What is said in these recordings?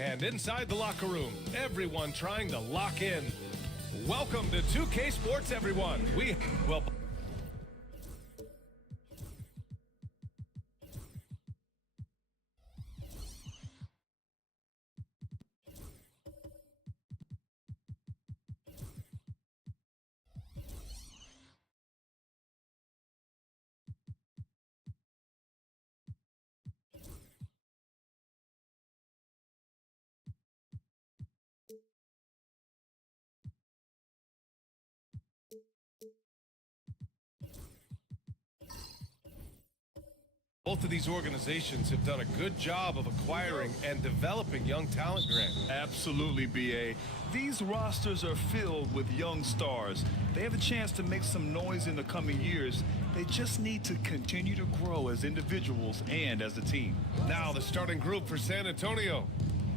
And inside the locker room, everyone trying to lock in. Welcome to 2K Sports, everyone. Well. Both of these organizations have done a good job of acquiring and developing young talent, Grant. Absolutely, BA. These rosters are filled with young stars. They have a chance to make some noise in the coming years. They just need to continue to grow as individuals and as a team. Now the starting group for San Antonio.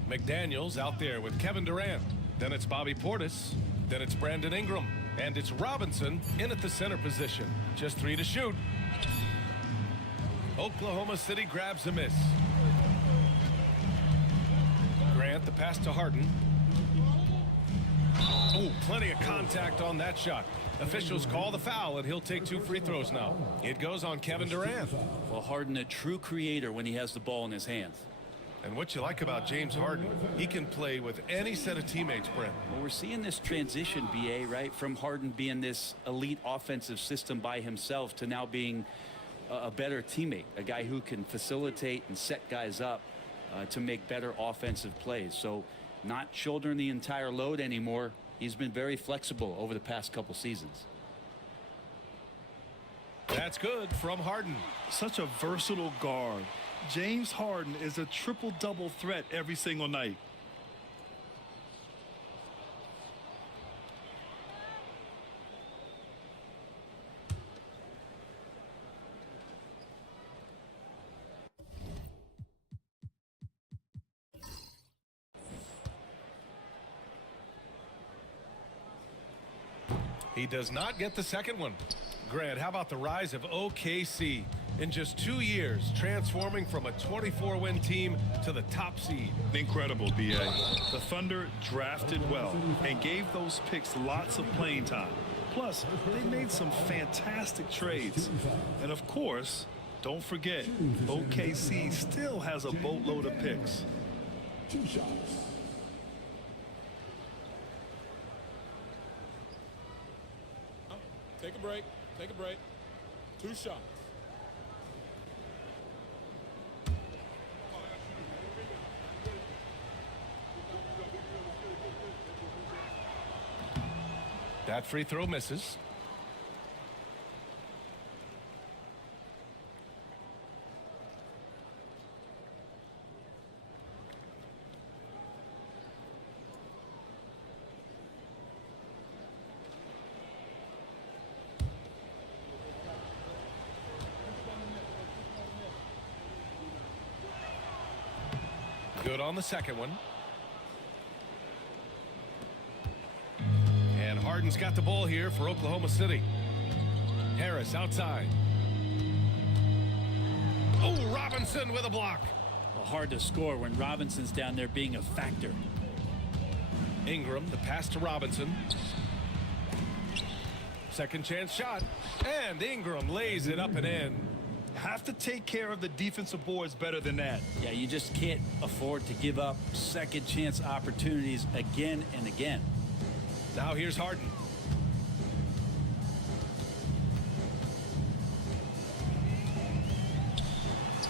McDaniels out there with Kevin Durant. Then it's Bobby Portis. Then it's Brandon Ingram. And it's Robinson in at the center position. Just 3 to shoot. Oklahoma City grabs a miss. Grant, the pass to Harden. Oh, plenty of contact on that shot. Officials call the foul, and he'll take 2 free throws now. It goes on Kevin Durant. Well, Harden, a true creator when he has the ball in his hands. And what you like about James Harden, he can play with any set of teammates, Brent. Well, we're seeing this transition, BA, right, from Harden being this elite offensive system by himself to now being a better teammate, a guy who can facilitate and set guys up to make better offensive plays. So not shouldering the entire load anymore. He's been very flexible over the past couple seasons. That's good from Harden. Such a versatile guard. James Harden is a triple-double threat every single night. He does not get the second one. Grant, how about the rise of OKC? In just 2 years, transforming from a 24-win team to the top seed. Incredible, BA. The Thunder drafted well and gave those picks lots of playing time. Plus, they made some fantastic trades. And of course, don't forget, OKC still has a boatload of picks. 2 shots. Take a break. Take a break. 2 shots. That free throw misses. Good on the second one. And Harden's got the ball here for Oklahoma City. Harris outside. Oh, Robinson with a block. Well, hard to score when Robinson's down there being a factor. Ingram, the pass to Robinson. Second chance shot. And Ingram lays it up and in. Have to take care of the defensive boards better than that. Yeah, you just can't afford to give up second chance opportunities again and again. Now here's Harden.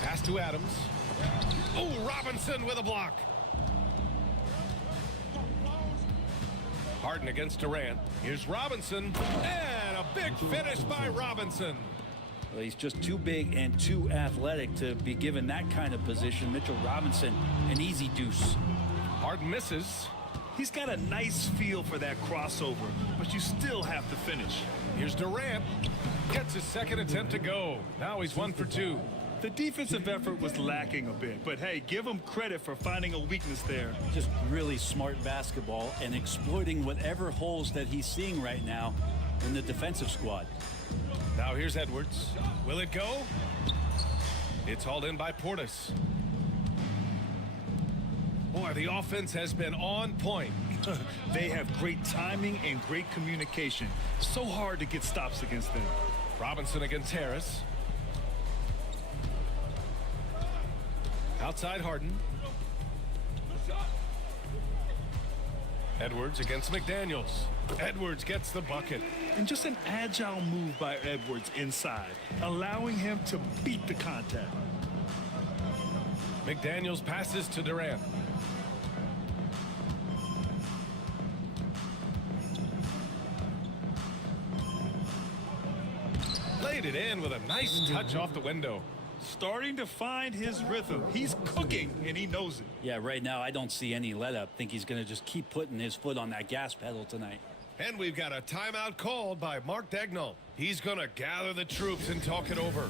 Pass to Adams. Oh, Robinson with a block. Harden against Durant. Here's Robinson. And a big finish by Robinson. Well, he's just too big and too athletic to be given that kind of position. Mitchell Robinson, an easy deuce. Harden misses. He's got a nice feel for that crossover, but you still have to finish. Here's Durant. Gets his second attempt to go. Now he's 1 for 2. The defensive effort was lacking a bit, but hey, give him credit for finding a weakness there. Just really smart basketball and exploiting whatever holes that he's seeing right now in the defensive squad. Now here's Edwards. Will it go? It's hauled in by Portis. Boy, the offense has been on point. They have great timing and great communication. So hard to get stops against them. Robinson against Harris. Outside Harden. Edwards against McDaniels. Edwards gets the bucket. And just an agile move by Edwards inside, allowing him to beat the contact. McDaniels passes to Durant. Laid it in with a nice touch off the window. Starting to find his rhythm. He's cooking, and he knows it. Yeah, right now I don't see any let up. Think he's going to just keep putting his foot on that gas pedal tonight. And we've got a timeout called by Mark Dagnall. He's going to gather the troops and talk it over.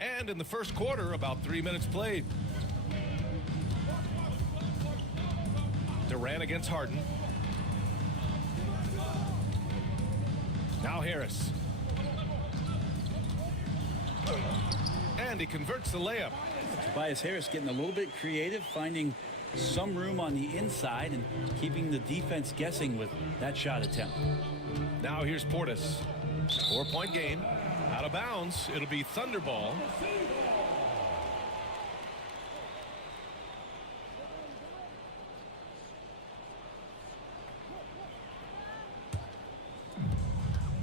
And in the first quarter, about 3 minutes played. Durant against Harden. Now Harris. And he converts the layup. Tobias Harris getting a little bit creative, finding some room on the inside and keeping the defense guessing with that shot attempt. Now here's Portis. 4-point game. Out of bounds. It'll be Thunderball.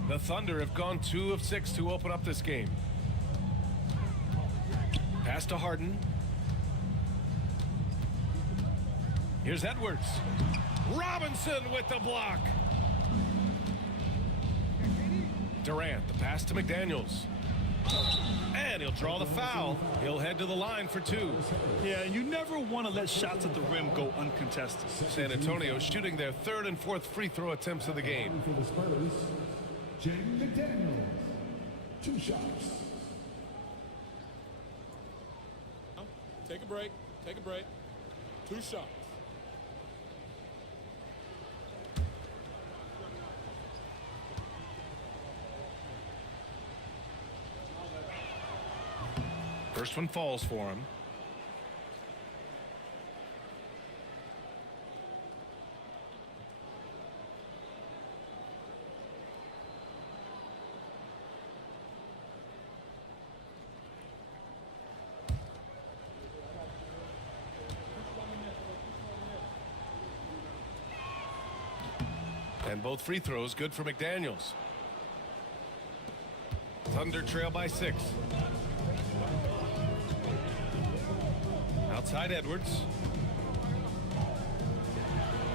The Thunder have gone 2 of 6 to open up this game. Pass to Harden. Here's Edwards. Robinson with the block. Durant, the pass to McDaniels. And he'll draw the foul. He'll head to the line for 2. Yeah, you never want to let shots at the rim go uncontested. San Antonio shooting their 3rd and 4th free throw attempts of the game. For the Spurs, James McDaniels. 2 shots. Take a break. Take a break. 2 shots. First one falls for him. And both free throws good for McDaniels. Thunder trail by 6. Outside Edwards.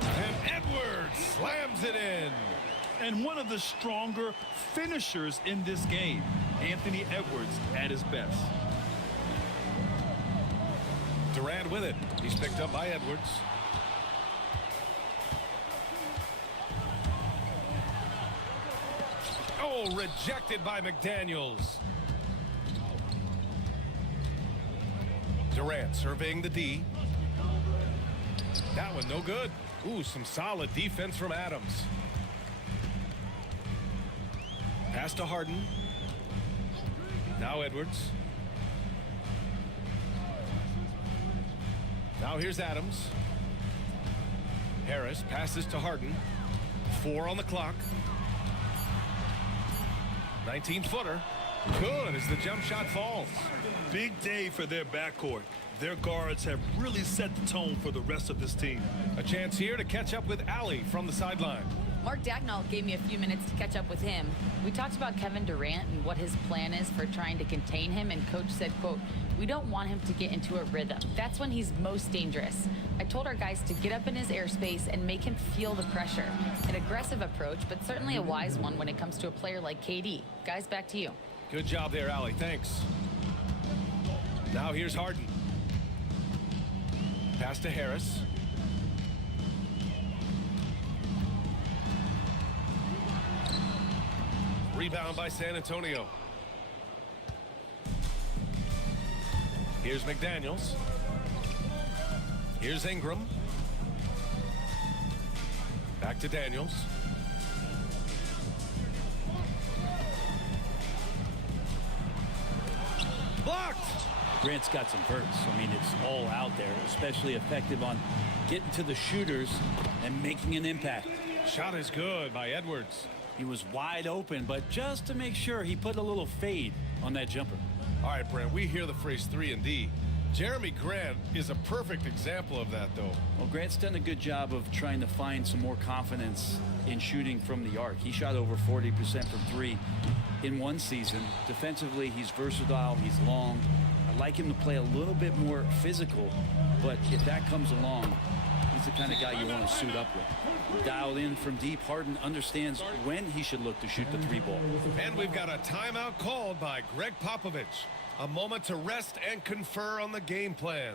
And Edwards slams it in. And one of the stronger finishers in this game, Anthony Edwards at his best. Durant with it. He's picked up by Edwards. Oh, rejected by McDaniels. Durant surveying the D. That one no good. Ooh, some solid defense from Adams. Pass to Harden. Now Edwards. Now here's Adams. Harris passes to Harden. 4 on the clock. 19-footer. Good as the jump shot falls. Big day for their backcourt. Their guards have really set the tone for the rest of this team. A chance here to catch up with Allie from the sideline. Mark Dagnall gave me a few minutes to catch up with him. We talked about Kevin Durant and what his plan is for trying to contain him, and Coach said, quote, "We don't want him to get into a rhythm. That's when he's most dangerous." I told our guys to get up in his airspace and make him feel the pressure. An aggressive approach, but certainly a wise one when it comes to a player like KD. Guys, back to you. Good job there, Allie. Thanks. Now here's Harden. Pass to Harris. Rebound by San Antonio. Here's McDaniels. Here's Ingram. Back to Daniels. Blocked! Grant's got some bursts. I mean, it's all out there, especially effective on getting to the shooters and making an impact. Shot is good by Edwards. He was wide open, but just to make sure, he put a little fade on that jumper. All right, Brent, we hear the phrase 3 and D. Jeremy Grant is a perfect example of that, though. Well, Grant's done a good job of trying to find some more confidence in shooting from the arc. He shot over 40% from 3 in one season. Defensively, he's versatile, he's long. I'd like him to play a little bit more physical, but if that comes along, he's the kind of guy you want to suit up with. Dialed in from deep, Harden understands when he should look to shoot the 3 ball. And we've got a timeout called by Greg Popovich. A moment to rest and confer on the game plan.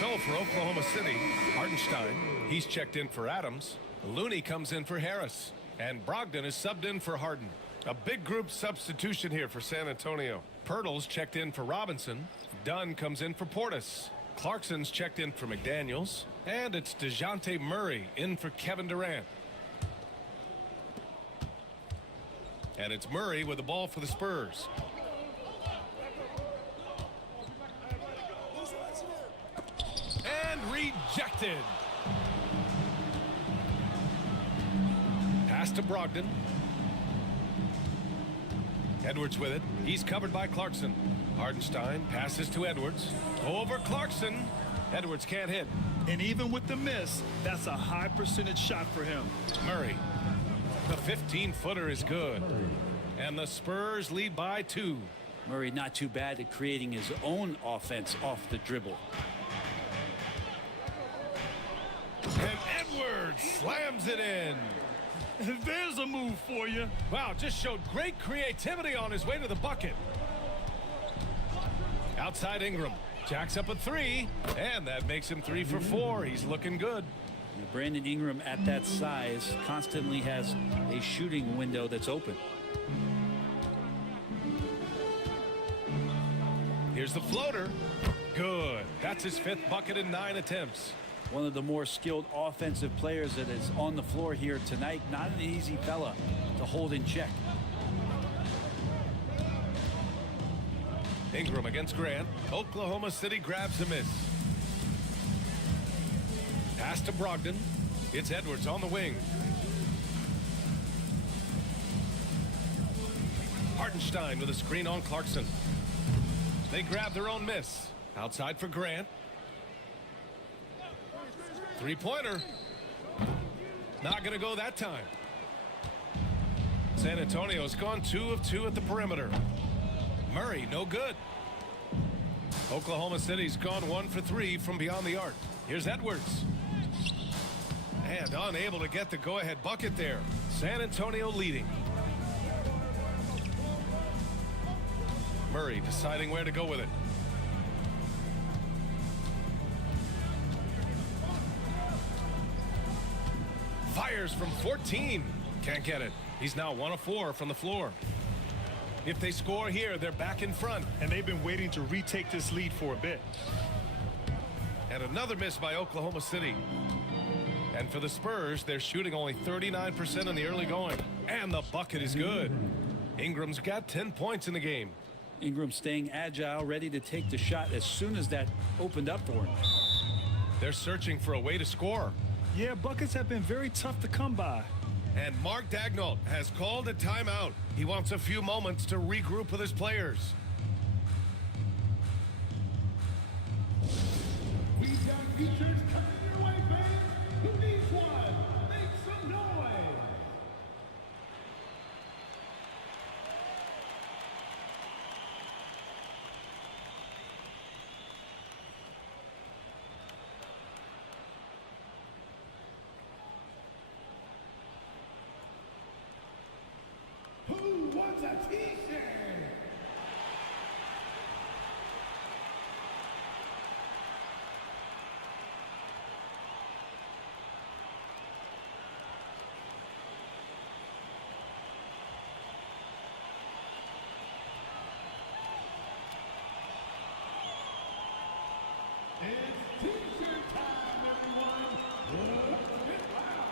So for Oklahoma City, Hartenstein, he's checked in for Adams. Looney comes in for Harris. And Brogdon is subbed in for Harden. A big group substitution here for San Antonio. Pirtle's checked in for Robinson. Dunn comes in for Portis. Clarkson's checked in for McDaniels. And it's DeJounte Murray in for Kevin Durant. And it's Murray with the ball for the Spurs. And rejected. Pass to Brogdon. Edwards with it. He's covered by Clarkson. Hartenstein passes to Edwards. Over Clarkson. Edwards can't hit. And even with the miss, that's a high percentage shot for him. Murray. The 15-footer is good. And the Spurs lead by 2. Murray not too bad at creating his own offense off the dribble. And Edwards slams it in. There's a move for you. Wow, just showed great creativity on his way to the bucket. Outside Ingram. Jacks up a 3, and that makes him 3 for 4. He's looking good. Brandon Ingram at that size constantly has a shooting window that's open. Here's the floater. Good. That's his 5th bucket in 9 attempts. One of the more skilled offensive players that is on the floor here tonight. Not an easy fella to hold in check. Ingram against Grant. Oklahoma City grabs a miss. Pass to Brogdon. It's Edwards on the wing. Hartenstein with a screen on Clarkson. They grab their own miss. Outside for Grant. 3-pointer. Not going to go that time. San Antonio's gone 2 of 2 at the perimeter. Murray, no good. Oklahoma City's gone 1 for 3 from beyond the arc. Here's Edwards. And unable to get the go-ahead bucket there. San Antonio leading. Murray deciding where to go with it. Fires from 14. Can't get it. He's now 1 of 4 from the floor. If they score here, they're back in front. And they've been waiting to retake this lead for a bit. And another miss by Oklahoma City. And for the Spurs, they're shooting only 39% in the early going. And the bucket is good. Ingram's got 10 points in the game. Ingram staying agile, ready to take the shot as soon as that opened up for him. They're searching for a way to score. Yeah, buckets have been very tough to come by. And Mark Daigneault has called a timeout. He wants a few moments to regroup with his players. We've got features coming your way, fans. Who needs one? Make some noise. Who wants a t-shirt? It's t-shirt time, everyone. Let's get loud.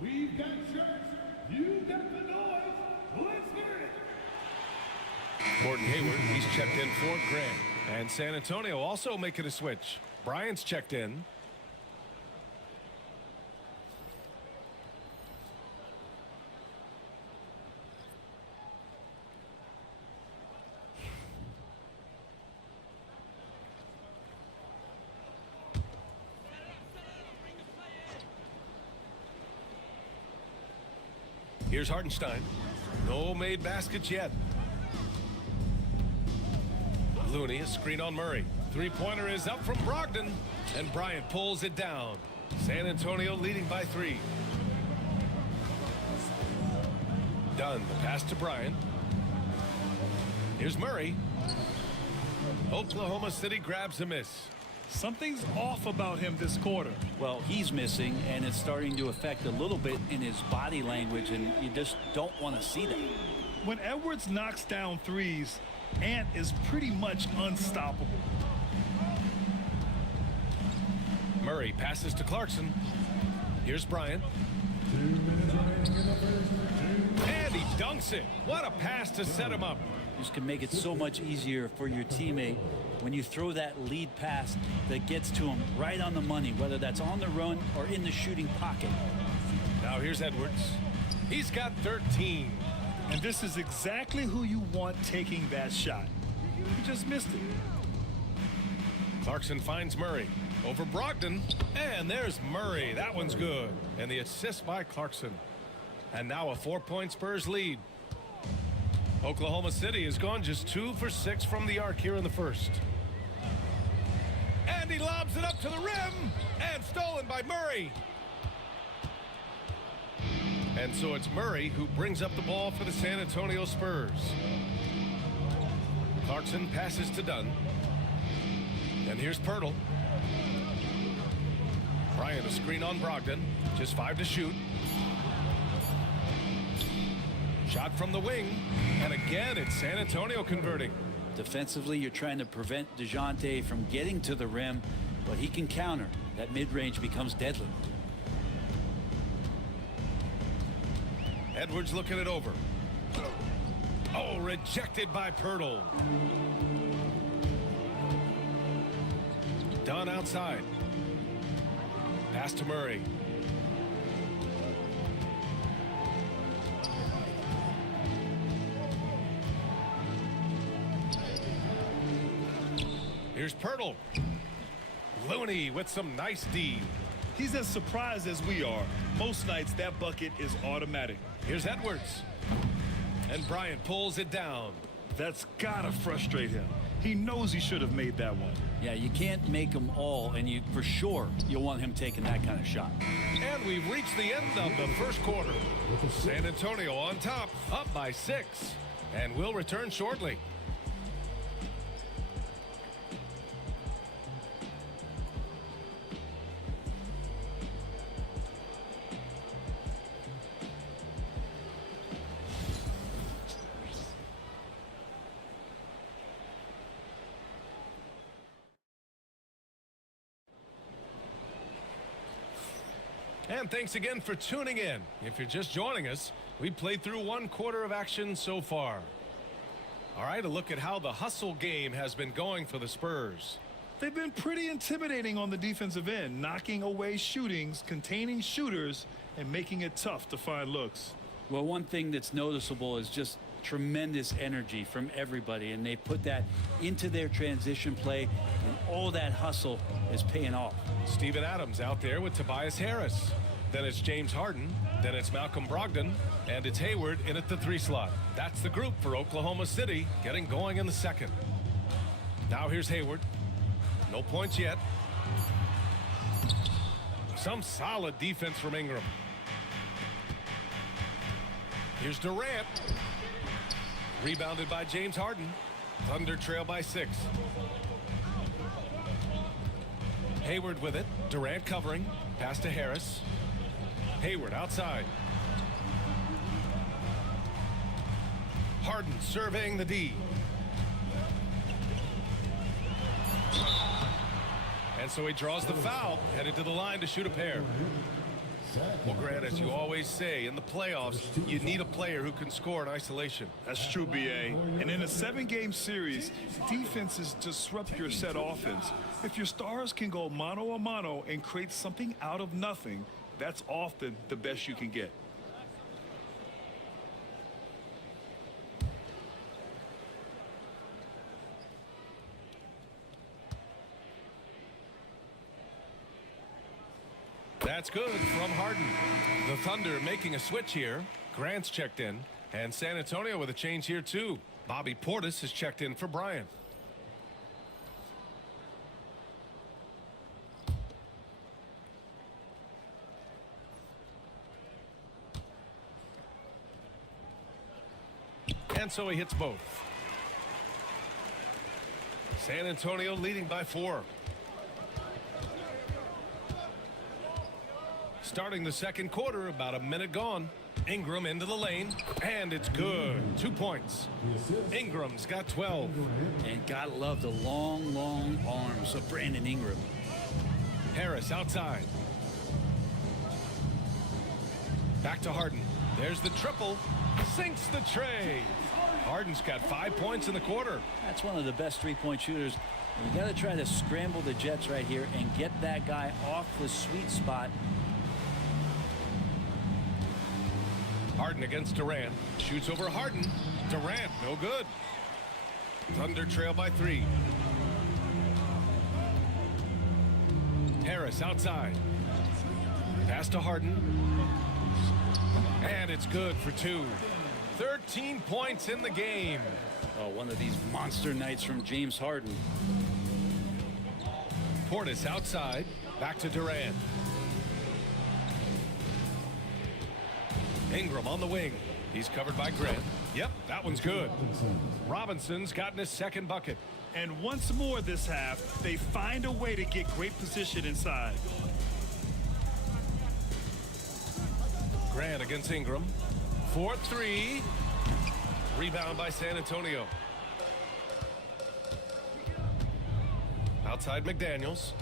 We've got shirts. You got the noise. Let's hear it. Gordon Hayward, he's checked in for Grant. And San Antonio also making a switch. Bryant's checked in. Here's Hartenstein. No made baskets yet. Looney, a screen on Murray. Three-pointer is up from Brogdon, and Bryant pulls it down. San Antonio leading by 3. Dunn, the pass to Bryant. Here's Murray. Oklahoma City grabs a miss. Something's off about him this quarter. Well, he's missing, and it's starting to affect a little bit in his body language, and you just don't want to see that. When Edwards knocks down threes, Ant is pretty much unstoppable. Murray passes to Clarkson. Here's Bryant. And he dunks it. What a pass to set him up. This can make it so much easier for your teammate when you throw that lead pass that gets to him right on the money, whether that's on the run or in the shooting pocket. Now here's Edwards. He's got 13. And this is exactly who you want taking that shot. He just missed it. Clarkson finds Murray. Over Brogdon. And there's Murray. That one's good. And the assist by Clarkson. And now a 4-point Spurs lead. Oklahoma City has gone just 2 for 6 from the arc here in the first. And he lobs it up to the rim. And stolen by Murray. And so it's Murray who brings up the ball for the San Antonio Spurs. Clarkson passes to Dunn. And here's Pirtle. Bryant a screen on Brogdon. Just 5 to shoot. Shot from the wing. And again, it's San Antonio converting. Defensively, you're trying to prevent DeJounte from getting to the rim, but he can counter. That mid-range becomes deadly. Edwards looking it over. Oh, rejected by Pirtle. Dunn outside. Pass to Murray. Here's Pirtle. Looney with some nice D. He's as surprised as we are. Most nights that bucket is automatic. Here's Edwards. And Bryant pulls it down. That's gotta frustrate him. He knows he should have made that one. Yeah, you can't make them all, and you for sure you'll want him taking that kind of shot. And we've reached the end of the first quarter. San Antonio on top, up by 6. And we'll return shortly. And thanks again for tuning in. If you're just joining us, we played through 1 quarter of action so far. All right, a look at how the hustle game has been going for the Spurs. They've been pretty intimidating on the defensive end, knocking away shootings, containing shooters, and making it tough to find looks. Well, one thing that's noticeable is just tremendous energy from everybody, and they put that into their transition play, and all that hustle is paying off. Steven Adams out there with Tobias Harris. Then it's James Harden. Then it's Malcolm Brogdon. And it's Hayward in at the 3 slot. That's the group for Oklahoma City getting going in the second. Now here's Hayward. No points yet. Some solid defense from Ingram. Here's Durant. Rebounded by James Harden. Thunder trail by 6. Hayward with it. Durant covering. Pass to Harris. Hayward outside. Harden surveying the D. And so he draws the foul, headed to the line to shoot a pair. Well, Grant, as you always say, in the playoffs, you need a player who can score in isolation. That's true, BA. And in a 7-game series, defenses disrupt your set offense. If your stars can go mano a mano and create something out of nothing, that's often the best you can get. That's good from Harden. The Thunder making a switch here. Grant's checked in. And San Antonio with a change here, too. Bobby Portis has checked in for Bryant. And so he hits both. San Antonio leading by 4. Starting the second quarter, about a minute gone. Ingram into the lane, and it's good. 2 points. Ingram's got 12. And gotta love the long, long arms of Brandon Ingram. Harris outside. Back to Harden. There's the triple. Sinks the tray. Harden's got 5 points in the quarter. That's one of the best three-point shooters. You got to try to scramble the Jets right here and get that guy off the sweet spot. Harden against Durant. Shoots over Harden. Durant, no good. Thunder trail by 3. Harris outside. Pass to Harden. And it's good for 2. 13 points in the game. Oh, one of these monster nights from James Harden. Portis outside. Back to Durant. Ingram on the wing. He's covered by Grant. Yep, that one's good. Robinson's gotten his second bucket. And once more this half, they find a way to get great position inside. Grant against Ingram. 4-3. Rebound by San Antonio. Outside McDaniels.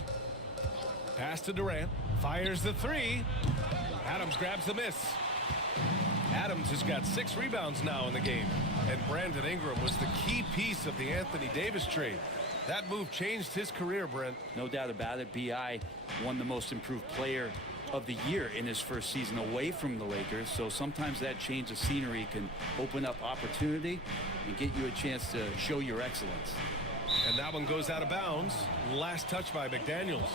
Pass to Durant. Fires the 3. Adams grabs the miss. Adams has got 6 rebounds now in the game. And Brandon Ingram was the key piece of the Anthony Davis trade. That move changed his career, Brent. No doubt about it. B.I. won the most improved player of the year in his first season away from the Lakers. So sometimes that change of scenery can open up opportunity and get you a chance to show your excellence. And that one goes out of bounds. Last touch by McDaniels.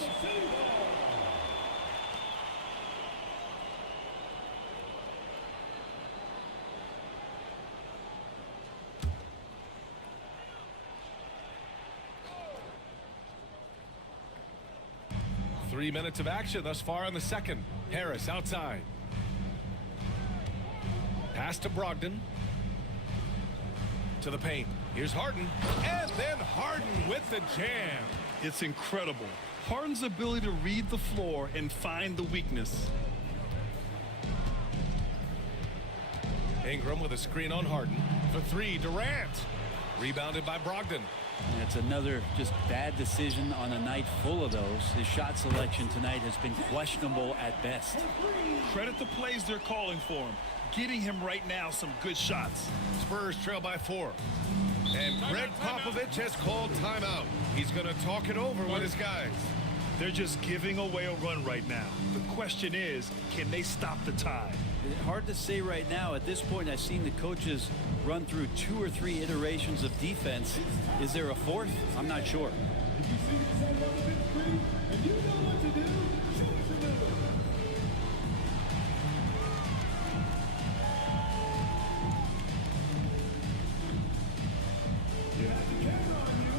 Three minutes of action thus far in the second. Harris outside. Pass to Brogdon. To the paint. Here's Harden. And then Harden with the jam. It's incredible. Harden's ability to read the floor and find the weakness. Ingram with a screen on Harden. For 3, Durant. Rebounded by Brogdon. And it's another just bad decision on a night full of those. His shot selection tonight has been questionable at best. Credit the plays they're calling for him. Getting him right now some good shots. Spurs trail by 4. And Greg Popovich has called timeout. He's going to talk it over with his guys. They're just giving away a run right now. The question is, can they stop the tide? Hard to say right now. At this point, I've seen the coaches run through 2 or 3 iterations of defense. Is there a fourth? I'm not sure. If you see the sun on the big screen and you know what to do, show us your number. You have the camera on you.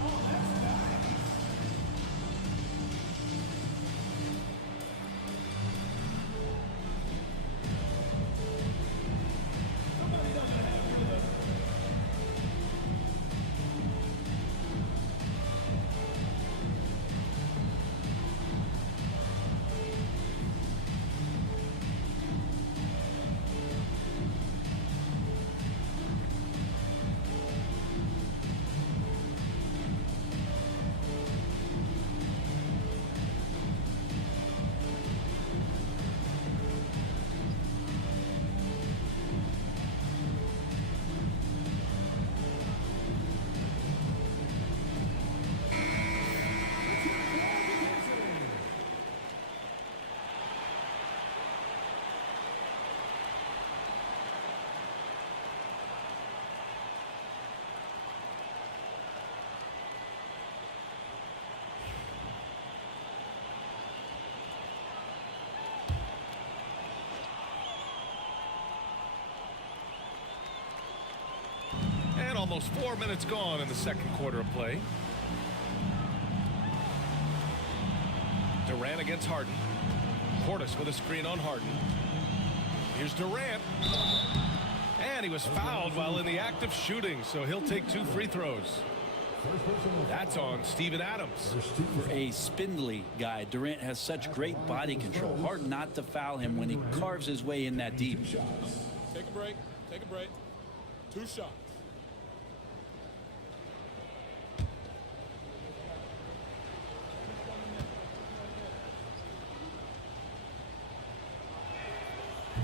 Oh, that's nice. Somebody doesn't have rhythm. And almost 4 minutes gone in the second quarter of play. Durant against Harden. Portis with a screen on Harden. Here's Durant. And he was fouled while in the act of shooting, so he'll take 2 free throws. That's on Steven Adams. For a spindly guy, Durant has such great body control. Hard not to foul him when he carves his way in that deep. Take a break. Take a break. 2 shots.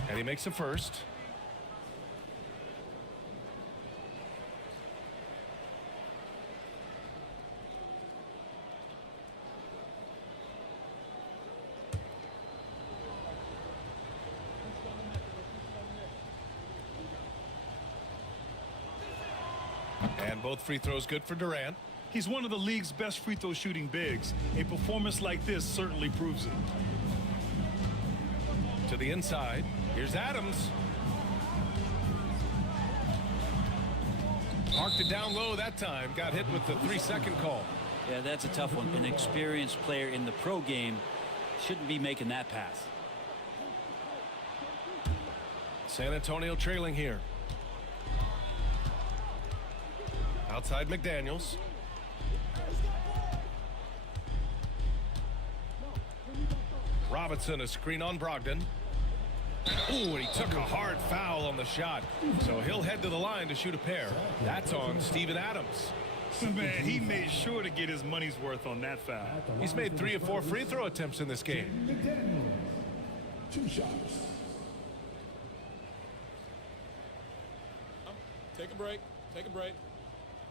And he makes a first. And both free throws good for Durant. He's one of the league's best free throw shooting bigs. A performance like this certainly proves it. To the inside. Here's Adams. Marked it down low that time. Got hit with the 3-second call. Yeah, that's a tough one. An experienced player in the pro game shouldn't be making that pass. San Antonio trailing here. Outside McDaniels. Robinson, a screen on Brogdon. Ooh, and he took a hard foul on the shot. So he'll head to the line to shoot a pair. That's on Steven Adams. Man, he made sure to get his money's worth on that foul. He's made 3 or 4 free throw attempts in this game. McDaniels, 2 shots. Take a break. Take a break.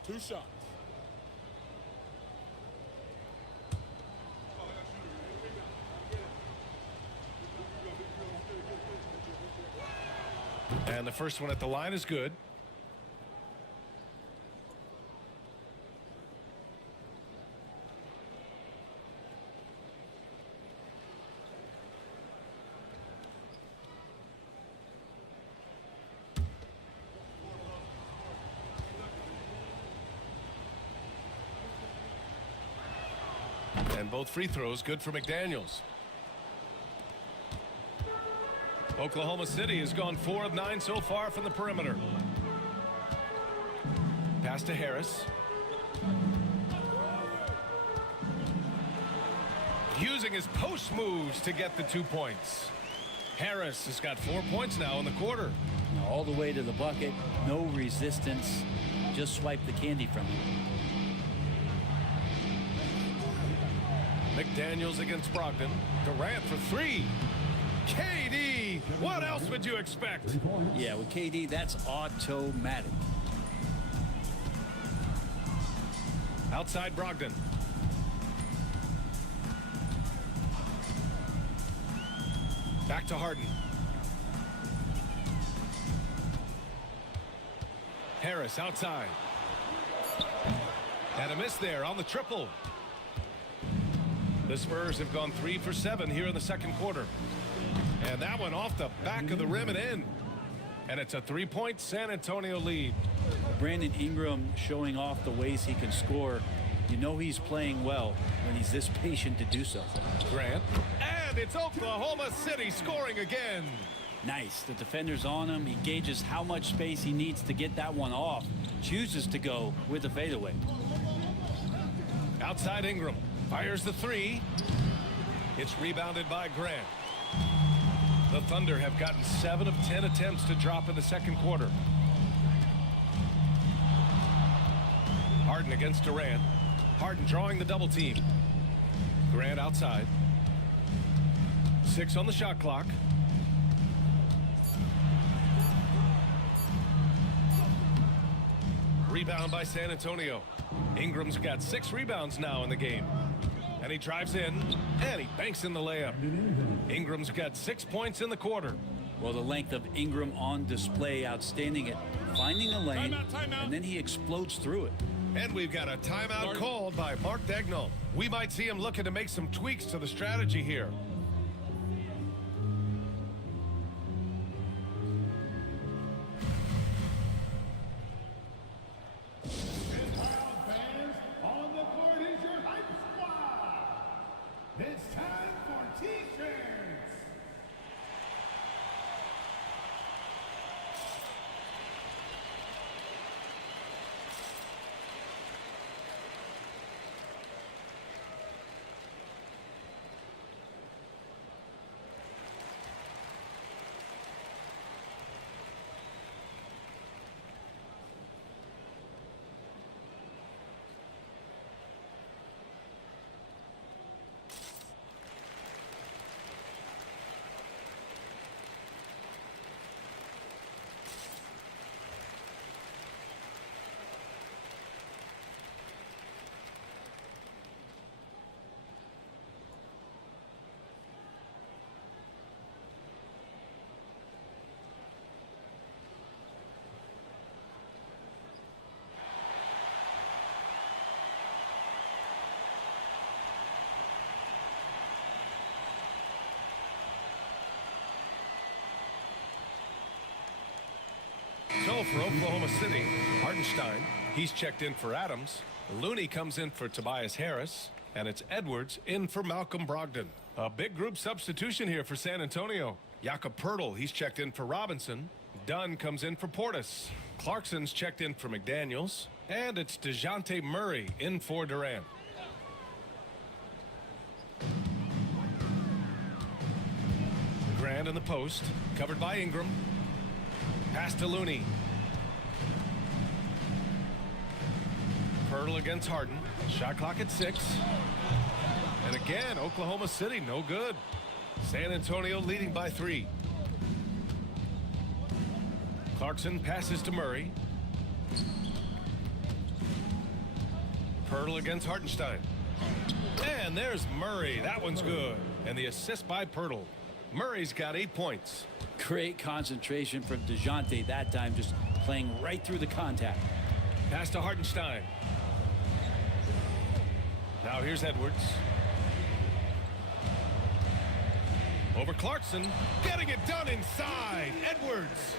2 shots. And the first one at the line is good. And both free throws good for McDaniels. Oklahoma City has gone 4 of 9 so far from the perimeter. Pass to Harris. Using his post moves to get the 2 points. Harris has got 4 points now in the quarter. All the way to the bucket. No resistance. Just swipe the candy from him. McDaniels against Brogdon. Durant for 3. KD, what else would you expect? Yeah, with KD, that's automatic. Outside Brogdon. Back to Harden. Harris outside. And a miss there on the triple. The Spurs have gone 3 for 7 here in the second quarter. And that one off the back of the rim and in. And it's a 3-point San Antonio lead. Brandon Ingram showing off the ways he can score. You know he's playing well when he's this patient to do so. Grant. And it's Oklahoma City scoring again. Nice. The defender's on him. He gauges how much space he needs to get that one off. Chooses to go with the fadeaway. Outside Ingram. Fires the 3. It's rebounded by Grant. The Thunder have gotten 7 of 10 attempts to drop in the second quarter. Harden against Durant. Harden drawing the double team. Grant outside. 6 on the shot clock. Rebound by San Antonio. Ingram's got 6 rebounds now in the game. And he drives in, and he banks in the layup. Ingram's got 6 points in the quarter. Well, the length of Ingram on display, outstanding at finding a lane, Timeout. and then he explodes through it. And we've got a timeout called by Mark Daigneault. We might see him looking to make some tweaks to the strategy here. Fans, on the court is your hype squad. It's time throw for Oklahoma City. Hartenstein, he's checked in for Adams. Looney comes in for Tobias Harris. And it's Edwards in for Malcolm Brogdon. A big group substitution here for San Antonio. Jakob Poeltl, he's checked in for Robinson. Dunn comes in for Portis. Clarkson's checked in for McDaniels. And it's DeJounte Murray in for Durant. Grant in the post, covered by Ingram. Pass to Looney. Poeltl against Harden. Shot clock at 6. And again, Oklahoma City, no good. San Antonio leading by 3. Clarkson passes to Murray. Poeltl against Hartenstein. And there's Murray. That one's good. And the assist by Poeltl. Murray's got 8 points. Great concentration from DeJounte that time, just playing right through the contact. Pass to Hartenstein. Now here's Edwards. Over Clarkson. Getting it done inside. Edwards.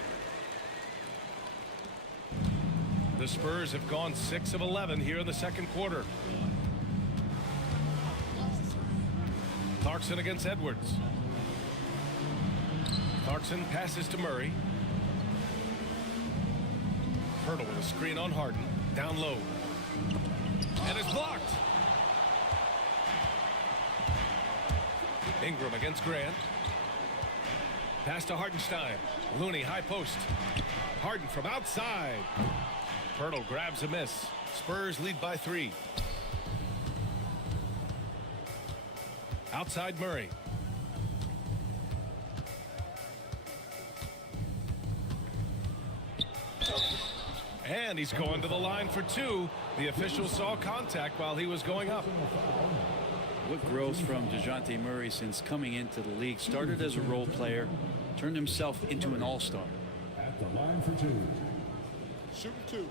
The Spurs have gone 6 of 11 here in the second quarter. Clarkson against Edwards. Clarkson passes to Murray. Poeltl with a screen on Harden. Down low. And it's blocked. Ingram against Grant. Pass to Hartenstein. Looney high post. Harden from outside. Poeltl grabs a miss. Spurs lead by 3. Outside Murray. And he's going to the line for 2. The official saw contact while he was going up. What growth from DeJounte Murray since coming into the league. Started as a role player, turned himself into an all-star. At the line for 2. Shooting 2.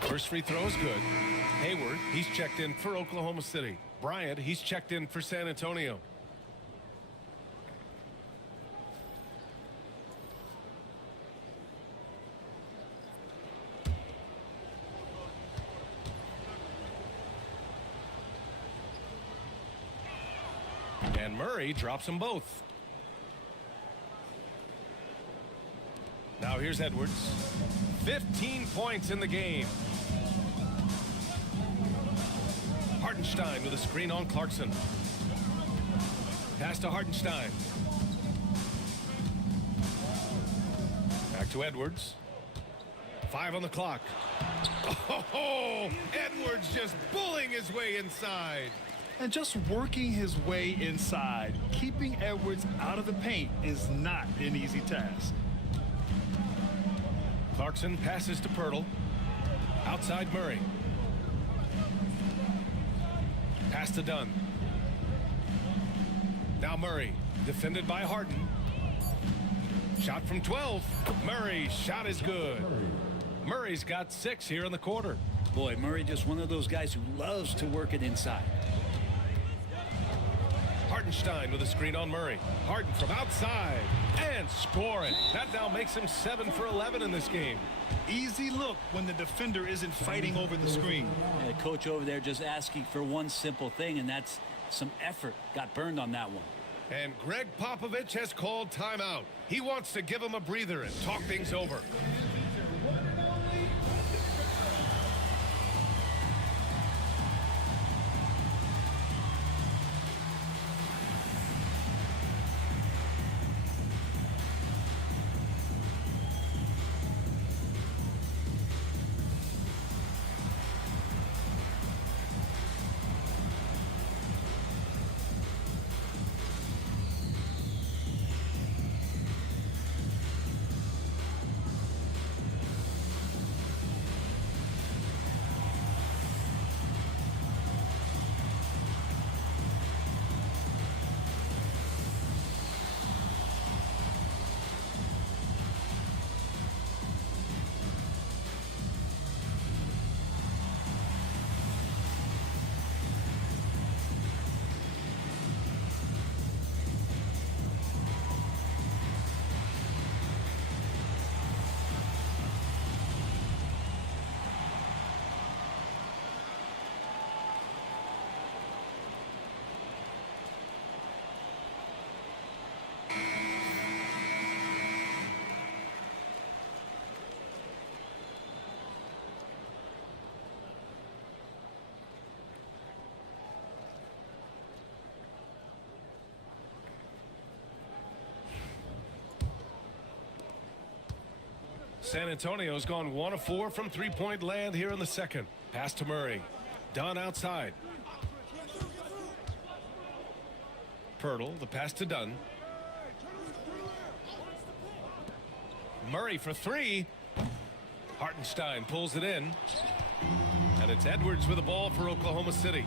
First free throw is good. Hayward, he's checked in for Oklahoma City. Bryant, he's checked in for San Antonio. And Murray drops them both. Now here's Edwards. 15 points in the game. Hartenstein with a screen on Clarkson. Pass to Hartenstein. Back to Edwards. 5 on the clock. Oh, Edwards just bullying his way inside. And just working his way inside, keeping Edwards out of the paint is not an easy task. Clarkson passes to Poeltl. Outside Murray. Pass to Dunn. Now Murray, defended by Harden. Shot from 12. Murray's shot is good. Murray's got 6 here in the quarter. Boy, Murray just one of those guys who loves to work it inside. Hartenstein with a screen on Murray. Harden from outside and score it. That now makes him 7 for 11 in this game. Easy look when the defender isn't fighting over the screen. And the coach over there just asking for one simple thing, and that's some effort. Got burned on that one. And Greg Popovich has called timeout. He wants to give him a breather and talk things over. San Antonio's gone 1 of 4 from three-point land here in the second. Pass to Murray. Dunn outside. Pirtle, the pass to Dunn. Murray for 3. Hartenstein pulls it in. And it's Edwards with the ball for Oklahoma City.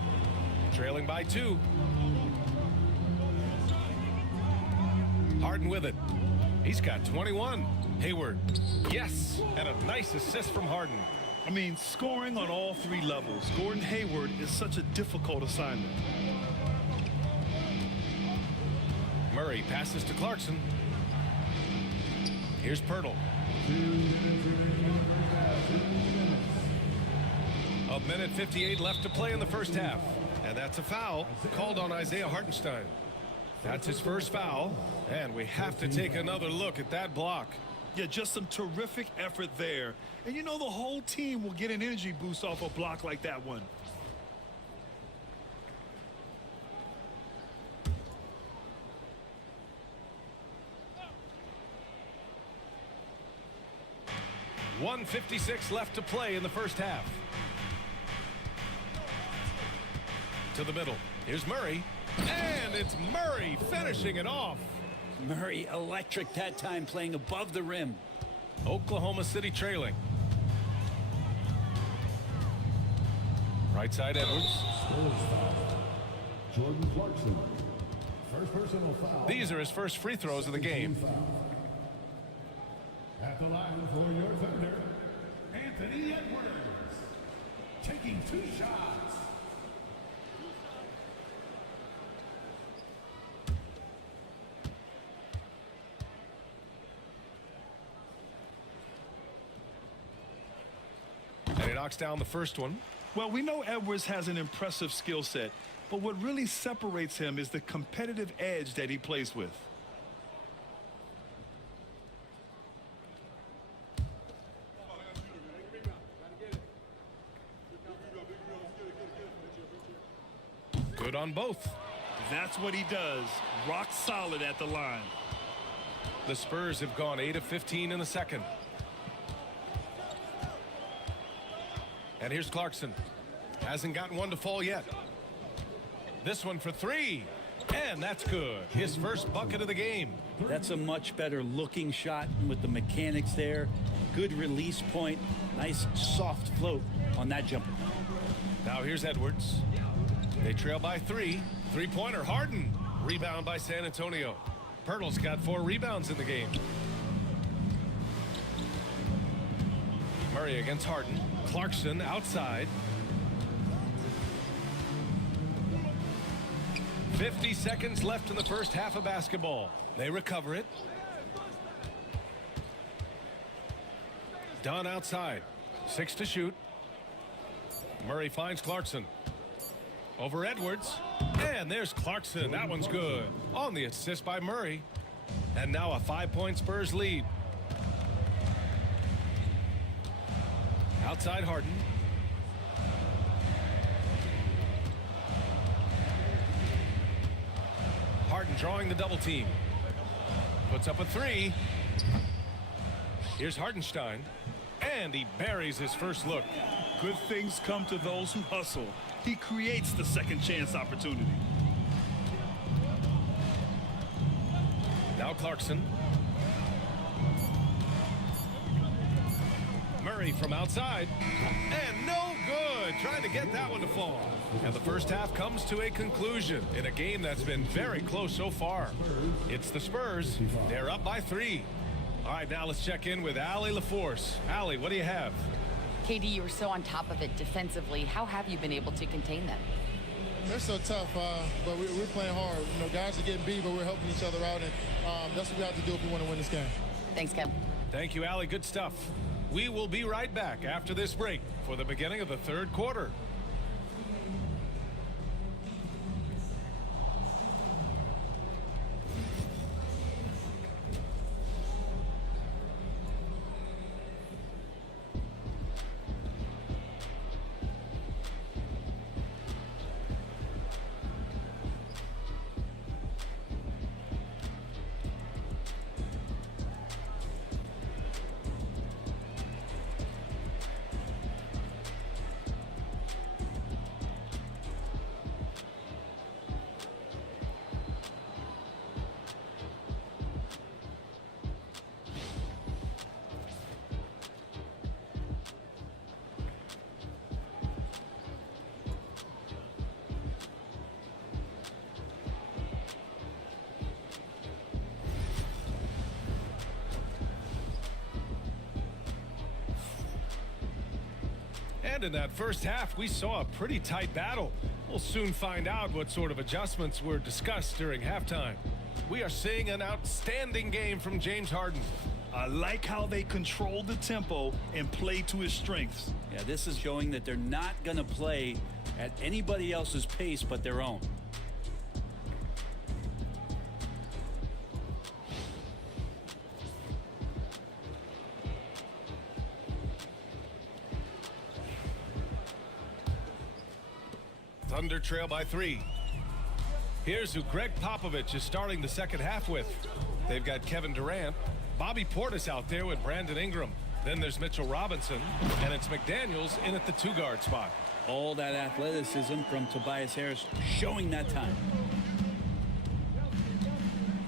Trailing by 2. Harden with it. He's got 21. Hayward. Yes. And a nice assist from Harden. I mean, scoring on all 3 levels. Gordon Hayward is such a difficult assignment. Murray passes to Clarkson. Here's Pirtle. A minute 58 left to play in the first half. And that's a foul called on Isaiah Hartenstein. That's his first foul. And we have to take another look at that block. Yeah, just some terrific effort there. And you know the whole team will get an energy boost off a block like that one. .156 left to play in the first half. To the middle. Here's Murray. And it's Murray finishing it off. Murray electric that time, playing above the rim. Oklahoma City trailing. Right side Edwards. Jordan Clarkson. First personal foul. These are his first free throws of the game. At the line for your thunder, Anthony Edwards. Taking 2 shots. And he knocks down the first one. Well, we know Edwards has an impressive skill set, but what really separates him is the competitive edge that he plays with. Good on both. That's what he does. Rock solid at the line. The Spurs have gone 8 of 15 in the second. And here's Clarkson. Hasn't gotten one to fall yet. This one for 3. And that's good. His first bucket of the game. That's a much better looking shot with the mechanics there. Good release point. Nice soft float on that jumper. Now here's Edwards. They trail by 3. Three-pointer Harden. Rebound by San Antonio. Pirtle's got 4 rebounds in the game. Murray against Harden. Clarkson outside. 50 seconds left in the first half of basketball. They recover it. Dunn outside. 6 to shoot. Murray finds Clarkson. Over Edwards. And there's Clarkson. That one's good. On the assist by Murray. And now a 5-point Spurs lead. Outside Harden. Harden drawing the double team. Puts up a 3. Here's Hartenstein. And he buries his first look. Good things come to those who hustle. He creates the second chance opportunity. Now Clarkson. Murray from outside. And no good. Trying to get that one to fall. And the first half comes to a conclusion in a game that's been very close so far. It's the Spurs. They're up by 3. All right, now let's check in with Allie LaForce. Allie, what do you have? KD, you were so on top of it defensively. How have you been able to contain them? They're so tough, but we're playing hard. You know, guys are getting beat, but we're helping each other out, and that's what we have to do if we want to win this game. Thanks, Kev. Thank you, Allie. Good stuff. We will be right back after this break for the beginning of the third quarter. And in that first half, we saw a pretty tight battle. We'll soon find out what sort of adjustments were discussed during halftime. We are seeing an outstanding game from James Harden. I like how they control the tempo and play to his strengths. Yeah, this is showing that they're not going to play at anybody else's pace but their own. Thunder trail by 3. Here's who Greg Popovich is starting the second half with. They've got Kevin Durant, Bobby Portis out there with Brandon Ingram. Then there's Mitchell Robinson, and it's McDaniels in at the 2-guard spot. All that athleticism from Tobias Harris showing that time.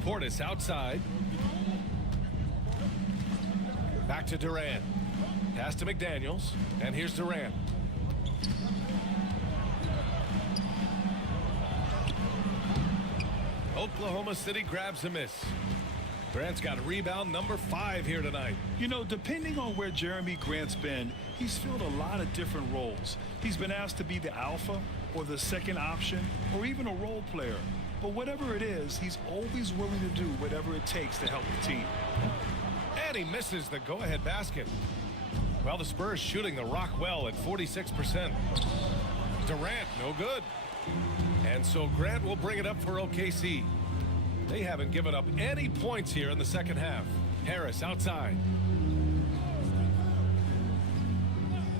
Portis outside. Back to Durant. Pass to McDaniels, and here's Durant. Oklahoma City grabs a miss. Grant's got rebound number 5 here tonight. You know, depending on where Jeremy Grant's been, he's filled a lot of different roles. He's been asked to be the alpha or the second option or even a role player. But whatever it is, he's always willing to do whatever it takes to help the team. And he misses the go-ahead basket. Well, the Spurs shooting the rock well at 46%. Durant, no good. And so Grant will bring it up for OKC. They haven't given up any points here in the second half. Harris outside.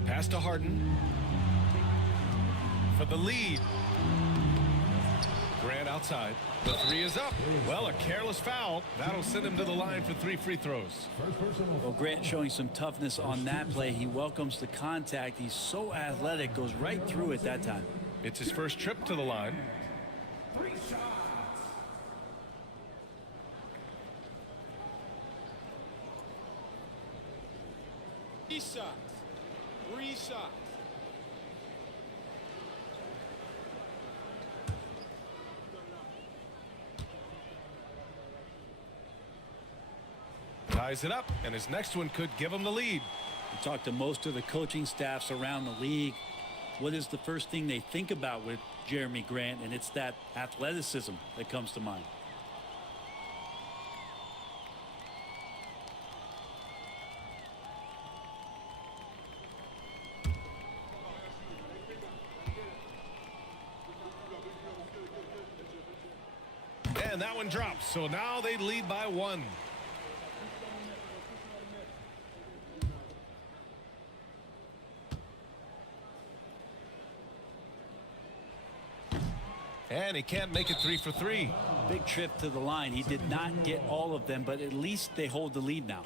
Pass to Harden. For the lead. Grant outside. The 3 is up. Well, a careless foul. That'll send him to the line for 3 free throws. Well, Grant showing some toughness on that play. He welcomes the contact. He's so athletic, goes right through it that time. It's his first trip to the line. 3 shots. Three shots. Ties it up, and his next one could give him the lead. We talked to most of the coaching staffs around the league. What is the first thing they think about with Jeremy Grant? And it's that athleticism that comes to mind. And that one drops, so now they lead by 1. And he can't make it 3 for 3. Big trip to the line. He did not get all of them, but at least they hold the lead now.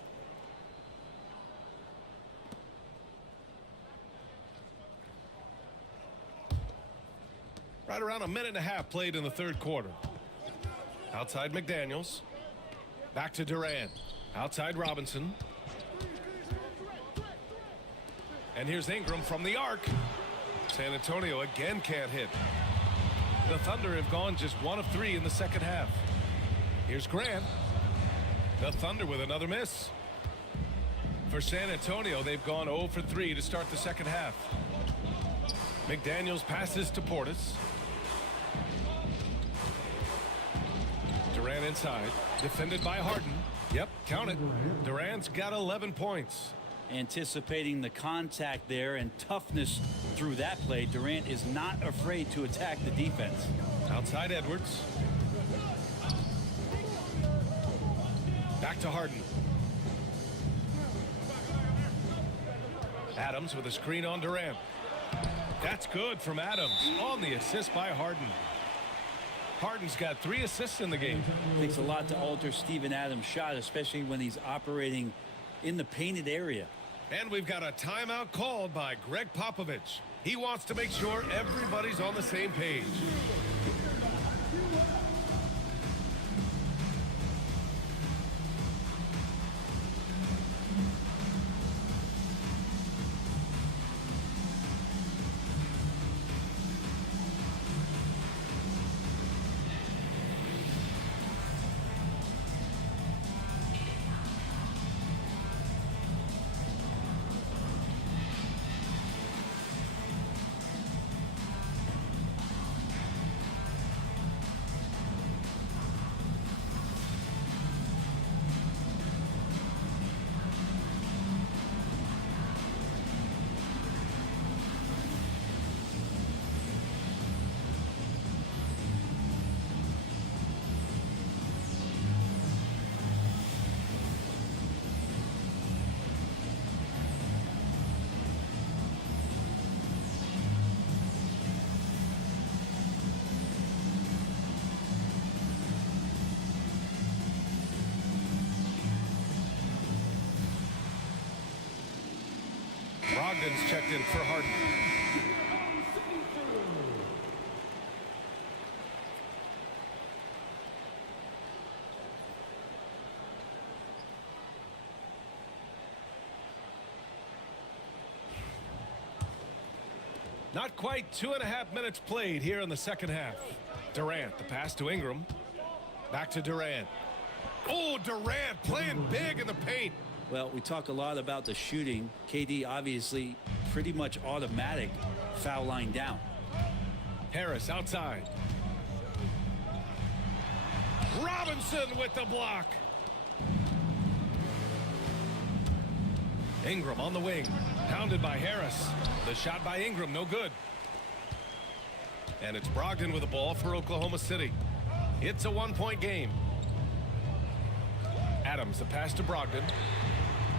Right around a minute and a half played in the third quarter. Outside McDaniels. Back to Durant. Outside Robinson. And here's Ingram from the arc. San Antonio again can't hit. The Thunder have gone just 1 of 3 in the second half. Here's Grant. The Thunder with another miss. For San Antonio, they've gone 0 for 3 to start the second half. McDaniels passes to Portis. Durant inside. Defended by Harden. Yep, count it. Durant's got 11 points. Anticipating the contact there and toughness through that play, Durant is not afraid to attack the defense. Outside Edwards. Back to Harden. Adams with a screen on Durant. That's good from Adams on the assist by Harden. Harden's got 3 assists in the game. Takes a lot to alter Steven Adams' shot, especially when he's operating in the painted area. And we've got a timeout called by Greg Popovich. He wants to make sure everybody's on the same page. Brogdon's checked in for Harden. Not quite 2.5 minutes played here in the second half. Durant, the pass to Ingram. Back to Durant. Oh, Durant playing big in the paint. Well, we talk a lot about the shooting. KD obviously pretty much automatic foul line down. Harris outside. Robinson with the block. Ingram on the wing. Pounded by Harris. The shot by Ingram, no good. And it's Brogdon with the ball for Oklahoma City. It's a 1-point game. Adams, the pass to Brogdon.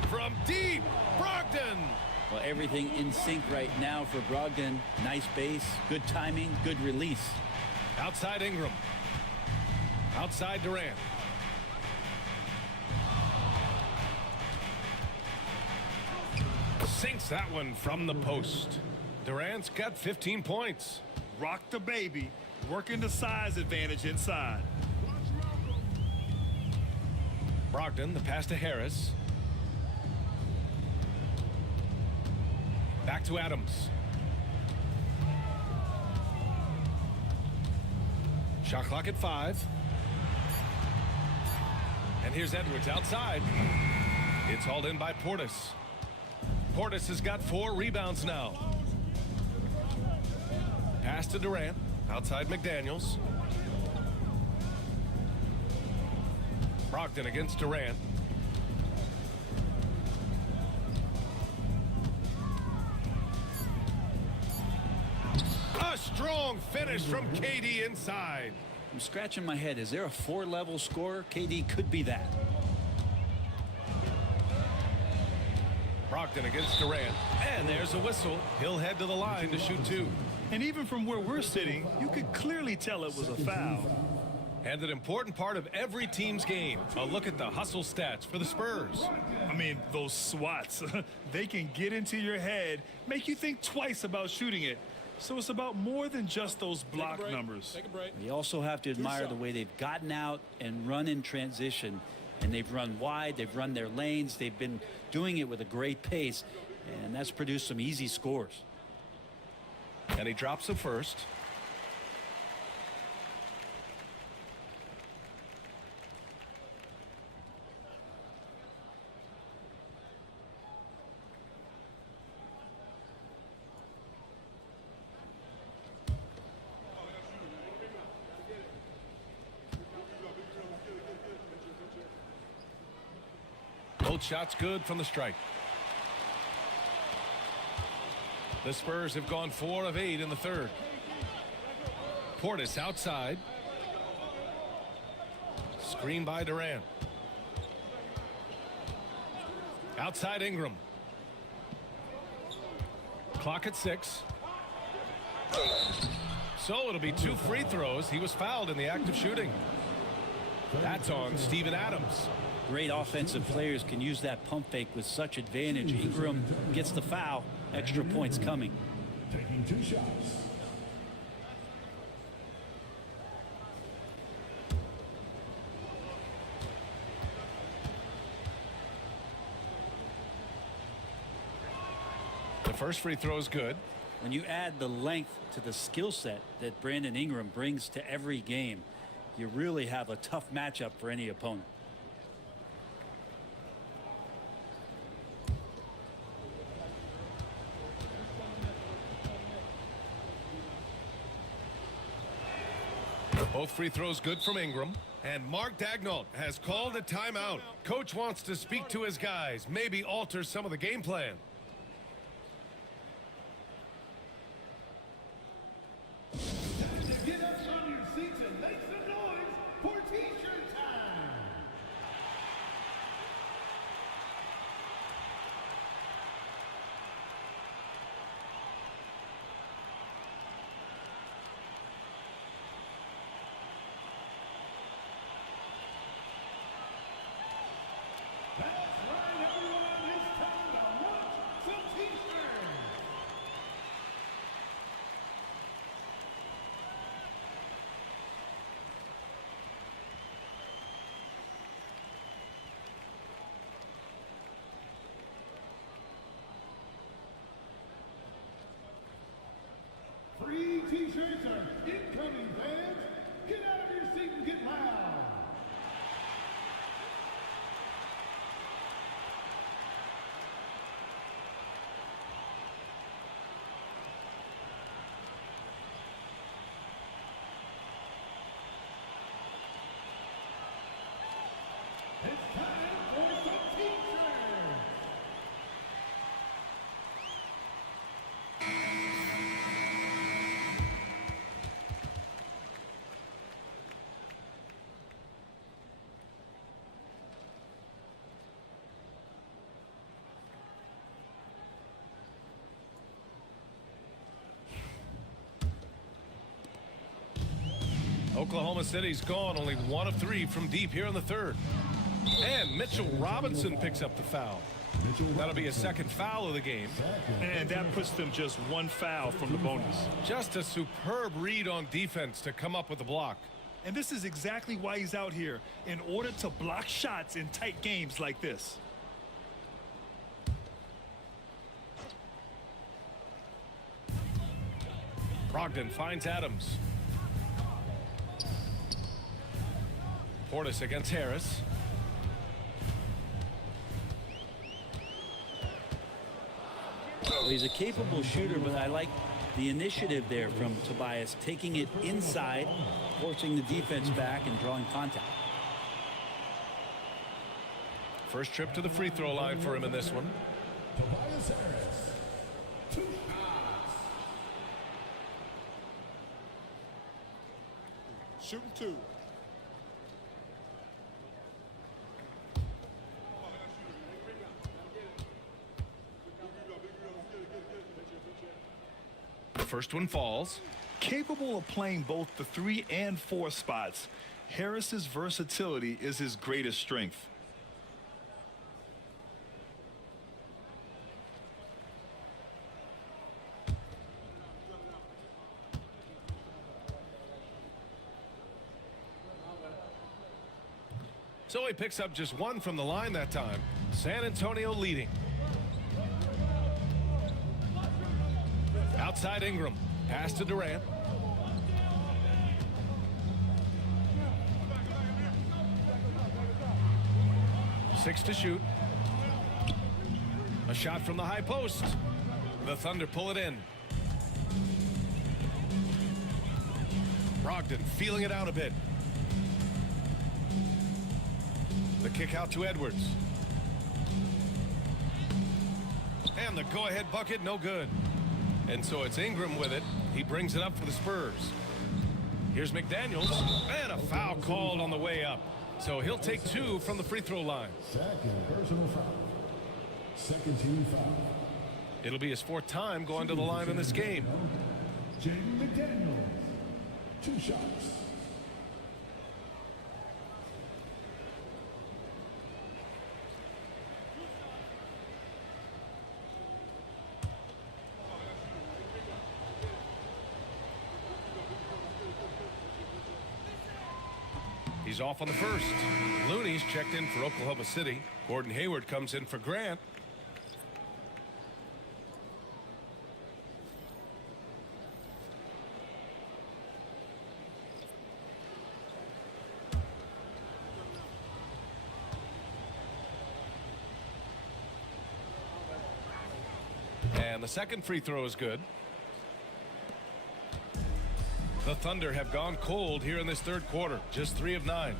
From deep, Brogdon. Well, everything in sync right now for Brogdon. Nice base, good timing, good release. Outside Ingram. Outside Durant. Sinks that one from the post. Durant's got 15 points. Rock the baby, working the size advantage inside. Brogdon, the pass to Harris. Back to Adams. Shot clock at 5. And here's Edwards outside. It's hauled in by Portis. Portis has got 4 rebounds now. Pass to Durant. Outside McDaniels. Brogdon against Durant. A strong finish from KD inside. I'm scratching my head. Is there a 4-level scorer? KD could be that. Brogdon against Durant. And there's a whistle. He'll head to the line to shoot 2. And even from where we're sitting, you could clearly tell it was a foul. And an important part of every team's game. A look at the hustle stats for the Spurs. I mean, those swats, they can get into your head, make you think twice about shooting it. So it's about more than just those block numbers. Take a break. You also have to admire the way they've gotten out and run in transition. And they've run wide, they've run their lanes, they've been doing it with a great pace. And that's produced some easy scores. And he drops the first. Both shots good from the strike. The Spurs have gone 4 of 8 in the third. Portis outside. Screen by Durant. Outside Ingram. Clock at 6. So it'll be 2 free throws. He was fouled in the act of shooting. That's on Steven Adams. Great offensive players can use that pump fake with such advantage. Ingram gets the foul. Extra points coming. Taking 2 shots. The first free throw is good. When you add the length to the skill set that Brandon Ingram brings to every game, you really have a tough matchup for any opponent. Both free throws good from Ingram. And Mark Daigneault has called a timeout. Coach wants to speak to his guys, maybe alter some of the game plan. Get up on your seats and make some noise for T-shirt time. That's right, everyone. It's time to watch Oklahoma City's gone only 1 of 3 from deep here in the third. And Mitchell Robinson picks up the foul. That'll be a second foul of the game. And that puts them just 1 foul from the bonus. Just a superb read on defense to come up with the block. And this is exactly why he's out here, in order to block shots in tight games like this. Brogdon finds Adams. Portis against Harris. Well, he's a capable shooter, but I like the initiative there from Tobias, taking it inside, forcing the defense back and drawing contact. First trip to the free throw line for him in this one. Tobias Harris. 2 shots. Shooting 2. First one falls. Capable of playing both the 3 and 4 spots, Harris's versatility is his greatest strength. So he picks up just 1 from the line that time. San Antonio leading. Outside Ingram. Pass to Durant. Six to shoot. A shot from the high post. The Thunder pull it in. Brogdon feeling it out a bit. The kick out to Edwards. And the go-ahead bucket, no good. And so it's Ingram with it. He brings it up for the Spurs. Here's McDaniels. And a foul called on the way up. So he'll take 2 from the free throw line. Second personal foul. Second team foul. It'll be his 4th time going to the line in this game. Jaden McDaniels. 2 shots. He's off on the first. Looney's checked in for Oklahoma City. Gordon Hayward comes in for Grant. And the second free throw is good. The Thunder have gone cold here in this third quarter. Just 3 of 9.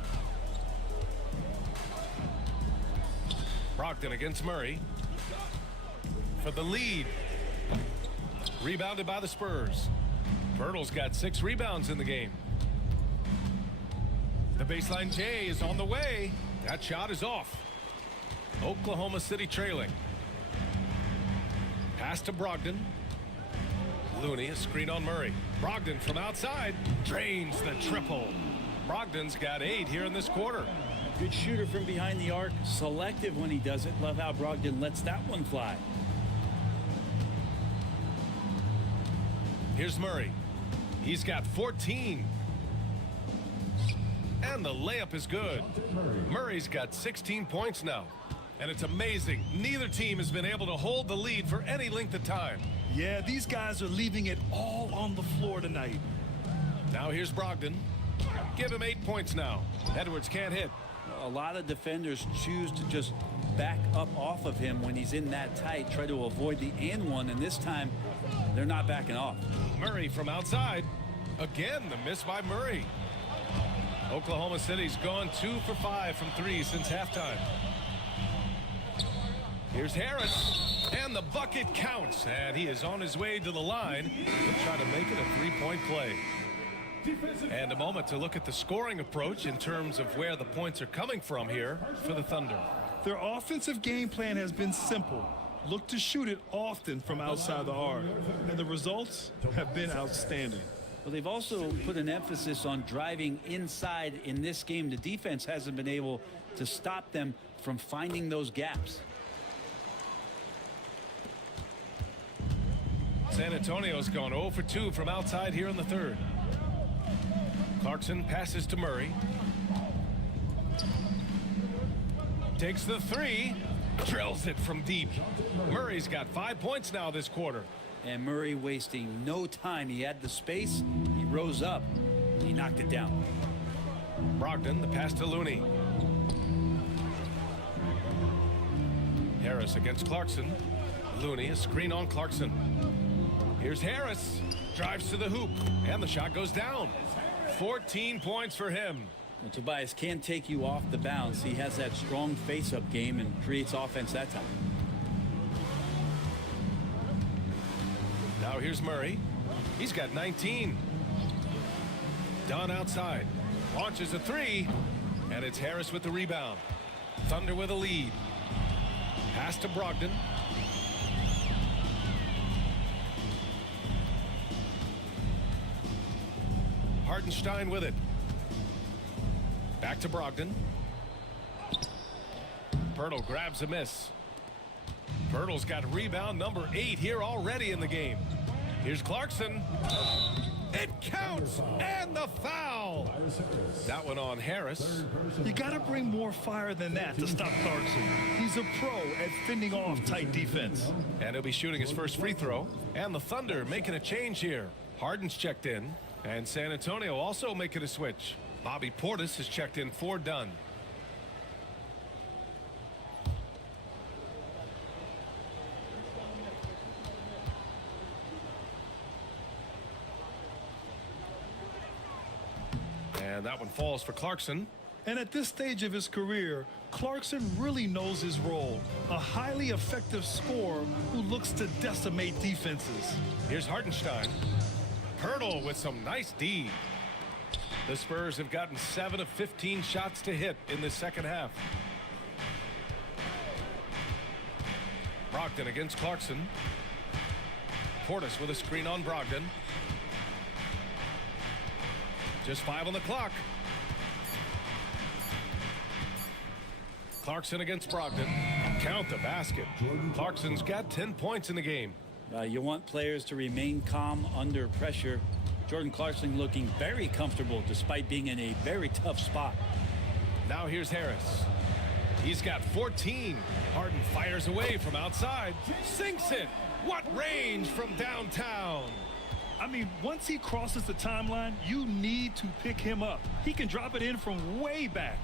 Brogdon against Murray. For the lead. Rebounded by the Spurs. Pirtle's got 6 rebounds in the game. The baseline J is on the way. That shot is off. Oklahoma City trailing. Pass to Brogdon. Looney, a screen on Murray. Brogdon from outside drains the triple. Brogdon's got 8 here in this quarter. Good shooter from behind the arc. Selective when he does it. Love how Brogdon lets that one fly. Here's Murray. He's got 14. And the layup is good. Murray's got 16 points now. And it's amazing. Neither team has been able to hold the lead for any length of time. Yeah, these guys are leaving it all on the floor tonight. Now here's Brogdon. Give him 8 points now. Edwards can't hit. A lot of defenders choose to just back up off of him when he's in that tight, try to avoid the and one, and this time they're not backing off. Murray from outside. Again, the miss by Murray. Oklahoma City's gone 2 for 5 from 3 since halftime. Here's Harris, and the bucket counts, and he is on his way to the line. He'll try to make it a 3-point play. And a moment to look at the scoring approach in terms of where the points are coming from here for the Thunder. Their offensive game plan has been simple. Look to shoot it often from outside the arc, and the results have been outstanding. Well, they've also put an emphasis on driving inside in this game. The defense hasn't been able to stop them from finding those gaps. San Antonio's gone 0 for 2 from outside here in the third. Clarkson passes to Murray. Takes the three. Drills it from deep. Murray's got 5 points now this quarter. And Murray wasting no time. He had the space. He rose up. He knocked it down. Brogdon, the pass to Looney. Harris against Clarkson. Looney, a screen on Clarkson. Here's Harris. Drives to the hoop. And the shot goes down. 14 points for him. Well, Tobias can't take you off the bounce. He has that strong face-up game and creates offense that time. Now here's Murray. He's got 19. Dunn outside. Launches a three. And it's Harris with the rebound. Thunder with a lead. Pass to Brogdon. Hartenstein with it. Back to Brogdon. Pirtle grabs a miss. Pirtle's got rebound number 8 here already in the game. Here's Clarkson. It counts, and the foul. That one on Harris. You got to bring more fire than that to stop Clarkson. He's a pro at fending off tight defense. And he'll be shooting his first free throw. And the Thunder making a change here. Harden's checked in. And San Antonio also making a switch. Bobby Portis is checked in for Dunn. And that one falls for Clarkson. And at this stage of his career, Clarkson really knows his role. A highly effective scorer who looks to decimate defenses. Here's Hartenstein. Pirtle with some nice D. The Spurs have gotten 7 of 15 shots to hit in the second half. Brogdon against Clarkson. Portis with a screen on Brogdon. Just 5 on the clock. Clarkson against Brogdon. Count the basket. Clarkson's got 10 points in the game. You want players to remain calm under pressure. Jordan Clarkson looking very comfortable despite being in a very tough spot. Now here's Harris. He's got 14. Harden fires away from outside. Sinks it. What range from downtown. I mean, once he crosses the timeline, you need to pick him up. He can drop it in from way back.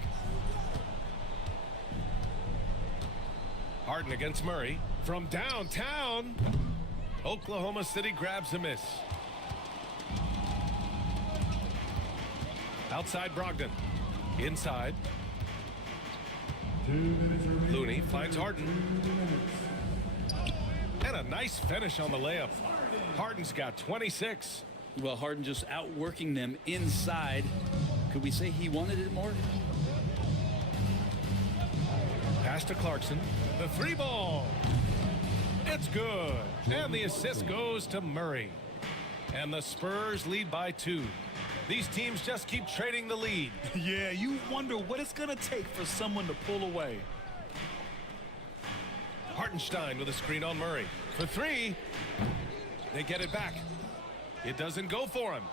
Harden against Murray. From downtown. Oklahoma City grabs a miss. Outside Brogdon. Inside. Looney finds Harden. And a nice finish on the layup. Harden's got 26. Well, Harden just outworking them inside. Could we say he wanted it more? Pass to Clarkson. The three ball. It's good. And the assist goes to Murray. And the Spurs lead by 2. These teams just keep trading the lead. Yeah, you wonder what it's going to take for someone to pull away. Hartenstein with a screen on Murray. For 3. They get it back. It doesn't go for him.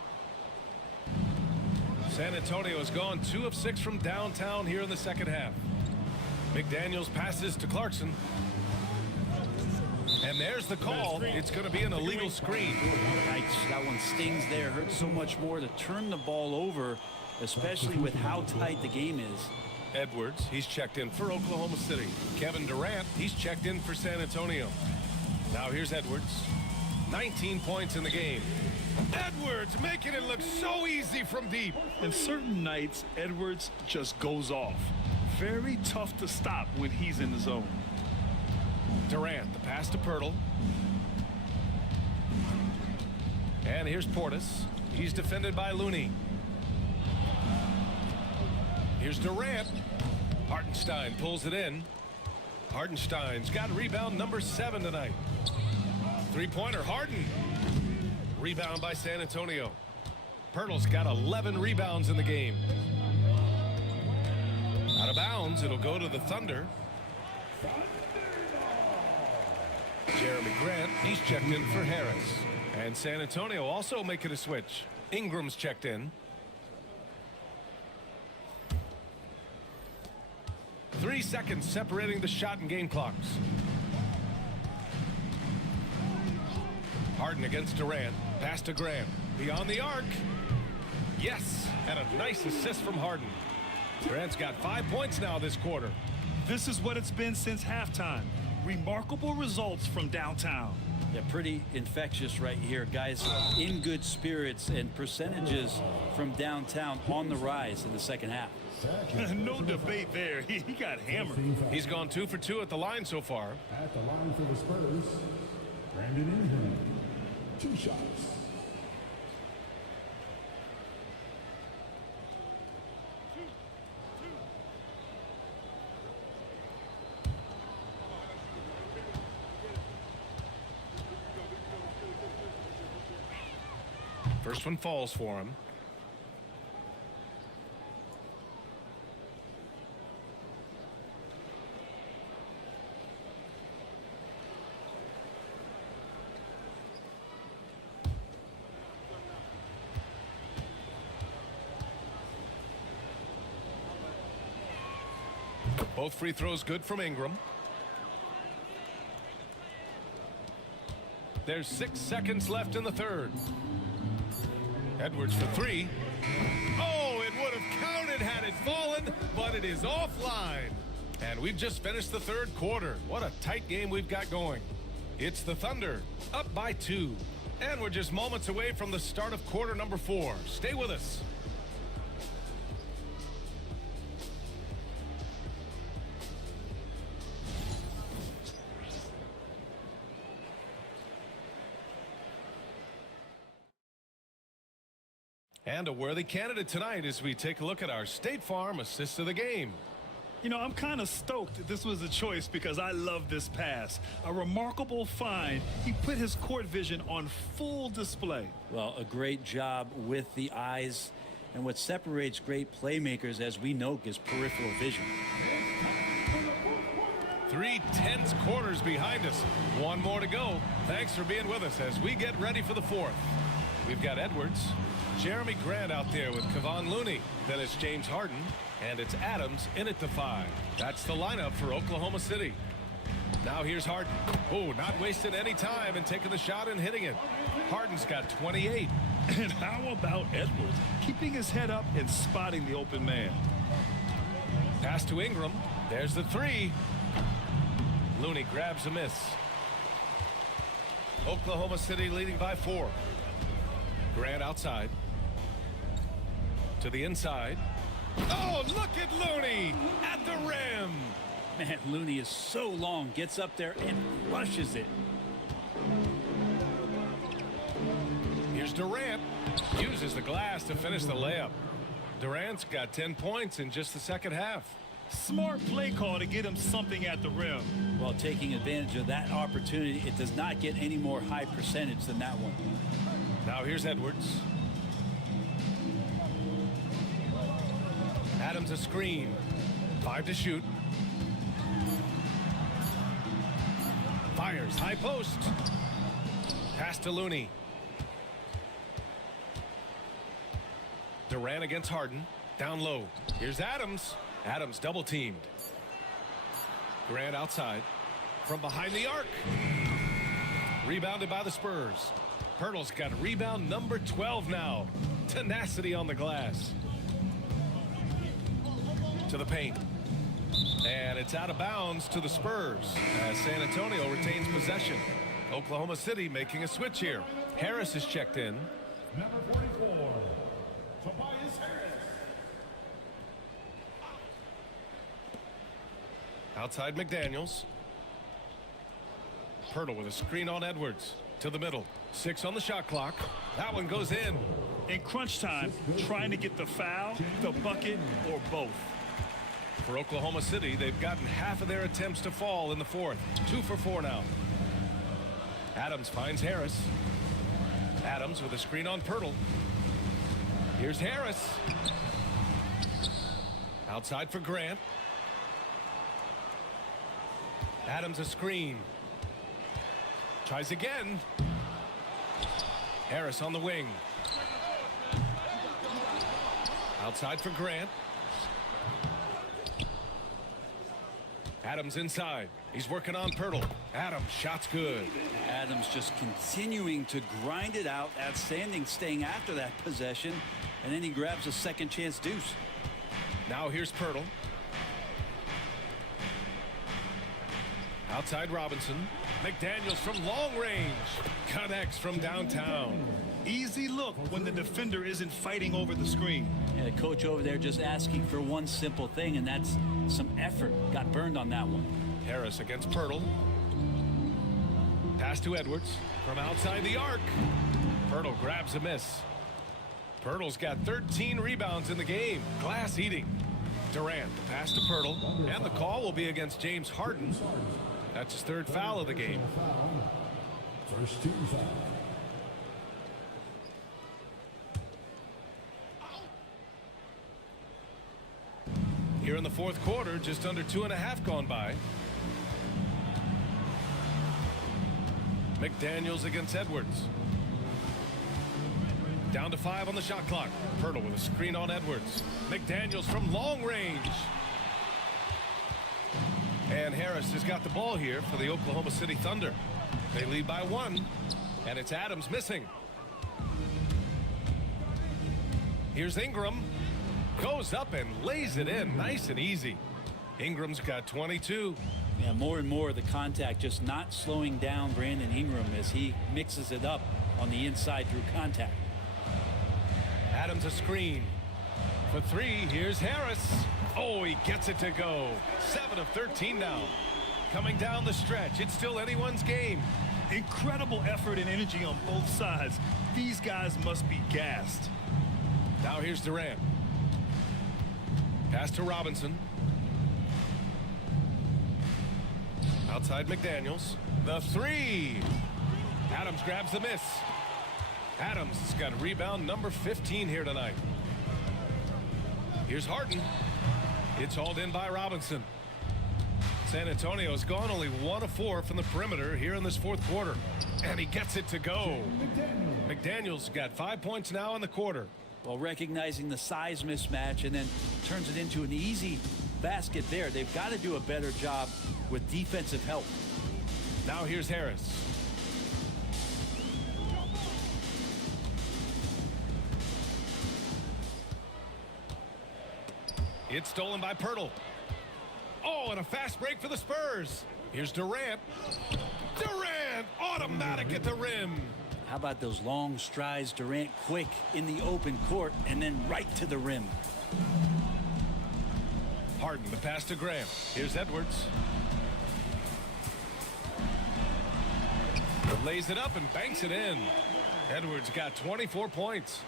San Antonio has gone 2 of 6 from downtown here in the second half. McDaniels passes to Clarkson. And there's the call. It's going to be an illegal screen. Yikes, that one stings there. Hurts so much more to turn the ball over, especially with how tight the game is. Edwards, he's checked in for Oklahoma City. Kevin Durant, he's checked in for San Antonio. Now here's Edwards. 19 points in the game. Edwards making it look so easy from deep. And certain nights, Edwards just goes off. Very tough to stop when he's in the zone. Durant, the pass to Pirtle. And here's Portis. He's defended by Looney. Here's Durant. Hartenstein pulls it in. Hartenstein's got rebound number 7 tonight. Three-pointer, Harden. Rebound by San Antonio. Pirtle's got 11 rebounds in the game. Out of bounds, it'll go to the Thunder. Jeremy Grant, he's checked in for Harris. And San Antonio also making a switch. Ingram's checked in. 3 seconds separating the shot and game clocks. Harden against Durant. Pass to Grant. Beyond the arc. Yes, and a nice assist from Harden. Grant's got 5 points now this quarter. This is what it's been since halftime. Remarkable results from downtown. Yeah, pretty infectious right here. Guys in good spirits, and percentages from downtown on the rise in the second half. No debate there. He got hammered. He's gone 2 for 2 at the line so far. At the line for the Spurs, Brandon Ingram. 2 shots. First one falls for him. Both free throws good from Ingram. There's 6 seconds left in the third. Edwards for 3. Oh, it would have counted had it fallen, but it is offline. And we've just finished the third quarter. What a tight game we've got going. It's the Thunder up by 2. And we're just moments away from the start of quarter number 4. Stay with us. And a worthy candidate tonight as we take a look at our State Farm assist of the game. You know, I'm kind of stoked that this was a choice because I love this pass. A remarkable find. He put his court vision on full display. Well, a great job with the eyes. And what separates great playmakers, as we know, is peripheral vision. 3 tense quarters behind us. 1 more to go. Thanks for being with us as we get ready for the 4th. We've got Edwards. Jeremy Grant out there with Kevon Looney. Then it's James Harden. And it's Adams in at the 5. That's the lineup for Oklahoma City. Now here's Harden. Oh, not wasting any time and taking the shot and hitting it. Harden's got 28. And how about Edwards? Keeping his head up and spotting the open man. Pass to Ingram. There's the 3. Looney grabs a miss. Oklahoma City leading by 4. Grant outside. To the inside. Oh, look at Looney at the rim. Man, Looney is so long, gets up there and rushes it. Here's Durant. Uses the glass to finish the layup. Durant's got 10 points in just the second half. Smart play call to get him something at the rim. Well, taking advantage of that opportunity, it does not get any more high percentage than that one. Now here's Edwards. Adams a screen. 5 to shoot. Fires high post. Pass to Looney. Durant against Harden. Down low. Here's Adams. Adams double teamed. Grant outside. From behind the arc. Rebounded by the Spurs. Pirtle's got rebound number 12 now. Tenacity on the glass. To the paint. And it's out of bounds to the Spurs as San Antonio retains possession. Oklahoma City making a switch here. Harris is checked in. Number 44, Tobias Harris. Outside McDaniels. Pirtle with a screen on Edwards. To the middle. 6 on the shot clock. That one goes in. In crunch time, trying to get the foul, the bucket, or both. For Oklahoma City, they've gotten half of their attempts to fall in the 4th. 2 for 4 now. Adams finds Harris. Adams with a screen on Pirtle. Here's Harris. Outside for Grant. Adams a screen. Tries again. Harris on the wing. Outside for Grant. Adams inside. He's working on Pirtle. Adams, shot's good. Adams just continuing to grind it out. Outstanding staying after that possession. And then he grabs a second chance deuce. Now here's Pirtle. Outside Robinson. McDaniels from long range. Connects from downtown. Easy look when the defender isn't fighting over the screen. Yeah, coach over there just asking for one simple thing, and that's some effort. Got burned on that one. Harris against Pirtle. Pass to Edwards from outside the arc. Pirtle grabs a miss. Pirtle's got 13 rebounds in the game. Glass eating. Durant, the pass to Pirtle, and the call will be against James Harden. That's his third foul of the game. First team foul. Here in the fourth quarter, just under 2.5 gone by. McDaniels against Edwards. Down to 5 on the shot clock. Pirtle with a screen on Edwards. McDaniels from long range. And Harris has got the ball here for the Oklahoma City Thunder. They lead by 1, and it's Adams missing. Here's Ingram. Goes up and lays it in nice and easy. Ingram's got 22. Yeah, more and more the contact just not slowing down Brandon Ingram as he mixes it up on the inside through contact. Adams a screen. For 3, here's Harris. Oh, he gets it to go. 7 of 13 now. Coming down the stretch, it's still anyone's game. Incredible effort and energy on both sides. These guys must be gassed. Now here's Durant. Pass to Robinson. Outside McDaniels. The 3. Adams grabs the miss. Adams has got rebound number 15 here tonight. Here's Harden. It's hauled in by Robinson. San Antonio's gone only 1 of 4 from the perimeter here in this fourth quarter. And he gets it to go. McDaniels got 5 points now in the quarter. Well, recognizing the size mismatch and then turns it into an easy basket there. They've got to do a better job with defensive help. Now here's Harris. It's stolen by Pirtle. Oh, and a fast break for the Spurs. Here's Durant. Durant, automatic at the rim. How about those long strides, Durant quick in the open court and then right to the rim. Harden, the pass to Graham. Here's Edwards. Lays it up and banks it in. Edwards got 24 points.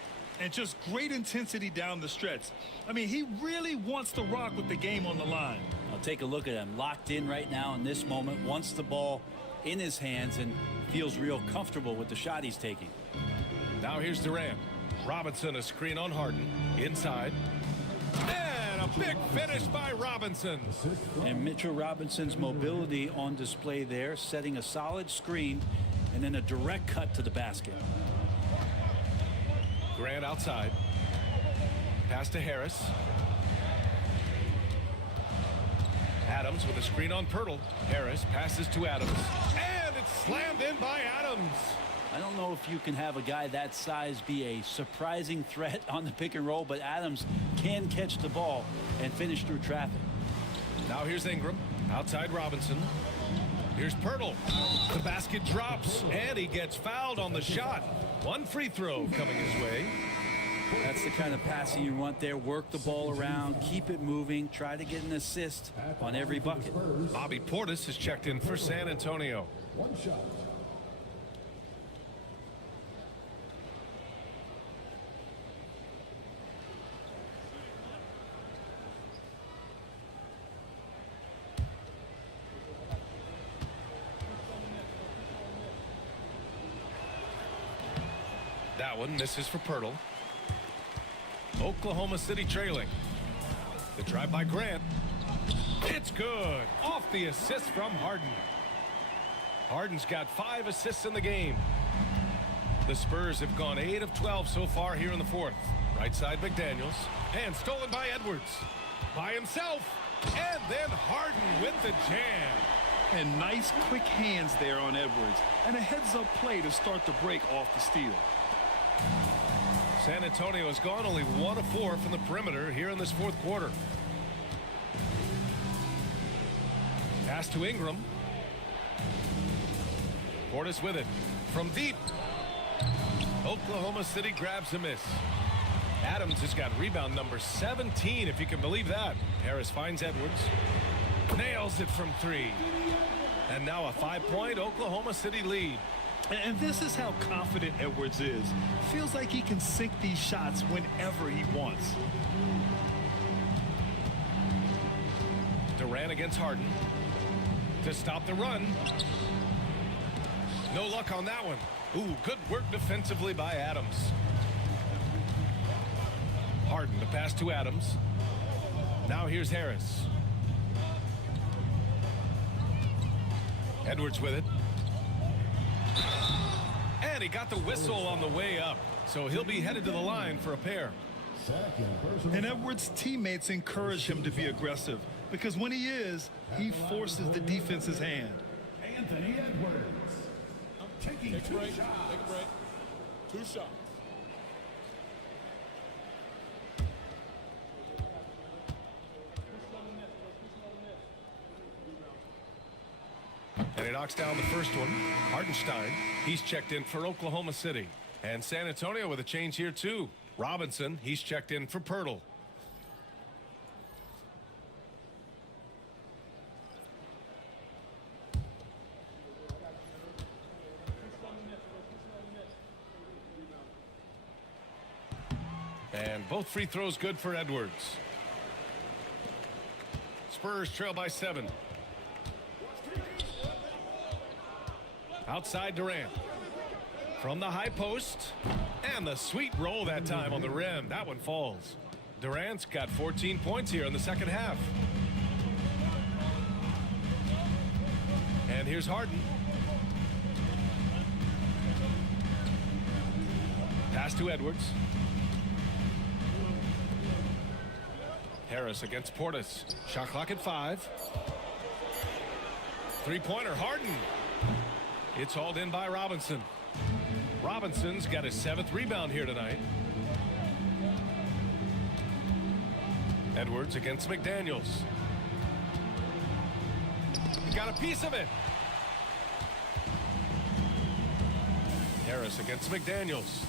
And just great intensity down the stretch. I mean, he really wants to rock with the game on the line. I'll take a look at him. Locked in right now in this moment. Wants the ball in his hands and feels real comfortable with the shot he's taking. Now here's Durant. Robinson, a screen on Harden. Inside. And a big finish by Robinson. And Mitchell Robinson's mobility on display there, setting a solid screen and then a direct cut to the basket. Grant outside. Pass to Harris. Adams with a screen on Pirtle. Harris passes to Adams. And it's slammed in by Adams. I don't know if you can have a guy that size be a surprising threat on the pick and roll, but Adams can catch the ball and finish through traffic. Now here's Ingram. Outside Robinson. Here's Pirtle. The basket drops, and he gets fouled on the shot. 1 free throw coming his way. That's the kind of passing you want there. Work the ball around, keep it moving, try to get an assist on every bucket. Bobby Portis has checked in for San Antonio. 1 shot. That one misses for Pirtle. Oklahoma City trailing. The drive by Grant. It's good. Off the assist from Harden. Harden's got 5 assists in the game. The Spurs have gone 8 of 12 so far here in the fourth. Right side McDaniels. And stolen by Edwards. By himself. And then Harden with the jam. And nice quick hands there on Edwards. And a heads-up play to start the break off the steal. San Antonio has gone only 1 of 4 from the perimeter here in this fourth quarter. Pass to Ingram. Portis with it. From deep. Oklahoma City grabs a miss. Adams has got rebound number 17, if you can believe that. Harris finds Edwards. Nails it from 3. And now a 5-point Oklahoma City lead. And this is how confident Edwards is. Feels like he can sink these shots whenever he wants. Durant against Harden. To stop the run. No luck on that one. Ooh, good work defensively by Adams. Harden to pass to Adams. Now here's Harris. Edwards with it. And he got the whistle on the way up. So he'll be headed to the line for a pair. And Edwards' teammates encourage him to be aggressive because when he is, he forces the defense's hand. Anthony Edwards. Taking Take a 2 break. shots. Take a break. 2 shots. And he knocks down the first one. Hartenstein, he's checked in for Oklahoma City. And San Antonio with a change here too. Robinson, he's checked in for Pirtle. And both free throws good for Edwards. Spurs trail by 7. Outside Durant. From the high post. And the sweet roll that time on the rim. That one falls. Durant's got 14 points here in the second half. And here's Harden. Pass to Edwards. Harris against Portis. Shot clock at 5. Three-pointer, Harden. It's hauled in by Robinson. Robinson's got his 7th rebound here tonight. Edwards against McDaniels. He got a piece of it. Harris against McDaniels.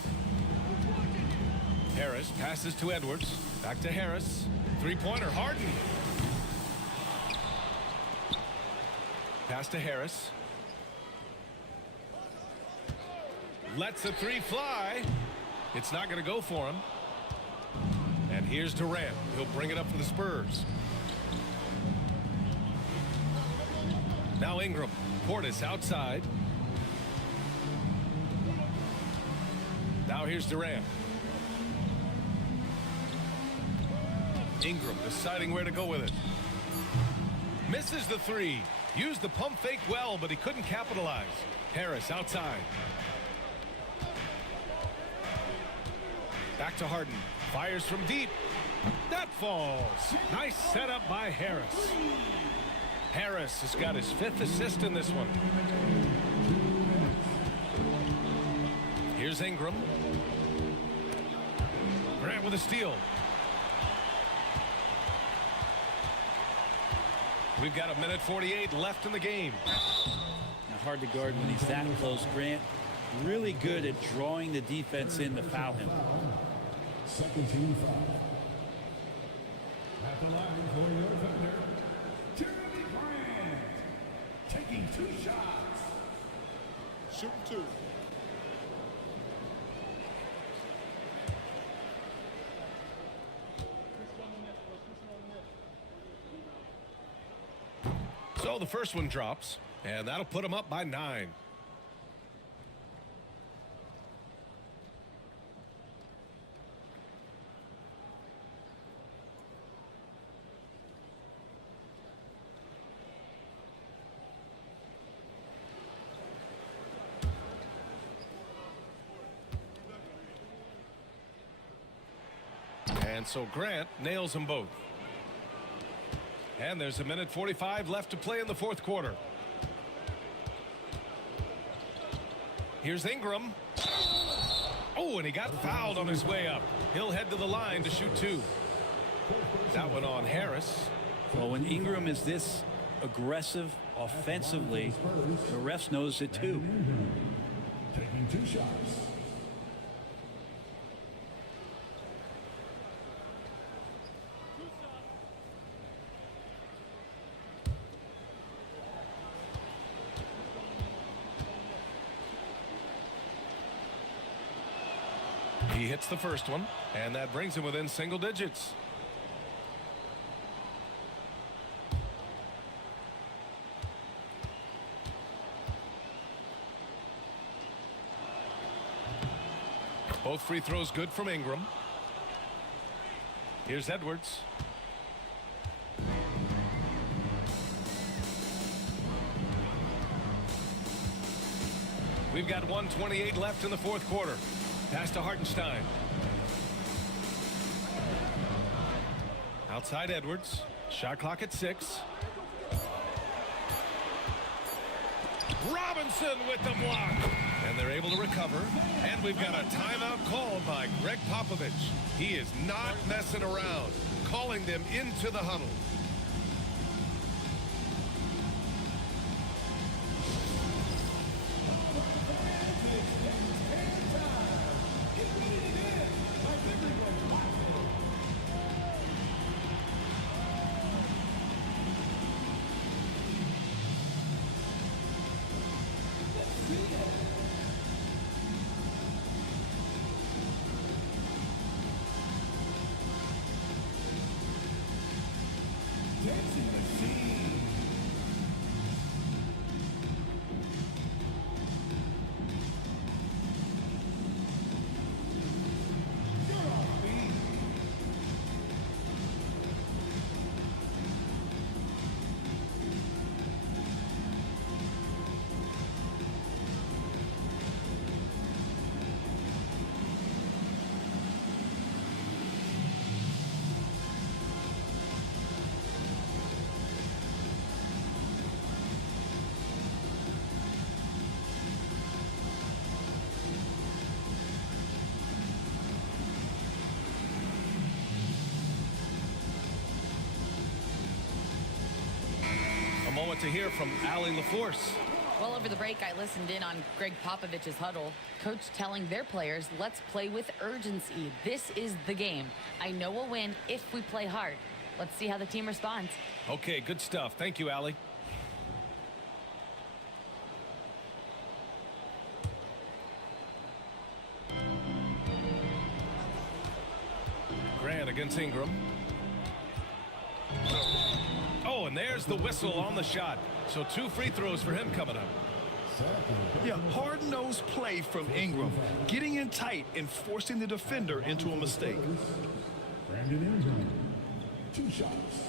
Harris passes to Edwards. Back to Harris. Three-pointer, Harden. Pass to Harris. Lets the 3 fly. It's not going to go for him. And here's Durant. He'll bring it up for the Spurs. Now Ingram. Portis outside. Now here's Durant. Ingram deciding where to go with it. Misses the 3. Used the pump fake well, but he couldn't capitalize. Harris outside. Back to Harden. Fires from deep. That falls. Nice setup by Harris. Harris has got his 5th assist in this one. Here's Ingram. Grant with a steal. We've got 1:48 left in the game. Now hard to guard when he's that close. Grant really good at drawing the defense in to foul him. Second team foul. At the line for your defender, Jeremy Grant. Taking 2 shots. Shooting 2. So the first one drops, and that'll put him up by 9. And so Grant nails them both. And there's a minute 45 left to play in the fourth quarter. Here's Ingram. Oh, and he got fouled on his way up. He'll head to the line to shoot two. That one on Harris. Well, when Ingram is this aggressive offensively, the refs knows it too. Taking 2 shots. He hits the first one, and that brings him within single digits. Both free throws good from Ingram. Here's Edwards. We've got 1:28 left in the fourth quarter. Pass to Hartenstein. Outside Edwards. Shot clock at 6. Robinson with the block. And they're able to recover. And we've got a timeout called by Greg Popovich. He is not messing around. Calling them into the huddle. To hear from Allie LaForce. Well, over the break, I listened in on Greg Popovich's huddle. Coach telling their players, let's play with urgency. This is the game. I know we'll win if we play hard. Let's see how the team responds. Okay, good stuff. Thank you, Allie. Grant against Ingram. Oh, and there's the whistle on the shot. So 2 free throws for him coming up. Yeah, hard-nosed play from Ingram, getting in tight and forcing the defender into a mistake. Brandon Ingram, 2 shots.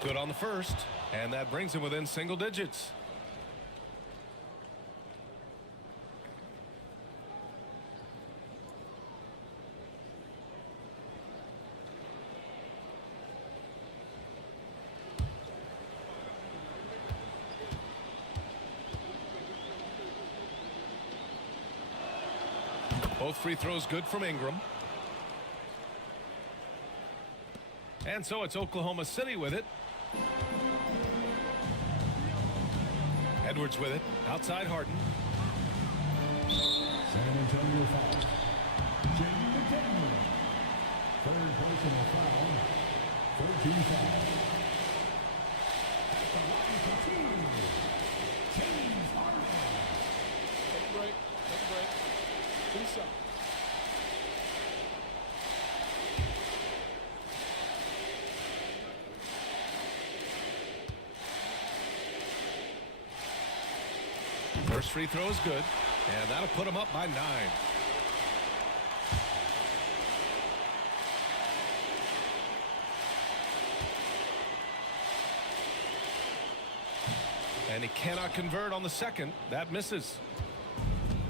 Good on the first, and that brings him within single digits. Both free throws good from Ingram. And so it's Oklahoma City with it. Edwards with it. Outside Harden. San Antonio foul. Jamie McDaniel. Third personal foul. 13 fouls. The line for 2. James Harden. Take a break. Take a break. 2 shots. First free throw is good, and that'll put him up by 9. And he cannot convert on the second. That misses.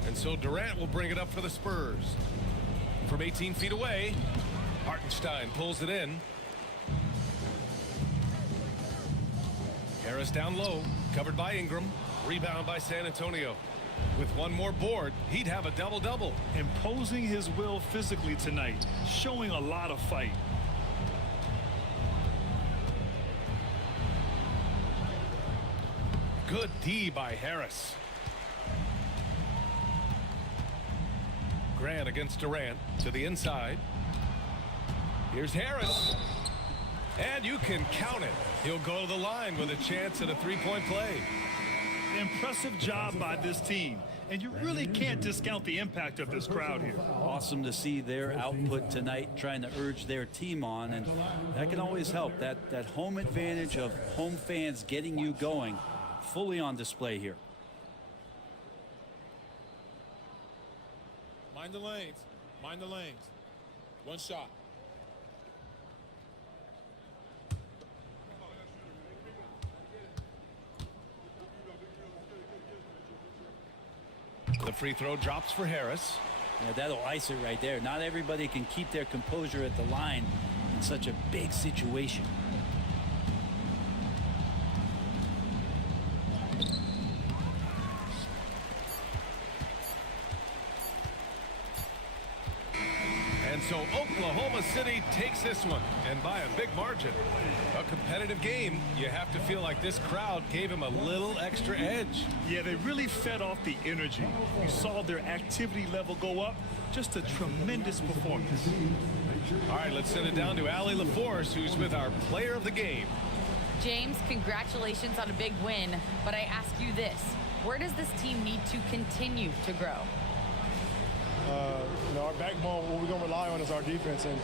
And so Durant will bring it up for the Spurs. From 18 feet away, Hartenstein pulls it in. Harris down low, covered by Ingram. Rebound by San Antonio. With one more board, he'd have a double-double. Imposing his will physically tonight, showing a lot of fight. Good D by Harris. Grant against Durant to the inside. Here's Harris. And you can count it. He'll go to the line with a chance at a three-point play. Impressive job by this team. And you really can't discount the impact of this crowd here. Awesome to see their output tonight, trying to urge their team on, and that can always help. That home advantage of home fans getting you going, fully on display here. Mind the lanes. Mind the lanes. One shot. The free throw drops for Harris. Yeah, that'll ice it right there. Not everybody can keep their composure at the line in such a big situation. And so Oklahoma City takes this one, and by a big margin. A competitive game. You have to feel like this crowd gave him a little extra edge. Yeah, they really fed off the energy. You saw their activity level go up. Just a tremendous performance. All right, let's send it down to Allie LaForce, who's with our player of the game. James, congratulations on a big win, but I ask you this. Where does this team need to continue to grow? Our backbone, what we're going to rely on is our defense, and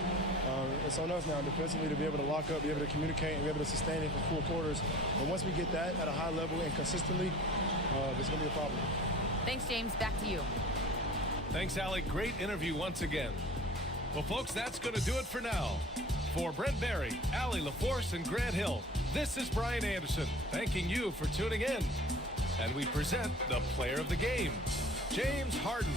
it's on us now defensively to be able to lock up, be able to communicate, and be able to sustain it for 4 quarters. And once we get that at a high level and consistently, it's going to be a problem. Thanks, James. Back to you. Thanks, Allie. Great interview once again. Well, folks, that's going to do it for now. For Brent Barry, Allie LaForce, and Grant Hill, this is Brian Anderson thanking you for tuning in. And we present the player of the game, James Harden.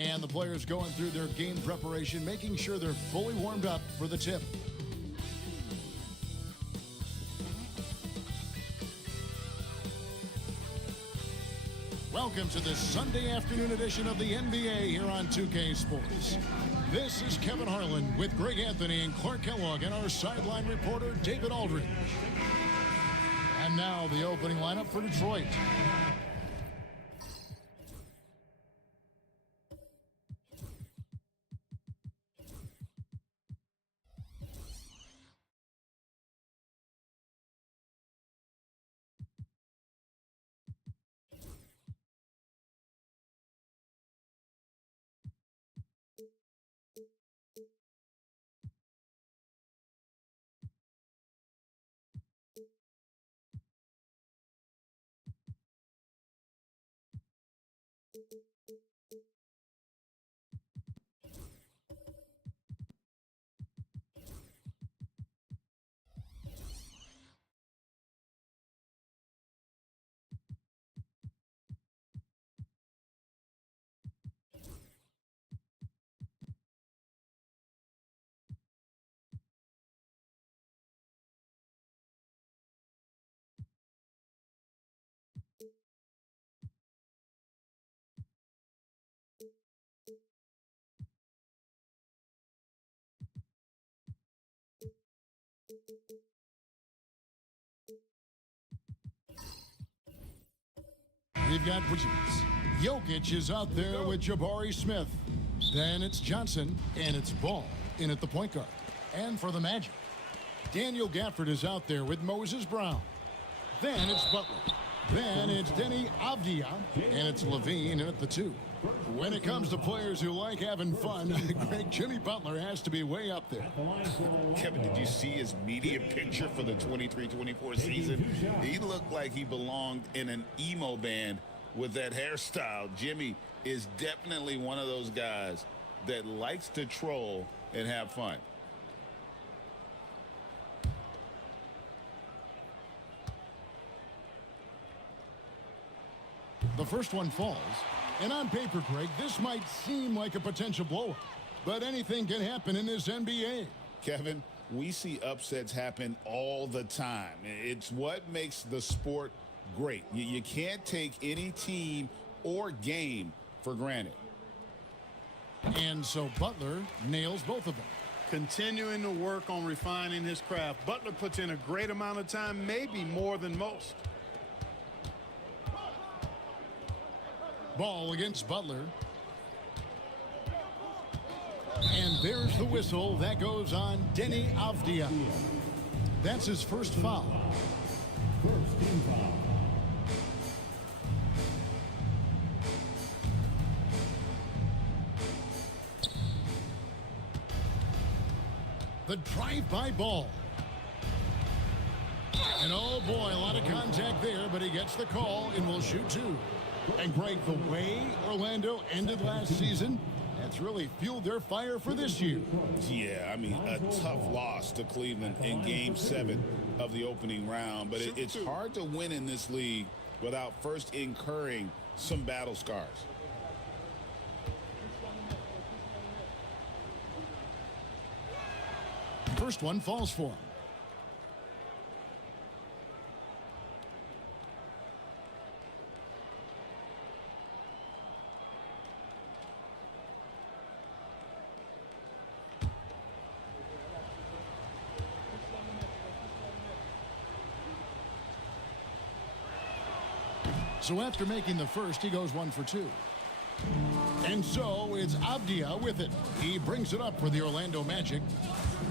And the players going through their game preparation, making sure they're fully warmed up for the tip. Welcome to this Sunday afternoon edition of the NBA here on 2K Sports. This is Kevin Harlan with Greg Anthony and Clark Kellogg and our sideline reporter David Aldridge. And now the opening lineup for Detroit. We've got Bridges. Jokic is out there with Jabari Smith. Then it's Johnson, and it's Ball in at the point guard. And for the Magic, Daniel Gafford is out there with Moses Brown. Then it's Butler. Then it's Denny Avdia, and it's Levine in at the 2. When it comes to players who like having fun, Greg, Jimmy Butler has to be way up there. Kevin, did you see his media picture for the 23-24 season? He looked like he belonged in an emo band with that hairstyle. Jimmy is definitely one of those guys that likes to troll and have fun. The first one falls. And on paper, Greg, this might seem like a potential blowout. But anything can happen in this NBA. Kevin, we see upsets happen all the time. It's what makes the sport great. You can't take any team or game for granted. And so Butler nails both of them. Continuing to work on refining his craft. Butler puts in a great amount of time, maybe more than most. Ball against Butler. And there's the whistle. That goes on Denny Avdia. That's his first foul. First team foul. The drive-by Ball. And oh boy, a lot of contact there, but he gets the call and will shoot 2. And Greg, the way Orlando ended last season, that's really fueled their fire for this year. Yeah, I mean, a tough loss to Cleveland in Game 7 of the opening round. But it's hard to win in this league without first incurring some battle scars. First one falls for him. So after making the first, he goes 1 for 2. And so it's Avdia with it. He brings it up for the Orlando Magic.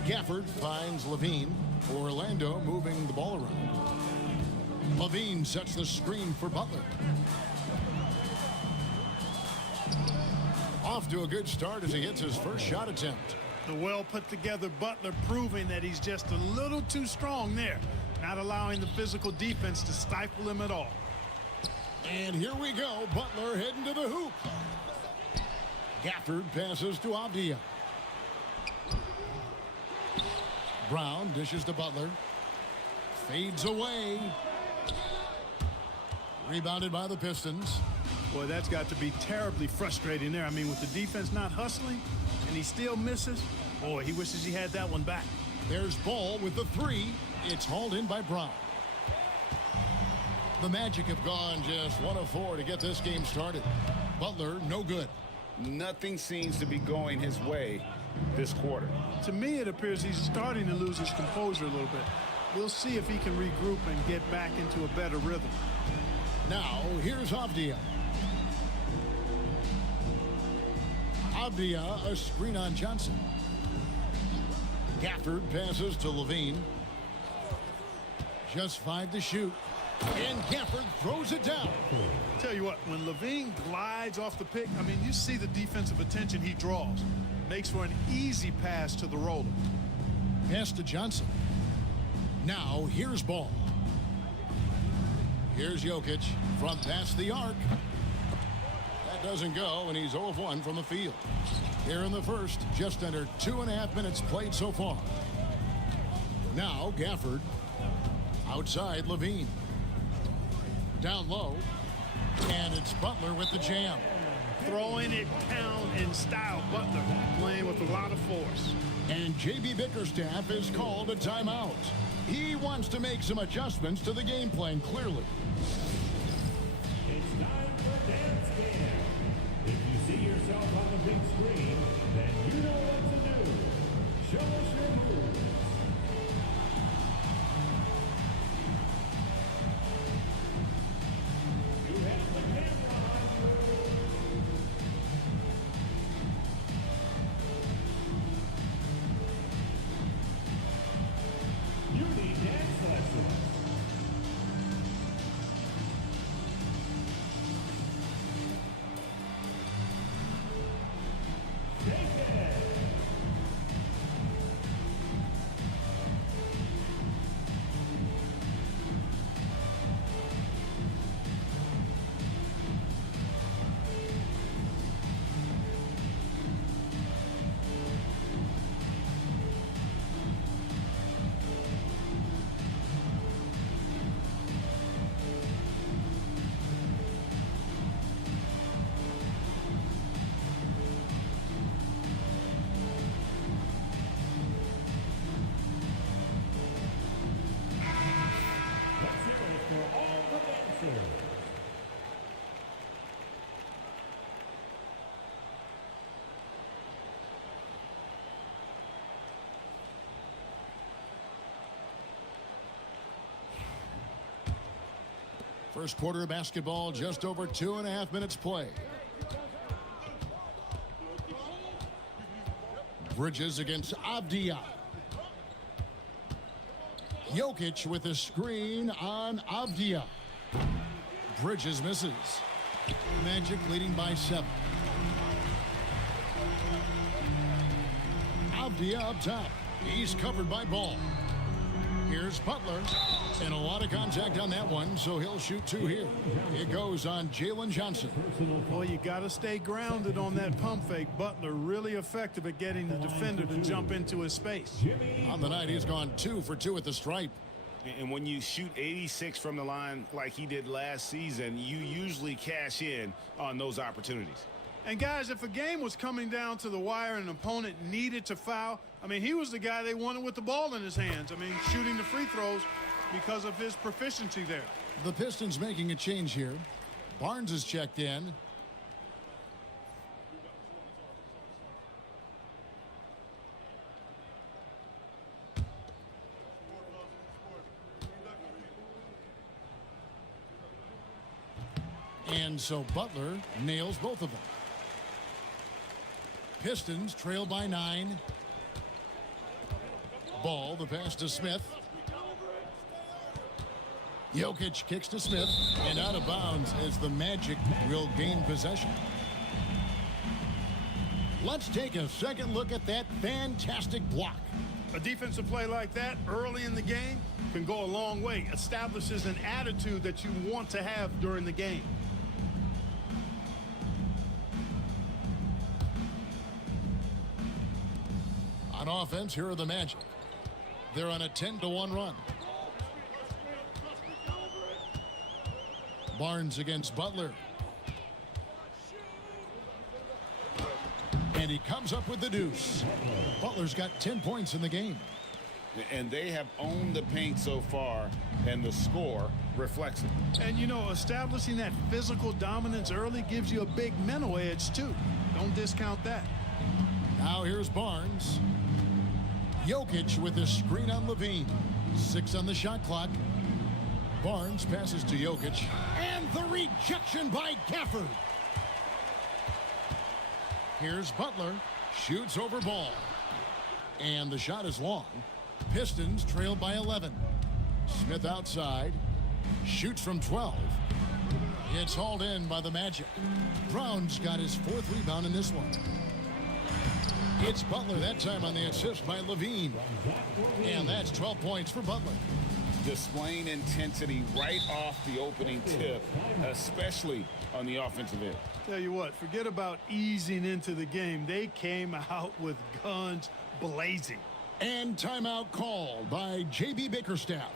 Gafford finds Levine. Orlando moving the ball around. Levine sets the screen for Butler. Off to a good start as he hits his first shot attempt. The well put together Butler proving that he's just a little too strong there, not allowing the physical defense to stifle him at all. And here we go. Butler heading to the hoop. Gafford passes to Avdia. Brown dishes to Butler. Fades away. Rebounded by the Pistons. Boy, that's got to be terribly frustrating there. I mean, with the defense not hustling and he still misses, boy, he wishes he had that one back. There's Ball with the 3. It's hauled in by Brown. The Magic have gone just 1 of 4 to get this game started. Butler, no good. Nothing seems to be going his way this quarter. To me, it appears he's starting to lose his composure a little bit. We'll see if he can regroup and get back into a better rhythm. Now, here's Avdia. Avdia, a screen on Johnson. Gafford passes to Levine. Just 5 to shoot. And Gafford throws it down. Tell you what, when Levine glides off the pick, I mean, you see the defensive attention he draws. Makes for an easy pass to the roller. Pass to Johnson. Now, here's Ball. Here's Jokic from past the arc. That doesn't go, and he's 0 of 1 from the field. Here in the first, just under 2.5 minutes played so far. Now, Gafford. Outside, Levine. Down low. And it's Butler with the jam. Throwing it down in style. Butler playing with a lot of force. And J.B. Bickerstaff is called a timeout. He wants to make some adjustments to the game plan, clearly. It's time for Dance Dance. If you see yourself on the big screen, then you know what to do. Show us your moves. You have the First quarter of basketball, just over 2.5 minutes play. Bridges against Avdia. Jokic with a screen on Avdia. Bridges misses. Magic leading by 7. Avdia up top. He's covered by Ball. Here's Butler. And a lot of contact on that one, so he'll shoot 2 here. It goes on Jalen Johnson. Well, you got to stay grounded on that pump fake. Butler really effective at getting the defender to jump into his space. On the night, he's gone 2 for 2 at the stripe. And when you shoot 86 from the line like he did last season, you usually cash in on those opportunities. And guys, if a game was coming down to the wire and an opponent needed to foul, I mean, he was the guy they wanted with the ball in his hands. I mean, shooting the free throws because of his proficiency there. The Pistons making a change here. Barnes is checked in. And so Butler nails both of them. Pistons trail by 9. Ball, the pass to Smith. Jokic kicks to Smith, and out of bounds as the Magic will gain possession. Let's take a second look at that fantastic block. A defensive play like that early in the game can go a long way. Establishes an attitude that you want to have during the game. On offense, here are the Magic. They're on a 10-1 run. Barnes against Butler. And he comes up with the deuce. Butler's got 10 points in the game. And they have owned the paint so far, and the score reflects it. And, you know, establishing that physical dominance early gives you a big mental edge, too. Don't discount that. Now here's Barnes. Jokic with a screen on Levine. 6 on the shot clock. Barnes passes to Jokic. And the rejection by Gafford. Here's Butler. Shoots over Ball. And the shot is long. Pistons trail by 11. Smith outside. Shoots from 12. It's hauled in by the Magic. Brown's got his 4th rebound in this one. It's Butler that time on the assist by Levine. And that's 12 points for Butler. Displaying intensity right off the opening tip, especially on the offensive end. Tell you what, forget about easing into the game. They came out with guns blazing. And timeout called by J.B. Bickerstaff.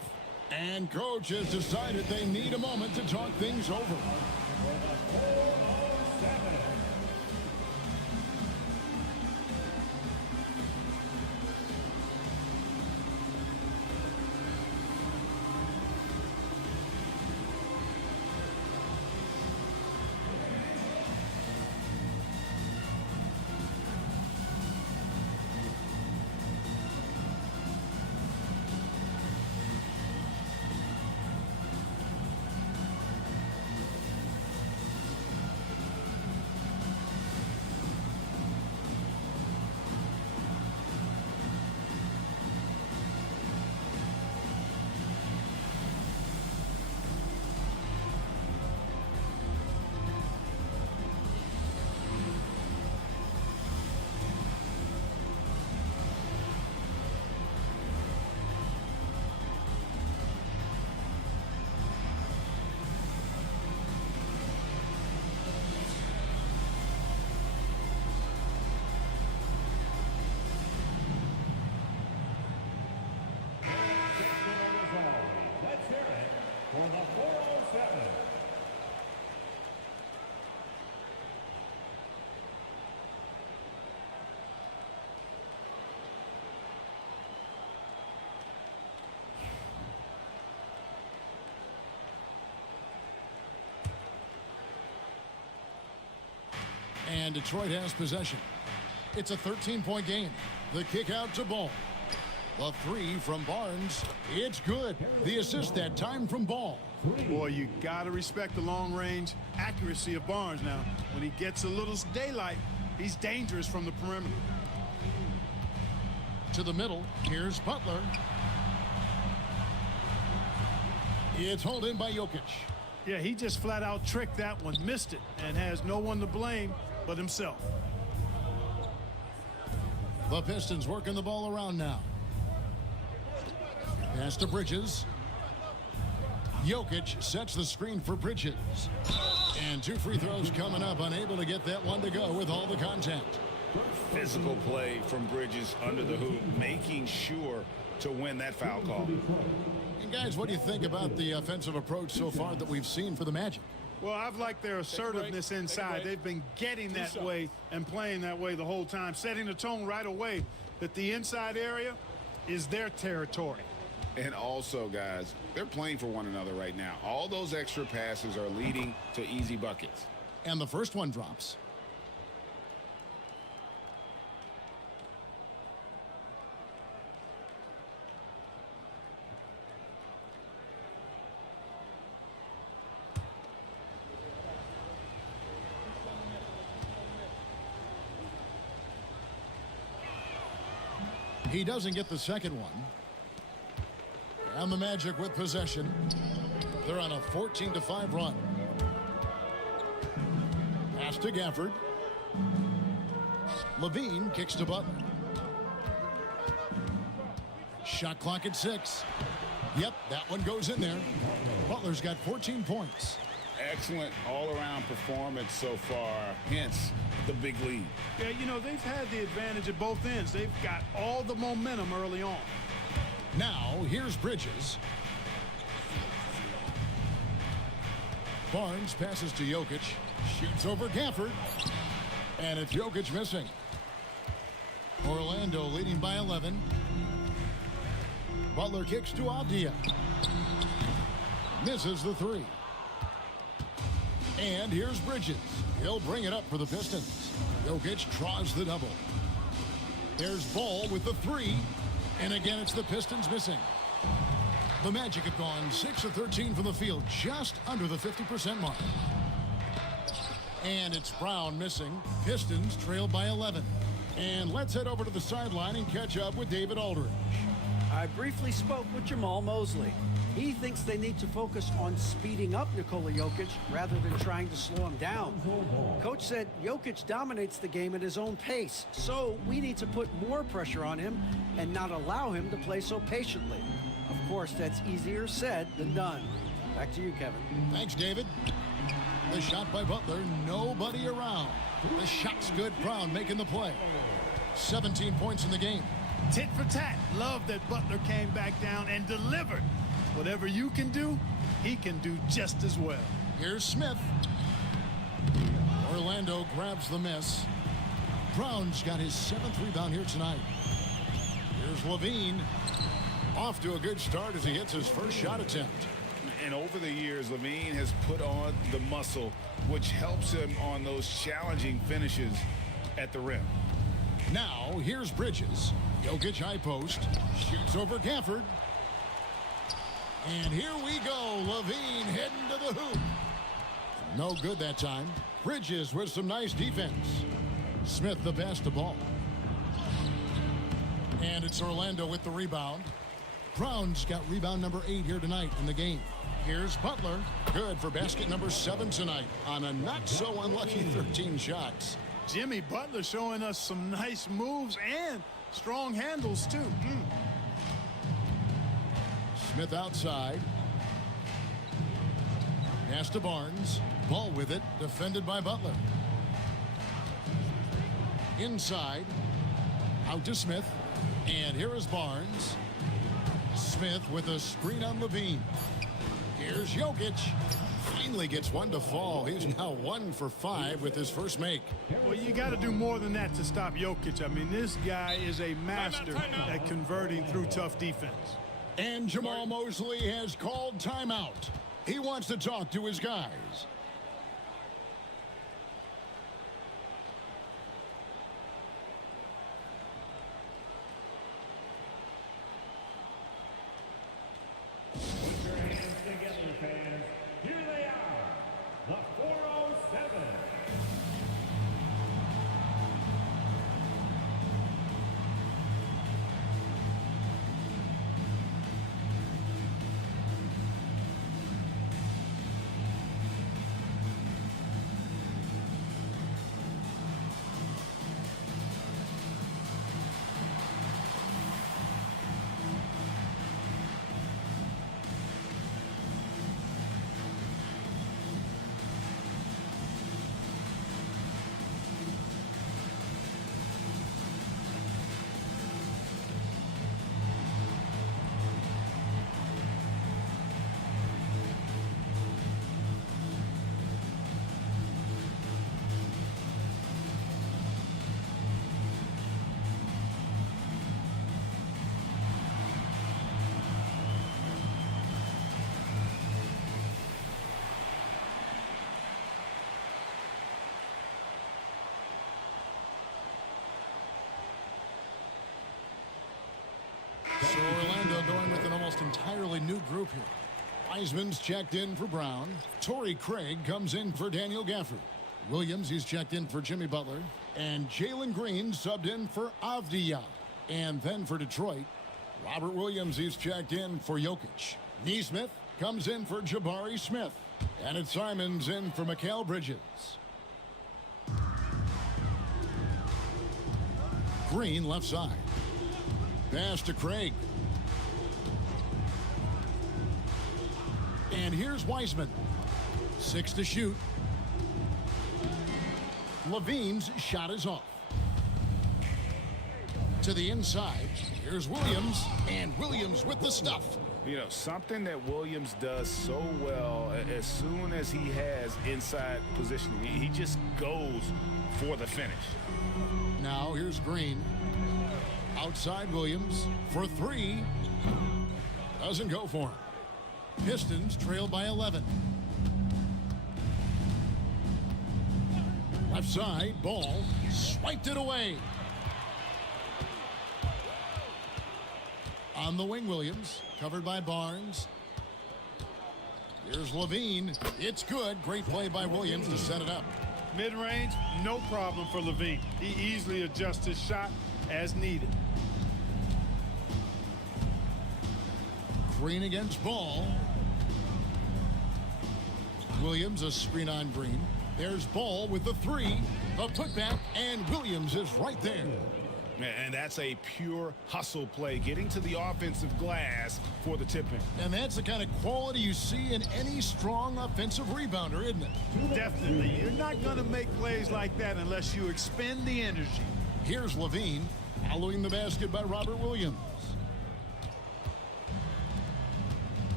And coach has decided they need a moment to talk things over. And Detroit has possession. It's a 13-point game. The kick out to Ball. The three from Barnes. It's good. The assist that time from Ball. Boy, you got to respect the long-range accuracy of Barnes now. When he gets a little daylight, he's dangerous from the perimeter. To the middle. Here's Butler. It's hauled in by Jokic. Yeah, he just flat out tricked that one, missed it, and has no one to blame but himself. The Pistons working the ball around now. Pass to Bridges. Jokic sets the screen for Bridges. And 2 free throws coming up, unable to get that one to go with all the contact. Physical play from Bridges under the hoop, making sure to win that foul call. And guys, what do you think about the offensive approach so far that we've seen for the Magic? Well, I've liked their assertiveness inside. They've been getting that way and playing that way the whole time, setting the tone right away that the inside area is their territory. And also, guys, they're playing for one another right now. All those extra passes are leading to easy buckets. And the first one drops. He doesn't get the second one. And the Magic with possession. They're on a 14-5 run. Pass to Gafford. Levine kicks to Butler. Shot clock at 6. Yep, that one goes in there. Butler's got 14 points. Excellent all-around performance so far, hence the big lead. Yeah, you know, they've had the advantage at both ends. They've got all the momentum early on. Now, here's Bridges. Barnes passes to Jokic. Shoots over Gafford. And it's Jokic missing. Orlando leading by 11. Butler kicks to Avdia. Misses the 3. And here's Bridges. He'll bring it up for the Pistons. Jokic draws the double. There's Ball with the 3. And again, it's the Pistons missing. The Magic have gone 6 of 13 from the field, just under the 50% mark. And it's Brown missing. Pistons trail by 11. And let's head over to the sideline and catch up with David Aldridge. I briefly spoke with Jamal Mosley. He thinks they need to focus on speeding up Nikola Jokic rather than trying to slow him down. Coach said Jokic dominates the game at his own pace, so we need to put more pressure on him and not allow him to play so patiently. Of course, that's easier said than done. Back to you, Kevin. Thanks, David. The shot by Butler, nobody around. The shot's good. Brown making the play. 17 points in the game. Tit for tat. Love that Butler came back down and delivered. Whatever you can do, he can do just as well. Here's Smith. Orlando grabs the miss. Brown's got his 7th rebound here tonight. Here's Levine. Off to a good start as he hits his first shot attempt. And over the years, Levine has put on the muscle, which helps him on those challenging finishes at the rim. Now, here's Bridges. Jokic high post. Shoots over Gafford. And here we go. Levine heading to the hoop. No good that time. Bridges with some nice defense. Smith the pass to Ball. And it's Orlando with the rebound. Brown's got rebound number 8 here tonight in the game. Here's Butler. Good for basket number 7 tonight on a not so unlucky 13 shots. Jimmy Butler showing us some nice moves and strong handles too. Smith outside. Pass to Barnes. Ball with it. Defended by Butler. Inside. Out to Smith. And here is Barnes. Smith with a screen on Levine. Here's Jokic. Finally gets one to fall. He's now 1 for 5 with his first make. Well, you got to do more than that to stop Jokic. I mean, this guy is a master at converting through tough defense. And Jamal Mosley has called timeout. He wants to talk to his guys. fans, here they are, the 407. So Orlando going with an almost entirely new group here. Wiseman's checked in for Brown. Torrey Craig comes in for Daniel Gafford. Williams, he's checked in for Jimmy Butler. And Jalen Green subbed in for Avdija. And then for Detroit, Robert Williams, he's checked in for Jokic. Neesmith comes in for Jabari Smith. And it's Simons in for Mikal Bridges. Green left side. Pass to Craig. And here's Wiseman. 6 to shoot. Levine's shot is off. To the inside. Here's Williams. And Williams with the stuff. You know, something that Williams does so well, as soon as he has inside positioning, he just goes for the finish. Now here's Green. Outside Williams for 3. Doesn't go for him. Pistons trail by 11. Left side, Ball swiped it away. On the wing, Williams, covered by Barnes. Here's Levine. It's good. Great play by Williams to set it up. Mid-range, no problem for Levine. He easily adjusts his shot as needed. Green against Ball. Williams a screen on Green. There's Ball with the 3. The putback, and Williams is right there. And that's a pure hustle play, getting to the offensive glass for the tip-in. And that's the kind of quality you see in any strong offensive rebounder, isn't it? Definitely. You're not going to make plays like that unless you expend the energy. Here's Levine, following the basket by Robert Williams.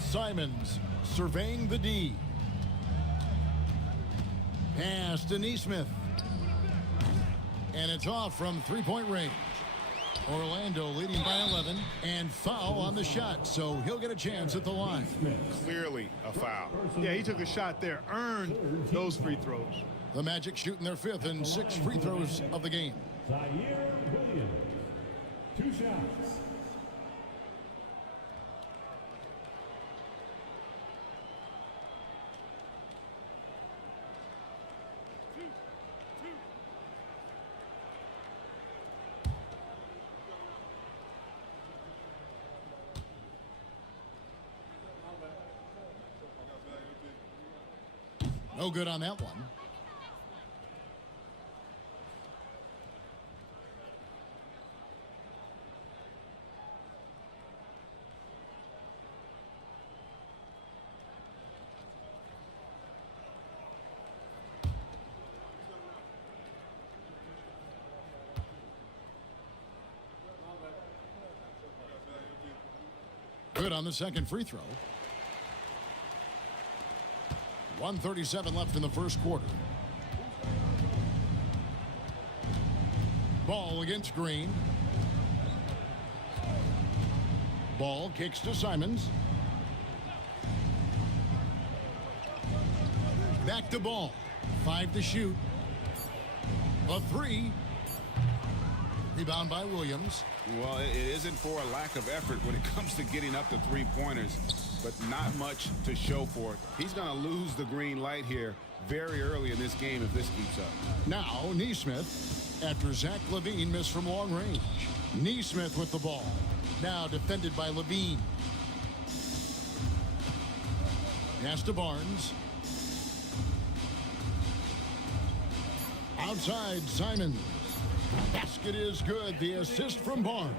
Simons surveying the D. Pass to Neesmith. And it's off from three-point range. Orlando leading by 11, and foul on the shot, so he'll get a chance at the line. Clearly a foul. Yeah, he took a shot there, earned those free throws. The Magic shooting their 5th and 6th free throws of the game. Zaire Williams, 2 shots. No good on that one. Good on the second free throw. 1:37 left in the first quarter. Ball against Green. Ball kicks to Simons. Back to Ball. 5 to shoot. A 3. Rebound by Williams. Well, it isn't for a lack of effort when it comes to getting up to three-pointers, but not much to show for it. He's going to lose the green light here very early in this game if this keeps up. Now, Neesmith, after Zach LaVine missed from long range. Neesmith with the ball. Now defended by LaVine. Pass to Barnes. Outside, Simons. Basket is good. The assist from Barnes.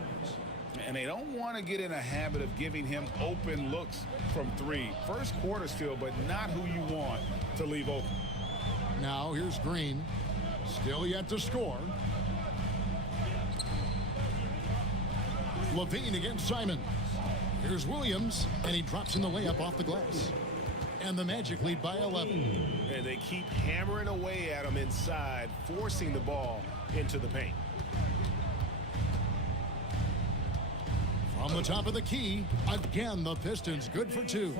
And they don't want to get in a habit of giving him open looks from three. First quarter still, but not who you want to leave open. Now here's Green. Still yet to score. LaVine against Simons. Here's Williams, and he drops in the layup off the glass. And the Magic lead by 11. And they keep hammering away at him inside, forcing the ball into the paint. From the top of the key, again, the Pistons good for two.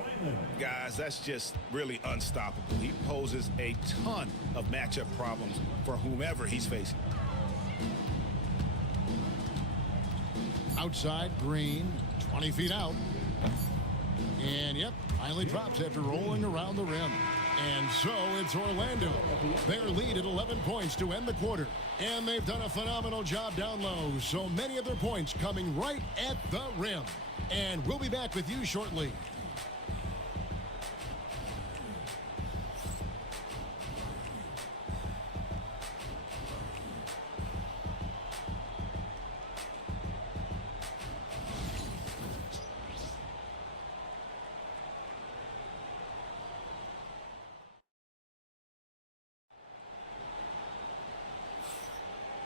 Guys, that's just really unstoppable. He poses a ton of matchup problems for whomever he's facing. Outside, Green, 20 feet out. And, yep, finally drops after rolling around the rim. And so it's Orlando. Their lead at 11 points to end the quarter. And they've done a phenomenal job down low. So many of their points coming right at the rim. And we'll be back with you shortly.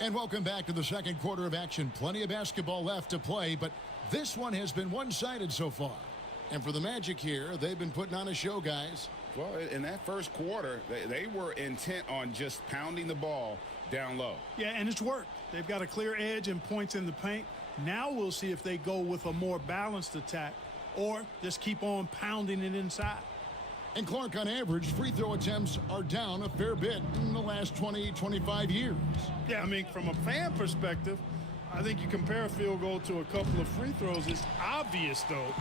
And welcome back to the second quarter of action. Plenty of basketball left to play, but this one has been one-sided so far. And for the Magic here, they've been putting on a show, guys. Well, in that first quarter, they were intent on just pounding the ball down low. Yeah, and it's worked. They've got a clear edge and points in the paint. Now we'll see if they go with a more balanced attack or just keep on pounding it inside. And Clark, on average, free throw attempts are down a fair bit in the last 20, 25 years. Yeah, I mean, from a fan perspective, I think you compare a field goal to a couple of free throws. It's obvious, though,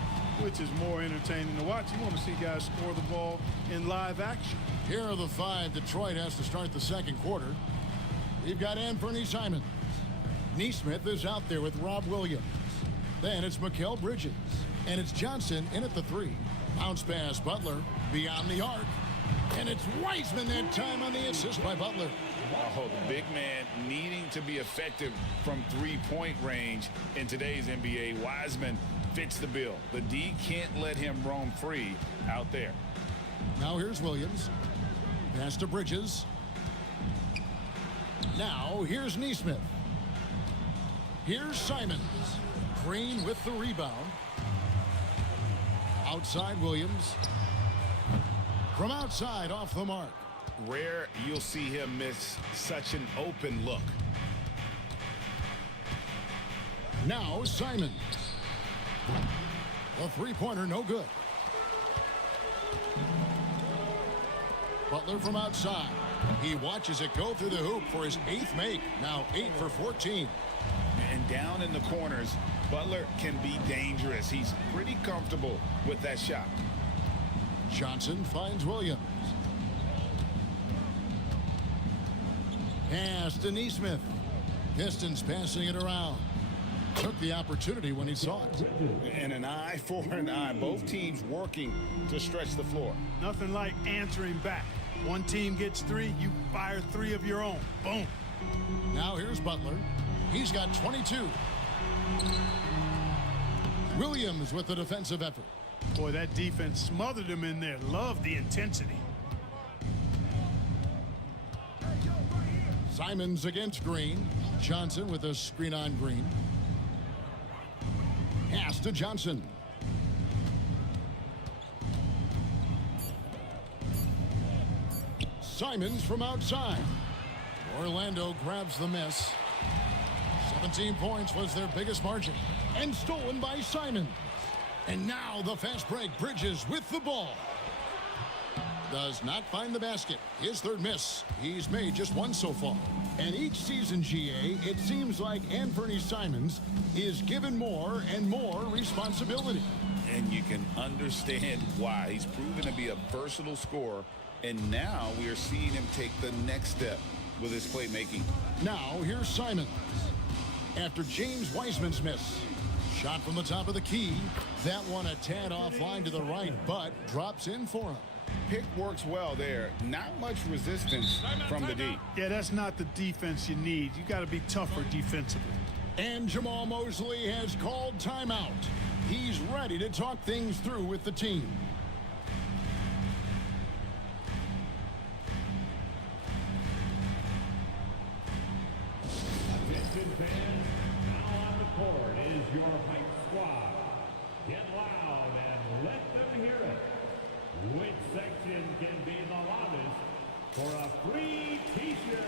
which is more entertaining to watch. You want to see guys score the ball in live action. Here are the five Detroit has to start the second quarter. We've got Anthony Simons. Neesmith is out there with Rob Williams. Then it's Mikal Bridges. And it's Johnson in at the three. Bounce pass, Butler beyond the arc. And it's Wiseman that time on the assist by Butler. Oh, the big man needing to be effective from three-point range in today's NBA. Wiseman fits the bill. The D can't let him roam free out there. Now here's Williams. Pass to Bridges. Now here's Neesmith. Here's Simons. Green with the rebound. Outside Williams. From outside, off the mark. Rare you'll see him miss such an open look. Now Simons. The three-pointer, no good. Butler from outside. He watches it go through the hoop for his eighth make. Now 8 for 14. And down in the corners, Butler can be dangerous. He's pretty comfortable with that shot. Johnson finds Williams. Pass to Neesmith. Pistons passing it around. Took the opportunity when he saw it. And an eye for an eye. Both teams working to stretch the floor. Nothing like answering back. One team gets three, you fire three of your own. Boom. Now here's Butler. He's got 22. Williams with the defensive effort. Boy, that defense smothered him in there. Love the intensity. Simons against Green. Johnson with a screen on Green. Pass to Johnson. Simons from outside. Orlando grabs the miss. 17 points was their biggest margin. And stolen by Simons. And now the fast break. Bridges with the ball. Does not find the basket. His third miss. He's made just one so far. And each season, GA, it seems like Anthony Simons is given more and more responsibility. And you can understand why. He's proven to be a versatile scorer, and now we are seeing him take the next step with his playmaking. Now, here's Simons. After James Wiseman's miss. Shot from the top of the key. That one a tad offline to the right, but drops in for him. Pick works well there. Not much resistance from the D. Yeah, that's not the defense you need. You got to be tougher defensively. And Jamal Mosley has called timeout. He's ready to talk things through with the team. Attention fans, now on the court is your hype squad. Get loud and let them hear it. Which section can be the loudest for a free t-shirt?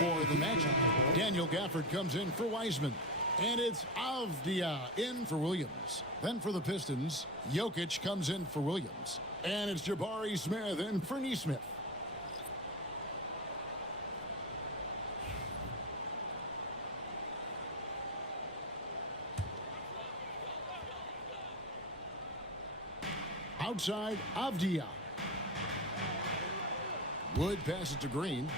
For the Magic, Daniel Gafford comes in for Wiseman. And it's Avdia in for Williams. Then for the Pistons, Jokic comes in for Williams. And it's Jabari Smith in for Nesmith. Outside, Avdia. Wood passes to Green.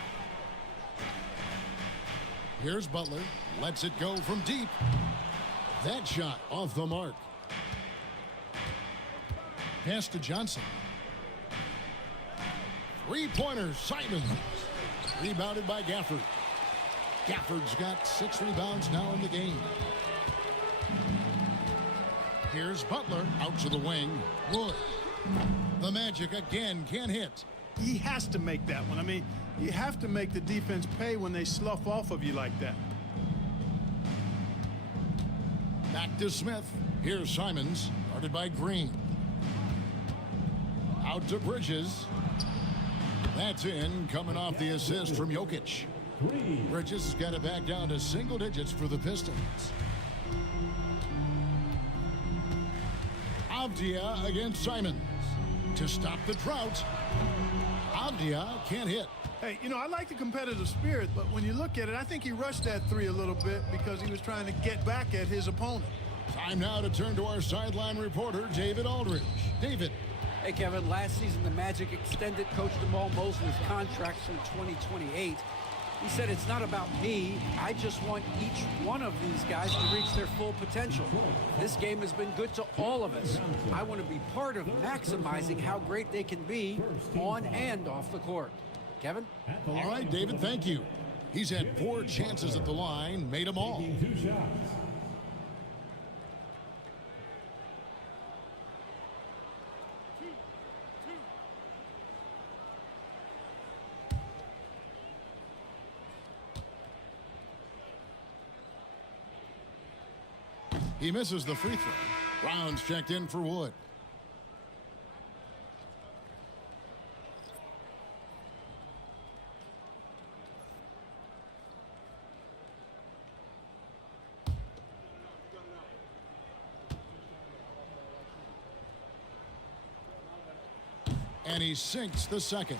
Here's Butler. Lets it go from deep. That shot off the mark. Pass to Johnson. Three-pointers, Simons. Rebounded by Gafford. Gafford's got 6 rebounds now in the game. Here's Butler out to the wing. Wood. The Magic again can't hit. He has to make that one. I mean, you have to make the defense pay when they slough off of you like that. Back to Smith. Here's Simons, guarded by Green. Out to Bridges. That's in, coming off the assist from Jokic. Bridges has got it back down to single digits for the Pistons. Avdia against Simons. To stop the drought. Avdia can't hit. Hey, you know, I like the competitive spirit, but when you look at it, I think he rushed that three a little bit because he was trying to get back at his opponent. Time now to turn to our sideline reporter, David Aldridge. David. Hey, Kevin, last season the Magic extended Coach Jamal Mosley's contract through 2028. He said, it's not about me. I just want each one of these guys to reach their full potential. This game has been good to all of us. I want to be part of maximizing how great they can be on and off the court. Kevin? All right, David, thank you. He's had 4 chances at the line, made them all. 2 shots. He misses the free throw. Brown's checked in for Wood. And he sinks the second.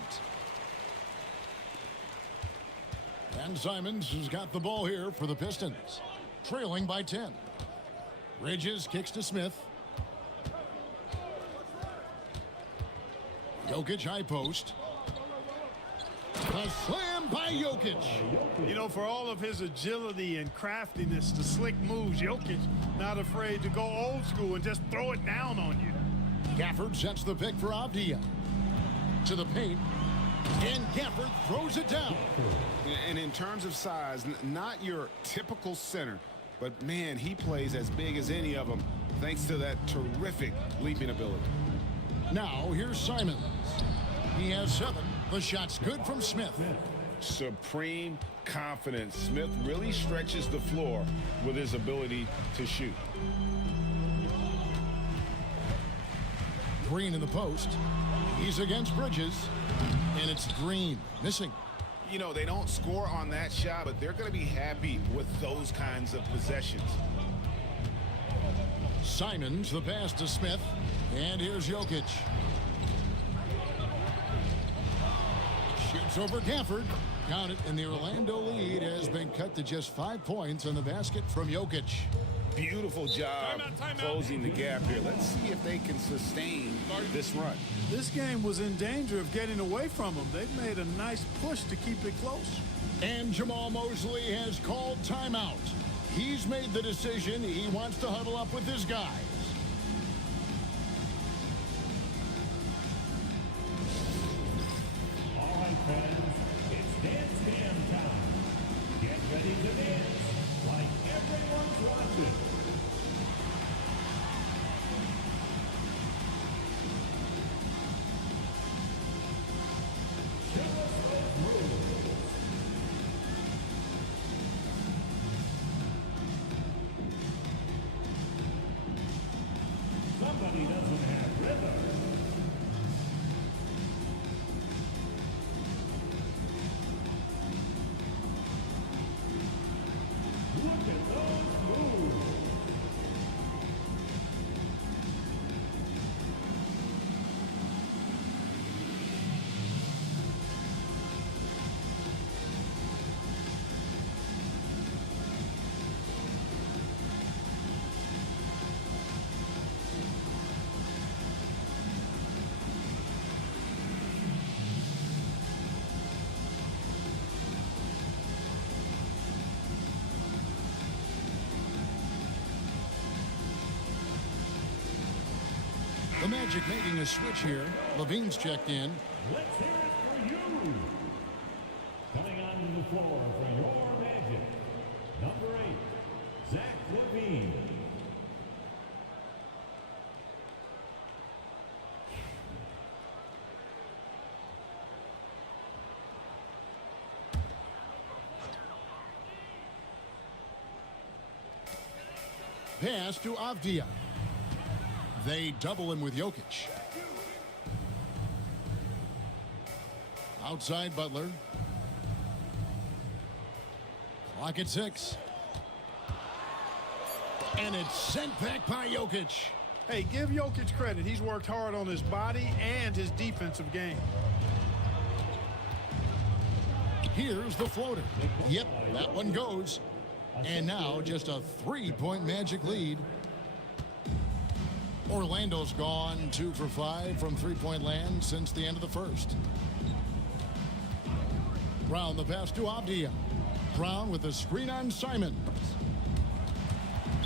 And Simons has got the ball here for the Pistons. Trailing by 10. Bridges kicks to Smith. Jokic high post. A slam in by Jokic. You know, for all of his agility and craftiness, the slick moves, Jokic not afraid to go old school and just throw it down on you. Gafford sets the pick for Avdia. To the paint. And Gafford throws it down. And in terms of size, not your typical center, but man, he plays as big as any of them thanks to that terrific leaping ability. Now here's Simons. He has 7. The shot's good from Smith. Supreme confidence. Smith really stretches the floor with his ability to shoot. Green in the post. He's against Bridges. And it's Green missing. You know, they don't score on that shot, but they're going to be happy with those kinds of possessions. Simons, the pass to Smith. And here's Jokic. Shoots over Gafford. Count it, and the Orlando lead has been cut to just 5 points on the basket from Jokic. Beautiful job closing the gap here. Let's see if they can sustain this run. This game was in danger of getting away from them. They've made a nice push to keep it close. And Jamal Mosley has called timeout. He's made the decision. He wants to huddle up with his guys. All right, friends, it's dance jam time. Get ready to dance like everyone's watching. Show us those moves. Somebody doesn't have rhythm. Look at those moves. The Magic making a switch here. Levine's checked in. Let's hear it for you. Coming onto the floor for your Magic, number 8, Zach Levine. Pass to Avdia. They double him with Jokic. Outside Butler. Clock at 6. And it's sent back by Jokic. Hey, give Jokic credit. He's worked hard on his body and his defensive game. Here's the floater. Yep, that one goes. And now just a 3-point Magic lead. Orlando's gone 2 for 5 from 3-point land since the end of the first. Brown the pass to Avdia. Brown with the screen on Simons.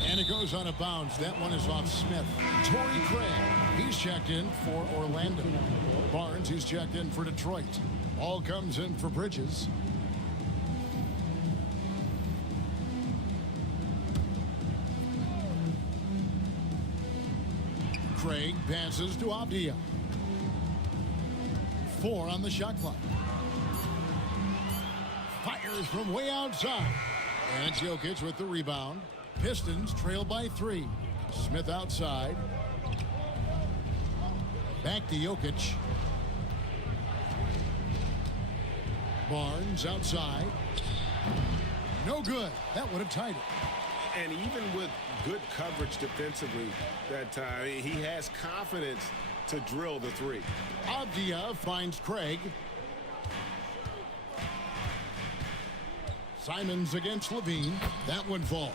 And it goes on a bounce. That one is off Smith. Torrey Craig, he's checked in for Orlando. Barnes, he's checked in for Detroit. All comes in for Bridges. Craig passes to Avdia. 4 on the shot clock. Fires from way outside. And it's Jokic with the rebound. Pistons trail by 3. Smith outside. Back to Jokic. Barnes outside. No good. That would have tied it. And even with good coverage defensively that time, he has confidence to drill the 3. Avdia finds Craig. Simons against Levine. That one falls.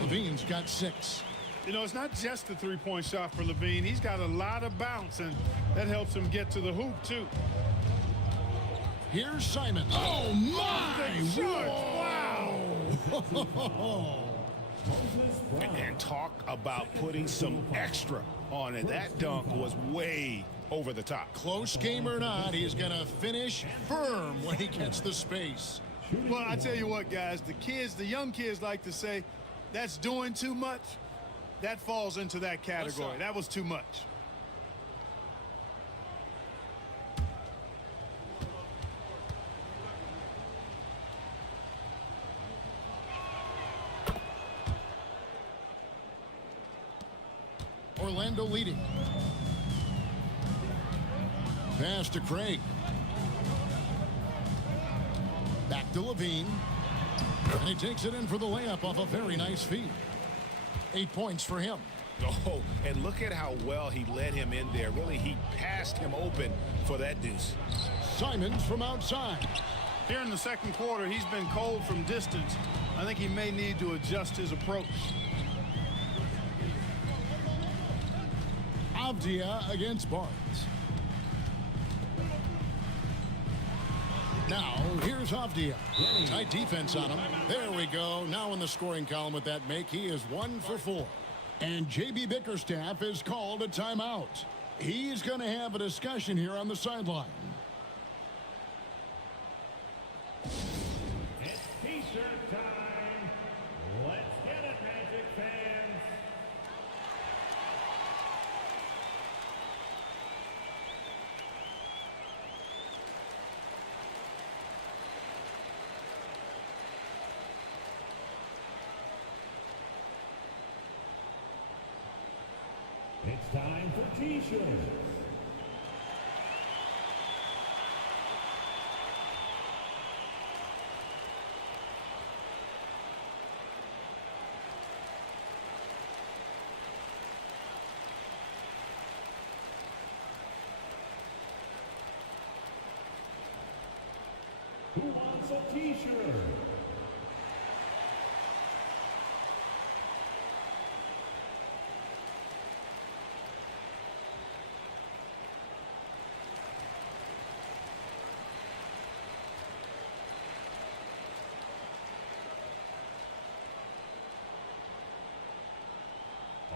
Levine's got 6. You know, it's not just the 3-point shot for Levine. He's got a lot of bounce, and that helps him get to the hoop, too. Here's Simon. Oh, my! Wow! And talk about putting some extra on it. That dunk was way over the top. Close game or not, he's going to finish firm when he gets the space. Well, I tell you what, guys, the young kids like to say, that's doing too much. That falls into that category. That was too much. Orlando leading. Pass to Craig. Back to Levine. And he takes it in for the layup off a very nice feed. 8 points for him. Oh, and look at how well he led him in there. Really, he passed him open for that deuce. Simons from outside. Here in the second quarter, he's been cold from distance. I think he may need to adjust his approach. Avdia against Barnes. Now, here's Avdia. Tight defense on him. There we go. Now in the scoring column with that make, he is 1 for 4. And J.B. Bickerstaff is called a timeout. He's going to have a discussion here on the sideline. It's T-shirt time. Let's get it, Magic fans. It's time for T-shirts. Who wants a T-shirt?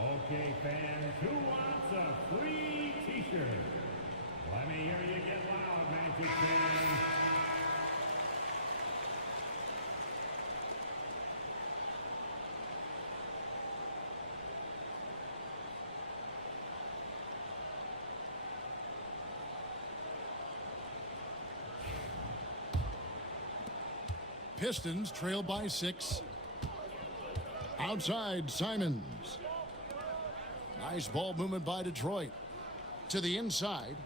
Okay, fans, who wants a free T-shirt? Let me hear you get loud, Magic fans. Pistons trail by 6. Outside, Simons. Nice ball movement by Detroit. To the inside.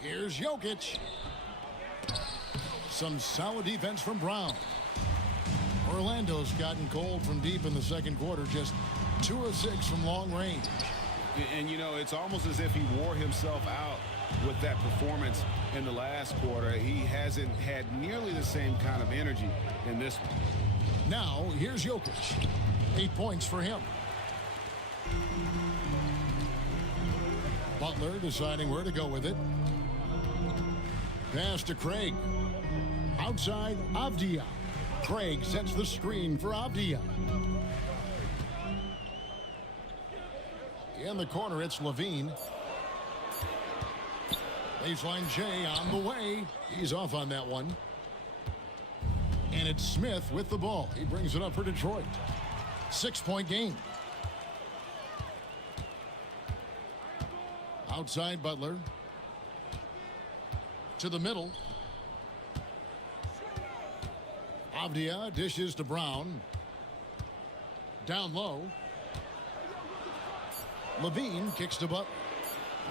Here's Jokic. Some solid defense from Brown. Orlando's gotten cold from deep in the second quarter. Just 2 of 6 from long range. And, you know, it's almost as if he wore himself out with that performance in the last quarter. He hasn't had nearly the same kind of energy in this one. Now, here's Jokic. 8 points for him. Butler deciding where to go with it. Pass to Craig. Outside, Avdia. Craig sets the screen for Avdia. In the corner, it's Levine. Baseline J on the way. He's off on that one. And it's Smith with the ball. He brings it up for Detroit. 6-point game. Outside Butler. To the middle. Avdia dishes to Brown. Down low. Levine kicks to Butler.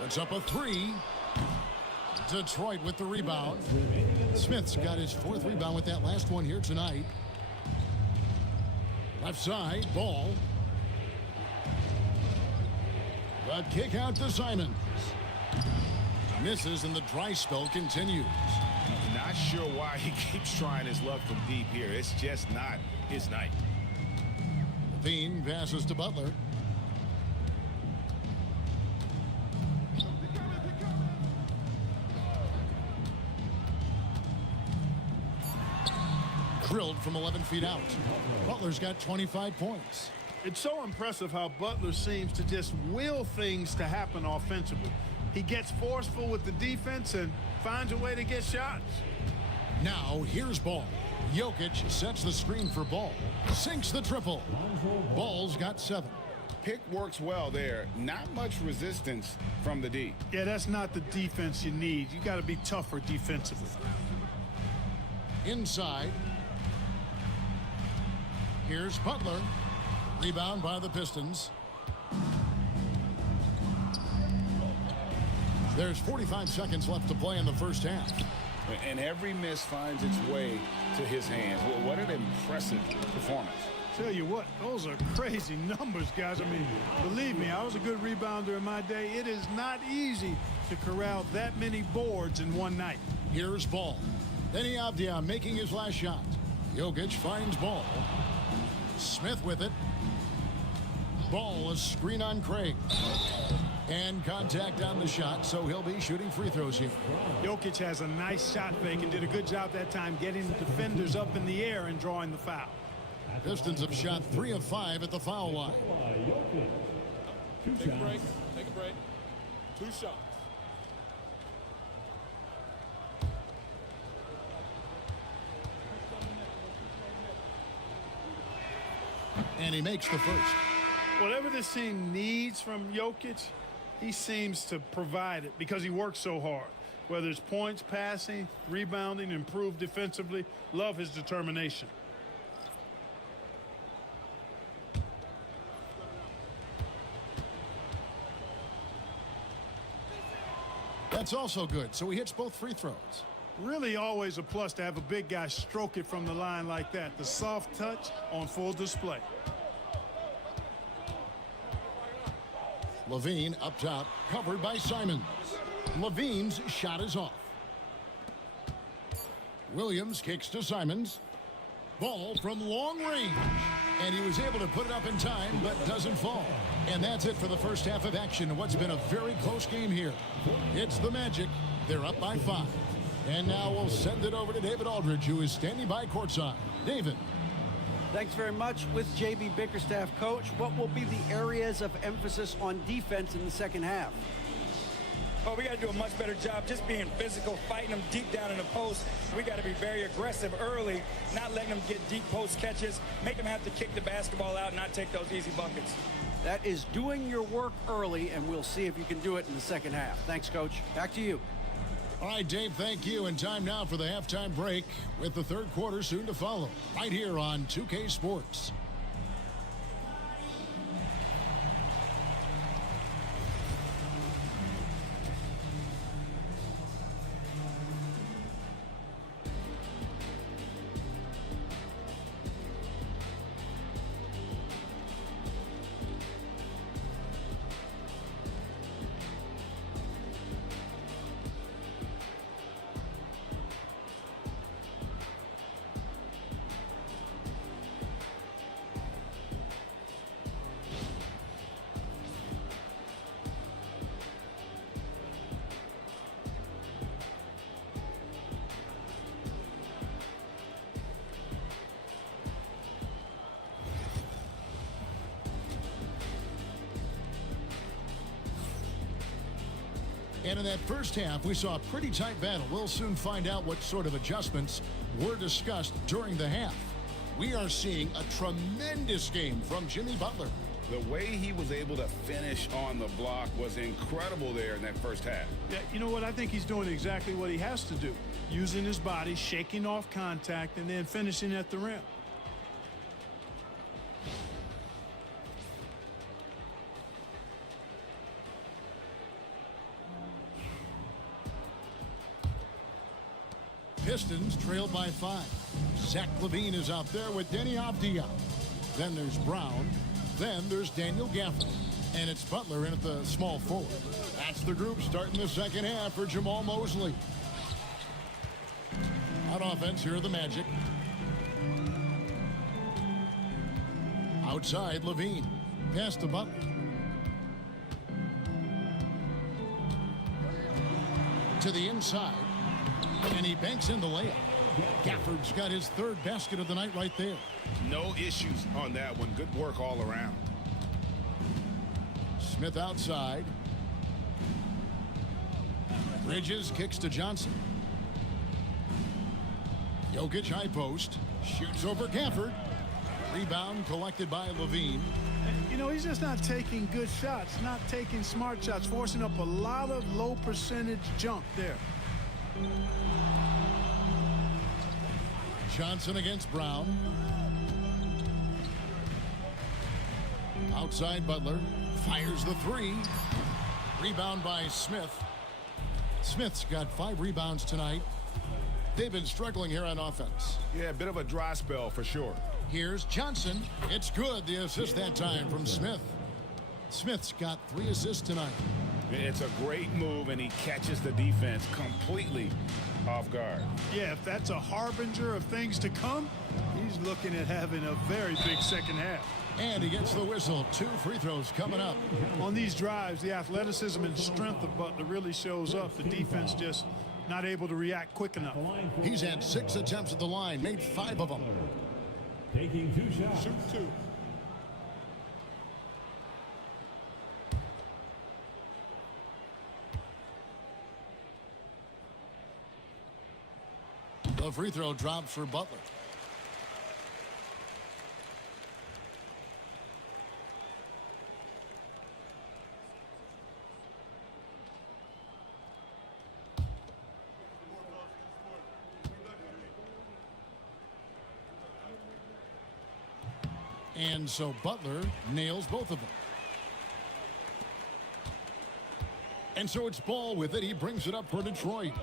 Puts up a 3. Detroit with the rebound. Smith's got his 4th rebound with that last one here tonight. Left side, ball. The kick out to Simons. Misses and the dry spell continues. Not sure why he keeps trying his luck from deep here. It's just not his night. Levine passes to Butler. Drilled from 11 feet out. Butler's got 25 points. It's so impressive how Butler seems to just will things to happen offensively. He gets forceful with the defense and finds a way to get shots. Now here's Ball. Jokic sets the screen for Ball. Sinks the triple. Ball's got 7. Pick works well there. Not much resistance from the D. Yeah, that's not the defense you need. You got to be tougher defensively. Inside. Here's Butler. Rebound by the Pistons. There's 45 seconds left to play in the first half. And every miss finds its way to his hands. Well, what an impressive performance. Tell you what, those are crazy numbers, guys. I mean, believe me, I was a good rebounder in my day. It is not easy to corral that many boards in one night. Here's Ball. Denny Avdia making his last shot. Jokic finds Ball. Smith with it. Ball, a screen on Craig. And contact on the shot, so he'll be shooting free throws here. Jokic has a nice shot fake and did a good job that time getting the defenders up in the air and drawing the foul. Pistons have shot 3 of 5 at the foul line. Take a break. Take a break. 2 shots. And he makes the first. Whatever this team needs from Jokic, he seems to provide it because he works so hard. Whether it's points, passing, rebounding, improved defensively, love his determination. That's also good, so he hits both free throws. Really always a plus to have a big guy stroke it from the line like that. The soft touch on full display. Levine up top, covered by Simons. Levine's shot is off. Williams kicks to Simons. Ball from long range. And he was able to put it up in time, but doesn't fall. And that's it for the first half of action in what's been a very close game here. It's the Magic. They're up by 5. And now we'll send it over to David Aldridge, who is standing by courtside. David. Thanks very much. With J.B. Bickerstaff, coach, what will be the areas of emphasis on defense in the second half? Well, we got to do a much better job just being physical, fighting them deep down in the post. We got to be very aggressive early, not letting them get deep post catches, make them have to kick the basketball out and not take those easy buckets. That is doing your work early, and we'll see if you can do it in the second half. Thanks, Coach. Back to you. All right, Dave, thank you. And time now for the halftime break with the third quarter soon to follow right here on 2K Sports. And in that first half, we saw a pretty tight battle. We'll soon find out what sort of adjustments were discussed during the half. We are seeing a tremendous game from Jimmy Butler. The way he was able to finish on the block was incredible there in that first half. Yeah, you know what? I think he's doing exactly what he has to do. Using his body, shaking off contact, and then finishing at the rim. Pistons trailed by 5. Zach LaVine is out there with Denny Avdia. Then there's Brown. Then there's Daniel Gafford. And it's Butler in at the small forward. That's the group starting the second half for Jamal Mosley. On offense, here are the Magic. Outside, LaVine. Pass to Butler. To the inside. And he banks in the layup. Gafford's got his third basket of the night right there. No issues on that one. Good work all around. Smith outside. Bridges kicks to Johnson. Jokic high post. Shoots over Gafford. Rebound collected by Levine. You know, he's just not taking good shots, not taking smart shots, forcing up a lot of low percentage jump there. Johnson against Brown. Outside Butler. Fires the three. Rebound by Smith. Smith's got 5 rebounds tonight. They've been struggling here on offense. Yeah, a bit of a dry spell for sure. Here's Johnson. It's good. The assist that time from Smith. Smith's got 3 assists tonight. It's a great move, and he catches the defense completely off guard. Yeah, if that's a harbinger of things to come, he's looking at having a very big second half. And he gets the whistle. 2 free throws coming up. On these drives, the athleticism and strength of Butler really shows up. The defense just not able to react quick enough. He's had 6 attempts at the line, made 5 of them. Taking 2 shots. Shoot 2. The free throw drops for Butler. And so Butler nails both of them. And so it's Ball with it. He brings it up for Detroit.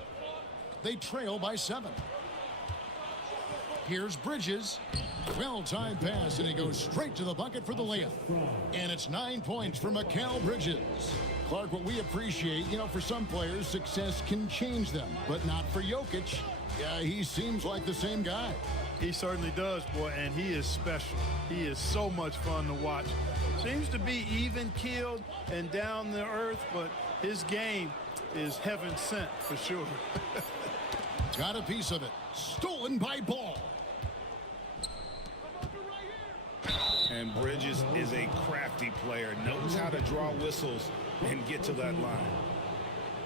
They trail by 7. Here's Bridges. Well-timed pass, and he goes straight to the bucket for the layup. And it's 9 points for Mikal Bridges. Clark, what we appreciate, you know, for some players, success can change them, but not for Jokic. Yeah, he seems like the same guy. He certainly does, boy, and he is special. He is so much fun to watch. Seems to be even-keeled and down the earth, but his game is heaven sent for sure. Got a piece of it. Stolen by Ball. And Bridges is a crafty player, knows how to draw whistles and get to that line.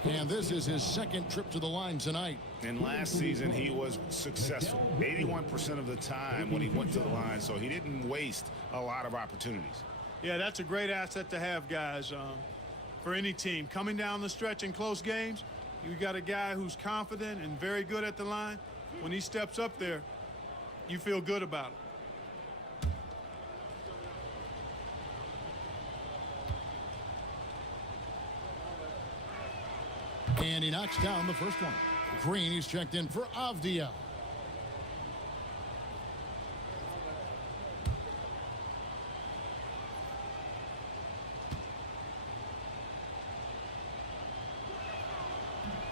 And this is his second trip to the line tonight. And last season, he was successful 81% of the time when he went to the line, so he didn't waste a lot of opportunities. Yeah, that's a great asset to have, guys, for any team. Coming down the stretch in close games, you got a guy who's confident and very good at the line. When he steps up there, you feel good about it. And he knocks down the first one. Green, he's checked in for Avdia.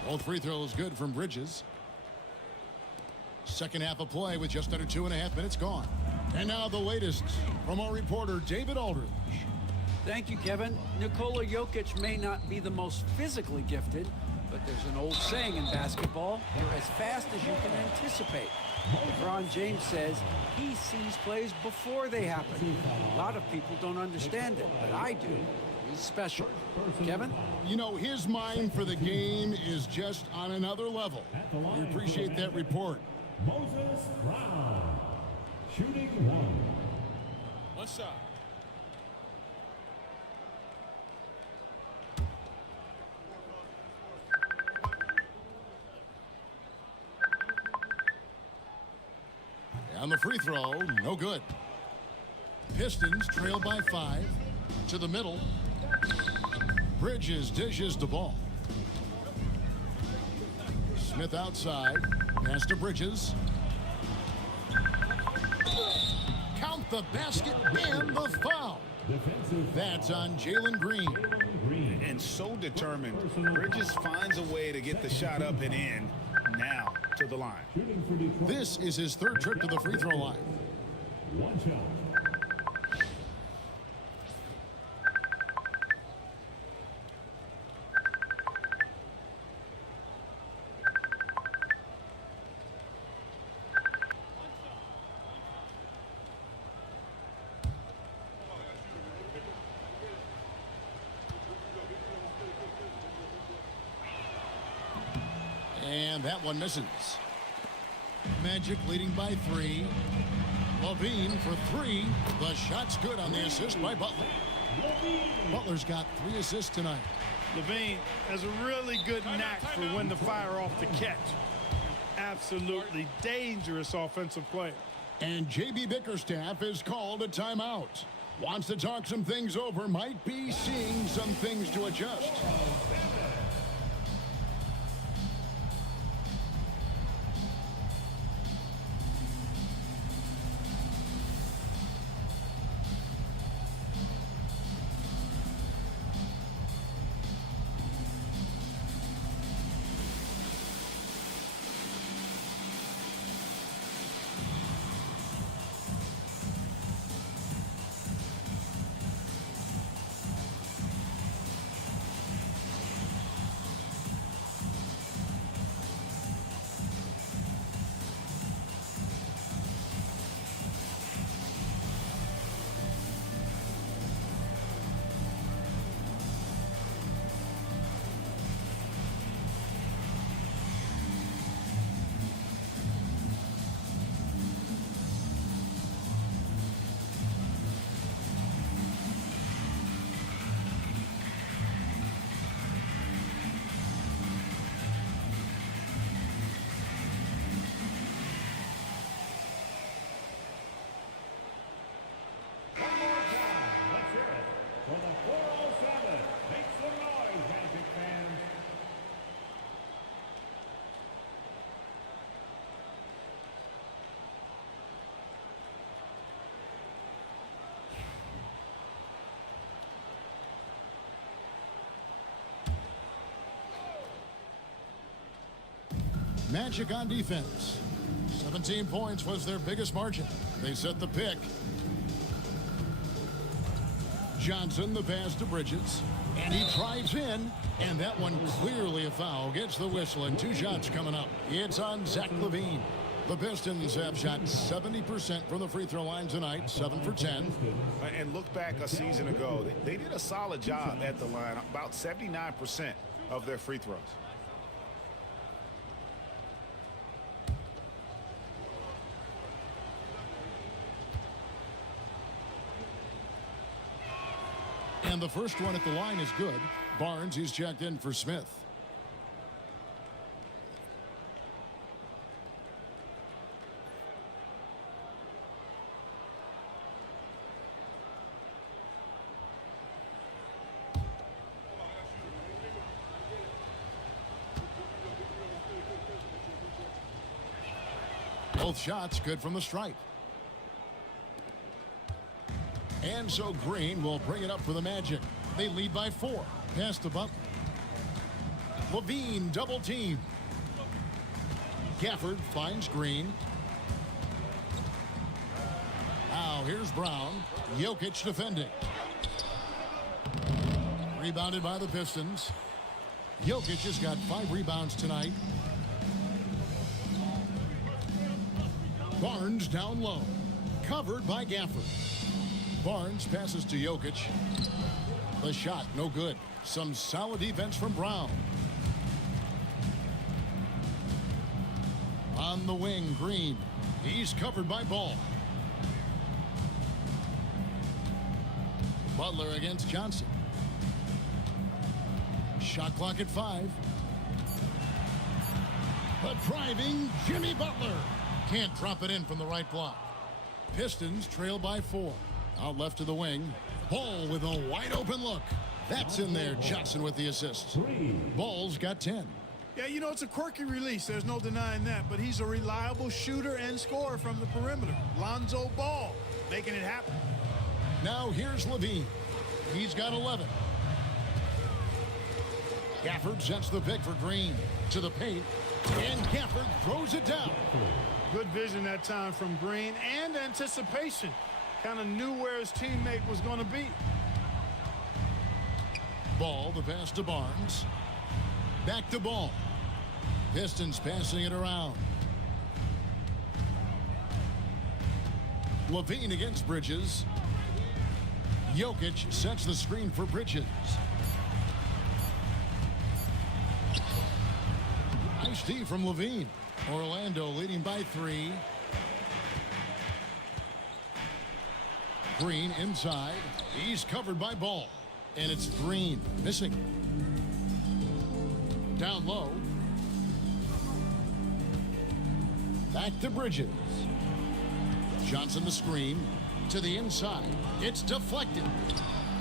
Both free throws good from Bridges. Second half of play with just under 2.5 minutes gone. And now the latest from our reporter, David Aldridge. Thank you, Kevin. Nikola Jokic may not be the most physically gifted, but there's an old saying in basketball, you're as fast as you can anticipate. LeBron James says he sees plays before they happen. A lot of people don't understand it, but I do. He's special. Kevin? You know, his mind for the game is just on another level. We appreciate that report. Moses Brown, shooting 1. One shot. On the free throw, no good. Pistons trail by 5. To the middle. Bridges dishes the ball. Smith outside. Pass to Bridges. Count the basket and the foul. That's on Jalen Green. And so determined, Bridges finds a way to get the shot up and in. Now to the line. This is his third trip to the free throw line. One shot. and that one misses. Magic leading by 3. Levine for 3. The shot's good on the assist by Butler. Butler's got 3 assists tonight. Levine has a really good knack for when to fire off the catch. Absolutely dangerous offensive player. And J.B. Bickerstaff is called a timeout. Wants to talk some things over, might be seeing some things to adjust. Magic on defense. 17 points was their biggest margin. They set the pick. Johnson, the pass to Bridges. And he drives in. And that one clearly a foul. Gets the whistle and 2 shots coming up. It's on Zach LaVine. The Pistons have shot 70% from the free throw line tonight. 7 for 10. And look back a season ago. They did a solid job at the line. About 79% of their free throws. And the first one at the line is good. Barnes, he's checked in for Smith. Both shots good from the stripe. And so Green will bring it up for the Magic. They lead by 4. Pass to Butler. LaVine double team. Gafford finds Green. Now here's Brown. Jokic defending. Rebounded by the Pistons. Jokic has got 5 rebounds tonight. Barnes down low. Covered by Gafford. Barnes passes to Jokic. The shot, no good. Some solid defense from Brown. On the wing, Green. He's covered by Ball. Butler against Johnson. Shot clock at 5. The driving Jimmy Butler. Can't drop it in from the right block. Pistons trail by 4. Out left to the wing. Ball with a wide open look. That's in there. Johnson with the assist. Ball's got 10. Yeah, you know, it's a quirky release. There's no denying that. But he's a reliable shooter and scorer from the perimeter. Lonzo Ball making it happen. Now here's LaVine. He's got 11. Gafford sets the pick for Green. To the paint. And Gafford throws it down. Good vision that time from Green and anticipation. Kind of knew where his teammate was going to be. Ball, the pass to Barnes. Back to Ball. Pistons passing it around. LaVine against Bridges. Jokic sets the screen for Bridges. Nice D from Levine. Orlando leading by 3. Green inside. He's covered by Ball. And it's Green missing. Down low. Back to Bridges. Johnson the screen. To the inside. It's deflected.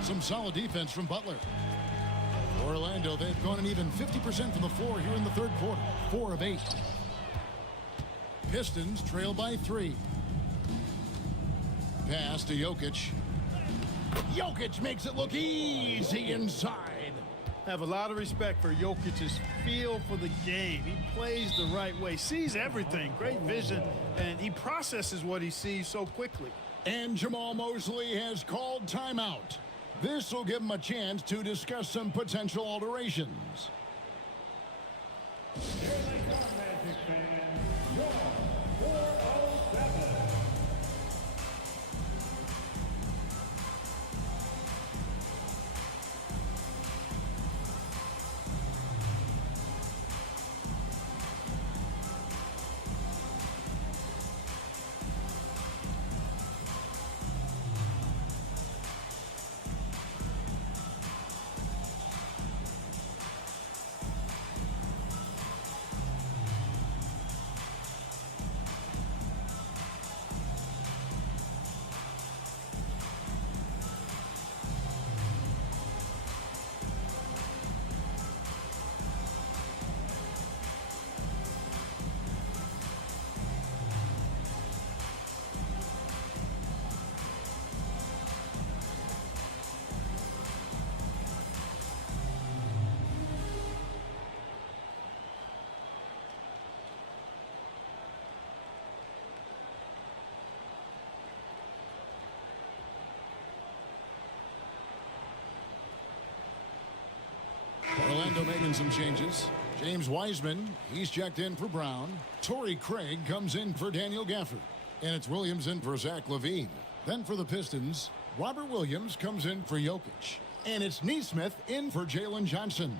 Some solid defense from Butler. Orlando, they've gone an even 50% from the floor here in the third quarter. 4 of 8. Pistons trail by 3. Pass to Jokic. Jokic makes it look easy inside. Have a lot of respect for Jokic's feel for the game. He plays the right way, sees everything, great vision, and he processes what he sees so quickly. And Jamal Mosley has called timeout. This will give him a chance to discuss some potential alterations. Orlando making some changes. James Wiseman, he's checked in for Brown. Torrey Craig comes in for Daniel Gafford. And it's Williams in for Zach LaVine. Then for the Pistons, Robert Williams comes in for Jokic. And it's Nesmith in for Jalen Johnson.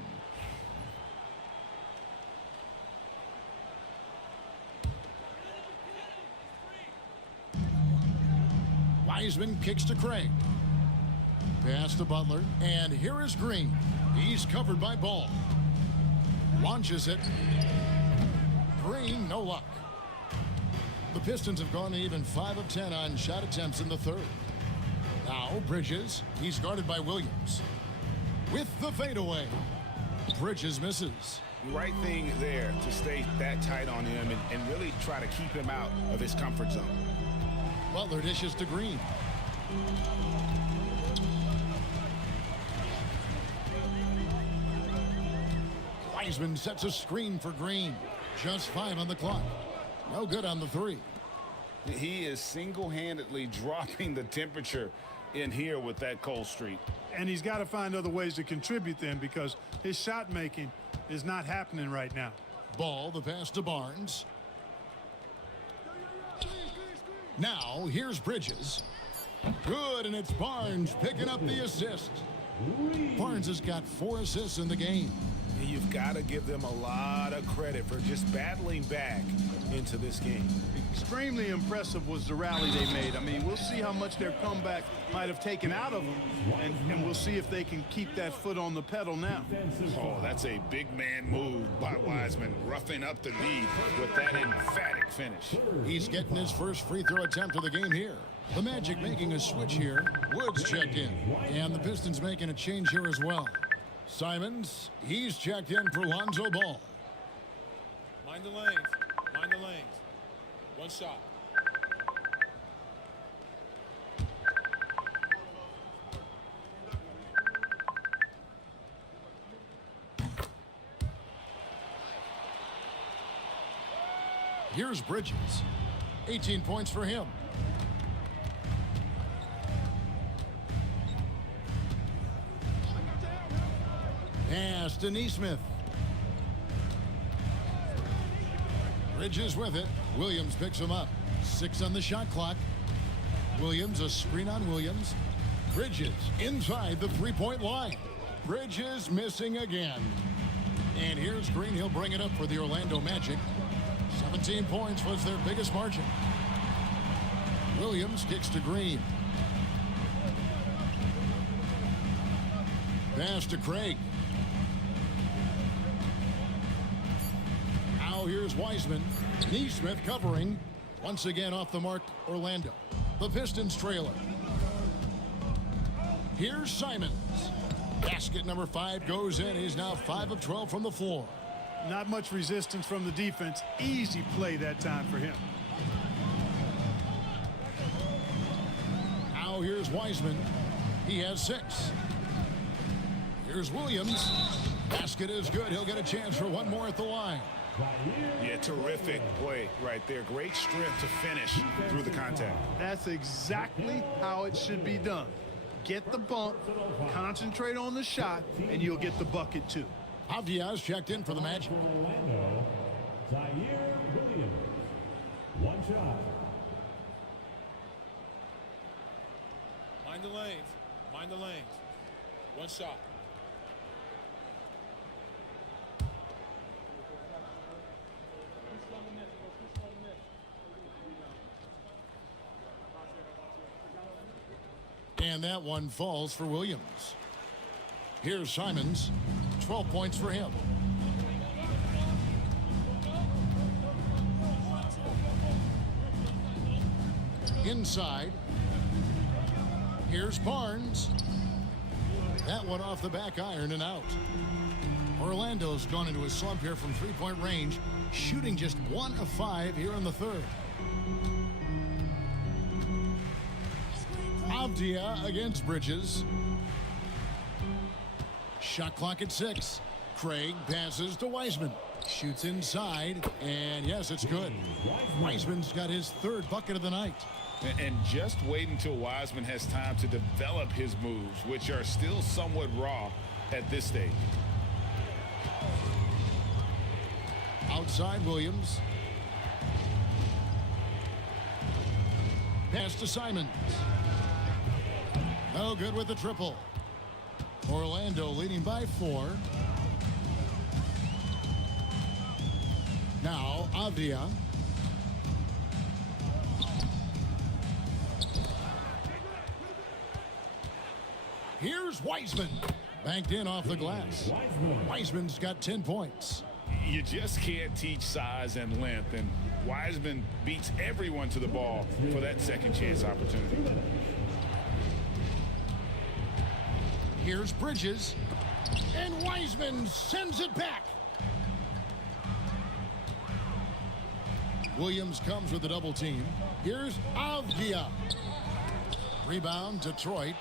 Wiseman kicks to Craig. Pass to Butler. And here is Green. He's covered by Ball. Launches it. Green, no luck. The Pistons have gone even 5 of 10 on shot attempts in the third. Now Bridges. He's guarded by Williams. With the fadeaway. Bridges misses. Right thing there to stay that tight on him and really try to keep him out of his comfort zone. Butler dishes to Green. Wiseman sets a screen for Green. Just 5 on the clock. No good on the 3. He is single-handedly dropping the temperature in here with that cold streak. And he's got to find other ways to contribute then, because his shot making is not happening right now. Ball, the pass to Barnes. Now here's Bridges. Good, and it's Barnes picking up the assist. Barnes has got 4 assists in the game. You've got to give them a lot of credit for just battling back into this game. Extremely impressive was the rally they made. I mean, we'll see how much their comeback might have taken out of them, and we'll see if they can keep that foot on the pedal now. Oh, that's a big man move by Wiseman, roughing up the lead with that emphatic finish. He's getting his first free throw attempt of the game here. The Magic making a switch here. Woods checked in, and the Pistons making a change here as well. Simons, he's checked in for Lonzo Ball. Mind the lanes. Mind the lanes. One shot. Here's Bridges. 18 points for him. Pass to Nesmith. Bridges with it. Williams picks him up. 6 on the shot clock. Williams, a screen on Williams. Bridges inside the 3-point line. Bridges missing again. And here's Green. He'll bring it up for the Orlando Magic. 17 points was their biggest margin. Williams kicks to Green. Pass to Craig. Now here's Wiseman. Neesmith covering. Once again off the mark, Orlando. The Pistons trailer. Here's Simons. Basket number 5 goes in. He's now 5 of 12 from the floor. Not much resistance from the defense. Easy play that time for him. Now here's Wiseman. He has 6. Here's Williams. Basket is good. He'll get a chance for one more at the line. Yeah, terrific play right there. Great strength to finish through the contact. That's exactly how it should be done. Get the bump, concentrate on the shot, and you'll get the bucket too. Avdia's checked in for the Magic. Orlando, Zaire Williams. One shot. Mind the lanes. Mind the lanes. One shot. And that one falls for Williams. Here's Simons. 12 points for him. Inside. Here's Barnes. That one off the back iron and out. Orlando's gone into a slump here from three-point range, shooting just 1 of 5 here in the third. Avdia against Bridges. Shot clock at 6. Craig passes to Wiseman. Shoots inside, and yes, it's good. Wiseman's got his 3rd bucket of the night. And just wait until Wiseman has time to develop his moves, which are still somewhat raw at this stage. Outside Williams. Pass to Simons. No good with the triple. Orlando leading by 4. Now Avdia. Here's Wiseman. Banked in off the glass. Wiseman's got 10 points. You just can't teach size and length, and Wiseman beats everyone to the ball for that second chance opportunity. Here's Bridges, and Wiseman sends it back. Williams comes with a double team. Here's Avdia. Rebound, Detroit.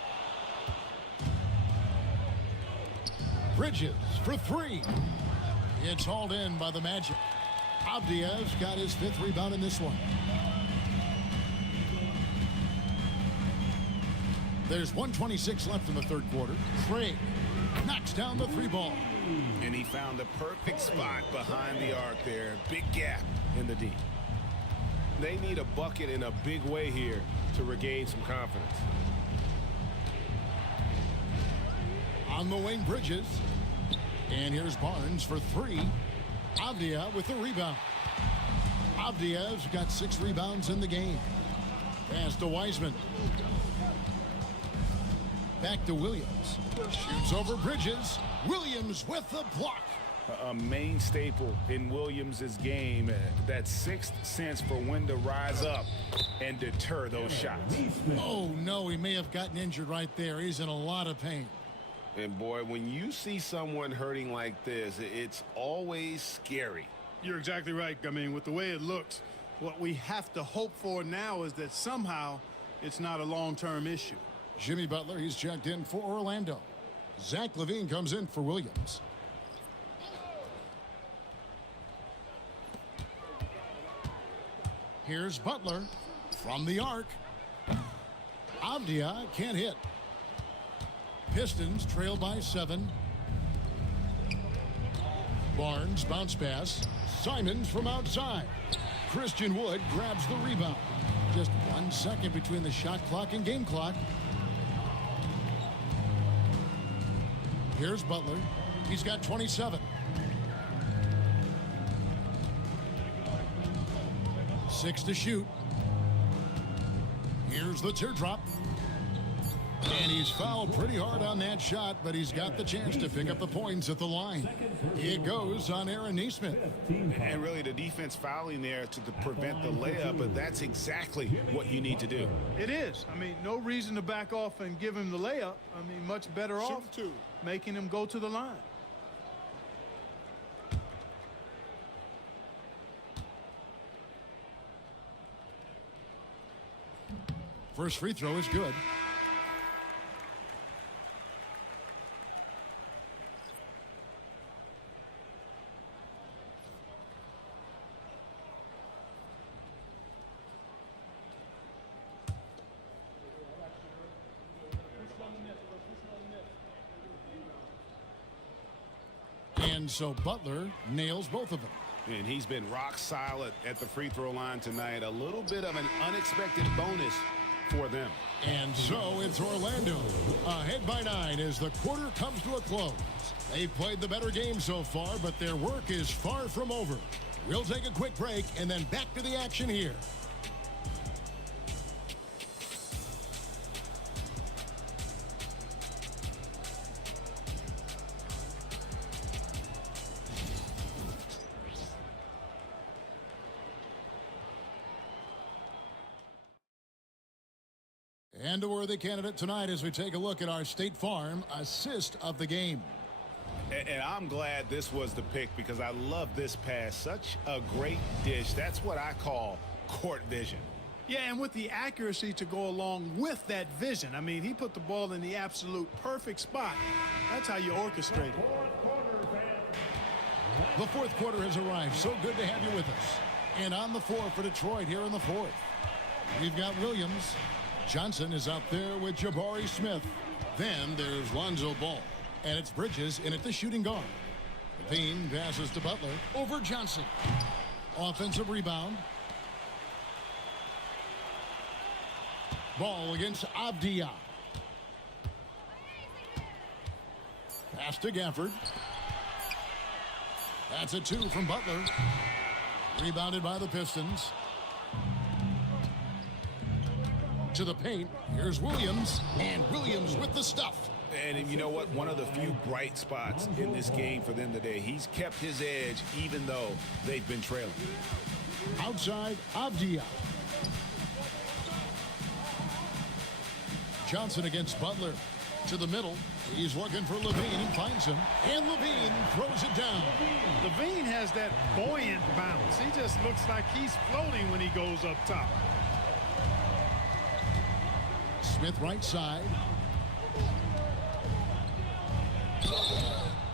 Bridges for 3. It's hauled in by the Magic. Avdia's got his 5th rebound in this one. There's 1:26 left in the third quarter. Craig knocks down the 3 ball. And he found the perfect spot behind the arc there. Big gap in the D. They need a bucket in a big way here to regain some confidence. On the wing, Bridges. And here's Barnes for 3. Avdia with the rebound. Avdia's got 6 rebounds in the game. Pass to Wiseman. Back to Williams. Shoots over Bridges. Williams with the block. A main staple in Williams' game, that 6th sense for when to rise up and deter those shots. Oh, no, he may have gotten injured right there. He's in a lot of pain. And boy, when you see someone hurting like this, it's always scary. You're exactly right. I mean, with the way it looks, what we have to hope for now is that somehow it's not a long-term issue. Jimmy Butler, he's checked in for Orlando. Zach LaVine comes in for Williams. Here's Butler from the arc. Avdia can't hit. Pistons trail by 7. Barnes bounce pass. Simons from outside. Christian Wood grabs the rebound. Just 1 second between the shot clock and game clock. Here's Butler. He's got 27. 6 to shoot. Here's the teardrop. And he's fouled pretty hard on that shot, but he's got the chance to pick up the points at the line. It goes on Aaron Nesmith. And really the defense fouling there to prevent the layup, but that's exactly what you need to do. It is. I mean, no reason to back off and give him the layup. I mean, much better off making him go to the line. First free throw is good. And so Butler nails both of them. And he's been rock solid at the free throw line tonight. A little bit of an unexpected bonus for them. And so it's Orlando ahead by 9 as the quarter comes to a close. They've played the better game so far, but their work is far from over. We'll take a quick break and then back to the action here. And a worthy candidate tonight as we take a look at our State Farm assist of the game. And I'm glad this was the pick because I love this pass. Such a great dish. That's what I call court vision. Yeah, and with the accuracy to go along with that vision. I mean, he put the ball in the absolute perfect spot. That's how you orchestrate it. The fourth quarter has arrived. So good to have you with us. And on the floor for Detroit here in the fourth, we've got Williams. Johnson is out there with Jabari Smith. Then there's Lonzo Ball. And it's Bridges in at the shooting guard. Levine passes to Butler over Johnson. Offensive rebound. Ball against Avdia. Pass to Gafford. That's a 2 from Butler. Rebounded by the Pistons. To the paint. Here's Williams. And Williams with the stuff. And you know what? One of the few bright spots in this game for them today. He's kept his edge even though they've been trailing. Outside, Avdia. Johnson against Butler. To the middle. He's looking for Levine and finds him. And Levine throws it down. Levine has that buoyant bounce. He just looks like he's floating when he goes up top. Smith right side.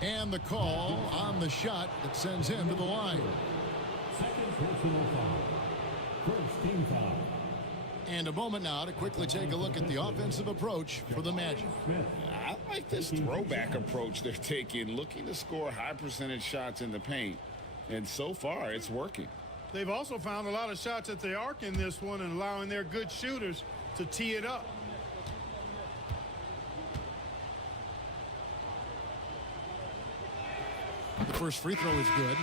And the call on the shot that sends him to the line. Second personal foul. First team foul. And a moment now to quickly take a look at the offensive approach for the Magic. I like this throwback approach they're taking, looking to score high percentage shots in the paint. And so far, it's working. They've also found a lot of shots at the arc in this one and allowing their good shooters to tee it up. The first free throw is good.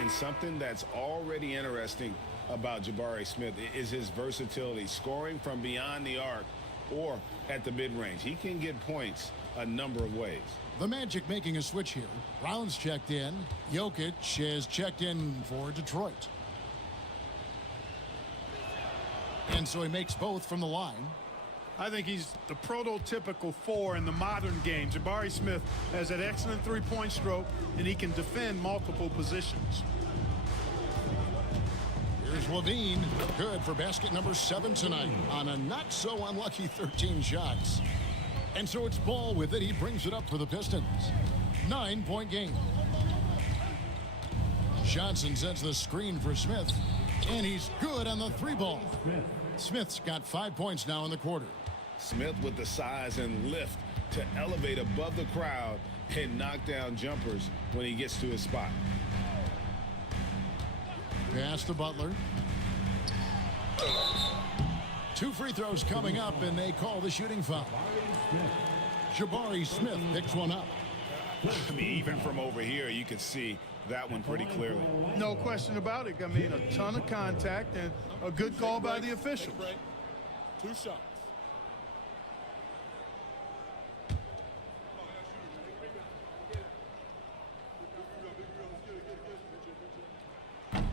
And something that's already interesting about Jabari Smith is his versatility, scoring from beyond the arc or at the mid-range. He can get points a number of ways. The Magic making a switch here. Brown's checked in. Jokic is checked in for Detroit. And so he makes both from the line. I think he's the prototypical 4 in the modern game. Jabari Smith has that excellent three-point stroke, and he can defend multiple positions. Here's Levine. Good for basket number 7 tonight on a not-so-unlucky 13 shots. And so it's Ball with it. He brings it up for the Pistons. 9-point game. Johnson sets the screen for Smith. And he's good on the 3-ball. Smith's got 5 points now in the quarter. Smith with the size and lift to elevate above the crowd and knock down jumpers when he gets to his spot. Pass to Butler. 2 free throws coming up, and they call the shooting foul. Jabari Smith picks one up. I mean, even from over here, you can see that one pretty clearly. No question about it. I mean, a ton of contact and a good call by the officials. 2 shots.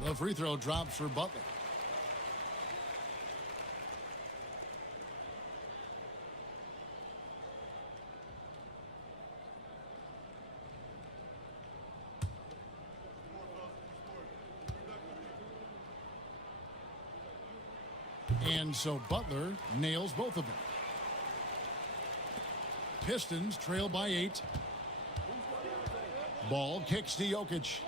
The free throw drops for Butler. And so Butler nails both of them. Pistons trail by 8. Ball kicks to Jokic.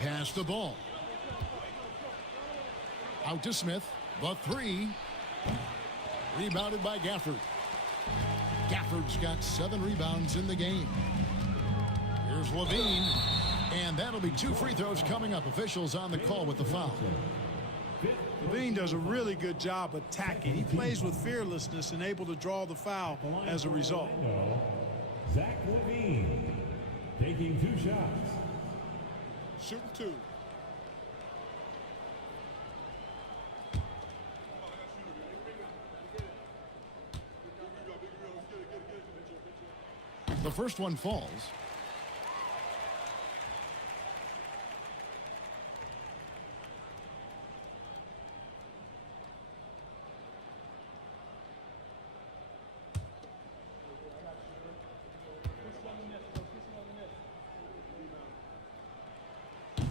Pass the ball. Out to Smith. The 3. Rebounded by Gafford. Gafford's got 7 rebounds in the game. Here's Levine. And that'll be 2 free throws coming up. Officials on the call with the foul. Levine does a really good job attacking. He plays with fearlessness and able to draw the foul as a result. Zach Levine taking 2 shots. Shooting 2. The first one falls.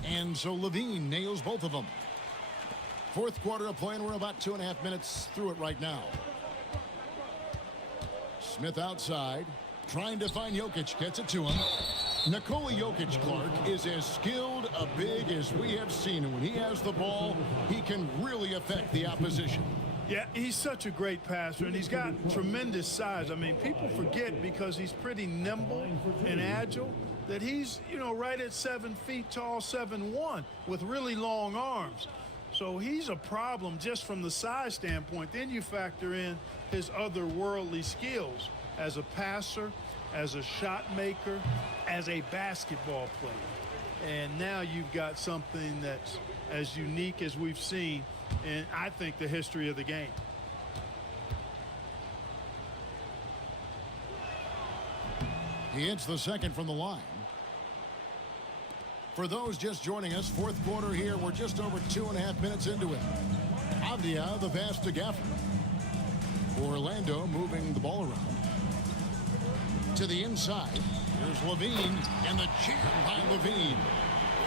And so Levine nails both of them. Fourth quarter of play, and we're about 2.5 minutes through it right now. Smith outside, trying to find Jokic, gets it to him. Nikola Jokic, Clark, is as skilled a big as we have seen. And when he has the ball, he can really affect the opposition. Yeah, he's such a great passer, and he's got tremendous size. I mean, people forget because he's pretty nimble and agile that he's, you know, right at 7 feet tall, 7'1", with really long arms. So he's a problem just from the size standpoint. Then you factor in his otherworldly skills as a passer, as a shot maker, as a basketball player. And now you've got something that's as unique as we've seen in, I think, the history of the game. He hits the second from the line. For those just joining us, fourth quarter here, we're just over 2.5 minutes into it. Avdia, the pass to Gafford. Orlando moving the ball around. To the inside. Here's Levine, and the jam by Levine.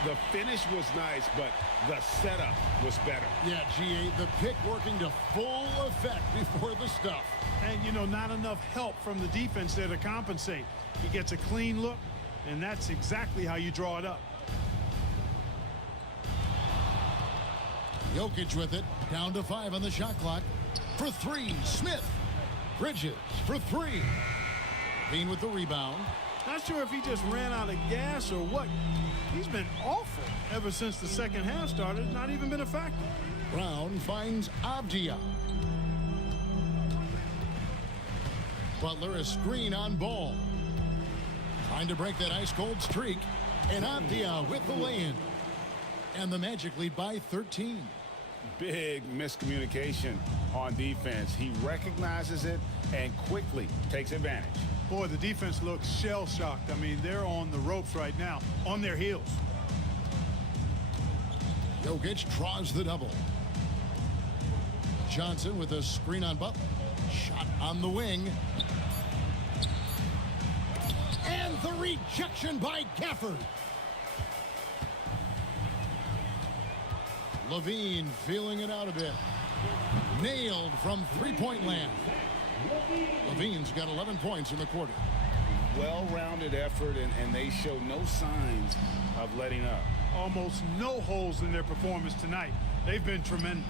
The finish was nice, but the setup was better. Yeah, GA, the pick working to full effect before the stuff. And, you know, not enough help from the defense there to compensate. He gets a clean look, and that's exactly how you draw it up. Jokic with it, down to 5 on the shot clock. For 3, Smith. Bridges for 3. Levine with the rebound. Not sure if he just ran out of gas or what. He's been awful ever since the second half started. Not even been a factor. Brown finds Avdia. Butler a screen on Ball. Trying to break that ice-cold streak. And Avdia with the lay-in. And the Magic lead by 13. Big miscommunication on defense. He recognizes it and quickly takes advantage. Boy, the defense looks shell-shocked. I mean, they're on the ropes right now, on their heels. Jokic draws the double. Johnson with a screen on Butler. Shot on the wing. And the rejection by Gafford. Levine feeling it out a bit. Nailed from three-point land. Levine's got 11 points in the quarter. Well-rounded effort, and they show no signs of letting up. Almost no holes in their performance tonight. They've been tremendous.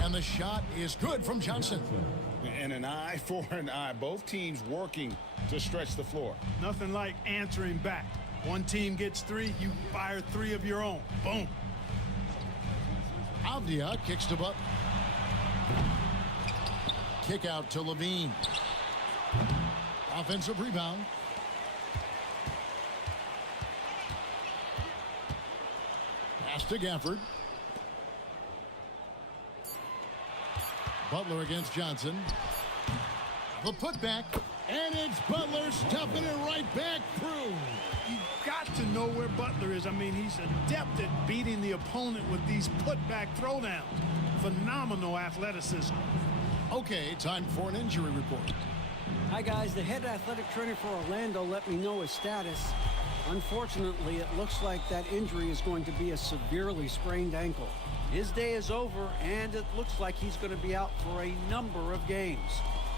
And the shot is good from Johnson. And an eye for an eye. Both teams working to stretch the floor. Nothing like answering back. One team gets 3, you fire 3 of your own. Boom. Avdia kicks to Butler. Kick out to Levine. Offensive rebound. Pass to Gafford. Butler against Johnson. The putback, and it's Butler stuffing it right back through. You got to know where Butler is. I mean, he's adept at beating the opponent with these putback throwdowns. Phenomenal athleticism. Okay, time for an injury report. Hi, guys. The head athletic trainer for Orlando let me know his status. Unfortunately, it looks like that injury is going to be a severely sprained ankle. His day is over, and it looks like he's going to be out for a number of games.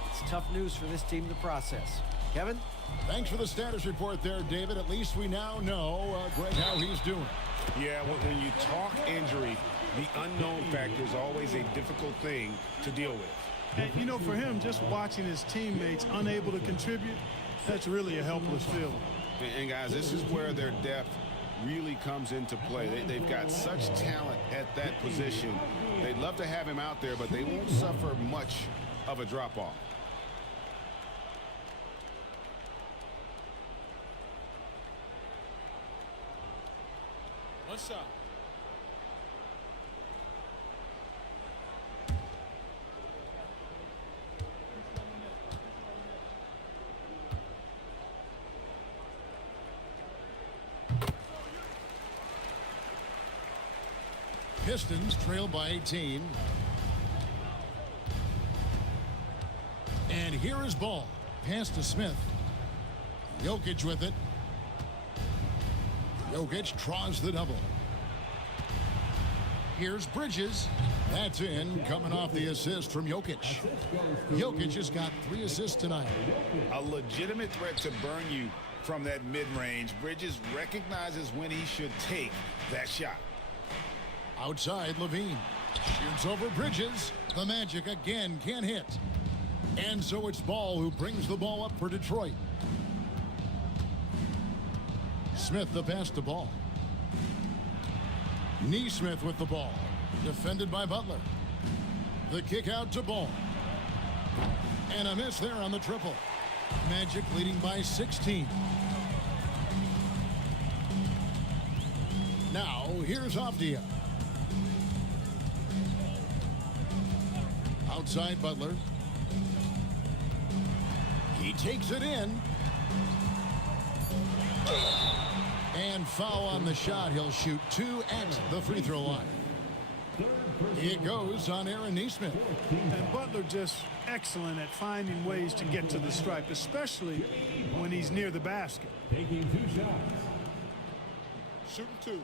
It's tough news for this team to process. Kevin? Thanks for the status report there, David. At least we now know, Greg, how he's doing. Yeah, when you talk injury, the unknown factor is always a difficult thing to deal with. And, you know, for him, just watching his teammates unable to contribute, that's really a helpless feeling. And guys, this is where their depth really comes into play. They've got such talent at that position. They'd love to have him out there, but they won't suffer much of a drop-off. One shot. Pistons trail by 18. And here is ball. Pass to Smith. Jokic with it. Jokic draws the double. Here's Bridges. That's in, coming off the assist from Jokic. Jokic has got 3 assists tonight. A legitimate threat to burn you from that mid-range. Bridges recognizes when he should take that shot. Outside, Levine shoots over Bridges. The Magic again can't hit. And so it's Ball who brings the ball up for Detroit. Smith the pass to Ball. Neesmith with the ball. Defended by Butler. The kick out to Ball. And a miss there on the triple. Magic leading by 16. Now here's Avdia. Outside Butler. He takes it in. And foul on the shot. He'll shoot 2 at the free throw line. It goes on Aaron Neesmith. And Butler just excellent at finding ways to get to the stripe, especially when he's near the basket. Taking 2 shots. Shooting 2.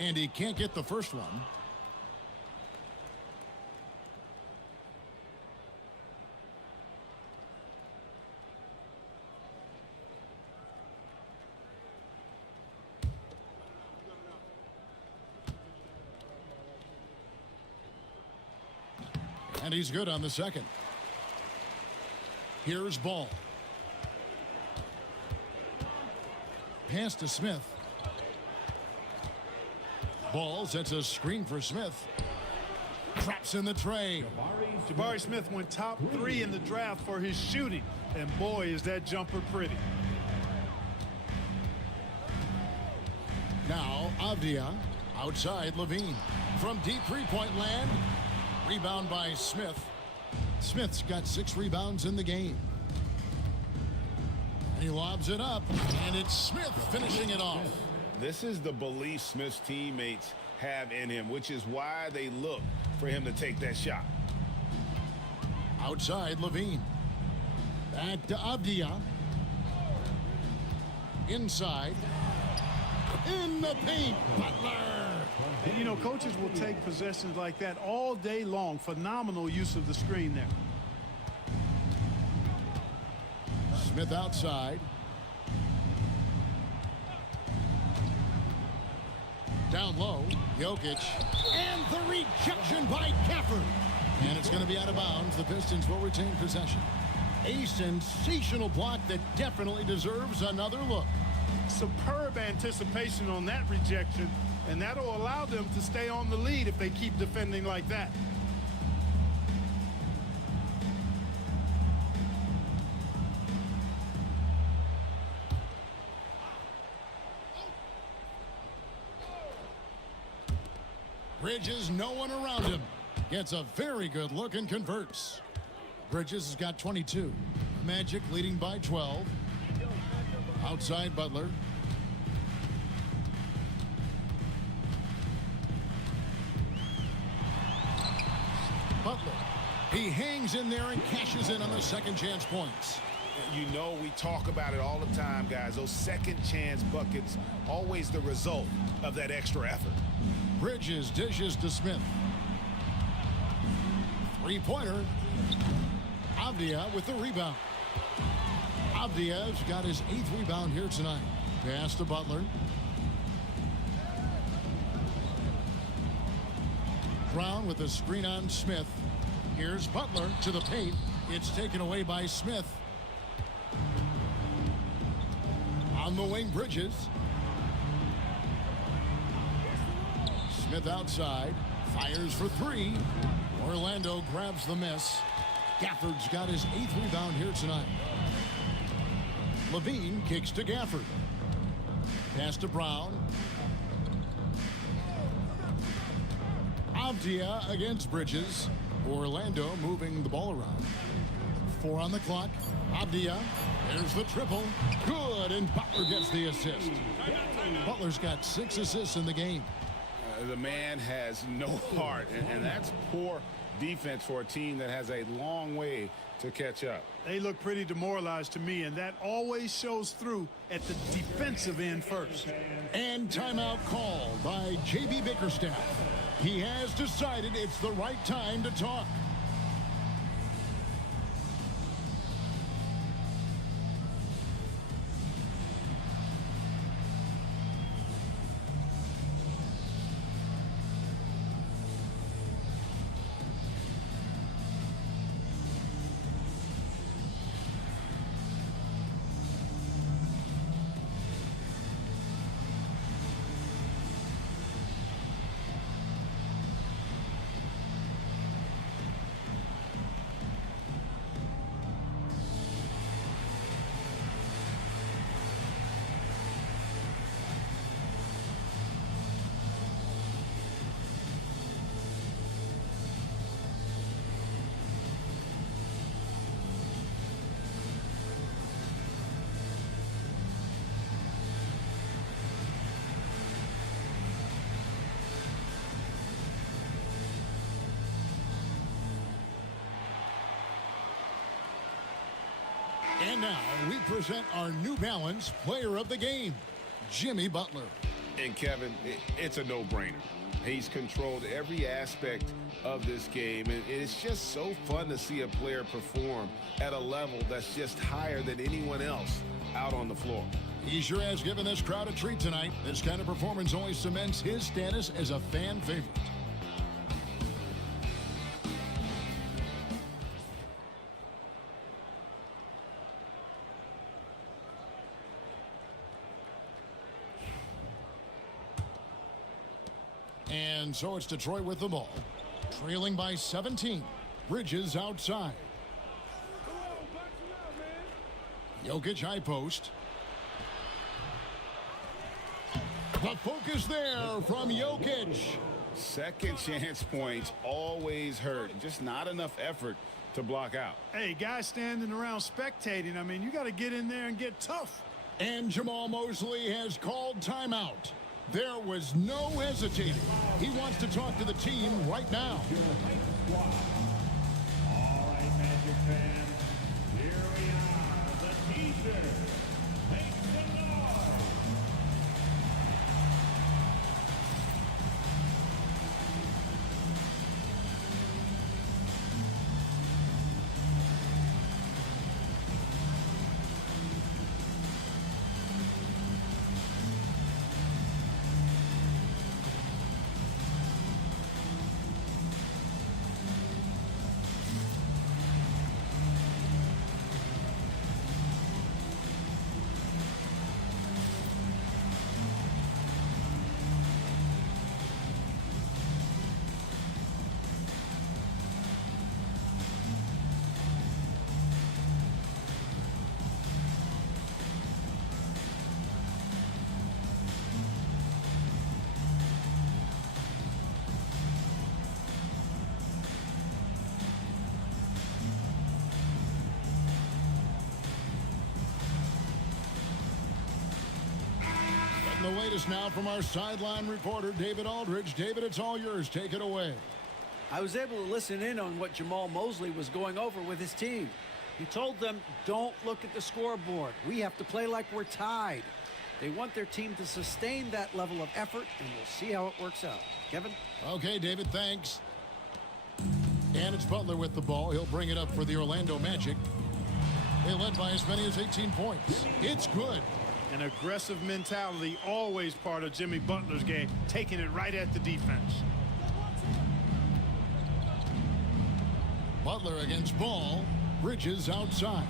And he can't get the first one. And he's good on the second. Here's Ball. Pass to Smith. Ball sets a screen for Smith. Traps in the tray. Jabari Smith went top 3 in the draft for his shooting. And boy, is that jumper pretty. Now Avdia. Outside Levine. From deep three-point land. Rebound by Smith. Smith's got 6 rebounds in the game. And he lobs it up. And it's Smith finishing it off. This is the belief Smith's teammates have in him, which is why they look for him to take that shot. Outside Levine. Back to Avdia. Inside. In the paint. Butler. And, you know, coaches will take possessions like that all day long. Phenomenal use of the screen there. Smith outside. Down low, Jokic. And the rejection by Gafford. And it's going to be out of bounds. The Pistons will retain possession. A sensational block that definitely deserves another look. Superb anticipation on that rejection, and that'll allow them to stay on the lead if they keep defending like that. Bridges, no one around him. Gets a very good look and converts. Bridges has got 22. Magic leading by 12. Outside Butler. Butler. He hangs in there and cashes in on the second chance points. You know, we talk about it all the time, guys. Those second chance buckets, always the result of that extra effort. Bridges dishes to Smith. Three-pointer. Avdia with the rebound. Avdia's got his 8th rebound here tonight. Pass to Butler. Brown with the screen on Smith. Here's Butler to the paint. It's taken away by Smith. On the wing, Bridges. Smith outside. Fires for three. Orlando grabs the miss. Gafford's got his 8th rebound here tonight. Levine kicks to Gafford. Pass to Brown. Avdia against Bridges. Orlando moving the ball around. 4 on the clock. Avdia. There's the triple. Good, and Butler gets the assist. Butler's got 6 assists in the game. The man has no heart, and that's poor defense for a team that has a long way to catch up. They look pretty demoralized to me, and that always shows through at the defensive end first. And timeout called by J.B. Bickerstaff. He has decided it's the right time to talk. And now we present our New Balance Player of the Game, Jimmy Butler. And Kevin, it's a no-brainer. He's controlled every aspect of this game, and it's just so fun to see a player perform at a level that's just higher than anyone else out on the floor. He sure has given this crowd a treat tonight. This kind of performance only cements his status as a fan favorite. And so it's Detroit with the ball. Trailing by 17. Bridges outside. Jokic high post. The focus there from Jokic. Second chance points always hurt. Just not enough effort to block out. Hey, guys standing around spectating, I mean, you got to get in there and get tough. And Jamal Mosley has called timeout. There was no hesitating. He wants to talk to the team right now. All right, Magic fans, here we are, the teaser. Make some noise. latest now from our sideline reporter, David Aldridge. David, it's all yours. Take it away. I was able to listen in on what Jamal Mosley was going over with his team. He told them, don't look at the scoreboard. We have to play like we're tied. They want their team to sustain that level of effort, and we'll see how it works out. Kevin? Okay, David, thanks. And it's Butler with the ball. He'll bring it up for the Orlando Magic. They led by as many as 18 points. It's good. An aggressive mentality, always part of Jimmy Butler's game, taking it right at the defense. Butler against Ball. Bridges outside.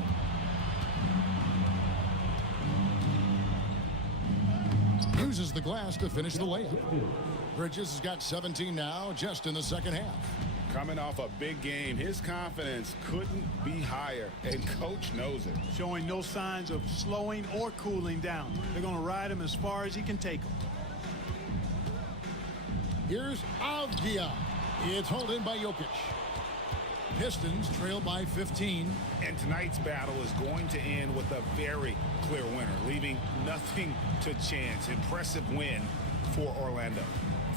Uses the glass to finish the layup. Bridges has got 17 now, just in the second half. Coming off a big game, his confidence couldn't be higher, and coach knows it. Showing no signs of slowing or cooling down. They're going to ride him as far as he can take him. Here's Avdia. It's hauled in by Jokic. Pistons trail by 15. And tonight's battle is going to end with a very clear winner, leaving nothing to chance. Impressive win for Orlando.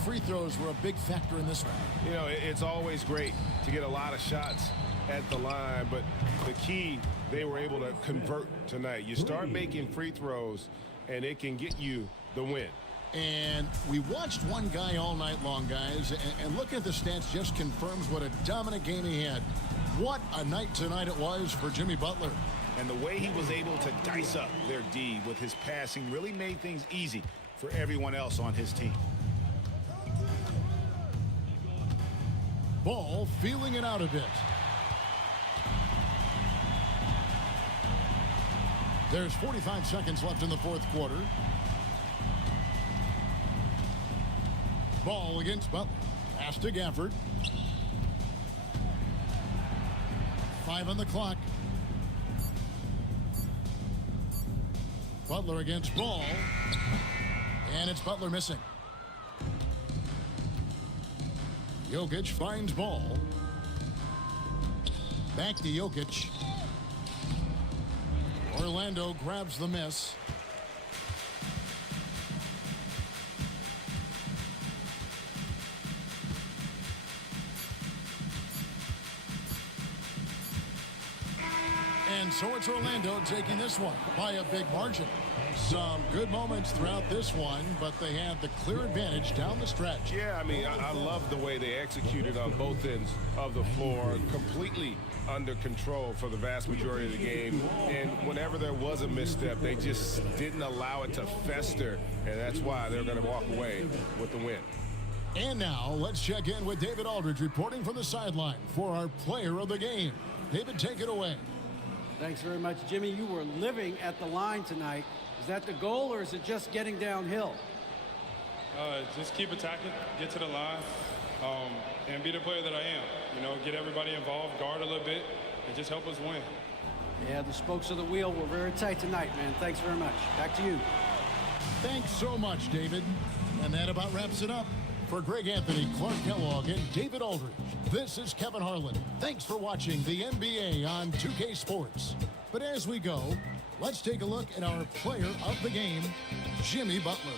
Free throws were a big factor in this one. You know, it's always great to get a lot of shots at the line, but the key, they were able to convert tonight. You start making free throws, and it can get you the win. And we watched one guy all night long, guys, and looking at the stats just confirms what a dominant game he had. What a night tonight it was for Jimmy Butler. And the way he was able to dice up their D with his passing really made things easy for everyone else on his team. Ball feeling it out a bit. There's 45 seconds left in the fourth quarter. Ball against Butler. Pass to Gafford. 5 on the clock. Butler against Ball. And it's Butler missing. Jokic finds Ball. Back to Jokic. Orlando grabs the miss. And so it's Orlando taking this one by a big margin. Some good moments throughout this one, but they had the clear advantage down the stretch. Yeah, I mean, I love the way they executed on both ends of the floor, completely under control for the vast majority of the game. And whenever there was a misstep, they just didn't allow it to fester, and that's why they're going to walk away with the win. And now let's check in with David Aldridge reporting from the sideline for our player of the game. David, take it away. Thanks very much, Jimmy. You were living at the line tonight. Is that the goal, or is it just getting downhill? Just keep attacking, get to the line, and be the player that I am. You know, get everybody involved, guard a little bit, and just help us win. Yeah, the spokes of the wheel were very tight tonight, man. Thanks very much. Back to you. Thanks so much, David. And that about wraps it up. For Greg Anthony, Clark Kellogg, and David Aldridge, this is Kevin Harlan. Thanks for watching the NBA on 2K Sports. But as we go, let's take a look at our player of the game, Jimmy Butler.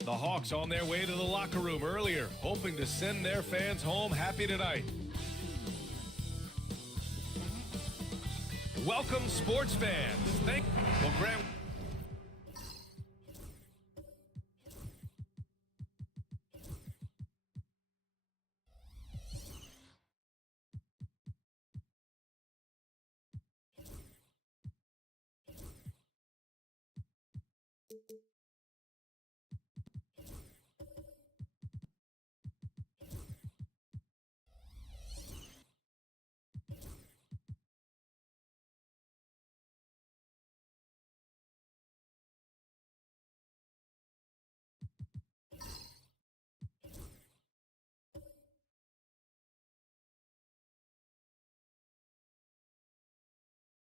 The Hawks on their way to the locker room earlier, hoping to send their fans home happy tonight. Welcome, sports fans. Well, Graham.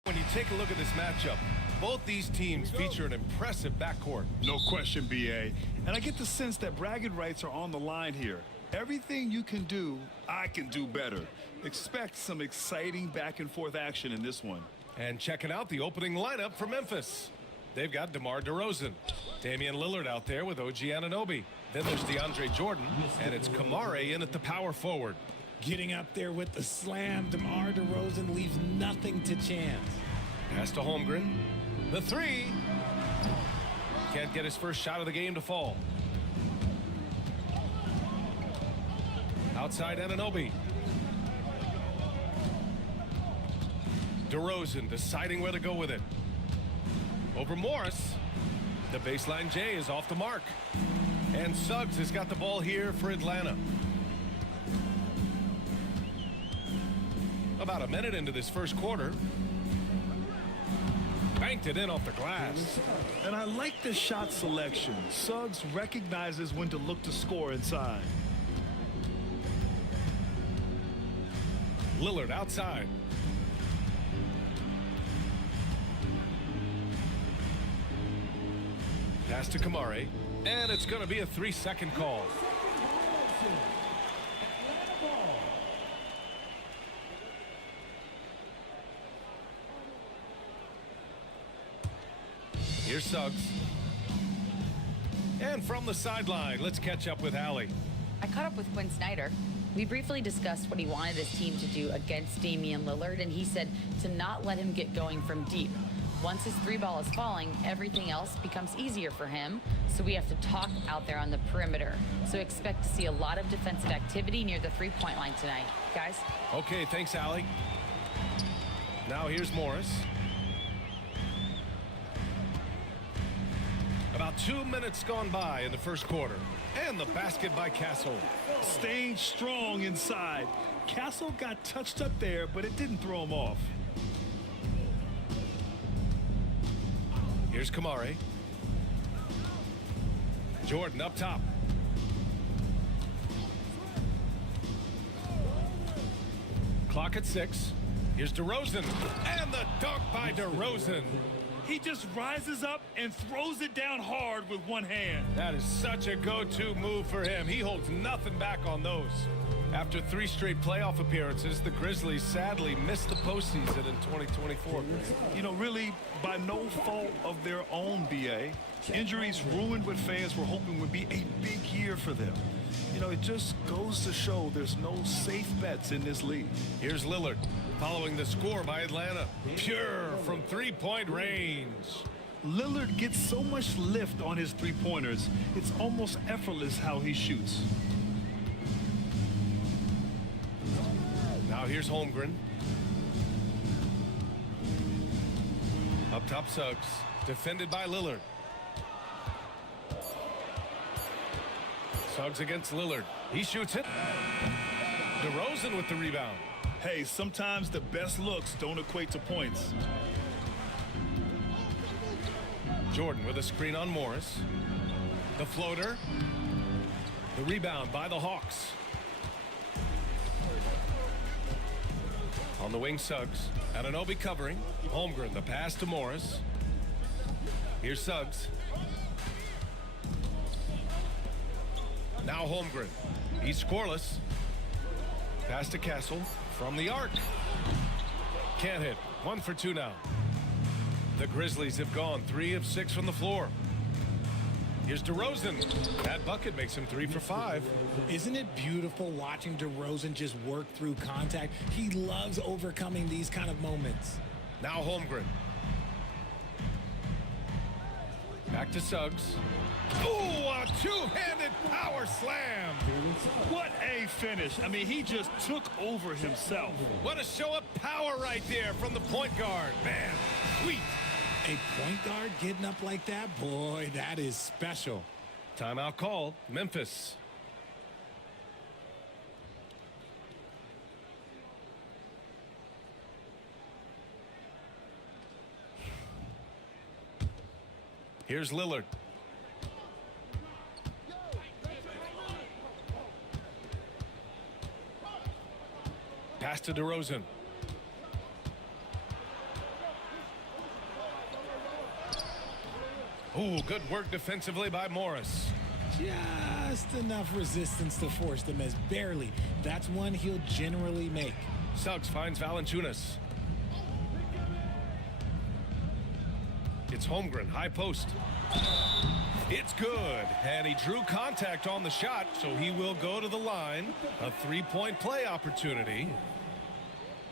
When you take a look at this matchup, both these teams feature an impressive backcourt. No question, BA. And I get the sense that bragging rights are on the line here. Everything you can do, I can do better. Expect some exciting back-and-forth action in this one. And checking out the opening lineup for Memphis. They've got DeMar DeRozan, Damian Lillard out there with OG Anunoby. Then there's DeAndre Jordan, and it's Kamare in at the power forward. Getting up there with the slam, DeMar DeRozan leaves nothing to chance. Pass to Holmgren. The three. Can't get his first shot of the game to fall. Outside Anunoby. DeRozan deciding where to go with it. Over Morris. The baseline J is off the mark. And Suggs has got the ball here for Atlanta. About a minute into this first quarter. Banked it in off the glass. And I like the shot selection. Suggs recognizes when to look to score inside. Lillard outside. Pass to Kamari. And it's going to be a 3-second call. Here's Suggs. And from the sideline, let's catch up with Allie. I caught up with Quinn Snyder. We briefly discussed what he wanted his team to do against Damian Lillard, and he said to not let him get going from deep. Once his three ball is falling, everything else becomes easier for him, so we have to talk out there on the perimeter. So expect to see a lot of defensive activity near the three-point line tonight. Guys? Okay, thanks, Allie. Now here's Morris. About 2 minutes gone by in the first quarter. And the basket by Castle. Staying strong inside. Castle got touched up there, but it didn't throw him off. Here's Kamari. Jordan up top. Clock at 6. Here's DeRozan. And the dunk by DeRozan. He just rises up and throws it down hard with one hand. That is such a go-to move for him. He holds nothing back on those. After 3 straight playoff appearances, the Grizzlies sadly missed the postseason in 2024. You know, really by no fault of their own, BA. Injuries ruined what fans were hoping would be a big year for them. You know, it just goes to show there's no safe bets in this league. Here's Lillard following the score by Atlanta. Pure from three-point range. Lillard gets so much lift on his three-pointers, it's almost effortless how he shoots. Now here's Holmgren. Up top Suggs. Defended by Lillard. Suggs against Lillard. He shoots it. DeRozan with the rebound. Hey, sometimes the best looks don't equate to points. Jordan with a screen on Morris. The floater. The rebound by the Hawks. On the wing, Suggs. Anunoby covering. Holmgren, the pass to Morris. Here's Suggs. Now Holmgren. He's scoreless. Pass to Castle from the arc. Can't hit. 1 for 2 now. The Grizzlies have gone 3 of 6 from the floor. Here's DeRozan. That bucket makes him 3 for 5. Isn't it beautiful watching DeRozan just work through contact? He loves overcoming these kind of moments. Now Holmgren. Back to Suggs. Ooh, a two-handed power slam. What a finish. I mean, he just took over himself. What a show of power right there from the point guard. Man, sweet. A point guard getting up like that? Boy, that is special. Timeout called. Memphis. Here's Lillard. Pass to DeRozan. Ooh, good work defensively by Morris. Just enough resistance to force the miss. Barely. That's one he'll generally make. Suggs finds Valanciunas. It's Holmgren, high post. It's good, and he drew contact on the shot, so he will go to the line. A three-point play opportunity.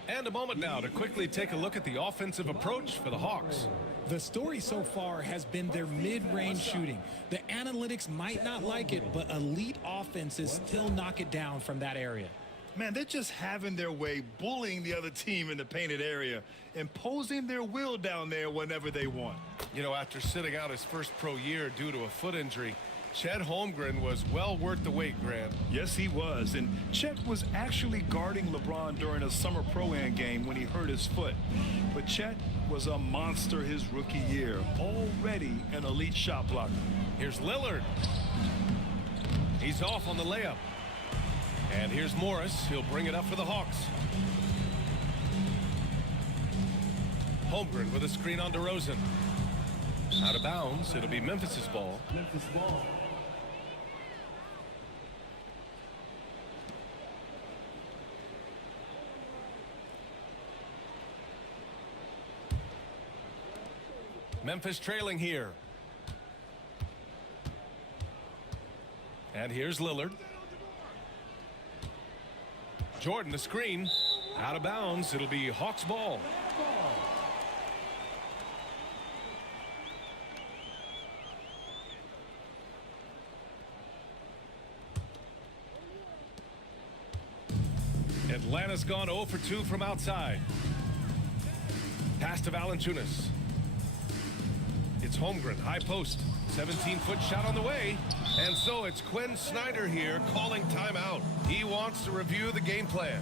And a moment now to quickly take a look at the offensive approach for the Hawks. The story so far has been their mid-range shooting. The analytics might not like it, but elite offenses still knock it down from that area. Man, they're just having their way, bullying the other team in the painted area, imposing their will down there whenever they want. You know, after sitting out his first pro year due to a foot injury, Chet Holmgren was well worth the wait, Grant. Yes, he was. And Chet was actually guarding LeBron during a summer pro-am game when he hurt his foot. But Chet was a monster his rookie year, already an elite shot blocker. Here's Lillard. He's off on the layup. And here's Morris. He'll bring it up for the Hawks. Holmgren with a screen on DeRozan. Out of bounds. It'll be Memphis's ball. Memphis ball. Memphis trailing here. And here's Lillard. Jordan, the screen. Out of bounds. It'll be Hawks ball. Atlanta's gone 0 for 2 from outside. Pass to Valanciunas. It's Holmgren, high post. 17-foot shot on the way. And so it's Quinn Snyder here calling timeout. He wants to review the game plan.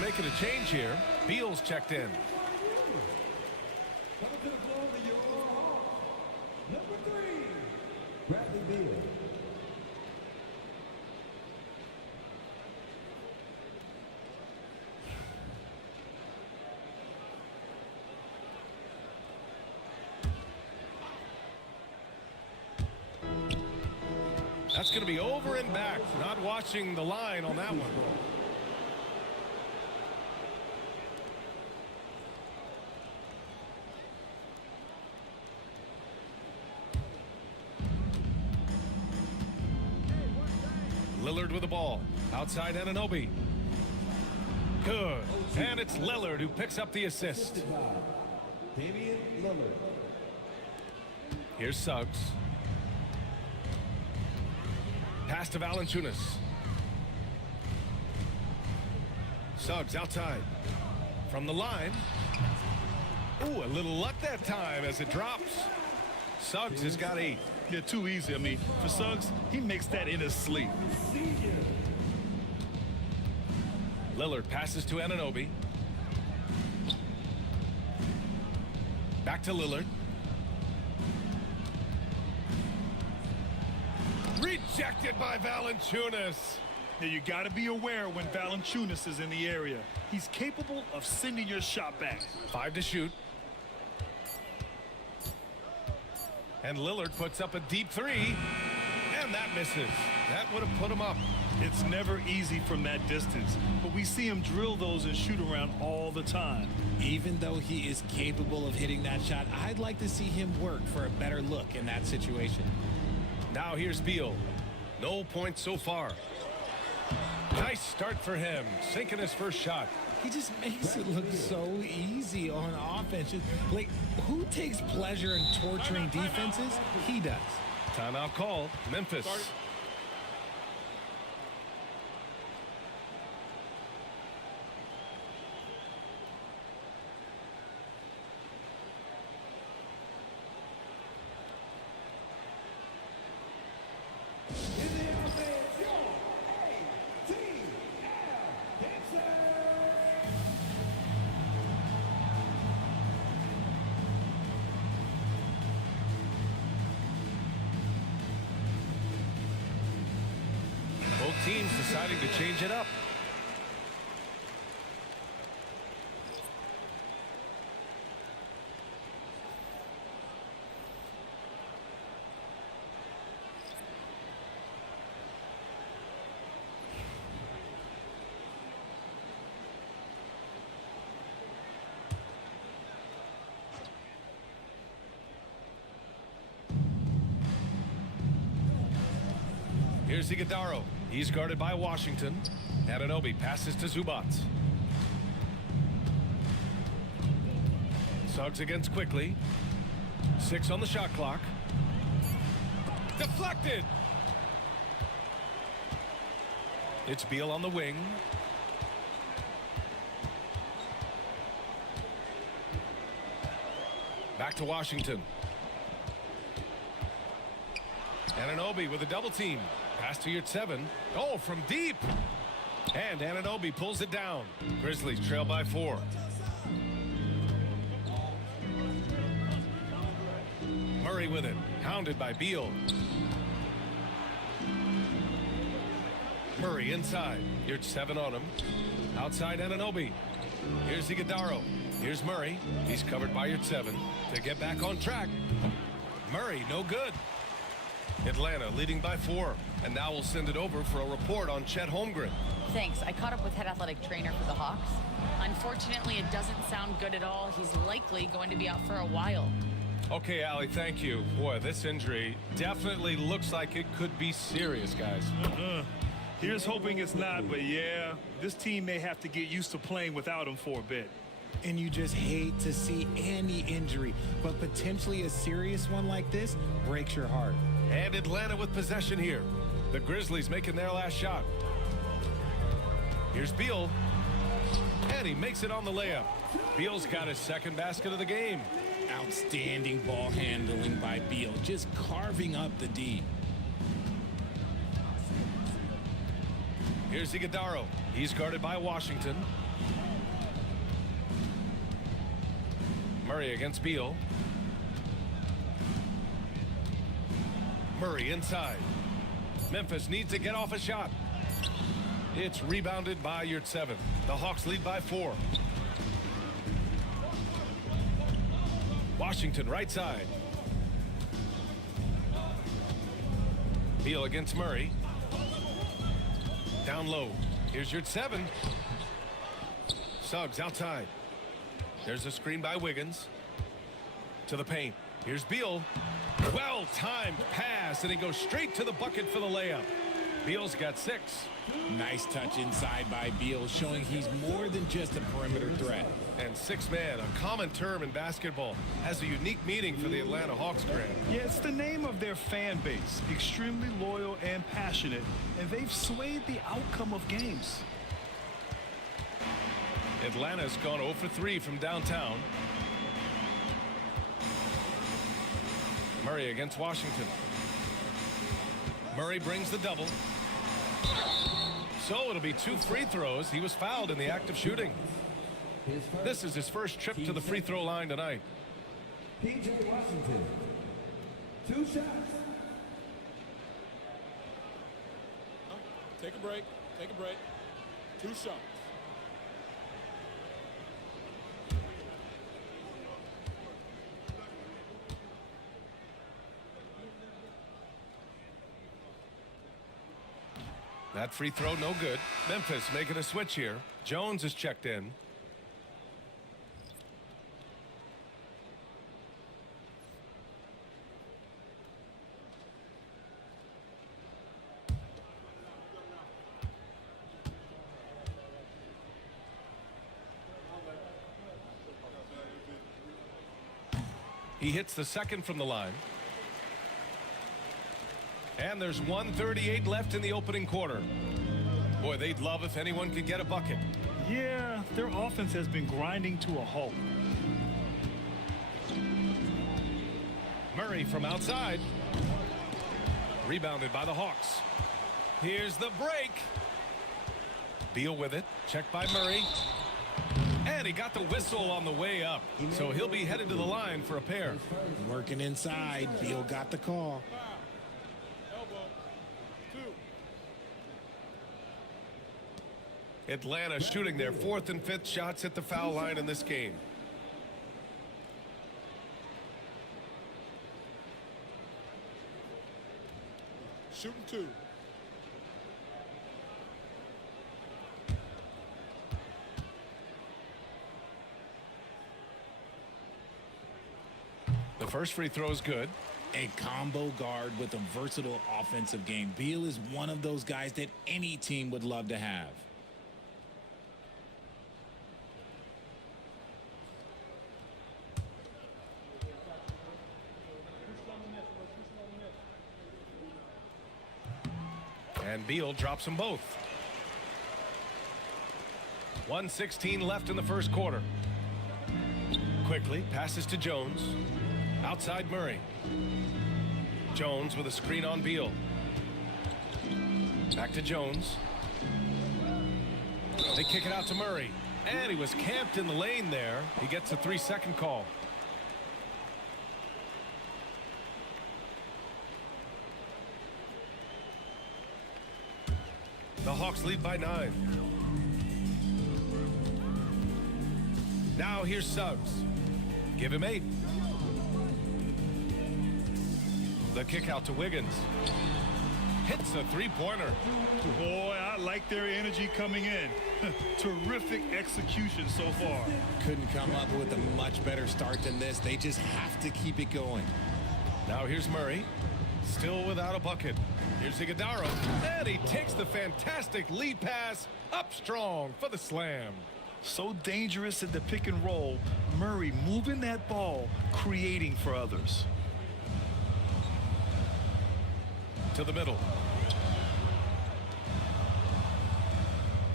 Making a change here. Beal's checked in. Coming to the floor for your Hawks, number 3, Bradley Beal. That's going to be over and back. Not watching the line on that one. Lillard with the ball. Outside Anunoby. Good. And it's Lillard who picks up the assist. Damian Lillard. Here's Suggs. Pass to Valanciunas. Suggs outside. From the line. Ooh, a little luck that time as it drops. Suggs has got 8. Yeah, too easy. I mean, for Suggs, he makes that in his sleep. Lillard passes to Anunoby. Back to Lillard. Rejected by Valanciunas. Now, you got to be aware when Valanciunas is in the area. He's capable of sending your shot back. 5 to shoot. And Lillard puts up a deep 3. And that misses. That would have put him up. It's never easy from that distance, but we see him drill those and shoot around all the time. Even though he is capable of hitting that shot, I'd like to see him work for a better look in that situation. Now here's Beal. No points so far. Nice start for him. Sinking his first shot. He just makes it look so easy on offense. Like, who takes pleasure in torturing defenses? He does. Timeout call. Memphis. Both teams deciding to change it up. Here's Iguodala. He's guarded by Washington. Anunoby passes to Zubac. Suggs against quickly. 6 on the shot clock. Deflected. It's Beal on the wing. Back to Washington. Anunoby with a double team. Pass to your 7. Oh, from deep. And Anunoby pulls it down. Grizzlies trail by 4. Murray with it. Hounded by Beal. Murray inside. You're 7 on him. Outside Anunoby. Here's Iguodala. Here's Murray. He's covered by your 7 to get back on track. Murray, no good. Atlanta leading by 4. And now we'll send it over for a report on Chet Holmgren. Thanks. I caught up with head athletic trainer for the Hawks. Unfortunately, it doesn't sound good at all. He's likely going to be out for a while. Okay, Allie, thank you. Boy, this injury definitely looks like it could be serious, guys. Here's hoping it's not, but yeah, this team may have to get used to playing without him for a bit. And you just hate to see any injury, but potentially a serious one like this breaks your heart. And Atlanta with possession here. The Grizzlies making their last shot. Here's Beal. And he makes it on the layup. Beal's got his second basket of the game. Outstanding ball handling by Beal, just carving up the D. Here's Iguodala. He's guarded by Washington. Murray against Beal. Murray inside. Memphis needs to get off a shot. It's rebounded by your 7. The Hawks lead by 4. Washington right side. Beal against Murray. Down low. Here's your 7. Suggs outside. There's a screen by Wiggins. To the paint. Here's Beal. Well-timed pass, and he goes straight to the bucket for the layup. Beal's got 6. Nice touch inside by Beal, showing he's more than just a perimeter threat. And 6-man, a common term in basketball, has a unique meaning for the Atlanta Hawks, Grant. Yeah, it's the name of their fan base. Extremely loyal and passionate, and they've swayed the outcome of games. Atlanta's gone 0 for 3 from downtown. Murray against Washington. Murray brings the double. So it'll be 2 free throws. He was fouled in the act of shooting. This is his first trip to the free throw line tonight. P.J. Washington, 2 shots. Take a break. Take a break. 2 shots. That free throw no good. Memphis making a switch here. Jones is checked in. He hits the second from the line. And there's 1:38 left in the opening quarter. Boy, they'd love if anyone could get a bucket. Yeah, their offense has been grinding to a halt. Murray from outside. Rebounded by the Hawks. Here's the break. Beal with it. Checked by Murray. And he got the whistle on the way up. So he'll be headed to the line for a pair. Working inside. Beal got the call. Atlanta shooting their 4th and 5th shots at the foul line in this game. Shooting 2. The first free throw is good. A combo guard with a versatile offensive game. Beal is one of those guys that any team would love to have. And Beal drops them both. 1:16 left in the first quarter. Quickly passes to Jones. Outside Murray. Jones with a screen on Beal. Back to Jones. They kick it out to Murray. And he was camped in the lane there. He gets a 3-second call. The Hawks lead by 9. Now here's Suggs. Give him 8. The kick out to Wiggins. Hits a three-pointer. Boy, I like their energy coming in. Terrific execution so far. Couldn't come up with a much better start than this. They just have to keep it going. Now here's Murray. Still without a bucket. Here's Iguodala. And he takes the fantastic lead pass up strong for the slam. So dangerous in the pick and roll. Murray moving that ball, creating for others. To the middle.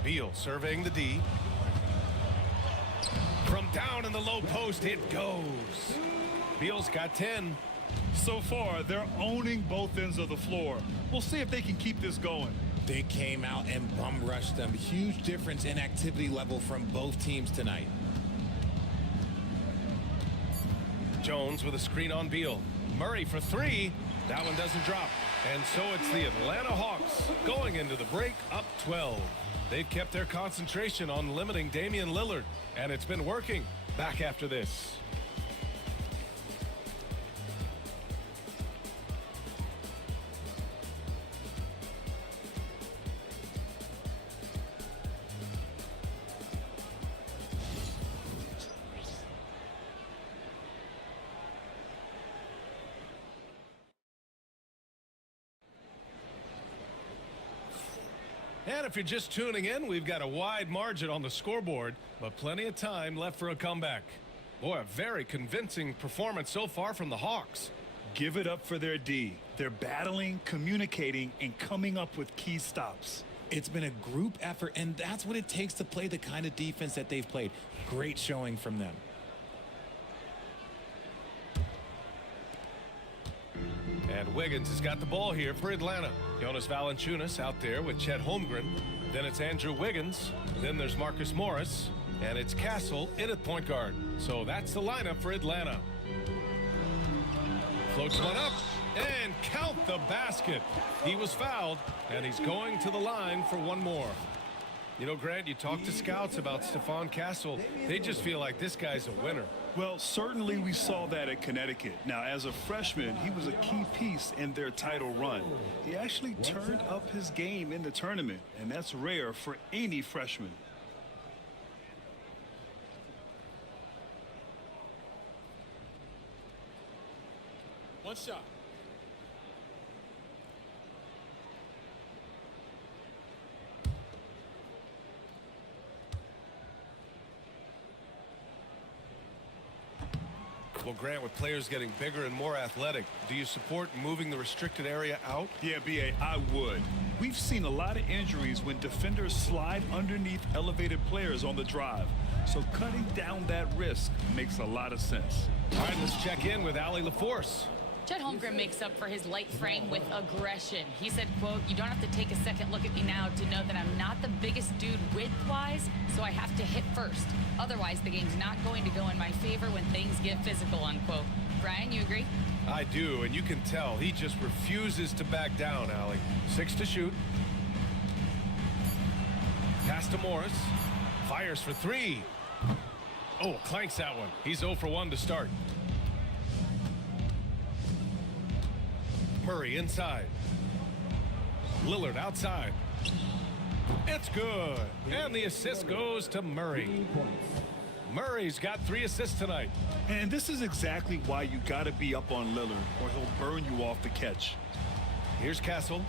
Beal surveying the D. From down in the low post, it goes. Beal's got 10. So far, they're owning both ends of the floor. We'll see if they can keep this going. They came out and bum rushed them. Huge difference in activity level from both teams tonight. Jones with a screen on Beal. Murray for 3. That one doesn't drop. And so it's the Atlanta Hawks going into the break up 12. They've kept their concentration on limiting Damian Lillard, and it's been working. Back after this. And if you're just tuning in, we've got a wide margin on the scoreboard, but plenty of time left for a comeback. Boy, a very convincing performance so far from the Hawks. Give it up for their D. They're battling, communicating, and coming up with key stops. It's been a group effort, and that's what it takes to play the kind of defense that they've played. Great showing from them. And Wiggins has got the ball here for Atlanta. Jonas Valanciunas out there with Chet Holmgren. Then it's Andrew Wiggins. Then there's Marcus Morris. And it's Castle in at point guard. So that's the lineup for Atlanta. Floats one up and count the basket. He was fouled, and he's going to the line for one more. You know, Grant, you talk to scouts about Stephon Castle. They just feel like this guy's a winner. Well, certainly we saw that at Connecticut. Now, as a freshman, he was a key piece in their title run. He actually turned up his game in the tournament, and that's rare for any freshman. One shot. Well, Grant, with players getting bigger and more athletic, do you support moving the restricted area out? Yeah, B.A., I would. We've seen a lot of injuries when defenders slide underneath elevated players on the drive. So cutting down that risk makes a lot of sense. All right, let's check in with Allie LaForce. Chet Holmgren makes up for his light frame with aggression. He said, quote, "You don't have to take a second look at me now to know that I'm not the biggest dude width-wise, so I have to hit first. Otherwise, the game's not going to go in my favor when things get physical," unquote. Brian, you agree? I do, and you can tell he just refuses to back down, Allie. 6 to shoot. Pass to Morris. Fires for 3. Oh, clanks that one. He's 0 for 1 to start. Murray inside. Lillard outside. It's good. And the assist goes to Murray. Murray's got 3 assists tonight. And this is exactly why you got to be up on Lillard, or he'll burn you off the catch. Here's Castle.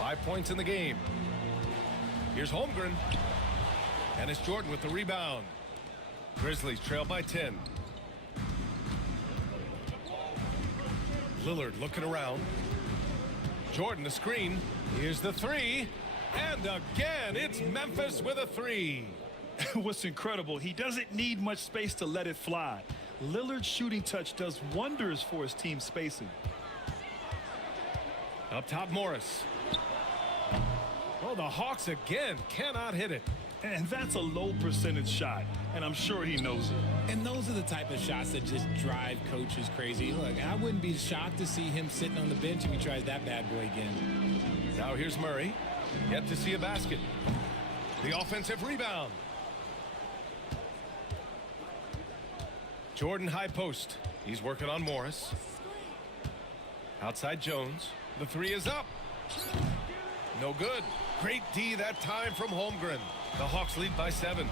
5 points in the game. Here's Holmgren. And it's Jordan with the rebound. Grizzlies trail by 10. Lillard looking around. Jordan the screen. Here's the 3. And again, it's Memphis with a 3. What's incredible, he doesn't need much space to let it fly. Lillard's shooting touch does wonders for his team spacing. Up top, Morris. Oh, the Hawks again cannot hit it. And that's a low percentage shot, and I'm sure he knows it. And those are the type of shots that just drive coaches crazy. Look, I wouldn't be shocked to see him sitting on the bench if he tries that bad boy again. Now here's Murray. Yet to see a basket. The offensive rebound. Jordan high post. He's working on Morris. Outside Jones. The three is up. No good. Great D that time from Holmgren. The Hawks lead by 7.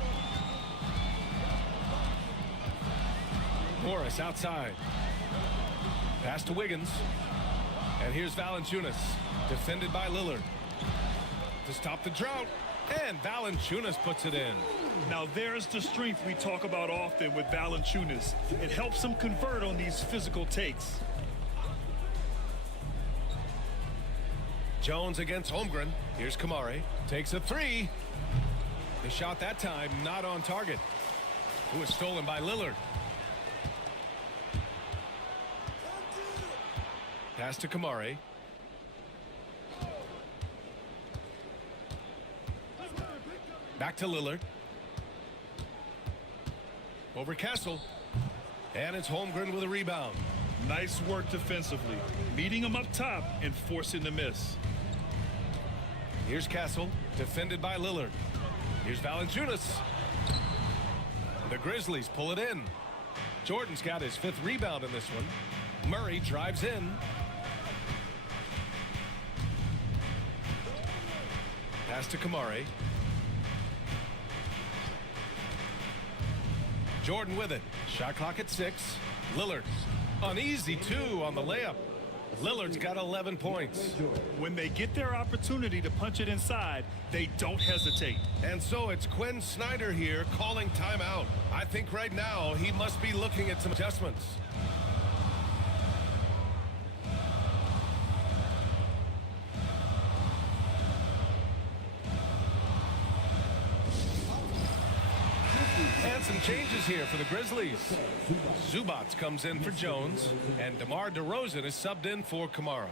Morris outside. Pass to Wiggins. And here's Valanciunas. Defended by Lillard. To stop the drought. And Valanciunas puts it in. Now there's the strength we talk about often with Valanciunas. It helps him convert on these physical takes. Jones against Holmgren. Here's Kamari. Takes a 3. The shot that time not on target. It was stolen by Lillard. Pass to Kamari. Back to Lillard. Over Castle. And it's Holmgren with a rebound. Nice work defensively. Meeting him up top and forcing the miss. Here's Castle. Defended by Lillard. Here's Valanciunas. The Grizzlies pull it in. Jordan's got his 5th rebound in this one. Murray drives in. Pass to Kamari. Jordan with it. Shot clock at 6. Lillard. An easy 2 on the layup. Lillard's got 11 points. When they get their opportunity to punch it inside, they don't hesitate. And so it's Quinn Snyder here calling timeout. I think right now he must be looking at some adjustments. And some changes here for the Grizzlies. Zubats comes in for Jones, and DeMar DeRozan is subbed in for Kamara.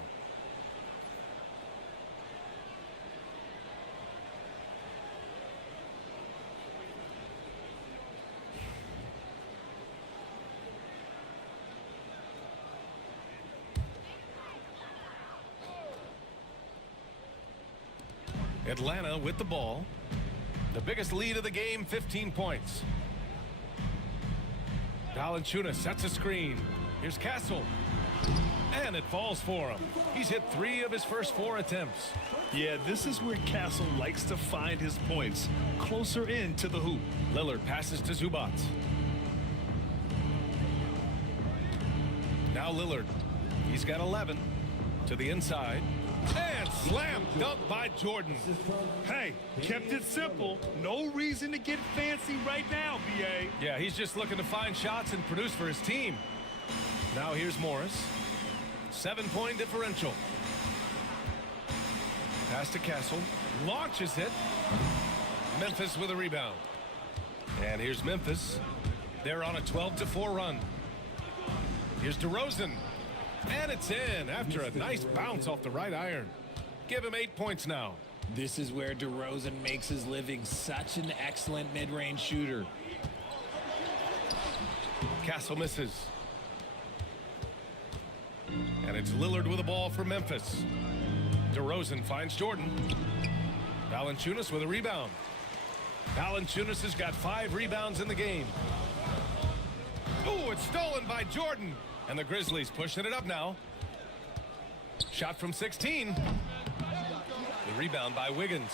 Atlanta with the ball. The biggest lead of the game, 15 points. Valanciunas sets a screen. Here's Castle. And it falls for him. He's hit 3 of his first 4 attempts. Yeah, this is where Castle likes to find his points. Closer in to the hoop. Lillard passes to Zubats. Now Lillard. He's got 11. To the inside. And slam dunk by Jordan. Hey, kept it simple. No reason to get fancy right now, BA. Yeah, he's just looking to find shots and produce for his team. Now here's Morris. 7-point differential. Pass to Castle. Launches it. Memphis with a rebound. And here's Memphis. They're on a 12-4 run. Here's DeRozan. And it's in after a nice bounce off the right iron. Give him 8 points now. This is where DeRozan makes his living. Such an excellent mid-range shooter. Castle misses. And it's Lillard with the ball for Memphis. DeRozan finds Jordan. Valanciunas with a rebound. Valanciunas has got 5 rebounds in the game. Oh, it's stolen by Jordan. And the Grizzlies pushing it up now. Shot from 16. The rebound by Wiggins.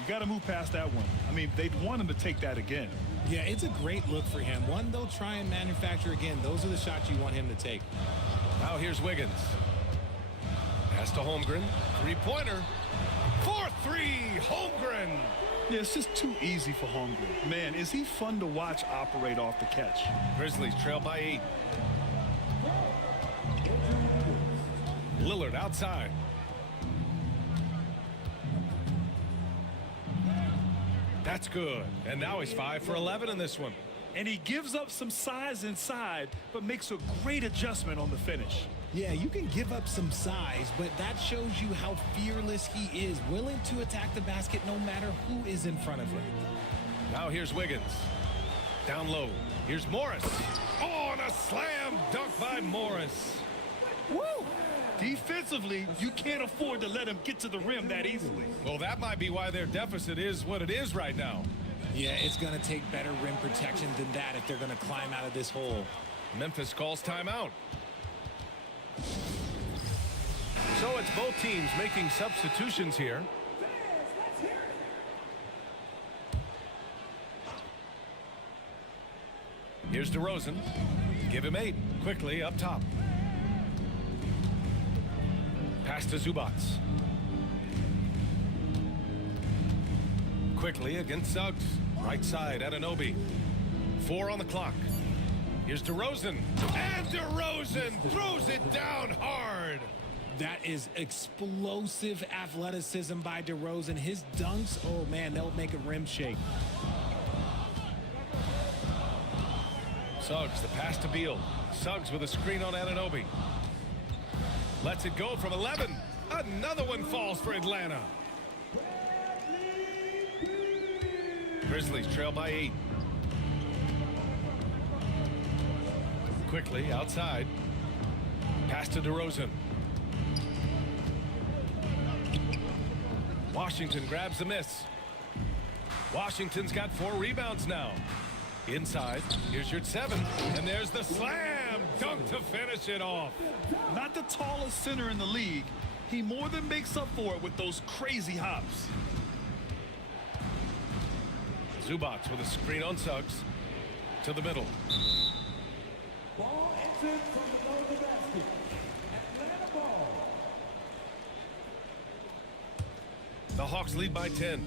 You got to move past that one. I mean, they'd want him to take that again. Yeah, it's a great look for him. One, they'll try and manufacture again. Those are the shots you want him to take. Now here's Wiggins. Pass to Holmgren. 3-pointer. 4-3. Holmgren. Yeah, it's just too easy for Holmgren. Man, is he fun to watch operate off the catch. Grizzlies trail by 8. Lillard outside. That's good. And now he's 5 for 11 in this one. And he gives up some size inside, but makes a great adjustment on the finish. Yeah, you can give up some size, but that shows you how fearless he is, willing to attack the basket no matter who is in front of him. Now here's Wiggins. Down low. Here's Morris. Oh, and a slam dunk by Morris. Woo! Defensively, you can't afford to let him get to the rim that easily. Well, that might be why their deficit is what it is right now. Yeah, it's going to take better rim protection than that if they're going to climb out of this hole. Memphis calls timeout. So it's both teams making substitutions here. Here's DeRozan. Give him 8. Quickly up top. Pass to Zubac. Quickly against Suggs. Right side, Anunoby. 4 on the clock. Here's DeRozan. And DeRozan throws it down hard. That is explosive athleticism by DeRozan. His dunks, oh man, they'll make a rim shake. Suggs, the pass to Beal. Suggs with a screen on Anunoby. Lets it go from 11. Another one falls for Atlanta. Grizzlies trail by 8. Quickly outside. Pass to DeRozan. Washington grabs the miss. Washington's got 4 rebounds now. Inside, here's your 7, and there's the slam dunk to finish it off. Not the tallest center in the league. He more than makes up for it with those crazy hops. Zubac with a screen on Suggs. To the middle. Ball entered from below the basket. Atlanta ball. The Hawks lead by 10.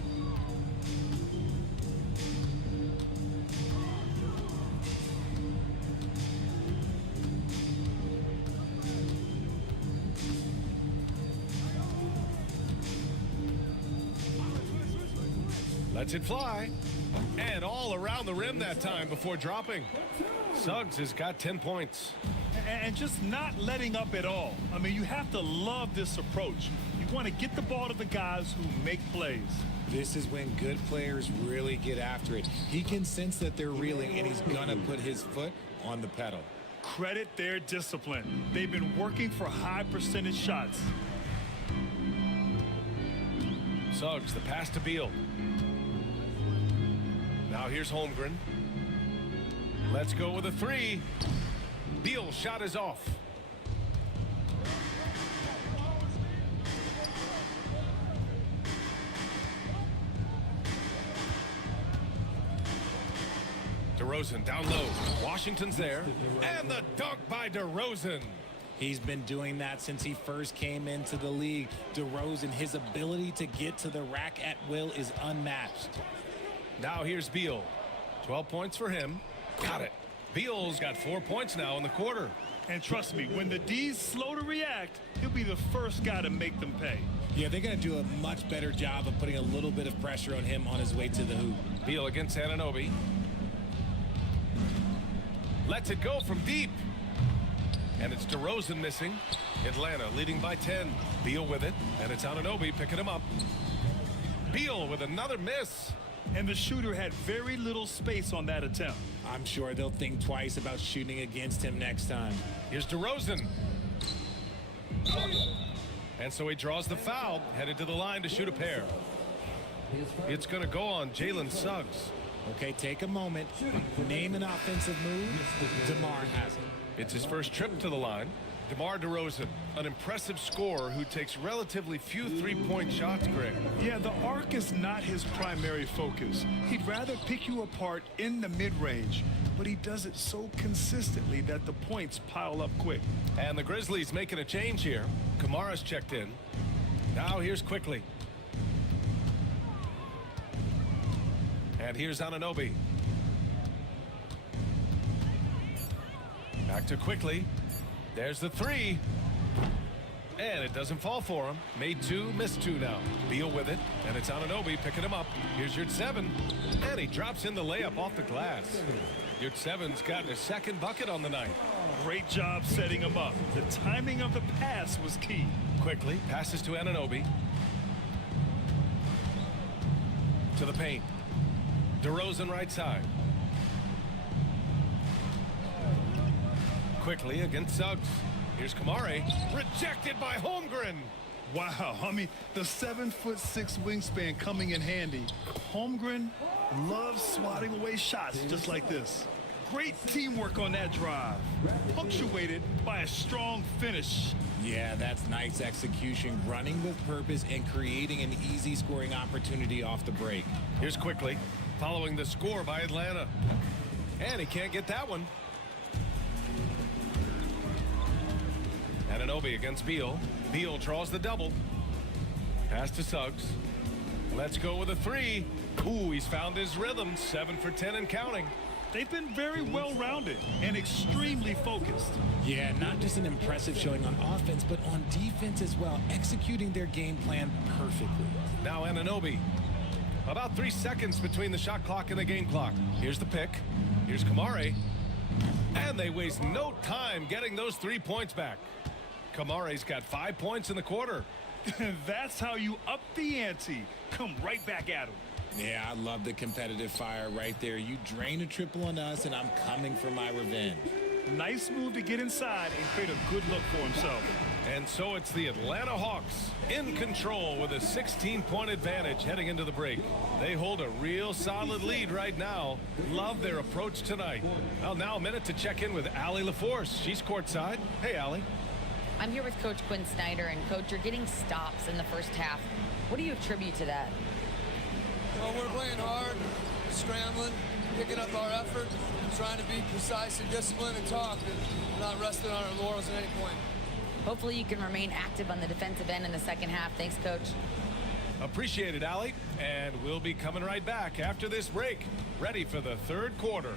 Lets it fly. And all around the rim that time before dropping. Suggs has got 10 points. And just not letting up at all. I mean, you have to love this approach. You want to get the ball to the guys who make plays. This is when good players really get after it. He can sense that they're reeling, and he's going to put his foot on the pedal. Credit their discipline. They've been working for high percentage shots. Suggs, the pass to Beal. Now here's Holmgren. Let's go with a 3. Beal's shot is off. DeRozan down low. Washington's there. And the dunk by DeRozan. He's been doing that since he first came into the league. DeRozan, his ability to get to the rack at will is unmatched. Now here's Beal. 12 points for him. Got it. Beal's got 4 points now in the quarter. And trust me, when the D's slow to react, he'll be the first guy to make them pay. Yeah, they're going to do a much better job of putting a little bit of pressure on him on his way to the hoop. Beal against Anunoby. Lets it go from deep. And it's DeRozan missing. Atlanta leading by 10. Beal with it. And it's Anunoby picking him up. Beal with another miss. And the shooter had very little space on that attempt. I'm sure they'll think twice about shooting against him next time. Here's DeRozan. And so he draws the foul, headed to the line to shoot a pair. It's going to go on Jalen Suggs. Okay, take a moment. Name an offensive move. DeMar has it. It's his first trip to the line. DeMar DeRozan, an impressive scorer who takes relatively few three-point shots, Greg. Yeah, the arc is not his primary focus. He'd rather pick you apart in the mid-range, but he does it so consistently that the points pile up quick. And the Grizzlies making a change here. Kamara's checked in. Now here's Quickly. And here's Anunoby. Back to Quickly. There's the 3. And it doesn't fall for him. Made 2, missed 2 now. Beal with it, and it's Anunoby picking him up. Here's Yurt-7, and he drops in the layup off the glass. Yurt-7's gotten his second bucket on the night. Great job setting him up. The timing of the pass was key. Quickly passes to Anunoby. To the paint. DeRozan right side. Quickly against Suggs. Here's Kamare. Rejected by Holmgren. Wow, I mean, the 7'6" wingspan coming in handy. Holmgren loves swatting away shots just like this. Great teamwork on that drive, punctuated by a strong finish. Yeah, that's nice execution, running with purpose and creating an easy scoring opportunity off the break. Here's Quickly, following the score by Atlanta. And he can't get that one. Anunoby against Beal. Beal draws the double. Pass to Suggs. Let's go with a 3. Ooh, he's found his rhythm. 7 for 10 and counting. They've been very well-rounded and extremely focused. Yeah, not just an impressive showing on offense, but on defense as well, executing their game plan perfectly. Now Anunoby. About 3 seconds between the shot clock and the game clock. Here's the pick. Here's Kamare. And they waste no time getting those 3 points back. Kamare's got 5 points in the quarter. That's how you up the ante. Come right back at him. Yeah, I love the competitive fire right there. You drain a triple on us, and I'm coming for my revenge. Nice move to get inside and create a good look for himself. And so it's the Atlanta Hawks in control with a 16-point advantage heading into the break. They hold a real solid lead right now. Love their approach tonight. Well, now a minute to check in with Allie LaForce. She's courtside. Hey, Allie. I'm here with Coach Quinn Snyder, and Coach, you're getting stops in the first half. What do you attribute to that? Well, we're playing hard, scrambling, picking up our effort, trying to be precise and disciplined and talk, and not resting on our laurels at any point. Hopefully you can remain active on the defensive end in the second half. Thanks, Coach. Appreciate it, Allie. And we'll be coming right back after this break. Ready for the third quarter.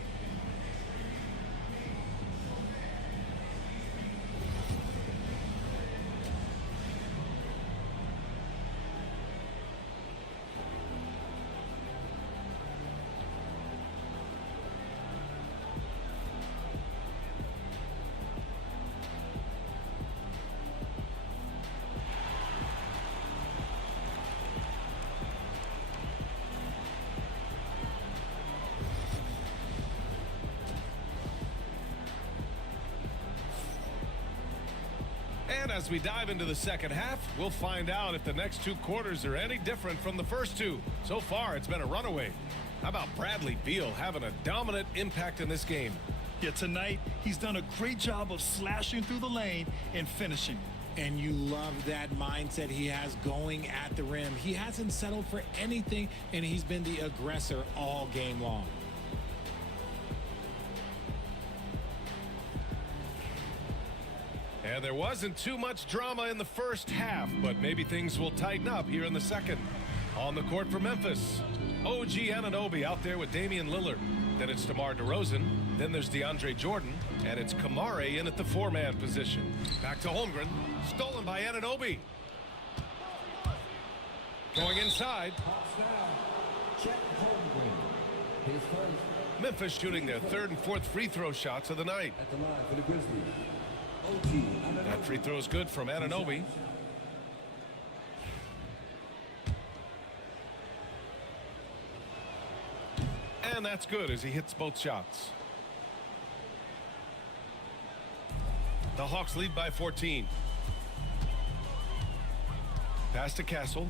And as we dive into the second half, we'll find out if the next 2 quarters are any different from the first 2. So far, it's been a runaway. How about Bradley Beal having a dominant impact in this game? Yeah, tonight, he's done a great job of slashing through the lane and finishing. And you love that mindset he has going at the rim. He hasn't settled for anything, and he's been the aggressor all game long. And there wasn't too much drama in the first half, but maybe things will tighten up here in the second. On the court for Memphis, OG Anunoby out there with Damian Lillard. Then it's DeMar DeRozan. Then there's DeAndre Jordan. And it's Kamare in at the 4-man position. Back to Holmgren. Stolen by Anunoby. Going inside. Memphis shooting their 3rd and 4th free throw shots of the night. At the line for the Grizzlies. That free throw is good from Anunoby. And that's good as he hits both shots. The Hawks lead by 14. Pass to Castle.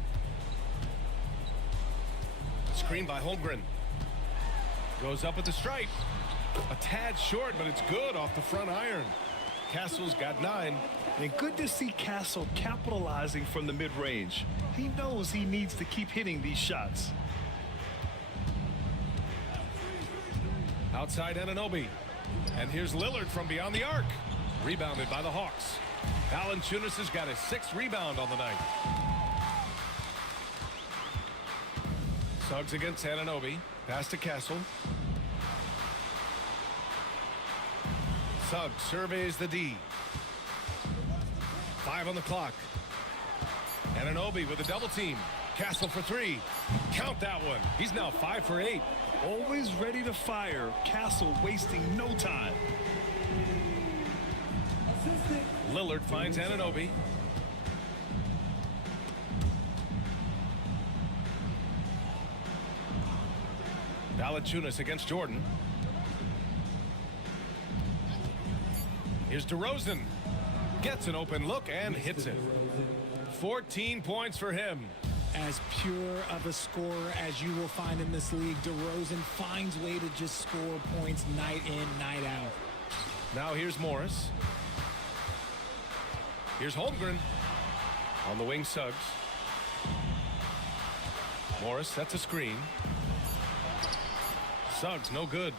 Screen by Holmgren. Goes up at the stripe. A tad short, but it's good off the front iron. Castle's got 9. And good to see Castle capitalizing from the mid-range. He knows he needs to keep hitting these shots. Outside Anunoby. And here's Lillard from beyond the arc. Rebounded by the Hawks. Valanciunas has got his 6th rebound on the night. Suggs against Anunoby. Pass to Castle. Suggs surveys the D. 5 on the clock. Anunoby with a double team. Castle for 3. Count that one. He's now 5 for 8. Always ready to fire. Castle wasting no time. Lillard finds Anunoby. Valanciunas against Jordan. Here's DeRozan. Gets an open look and hits it. 14 points for him. As pure of a scorer as you will find in this league, DeRozan finds way to just score points night in, night out. Now here's Morris. Here's Holmgren. On the wing, Suggs. Morris sets a screen. Suggs, no good.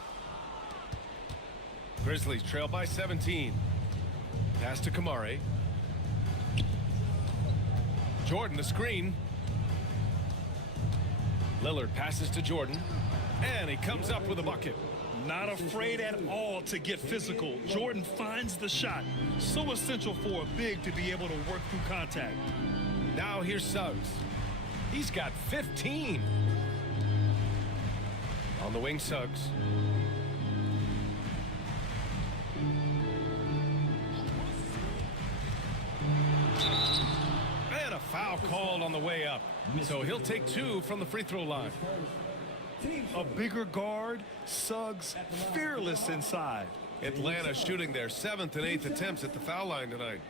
Grizzlies trail by 17. Pass to Kamari. Jordan, the screen. Lillard passes to Jordan. And he comes up with a bucket. Not afraid at all to get physical. Jordan finds the shot. So essential for a big to be able to work through contact. Now here's Suggs. He's got 15. On the wing, Suggs. And a foul called on the way up. So he'll take 2 from the free throw line. A bigger guard, Suggs fearless inside. Atlanta shooting their 7th and 8th attempts at the foul line tonight.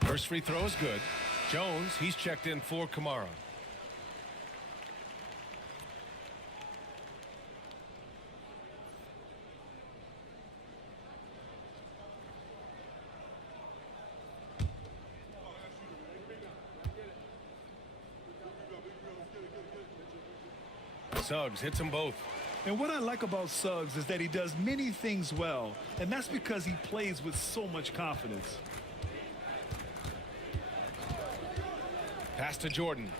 First free throw is good. Jones, he's checked in for Kamara. Suggs hits them both. And what I like about Suggs is that he does many things well, and that's because he plays with so much confidence. Pass to Jordan.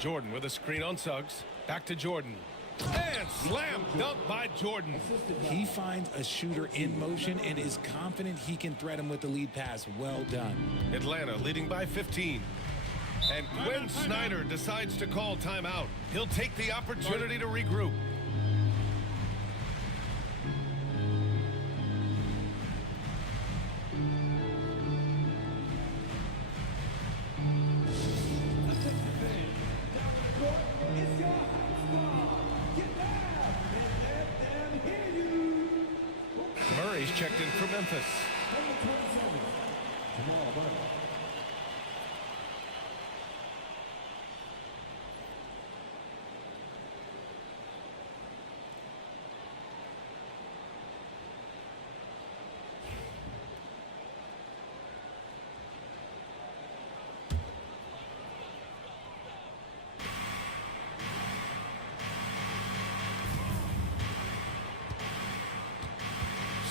Jordan with a screen on Suggs. Back to Jordan. And slam dunk by Jordan. He finds a shooter in motion and is confident he can thread him with the lead pass. Well done. Atlanta leading by 15. And Quinn Snyder decides to call timeout. He'll take the opportunity to regroup. Murray's checked in for Memphis.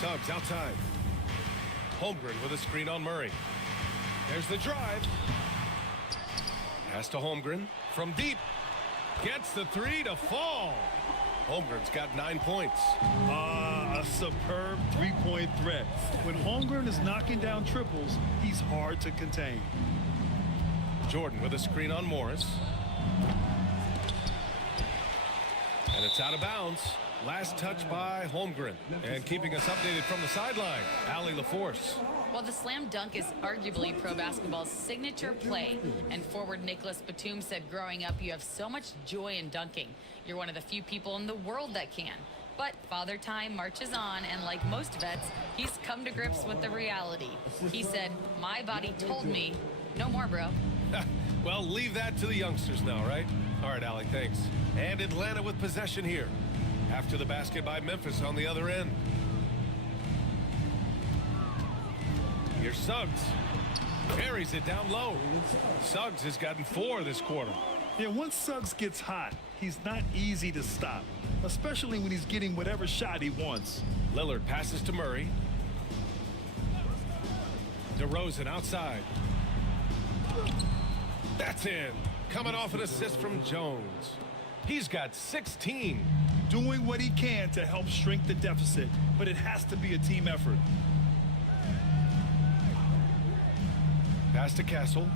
Suggs outside. Holmgren with a screen on Murray. There's the drive. Pass to Holmgren from deep. Gets the 3 to fall. Holmgren's got 9 points. A superb three-point threat. When Holmgren is knocking down triples, he's hard to contain. Jordan with a screen on Morris. And it's out of bounds. Last touch by Holmgren. And keeping us updated from the sideline, Allie LaForce. Well, the slam dunk is arguably pro basketball's signature play. And forward Nicholas Batum said growing up, you have so much joy in dunking. You're one of the few people in the world that can. But Father Time marches on, and like most vets, he's come to grips with the reality. He said, my body told me, no more, bro. Well, leave that to the youngsters now, right? All right, Allie, thanks. And Atlanta with possession here. After the basket by Memphis on the other end. Here's Suggs. Carries it down low. Suggs has gotten 4 this quarter. Yeah, once Suggs gets hot, he's not easy to stop. especially when he's getting whatever shot he wants. Lillard passes to Murray. DeRozan outside. That's in. Coming off an assist from Jones. He's got 16. Doing what he can to help shrink the deficit, but it has to be a team effort. Pass to Castle.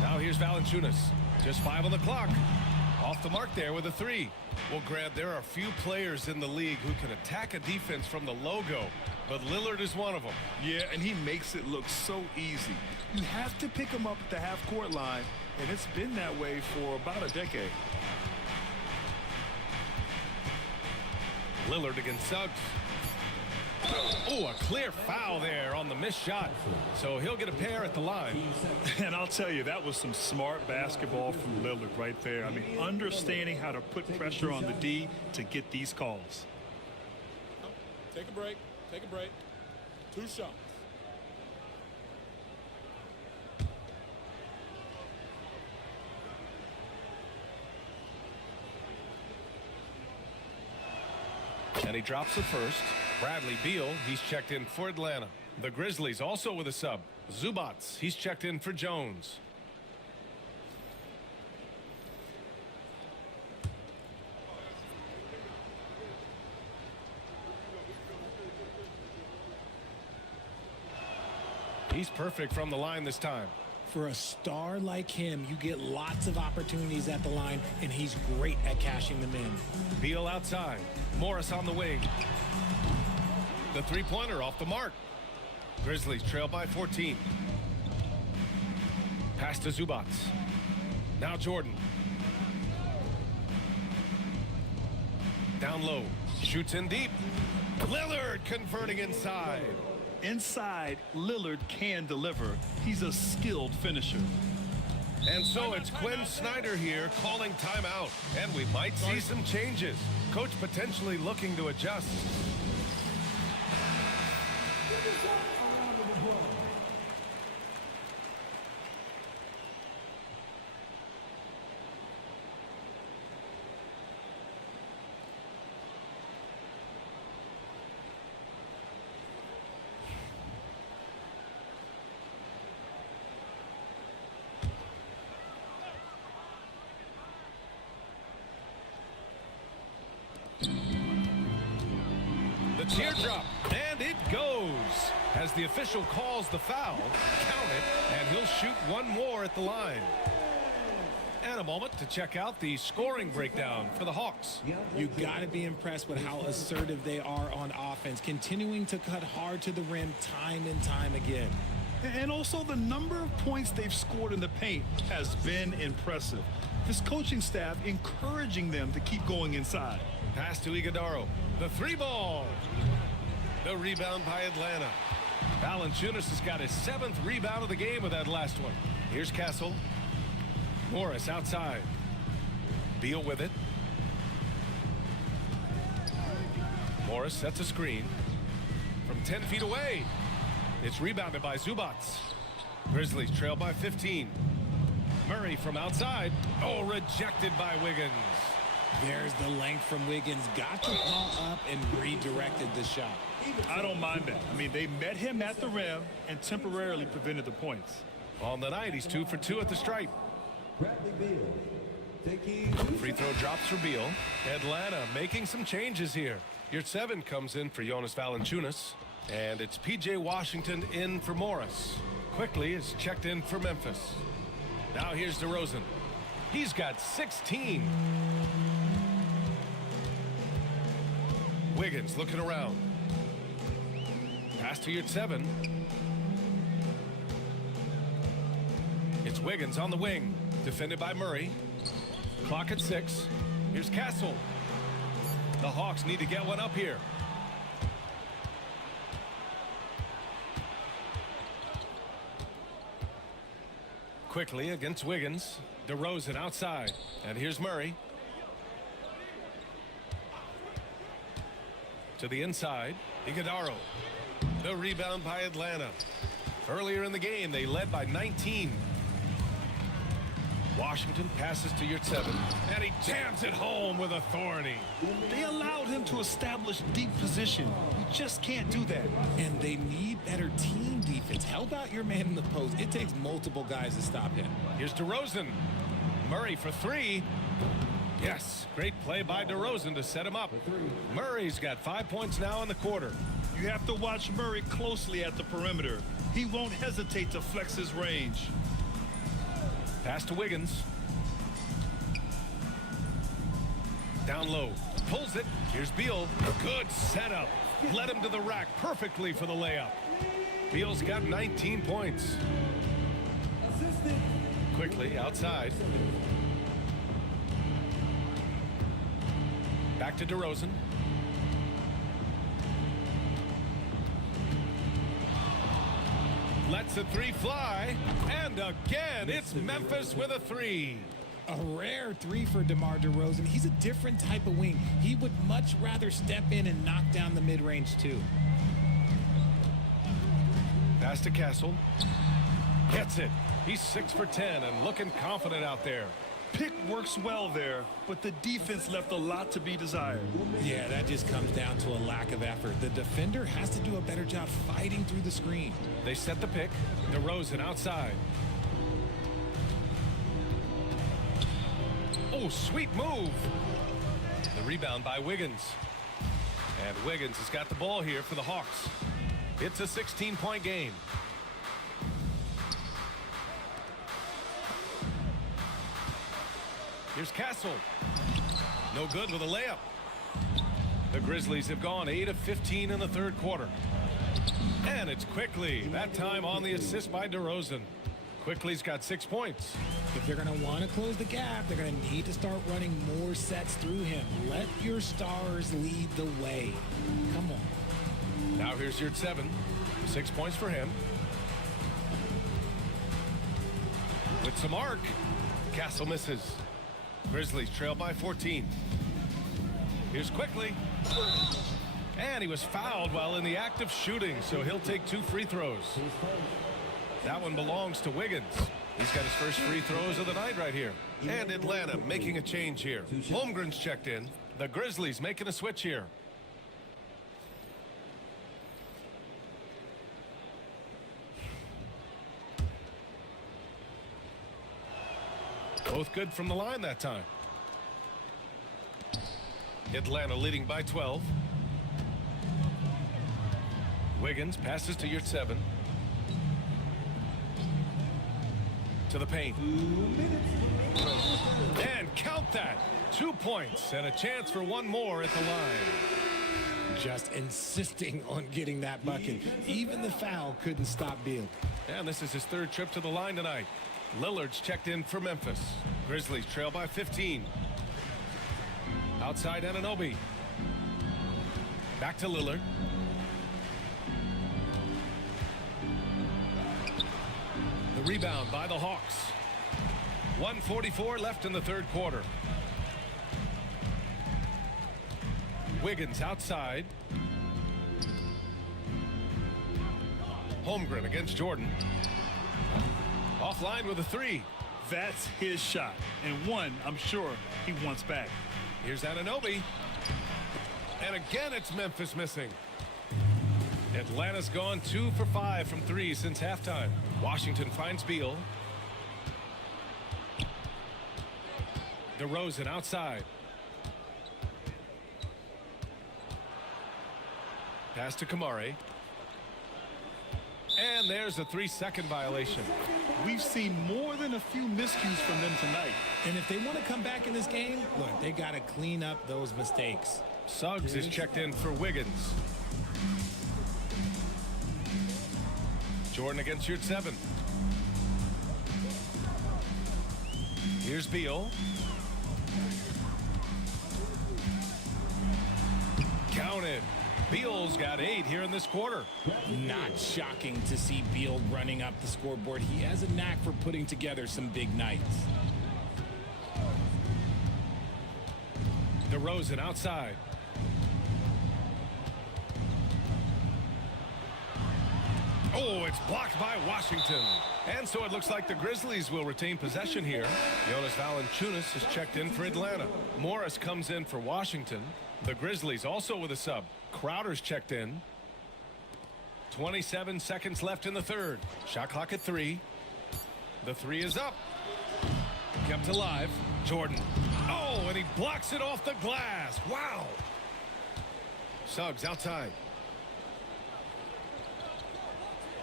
Now here's Valanciunas. Just 5 on the clock. Off the mark there with a 3. Well, Grant, there are few players in the league who can attack a defense from the logo, but Lillard is one of them. Yeah, and he makes it look so easy. You have to pick him up at the half-court line, and it's been that way for about a decade. Lillard against Suggs. Oh, a clear foul there on the missed shot. So he'll get a pair at the line. And I'll tell you, that was some smart basketball from Lillard right there. I mean, understanding how to put pressure on the D to get these calls. Take a break. Take a break. 2 shots. And he drops the first. Bradley Beal, he's checked in for Atlanta. The Grizzlies also with a sub. Zubats, he's checked in for Jones. He's perfect from the line this time. For a star like him, you get lots of opportunities at the line, and he's great at cashing them in. Beal outside. Morris on the wing. The three-pointer off the mark. Grizzlies trail by 14. Pass to Zubats. Now Jordan. Down low. Shoots in deep. Lillard converting inside. Inside, Lillard can deliver. He's a skilled finisher. And so it's Quinn Snyder here calling timeout. And we might see some changes. Coach potentially looking to adjust. Teardrop, and it goes. As the official calls the foul, count it, and he'll shoot one more at the line. And a moment to check out the scoring breakdown for the Hawks. You got to be impressed with how assertive they are on offense, continuing to cut hard to the rim time and time again. And also the number of points they've scored in the paint has been impressive. This coaching staff encouraging them to keep going inside. Pass to Iguodaro. The 3-ball. The rebound by Atlanta. Valanciunas has got his 7th rebound of the game with that last one. Here's Castle. Morris outside. Beal with it. Morris sets a screen. From 10 feet away. It's rebounded by Zubats. Grizzlies trail by 15. Murray from outside. Oh, rejected by Wiggins. There's the length from Wiggins. Got to pull up and redirected the shot. I don't mind that. I mean, they met him at the rim and temporarily prevented the points. On the night, he's 2 for 2 at the stripe. Free throw drops for Beal. Atlanta making some changes here. Your 7 comes in for Jonas Valanciunas. And it's P.J. Washington in for Morris. Quickly is checked in for Memphis. Now here's DeRozan. He's got 16. Wiggins looking around. Pass to your 7. It's Wiggins on the wing. Defended by Murray. Clock at 6. Here's Castle. The Hawks need to get one up here. Quickly against Wiggins. DeRozan outside. And here's Murray. To the inside. Iguodaro. The rebound by Atlanta. Earlier in the game, they led by 19. Washington passes to your 7, and he jams it home with authority. They allowed him to establish deep position. You just can't do that. And they need better team defense. Help out your man in the post. It takes multiple guys to stop him. Here's DeRozan. Murray for 3. Yes, great play by DeRozan to set him up. Murray's got 5 points now in the quarter. You have to watch Murray closely at the perimeter. He won't hesitate to flex his range. Pass to Wiggins. Down low. Pulls it. Here's Beal. Good setup. Led him to the rack perfectly for the layup. Beal's got 19 points. Quickly outside. Back to DeRozan. Lets the 3 fly. And again, it's Memphis with a 3. A rare 3 for DeMar DeRozan. He's a different type of wing. He would much rather step in and knock down the mid-range too. Pass to Castle. Gets it. He's 6 for 10 and looking confident out there. Pick works well there, but the defense left a lot to be desired. Yeah, that just comes down to a lack of effort. The defender has to do a better job fighting through the screen. They set the pick. DeRozan outside. Oh, sweet move. The rebound by Wiggins. And Wiggins has got the ball here for the Hawks. It's a 16-point game. Here's Castle. No good with a layup. The Grizzlies have gone 8 of 15 in the third quarter. And it's Quickly. That time on the assist by DeRozan. Quickly's got 6 points. If they're going to want to close the gap, they're going to need to start running more sets through him. Let your stars lead the way. Come on. Now here's your 7. 6 points for him. With some arc. Castle misses. Grizzlies trail by 14. Here's Quickly. And he was fouled while in the act of shooting, so he'll take 2 free throws. That one belongs to Wiggins. He's got his first free throws of the night right here. And Atlanta making a change here. Holmgren's checked in. The Grizzlies making a switch here. Both good from the line that time. Atlanta leading by 12. Wiggins passes to your 7. To the paint. And count that. 2 points and a chance for one more at the line. Just insisting on getting that bucket. Even the foul couldn't stop Beal. And this is his 3rd trip to the line tonight. Lillard's checked in for Memphis. Grizzlies trail by 15. Outside Anunoby. Back to Lillard. The rebound by the Hawks. 1:44 left in the third quarter. Wiggins outside. Holmgren against Jordan. Offline with a 3. That's his shot, and one I'm sure he wants back. Here's Anunoby. And again it's Memphis missing. Atlanta's gone 2 for 5 from 3 since halftime. Washington finds Beal. DeRozan outside. Pass to Kamari. And there's a 3-second violation. We've seen more than a few miscues from them tonight. And if they want to come back in this game, look, they got to clean up those mistakes. Suggs is checked in for Wiggins. Jordan against your 7. Here's Beal. Counted. Beal's got 8 here in this quarter. Not shocking to see Beal running up the scoreboard. He has a knack for putting together some big nights. DeRozan outside. Oh, it's blocked by Washington. And so it looks like the Grizzlies will retain possession here. Jonas Valanciunas is checked in for Atlanta. Morris comes in for Washington. The Grizzlies also with a sub. Crowder's checked in. 27 seconds left in the third. Shot clock at 3. The 3 is up. Kept alive. Jordan. Oh, and he blocks it off the glass. Wow. Suggs outside.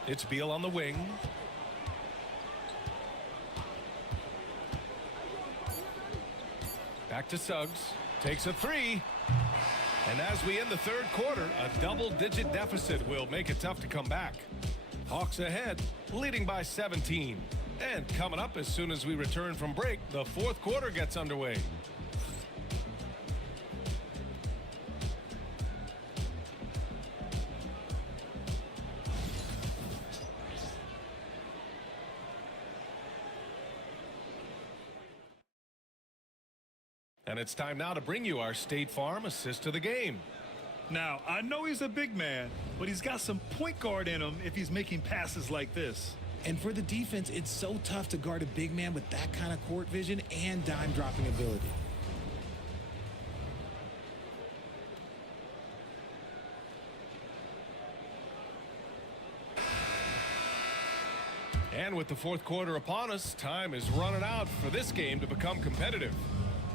It's Beal on the wing. Back to Suggs. Takes a 3. And as we end the third quarter, a double-digit deficit will make it tough to come back. Hawks ahead, leading by 17. And coming up as soon as we return from break, the fourth quarter gets underway. And it's time now to bring you our State Farm assist of the game. Now, I know he's a big man, but he's got some point guard in him if he's making passes like this. And for the defense, it's so tough to guard a big man with that kind of court vision and dime dropping ability. And with the fourth quarter upon us, time is running out for this game to become competitive.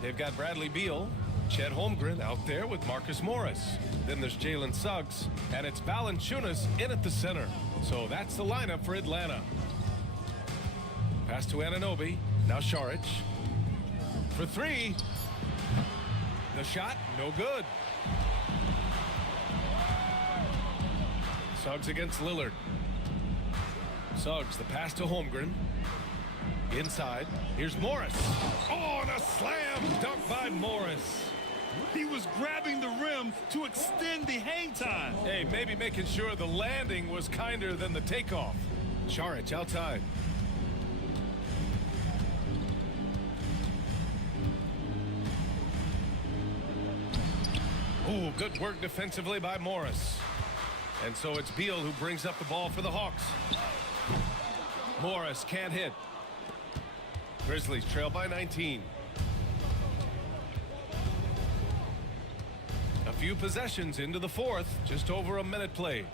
They've got Bradley Beal, Chet Holmgren out there with Marcus Morris. Then there's Jalen Suggs, and it's Valanciunas in at the center. So that's the lineup for Atlanta. Pass to Anunoby. Now Šarić. For 3. The shot, no good. Suggs against Lillard. Suggs, the pass to Holmgren. Inside. Here's Morris. Oh, and a slam dunk by Morris. He was grabbing the rim to extend the hang time. Hey, maybe making sure the landing was kinder than the takeoff. Šarić outside. Ooh, good work defensively by Morris. And so it's Beal who brings up the ball for the Hawks. Morris can't hit. Grizzlies trail by 19. A few possessions into the fourth, just over a minute played.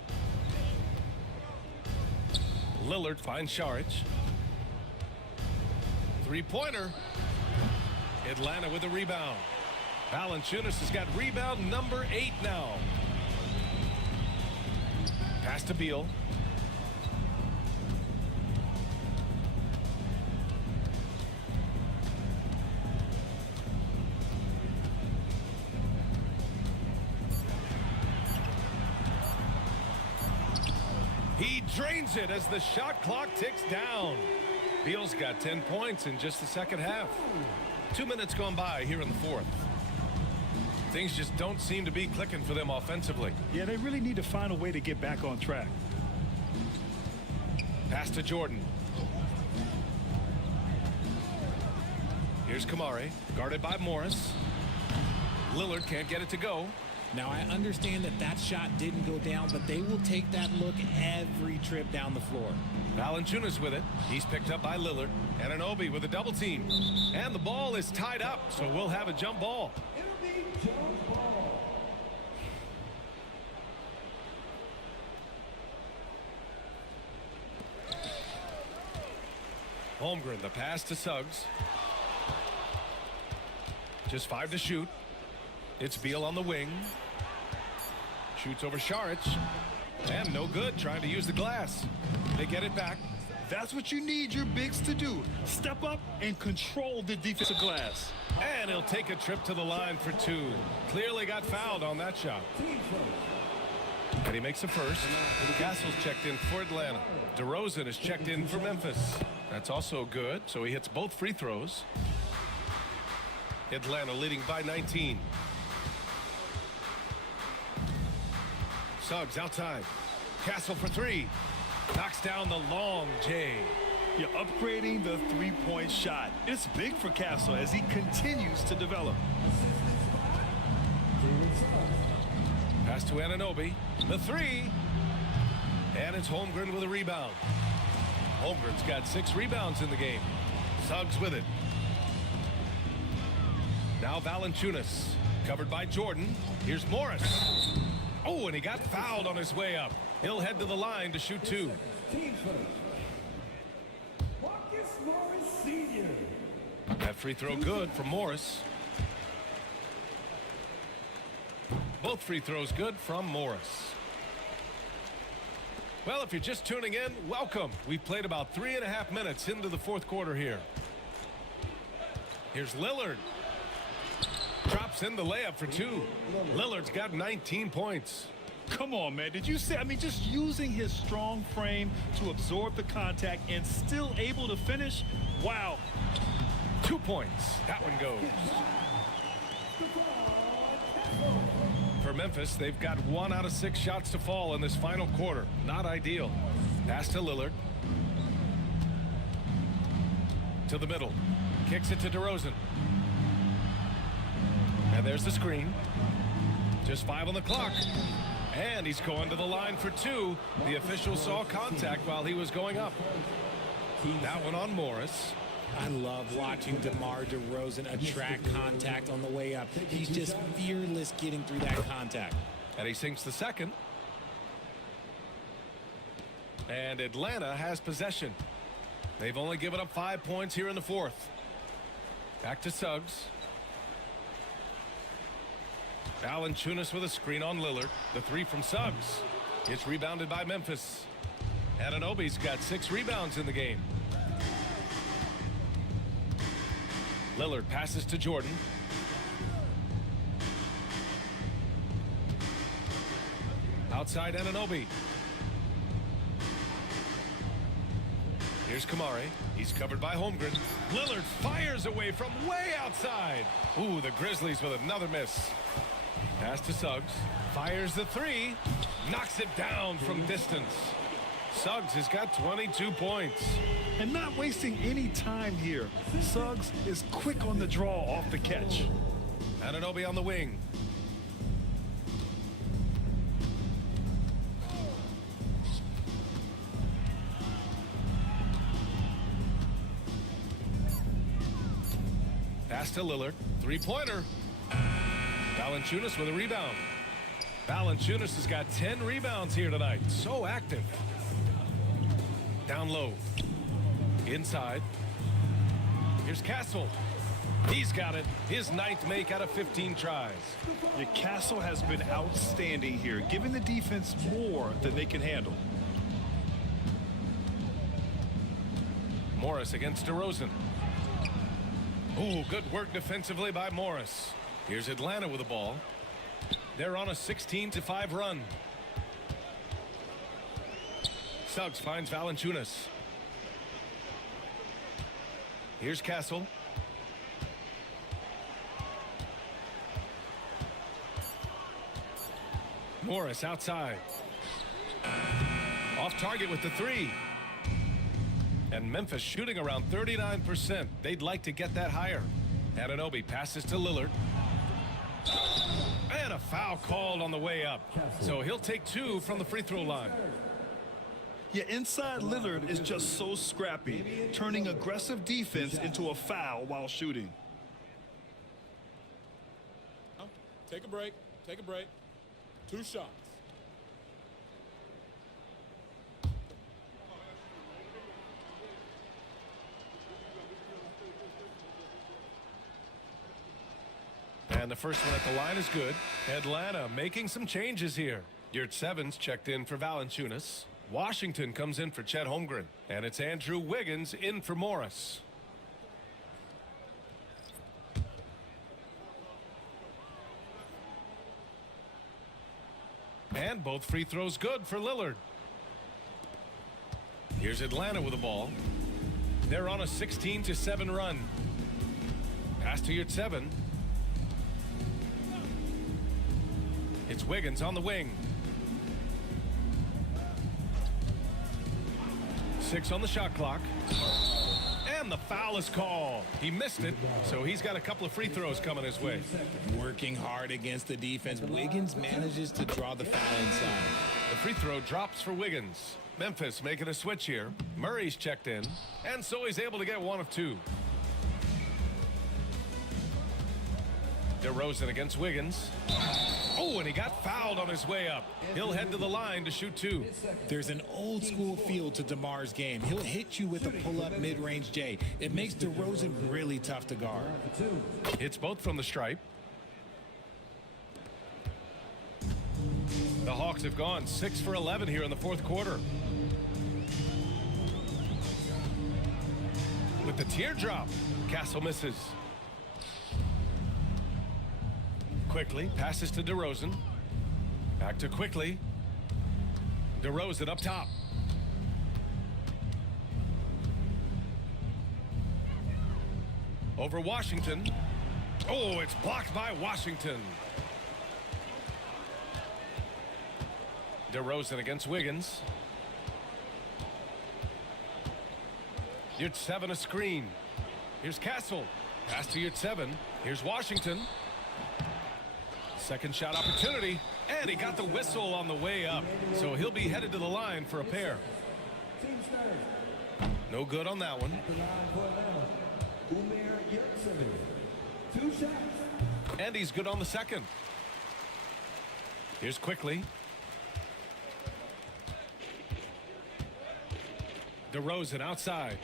Lillard finds Šarić. Three-pointer. Atlanta with a rebound. Valanciunas has got rebound number 8 now. Pass to Beal. He drains it as the shot clock ticks down. Beal's got 10 points in just the second half. 2 minutes gone by here in the fourth. Things just don't seem to be clicking for them offensively. Yeah, they really need to find a way to get back on track. Pass to Jordan. Here's Kamari, guarded by Morris. Lillard can't get it to go. Now, I understand that that shot didn't go down, but they will take that look every trip down the floor. Valanciunas with it. He's picked up by Lillard. Anunoby with a double team. And the ball is tied up, so we'll have a jump ball. Holmgren, the pass to Suggs. Just 5 to shoot. It's Beal on the wing. Shoots over Šarić. And no good, trying to use the glass. They get it back. That's what you need your bigs to do. Step up and control the defensive glass. And he'll take a trip to the line for 2. Clearly got fouled on that shot. And he makes a first. Castle's checked in for Atlanta. DeRozan is checked in for Memphis. That's also good, so he hits both free throws. Atlanta leading by 19. Suggs outside. Castle for 3. Knocks down the long J. You're upgrading the three-point shot. It's big for Castle as he continues to develop. Pass to Anunoby. The 3. And it's Franz Holmgren with a rebound. Holmgren's got 6 rebounds in the game. Suggs with it. Now Valanciunas, covered by Jordan. Here's Morris. Oh, and he got fouled on his way up. He'll head to the line to shoot 2. That free throw good from Morris. Both free throws good from Morris. Well, if you're just tuning in, welcome. We've played about 3.5 minutes into the fourth quarter here. Here's Lillard. Drops in the layup for 2. Lillard's got 19 points. Come on, man. Did you see? I mean, just using his strong frame to absorb the contact and still able to finish. Wow. 2 points. That one goes. For Memphis, they've got 1 out of 6 shots to fall in this final quarter. Not ideal. Pass to Lillard. To the middle. Kicks it to DeRozan. And there's the screen. Just 5 on the clock. And he's going to the line for 2. The official saw contact while he was going up. That one on Morris. I love watching DeMar DeRozan attract contact on the way up. He's just fearless getting through that contact. And he sinks the second. And Atlanta has possession. They've only given up 5 points here in the fourth. Back to Suggs. Valanciunas with a screen on Lillard. The 3 from Suggs. It's rebounded by Memphis. Anunoby's got 6 rebounds in the game. Lillard passes to Jordan. Outside Anunoby. Here's Kamari. He's covered by Holmgren. Lillard fires away from way outside. Ooh, the Grizzlies with another miss. Pass to Suggs. Fires the 3. Knocks it down from distance. Suggs has got 22 points. And not wasting any time here. Suggs is quick on the draw off the catch. Anunoby on the wing. Pass to Lillard. 3-pointer. Valanciunas with a rebound. Valanciunas has got 10 rebounds here tonight. So active. Down low. Inside. Here's Castle. He's got it. His 9th make out of 15 tries. Yeah, Castle has been outstanding here, giving the defense more than they can handle. Morris against DeRozan. Ooh, good work defensively by Morris. Here's Atlanta with the ball. They're on a 16-5 run. Suggs finds Valanciunas. Here's Castle. Morris outside. Off target with the 3. And Memphis shooting around 39%. They'd like to get that higher. Anunoby passes to Lillard. And a foul called on the way up. So he'll take 2 from the free throw line. Yeah, inside Lillard is just so scrappy, turning aggressive defense into a foul while shooting. Take a break. Take a break. 2 shots. And the first one at the line is good. Atlanta making some changes here. Yurtsevens checked in for Valanciunas. Washington comes in for Chet Holmgren. And it's Andrew Wiggins in for Morris. And both free throws good for Lillard. Here's Atlanta with the ball. They're on a 16-7 run. Pass to Yurtseven. It's Wiggins on the wing. 6 on the shot clock. And the foul is called. He missed it, so he's got a couple of free throws coming his way. Working hard against the defense. Wiggins manages to draw the foul inside. The free throw drops for Wiggins. Memphis making a switch here. Murray's checked in, and so he's able to get one of two. DeRozan against Wiggins. Oh, and he got fouled on his way up. He'll head to the line to shoot two. There's an old school feel to DeMar's game. He'll hit you with a pull-up mid-range J. It makes DeRozan really tough to guard. Hits both from the stripe. The Hawks have gone 6 for 11 here in the fourth quarter. With the teardrop, Castle misses. Quickly passes to DeRozan. Back to Quickly. DeRozan up top. Over Washington. Oh, it's blocked by Washington. DeRozan against Wiggins. Yurt-7 a screen. Here's Castle. Pass to Yurt-7. Here's Washington. Second shot opportunity, and he got the whistle on the way up, so he'll be headed to the line for a pair. No good on that one. And he's good on the second. Here's Quickly. DeRozan outside.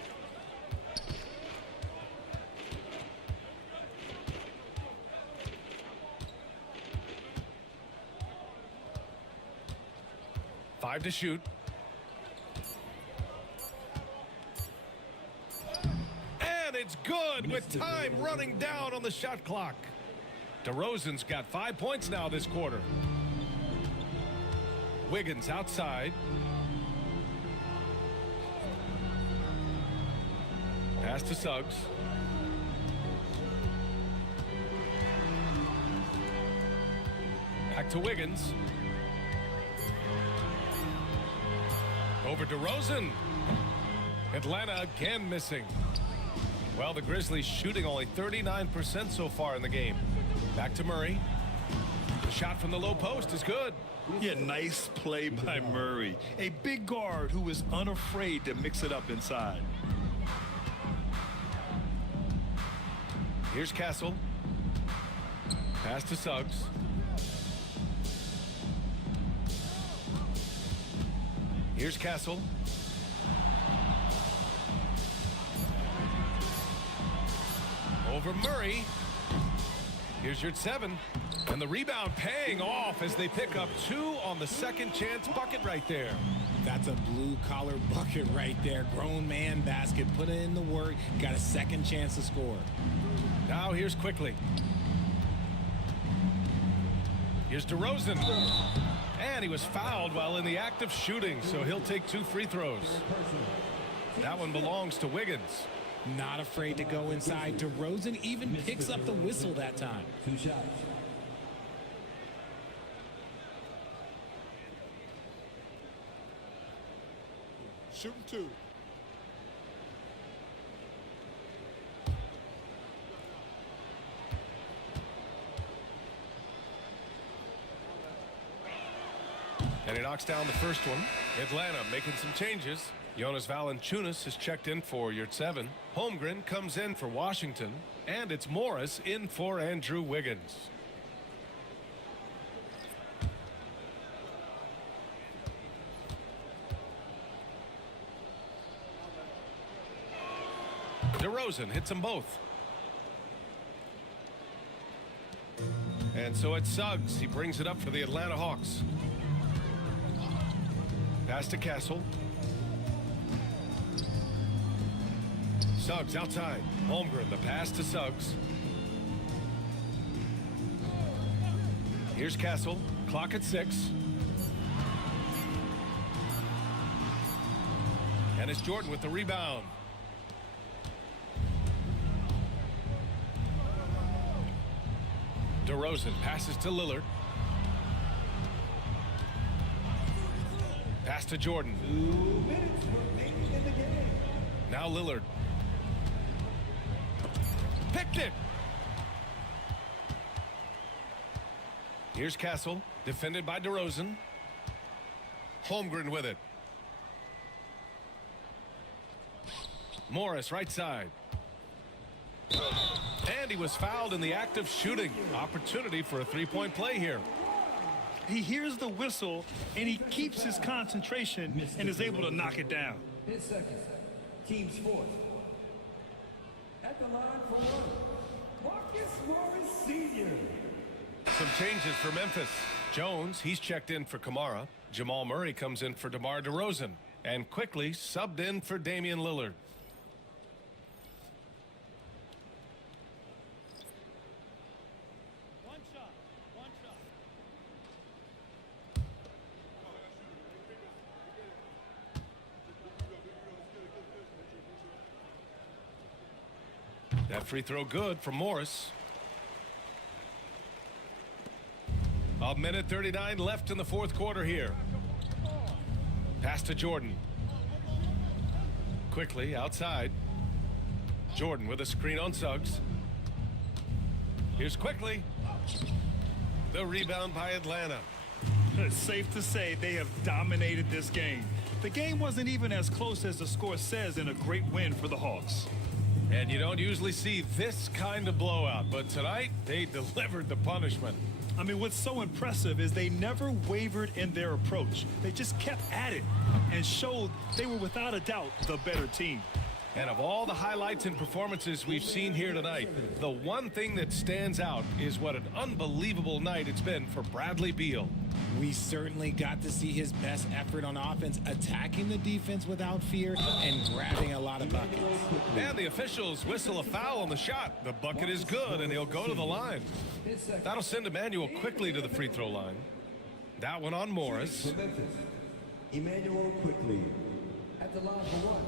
Five to shoot. And it's good with time running down on the shot clock. DeRozan's got 5 points now this quarter. Wiggins outside. Pass to Suggs. Back to Wiggins. Over DeRozan. Atlanta again missing. Well, the Grizzlies shooting only 39% so far in the game. Back to Murray. The shot from the low post is good. Yeah, nice play by Murray. A big guard who is unafraid to mix it up inside. Here's Castle. Pass to Suggs. Here's Castle. Over Murray. Here's Yurt-7. And the rebound paying off as they pick up two on the second chance bucket right there. That's a blue-collar bucket right there. Grown man basket. Put in the work. Got a second chance to score. Now here's Quickly. Here's DeRozan. And he was fouled while in the act of shooting, so he'll take 2 free throws. That one belongs to Wiggins. Not afraid to go inside. DeRozan even picks up the whistle that time. 2 shots. Shooting 2. And he knocks down the first one. Atlanta making some changes. Jonas Valanciunas is checked in for Yurt-7. Holmgren comes in for Washington. And it's Morris in for Andrew Wiggins. DeRozan hits them both. And so it's Suggs. He brings it up for the Atlanta Hawks. Pass to Castle. Suggs outside. Holmgren, the pass to Suggs. Here's Castle. Clock at 6. And it's Jordan with the rebound. DeRozan passes to Lillard. Pass to Jordan. 2 minutes remaining in the game. Now Lillard. Picked it. Here's Castle, defended by DeRozan. Holmgren with it. Morris, right side. And he was fouled in the act of shooting. Opportunity for a three-point play here. He hears the whistle, and he keeps his concentration and is able to knock it down. 10 seconds. Team's fourth. At the line for Marcus Morris Sr. Some changes for Memphis. Jones, he's checked in for Kamara. Jamal Murray comes in for DeMar DeRozan. And quickly subbed in for Damian Lillard. That free throw good for Morris. A minute 39 left in the fourth quarter here. Pass to Jordan. Quickly outside. Jordan with a screen on Suggs. Here's Quickly. The rebound by Atlanta. It's safe to say they have dominated this game. The game wasn't even as close as the score says in a great win for the Hawks. And you don't usually see this kind of blowout, but tonight they delivered the punishment. I mean, what's so impressive is they never wavered in their approach. They just kept at it and showed they were without a doubt the better team. And of all the highlights and performances we've seen here tonight, the one thing that stands out is what an unbelievable night it's been for Bradley Beal. We certainly got to see his best effort on offense, attacking the defense without fear and grabbing a lot of buckets. And the officials whistle a foul on the shot. The bucket is good, and he'll go to the line. That'll send Emmanuel quickly to the free throw line. That one on Morris. Emmanuel Quickly at the line for one.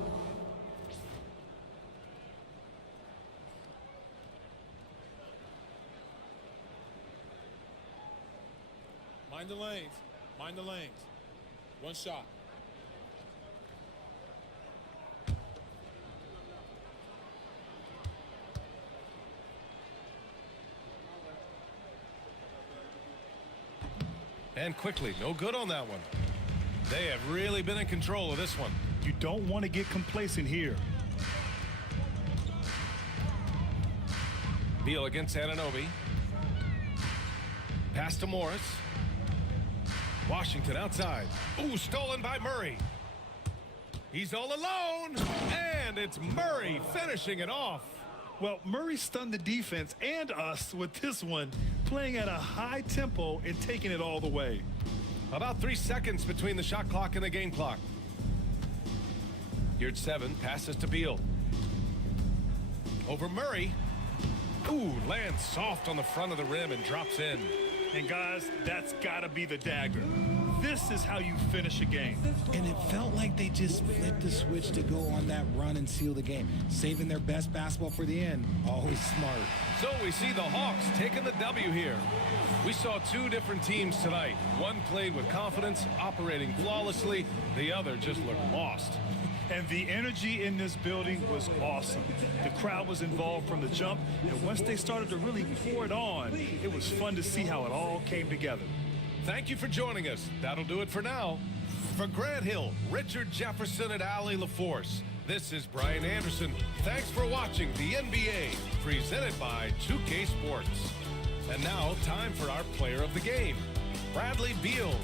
Mind the lanes. Mind the lanes. One shot. And Quickly, no good on that one. They have really been in control of this one. You don't want to get complacent here. Beal against Anunoby. Pass to Morris. Washington outside. Ooh, stolen by Murray. He's all alone, and it's Murray finishing it off. Well, Murray stunned the defense and us with this one, playing at a high tempo and taking it all the way. About 3 seconds between the shot clock and the game clock. Here's 7, passes to Beal. Over Murray. Ooh, lands soft on the front of the rim and drops in. And guys, that's got to be the dagger. This is how you finish a game. And it felt like they just flipped the switch to go on that run and seal the game, saving their best basketball for the end. Always smart. So we see the Hawks taking the W here. We saw two different teams tonight. One played with confidence, operating flawlessly. The other just looked lost. And the energy in this building was awesome. The crowd was involved from the jump, and once they started to really pour it on, it was fun to see how it all came together. Thank you for joining us. That'll do it for now. For Grant Hill, Richard Jefferson, and Allie LaForce, this is Brian Anderson. Thanks for watching the NBA, presented by 2K Sports. And now, time for our player of the game, Bradley Beal.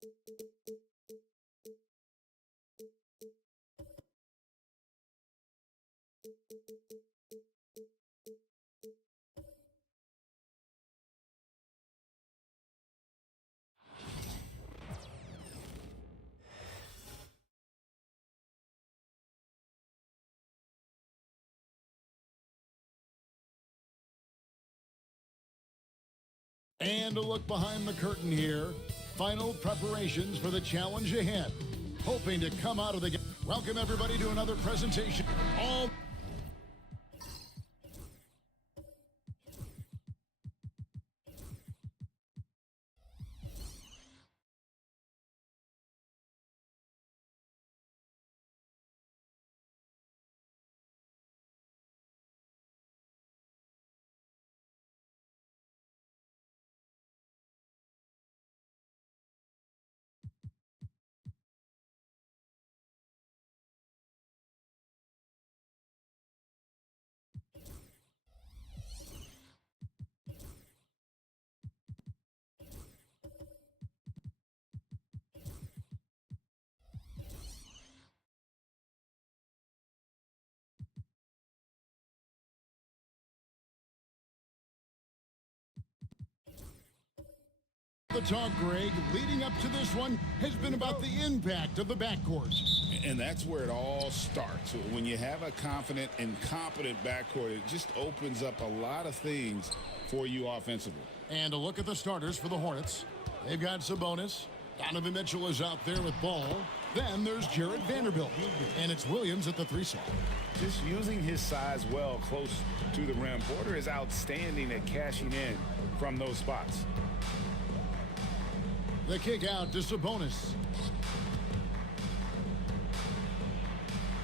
And a look behind the curtain here. Final preparations for the challenge ahead. Hoping to come out of the game. Welcome everybody to another presentation. All the talk, Greg, leading up to this one has been about the impact of the backcourt. And that's where it all starts. When you have a confident and competent backcourt, it just opens up a lot of things for you offensively. And a look at the starters for the Hornets. They've got Sabonis. Donovan Mitchell is out there with Ball. Then there's Jared Vanderbilt. And it's Williams at the 3 slot. Just using his size well close to the rim. Porter is outstanding at cashing in from those spots. The kick out to Sabonis.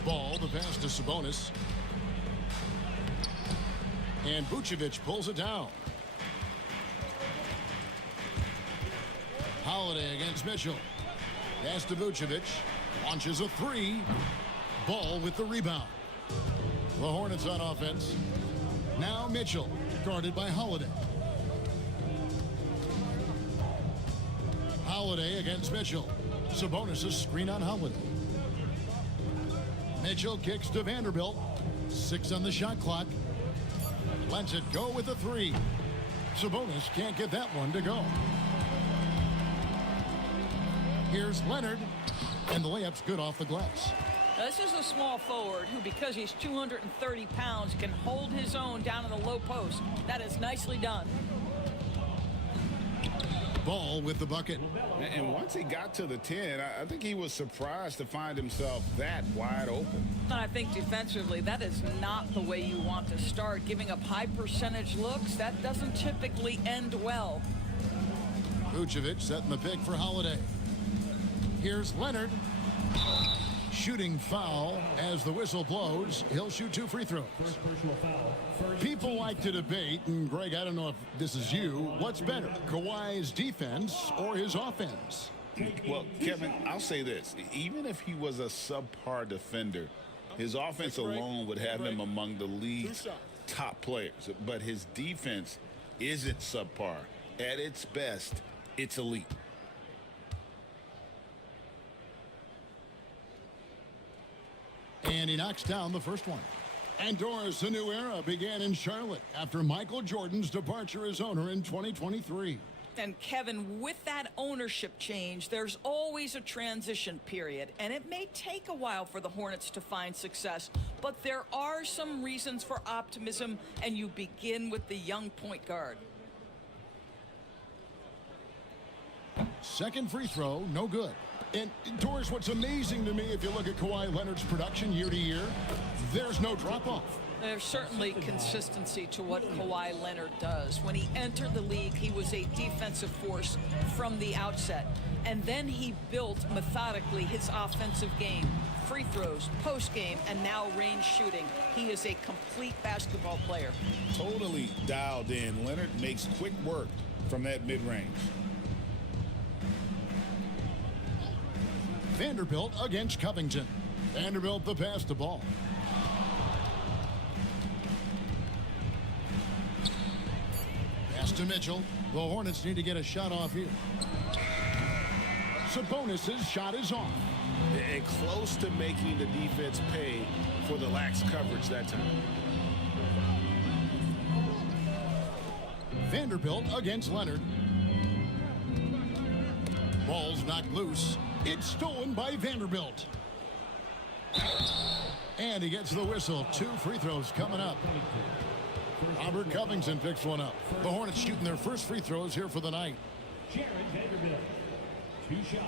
Ball, the pass to Sabonis. And Vucevic pulls it down. Holiday against Mitchell. Pass to Vucevic. Launches a 3. Ball with the rebound. The Hornets on offense. Now Mitchell, guarded by Holiday. Holiday against Mitchell. Sabonis' screen on Holiday. Mitchell kicks to Vanderbilt. 6 on the shot clock. Lets it go with a 3. Sabonis can't get that one to go. Here's Leonard. And the layup's good off the glass. Now, this is a small forward who, because he's 230 pounds, can hold his own down in the low post. That is nicely done. Ball with the bucket. And once he got to the 10, I think he was surprised to find himself that wide open. I think defensively, that is not the way you want to start. Giving up high percentage looks, that doesn't typically end well. Vucevic setting the pick for Holiday. Here's Leonard. Shooting foul as the whistle blows. He'll shoot 2 free throws. People like to debate, and Greg, I don't know if this is you, what's better, Kawhi's defense or his offense? Well, Kevin, I'll say this. Even if he was a subpar defender, his offense alone would have him among the league's top players. But his defense isn't subpar. At its best, it's elite. And he knocks down the first one. And Doris, a new era began in Charlotte after Michael Jordan's departure as owner in 2023. And Kevin, with that ownership change, there's always a transition period, and it may take a while for the Hornets to find success, but there are some reasons for optimism, and you begin with the young point guard. Second free throw, no good. And Doris, what's amazing to me, if you look at Kawhi Leonard's production year to year, there's no drop-off. There's certainly consistency to what Kawhi Leonard does. When he entered the league, he was a defensive force from the outset. And then he built methodically his offensive game. Free throws, post-game, and now range shooting. He is a complete basketball player. Totally dialed in. Leonard makes quick work from that mid-range. Vanderbilt against Covington. Vanderbilt the pass to Ball. Pass to Mitchell. The Hornets need to get a shot off here. Sabonis' shot is off. And close to making the defense pay for the lax coverage that time. Vanderbilt against Leonard. Ball's knocked loose. It's stolen by Vanderbilt. And he gets the whistle. 2 free throws coming up. Robert Covington picks one up. The Hornets shooting their first free throws here for the night. Jared Vanderbilt, 2 shots.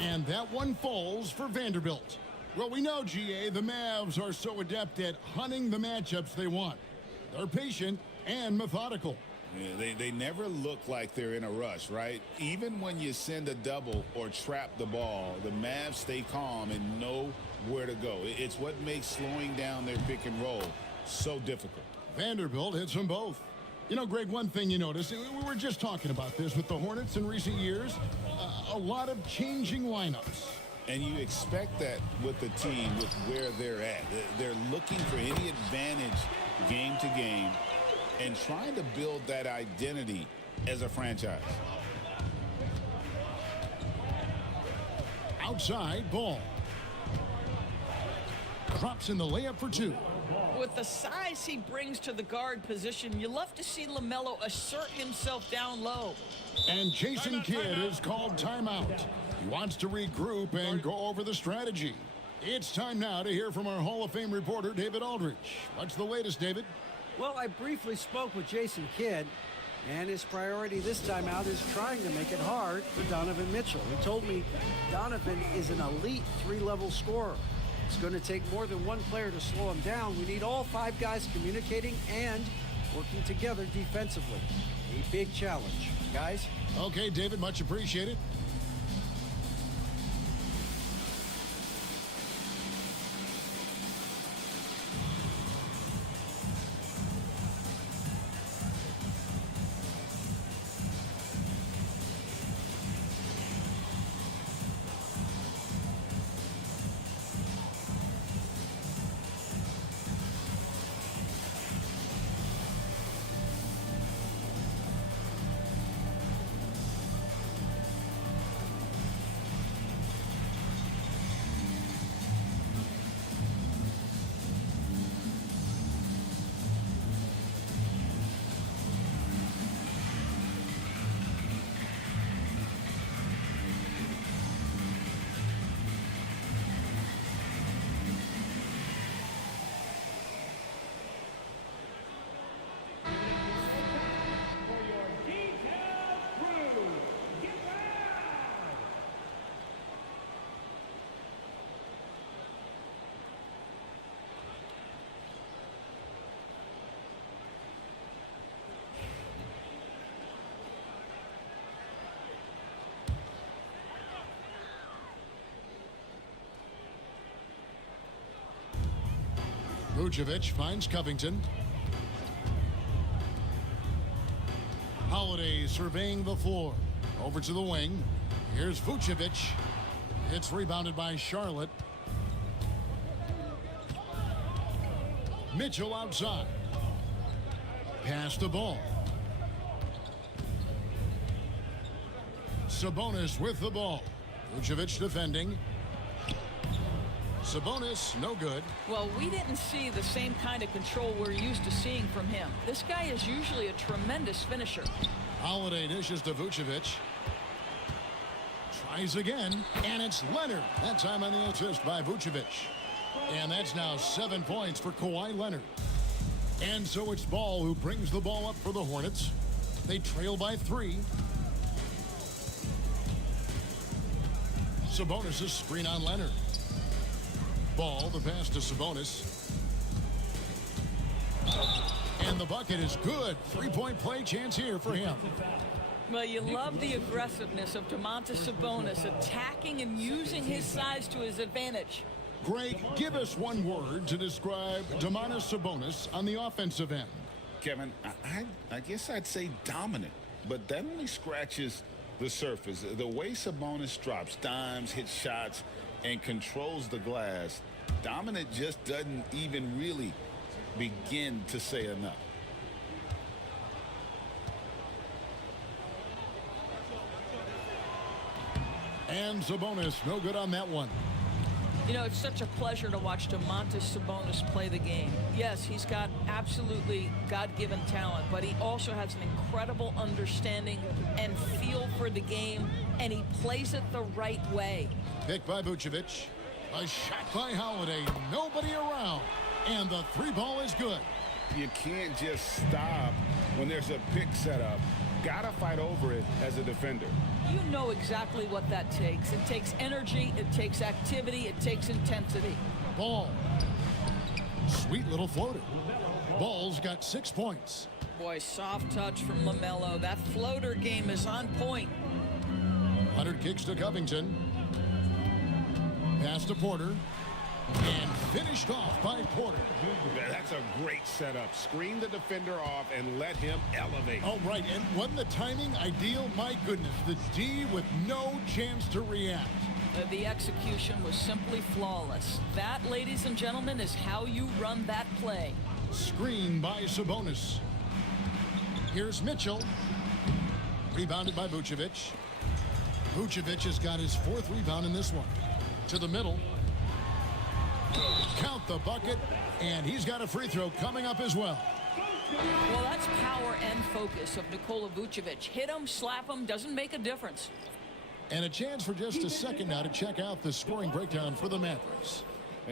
And that one falls for Vanderbilt. Well, we know, GA, the Mavs are so adept at hunting the matchups they want. They're patient and methodical. Yeah, they never look like they're in a rush, right? Even when you send a double or trap the ball, the Mavs stay calm and know where to go. It's what makes slowing down their pick and roll so difficult. Vanderbilt hits them both. You know, Greg, one thing you notice, we were just talking about this with the Hornets in recent years, a lot of changing lineups. And you expect that with the team, with where they're at. They're looking for any advantage game to game and trying to build that identity as a franchise. Outside ball. Drops in the layup for 2. With the size he brings to the guard position, you love to see LaMelo assert himself down low. And Jason Kidd is called timeout. He wants to regroup and go over the strategy. It's time now to hear from our Hall of Fame reporter, David Aldridge. What's the latest, David? Well, I briefly spoke with Jason Kidd, and his priority this time out is trying to make it hard for Donovan Mitchell. He told me Donovan is an elite 3-level scorer. It's going to take more than one player to slow him down. We need all 5 guys communicating and working together defensively. A big challenge, guys. Okay, David, much appreciated. Vucevic finds Covington. Holiday surveying the floor. Over to the wing. Here's Vucevic. It's rebounded by Charlotte. Mitchell outside. Pass the ball. Sabonis with the ball. Vucevic defending. Sabonis, no good. Well, we didn't see the same kind of control we're used to seeing from him. This guy is usually a tremendous finisher. Holiday dishes to Vucevic. Tries again, and it's Leonard. That time on the assist by Vucevic. And that's now 7 points for Kawhi Leonard. And so it's Ball who brings the ball up for the Hornets. They trail by 3. Sabonis' screen on Leonard. Ball, the pass to Sabonis. And the bucket is good. 3-point play chance here for him. Well, you love the aggressiveness of Domantas Sabonis, attacking and using his size to his advantage. Greg, give us one word to describe Domantas Sabonis on the offensive end. Kevin, I guess I'd say dominant, but that only scratches the surface. The way Sabonis drops dimes, hits shots, and controls the glass, dominant just doesn't even really begin to say enough. And Sabonis, no good on that one. You know, it's such a pleasure to watch Domantas Sabonis play the game. Yes, he's got absolutely God-given talent, but he also has an incredible understanding and feel for the game, and he plays it the right way. Pick by Vucevic. A shot by Holiday. Nobody around. And the three ball is good. You can't just stop when there's a pick set up. Gotta fight over it as a defender. You know exactly what that takes. It takes energy, it takes activity, it takes intensity. Ball. Sweet little floater. Ball's got 6 points. Boy, soft touch from LaMelo. That floater game is on point. Leonard kicks to Covington. Pass to Porter. And finished off by Porter. That's a great setup. Screen the defender off and let him elevate. Oh, right. And wasn't the timing ideal? My goodness. The D with no chance to react. The execution was simply flawless. That, ladies and gentlemen, is how you run that play. Screen by Sabonis. Here's Mitchell. Rebounded by Vucevic. Vucevic has got his 4th rebound in this one. To the middle. Count the bucket, and he's got a free throw coming up as well. Well, that's power and focus of Nikola Vucevic. Hit him, slap him, doesn't make a difference. And a chance for just a second now to check out the scoring breakdown for the Mavericks.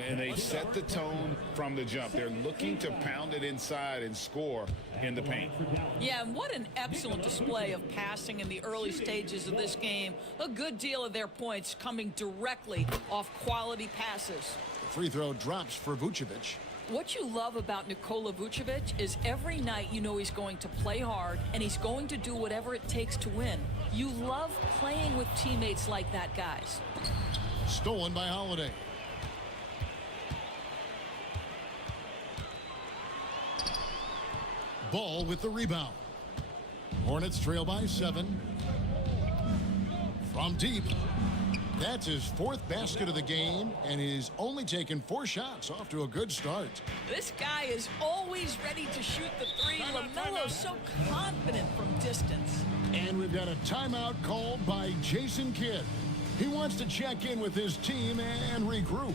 And they set the tone from the jump. They're looking to pound it inside and score in the paint. Yeah, and what an excellent display of passing in the early stages of this game. A good deal of their points coming directly off quality passes. The free throw drops for Vucevic. What you love about Nikola Vucevic is every night you know he's going to play hard and he's going to do whatever it takes to win. You love playing with teammates like that, guys. Stolen by Holiday. Ball with the rebound. Hornets trail by 7. From deep. That's his 4th basket of the game, and he's only taken 4 shots, off to a good start. This guy is always ready to shoot the three. LaMelo's so confident from distance. And we've got a timeout called by Jason Kidd. He wants to check in with his team and regroup.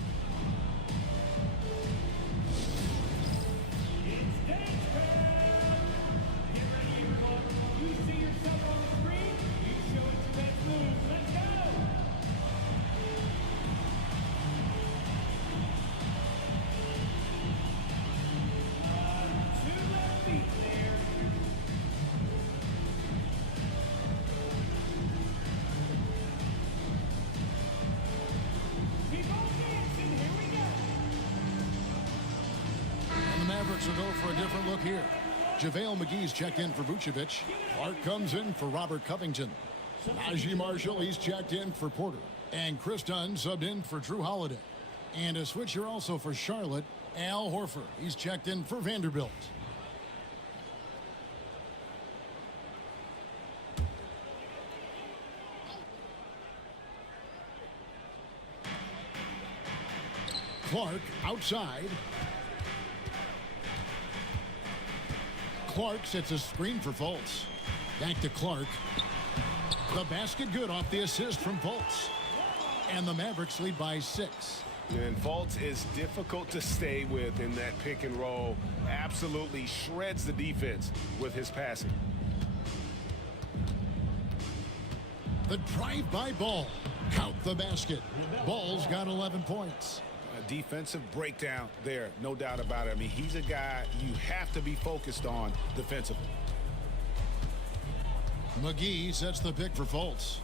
Will go for a different look here. JaVale McGee's checked in for Vucevic. Clark comes in for Robert Covington. Najee Marshall, he's checked in for Porter. And Chris Dunn subbed in for Drew Holiday. And a switcher also for Charlotte, Al Horford. He's checked in for Vanderbilt. Clark outside. Clark sets a screen for Fultz. Back to Clark. The basket good off the assist from Fultz. And the Mavericks lead by 6. And Fultz is difficult to stay with in that pick and roll. Absolutely shreds the defense with his passing. The drive-by Ball. Count the basket. Ball's got 11 points. A defensive breakdown there, no doubt about it. I mean, he's a guy you have to be focused on defensively. McGee sets the pick for Fultz.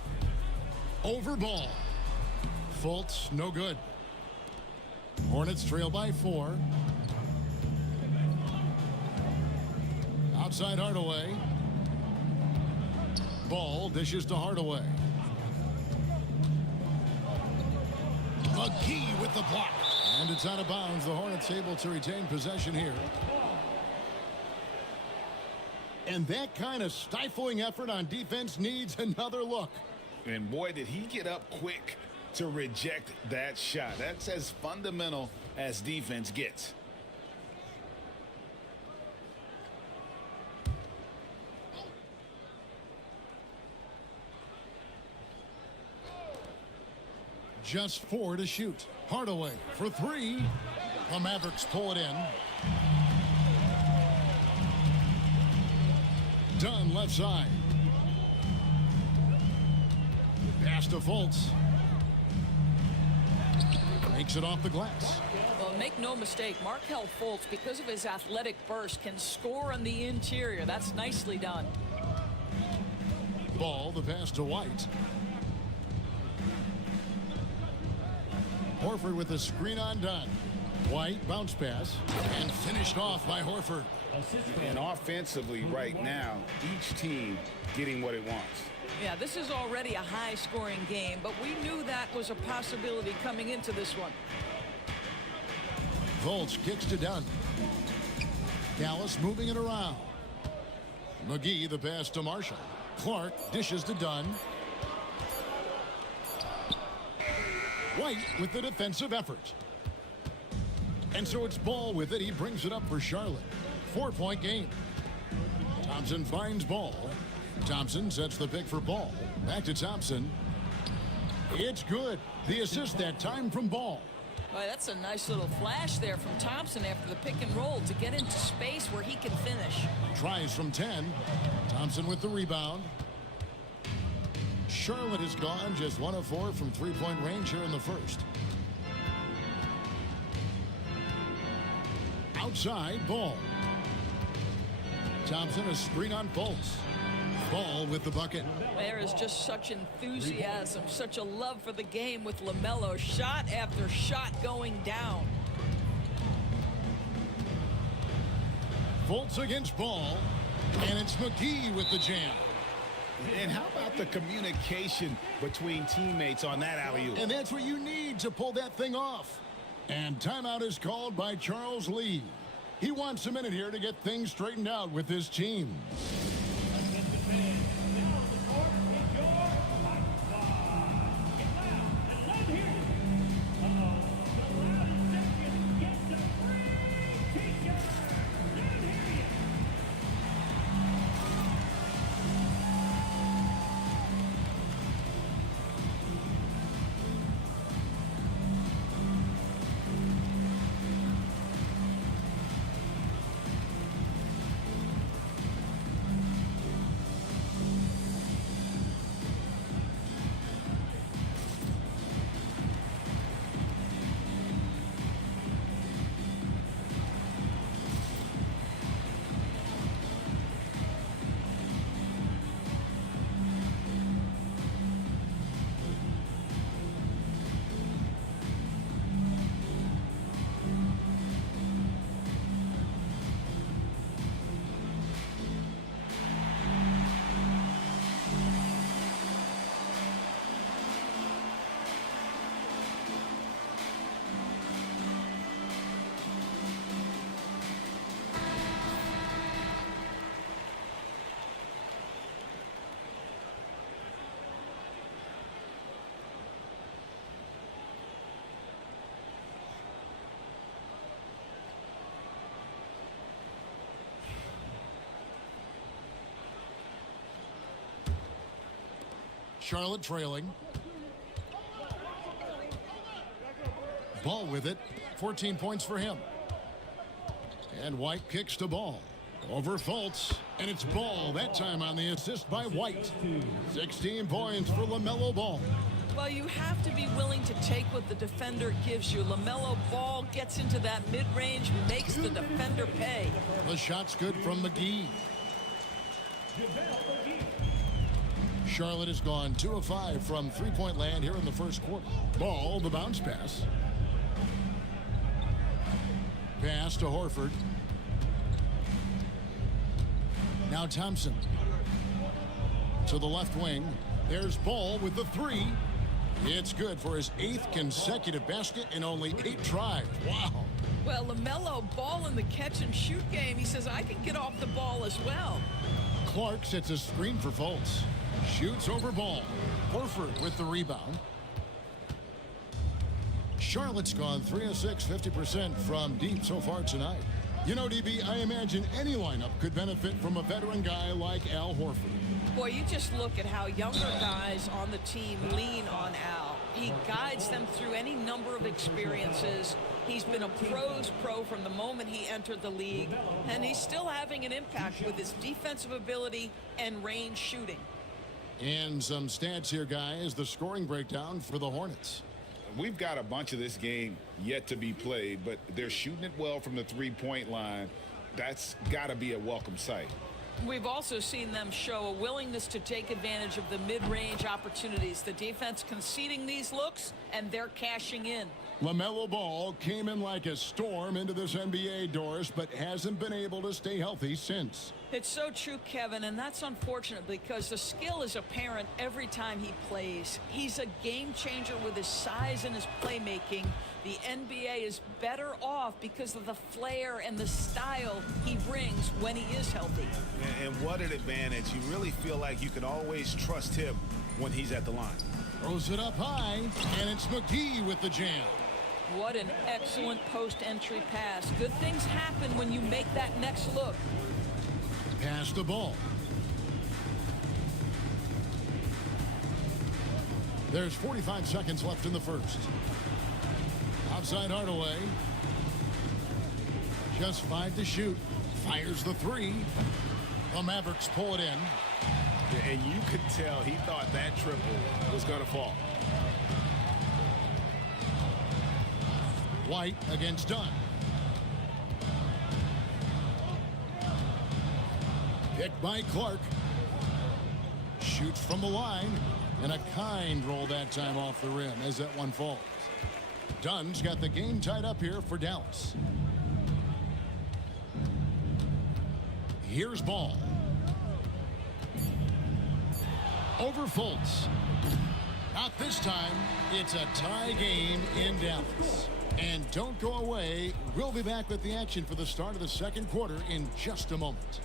Over Ball. Fultz, no good. Hornets trail by 4. Outside Hardaway. Ball dishes to Hardaway. McGee with the block. And it's out of bounds. The Hornets able to retain possession here. And that kind of stifling effort on defense needs another look. And boy, did he get up quick to reject that shot. That's as fundamental as defense gets. Just 4 to shoot. Hardaway for 3. The Mavericks pull it in. Dunn left side. Pass to Fultz. Makes it off the glass. Well, make no mistake, Markelle Fultz, because of his athletic burst, can score on the interior. That's nicely done. Ball, the pass to White. Horford with a screen on Dunn. White bounce pass and finished off by Horford. And offensively right now, each team getting what it wants. Yeah, this is already a high-scoring game, but we knew that was a possibility coming into this one. Fultz kicks to Dunn. Dallas moving it around. McGee the pass to Marshall. Clark dishes to Dunn. White with the defensive effort. And so it's Ball with it. He brings it up for Charlotte. 4-point game. Thompson finds Ball. Thompson sets the pick for Ball. Back to Thompson. It's good. The assist that time from Ball. Boy, that's a nice little flash there from Thompson after the pick and roll to get into space where he can finish. Tries from 10. Thompson with the rebound. Charlotte is gone just 1 of 4 from 3-point range here in the first. Outside, Ball. Thompson a screen on Fultz. Ball with the bucket. There is just such enthusiasm, such a love for the game with LaMelo. Shot after shot going down. Fultz against Ball. And it's McGee with the jam. And how about the communication between teammates on that alley-oop? And that's what you need to pull that thing off. And timeout is called by Charles Lee. He wants a minute here to get things straightened out with his team. Charlotte trailing. Ball with it. 14 points for him. And White kicks to Ball. Over Fultz. And it's Ball that time on the assist by White. 16 points for LaMelo Ball. Well, you have to be willing to take what the defender gives you. LaMelo Ball gets into that mid-range, makes the defender pay. The shot's good from McGee. Charlotte has gone 2 of 5 from 3-point land here in the first quarter. Ball, the bounce pass. Pass to Horford. Now Thompson. To the left wing. There's Ball with the 3. It's good for his 8th consecutive basket in only 8 tries. Wow. Well, LaMelo Ball in the catch and shoot game, he says, I can get off the ball as well. Clark sets a screen for Fultz. Shoots over Ball. Horford with the rebound. Charlotte's gone 3 of 6, 50% from deep so far tonight. You know, DB, I imagine any lineup could benefit from a veteran guy like Al Horford. Boy, you just look at how younger guys on the team lean on Al. He guides them through any number of experiences. He's been a pro's pro from the moment he entered the league, and he's still having an impact with his defensive ability and range shooting. And some stats here, guys. The scoring breakdown for the Hornets. We've got a bunch of this game yet to be played, but they're shooting it well from the three-point line. That's got to be a welcome sight. We've also seen them show a willingness to take advantage of the mid-range opportunities. The defense conceding these looks, and they're cashing in. LaMelo Ball came in like a storm into this NBA, Doris, but hasn't been able to stay healthy since. It's so true, Kevin, and that's unfortunate because the skill is apparent every time he plays. He's a game changer with his size and his playmaking. The NBA is better off because of the flair and the style he brings when he is healthy. And what an advantage. You really feel like you can always trust him when he's at the line. Throws it up high, and it's McGee with the jam. What an excellent post-entry pass. Good things happen when you make that next look. Pass the ball. There's 45 seconds left in the first. Outside Hardaway. Just 5 to shoot. Fires the 3. The Mavericks pull it in. And you could tell he thought that triple was going to fall. White against Dunn. Picked by Clark. Shoots from the line. And a kind roll that time off the rim as that one falls. Dunn's got the game tied up here for Dallas. Here's Ball. Over Fultz. Not this time. It's a tie game in Dallas. And don't go away. We'll be back with the action for the start of the second quarter in just a moment.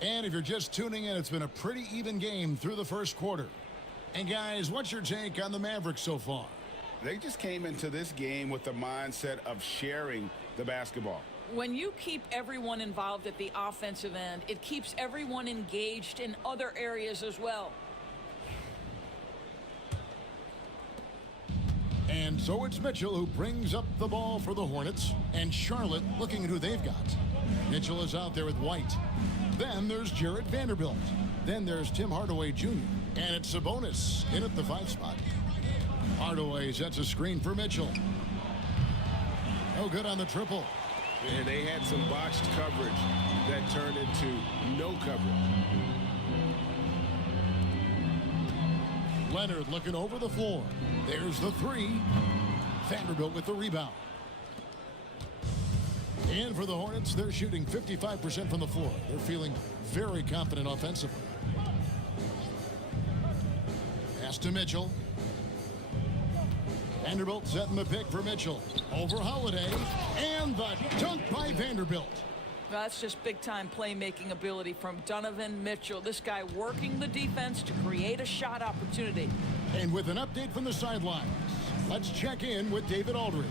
And if you're just tuning in, it's been a pretty even game through the first quarter. And guys, what's your take on the Mavericks so far? They just came into this game with the mindset of sharing the basketball. When you keep everyone involved at the offensive end, it keeps everyone engaged in other areas as well. And so it's Mitchell who brings up the ball for the Hornets, and Charlotte looking at who they've got. Mitchell is out there with White. Then there's Jarrett Vanderbilt. Then there's Tim Hardaway Jr. And it's Sabonis in at the 5 spot. Hardaway sets a screen for Mitchell. No good on the triple. And they had some botched coverage that turned into no coverage. Leonard looking over the floor. There's the 3. Vanderbilt with the rebound. And for the Hornets, they're shooting 55% from the floor. They're feeling very confident offensively. Pass to Mitchell. Vanderbilt setting the pick for Mitchell. Over Holiday. And the dunk by Vanderbilt. That's just big-time playmaking ability from Donovan Mitchell. This guy working the defense to create a shot opportunity. And with an update from the sidelines, let's check in with David Aldridge.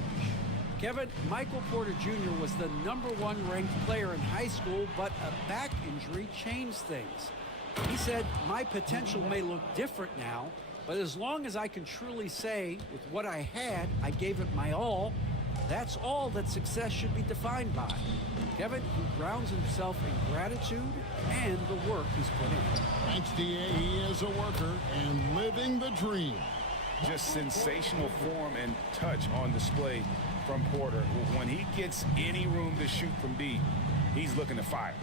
Kevin, Michael Porter Jr. was the #1 ranked player in high school, but a back injury changed things. He said, my potential may look different now, but as long as I can truly say, with what I had, I gave it my all, that's all that success should be defined by. Kevin, he grounds himself in gratitude and the work he's put in. Thanks, D.A. He is a worker and living the dream. Just sensational form and touch on display from Porter. When he gets any room to shoot from deep, he's looking to fire.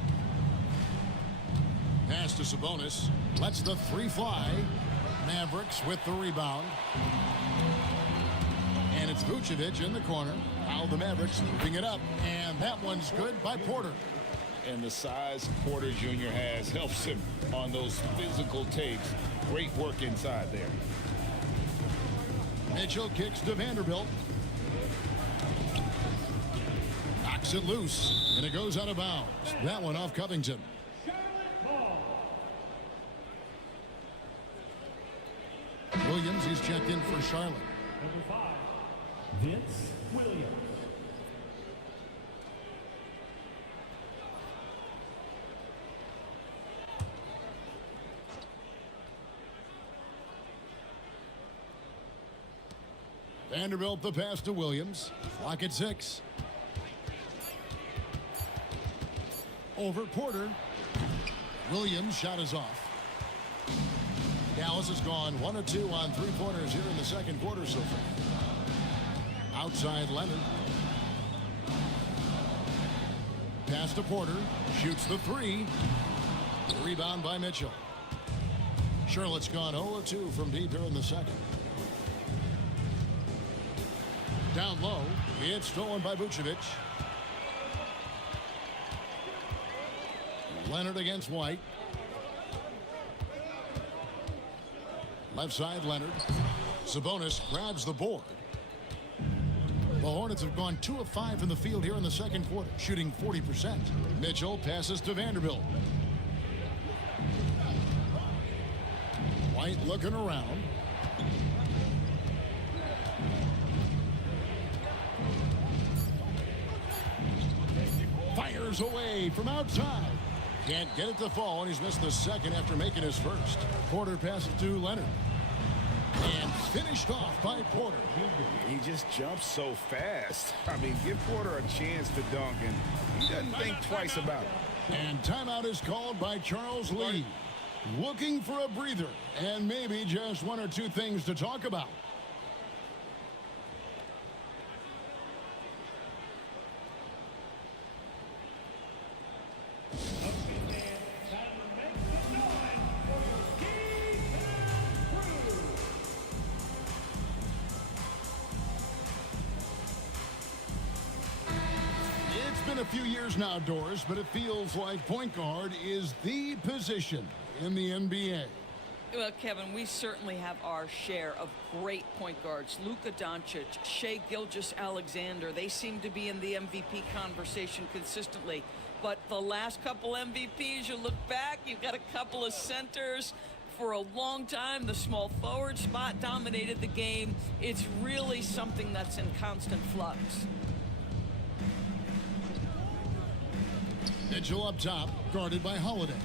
Pass to Sabonis. Lets the 3 fly. Mavericks with the rebound. And it's Vucevic in the corner. Now the Mavericks moving it up. And that one's good by Porter. And the size Porter Jr. has helps him on those physical takes. Great work inside there. Mitchell kicks to Vanderbilt. Knocks it loose, and it goes out of bounds. That one off Covington. Williams, he's checked in for Charlotte. Number 5, Vince Williams. Vanderbilt the pass to Williams. Clock at 6. Over Porter. Williams' shot is off. Dallas has gone 1 of 2 on three-pointers here in the second quarter so far. Outside Leonard. Pass to Porter. Shoots the 3. Rebound by Mitchell. Charlotte's gone 0 of 2 from deep here in the second. Down low. It's stolen by Vucevic. Leonard against White. Left side, Leonard. Sabonis grabs the board. The Hornets have gone 2 of 5 in the field here in the second quarter, shooting 40%. Mitchell passes to Vanderbilt. White looking around. Fires away from outside. Can't get it to fall, and he's missed the second after making his first. Porter passes to Leonard. And finished off by Porter. He just jumps so fast. I mean, give Porter a chance to dunk, and he doesn't think twice about it. And timeout is called by Charles Lee. Looking for a breather, and maybe just 1 or 2 things to talk about. A few years now, Doris, but it feels like point guard is the position in the NBA. Well, Kevin, we certainly have our share of great point guards. Luka Doncic, Shai Gilgeous-Alexander, they seem to be in the MVP conversation consistently. But the last couple MVPs, you look back, you've got a couple of centers. For a long time, the small forward spot dominated the game. It's really something that's in constant flux. Mitchell up top, guarded by Holiday.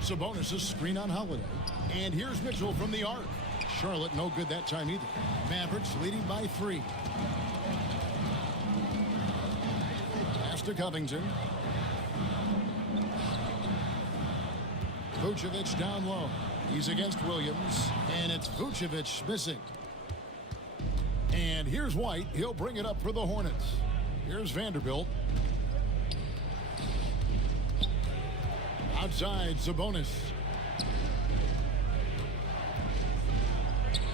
Sabonis a screen on Holiday. And here's Mitchell from the arc. Charlotte no good that time either. Mavericks leading by 3. Pass to Covington. Vucevic down low. He's against Williams. And it's Vucevic missing. And here's White. He'll bring it up for the Hornets. Here's Vanderbilt. Outside, Sabonis.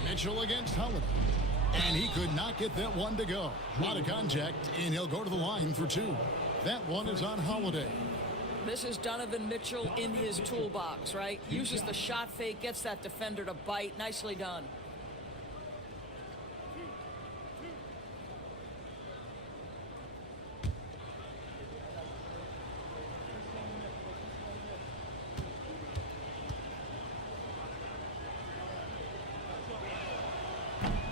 Mitchell against Holiday. And he could not get that one to go. A lot of contact, and he'll go to the line for 2. That one is on Holiday. This is Donovan Mitchell in his toolbox, right? Uses the shot fake, gets that defender to bite. Nicely done.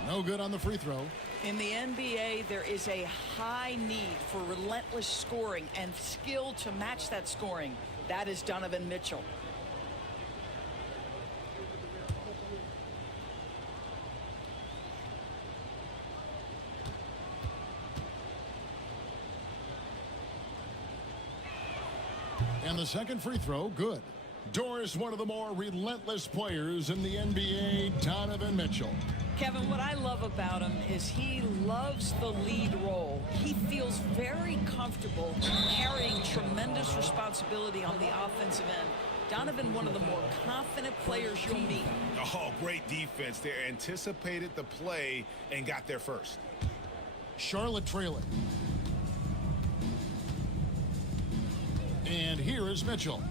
No good on the free throw. In the NBA, there is a high need for relentless scoring and skill to match that scoring. That is Donovan Mitchell. And the second free throw, good. Doris, one of the more relentless players in the NBA, Donovan Mitchell. Kevin, what I love about him is he loves the lead role. He feels very comfortable carrying tremendous responsibility on the offensive end. Donovan, one of the more confident players you'll meet. Oh, great defense there. Anticipated the play and got there first. Charlotte trailing. And here is Mitchell.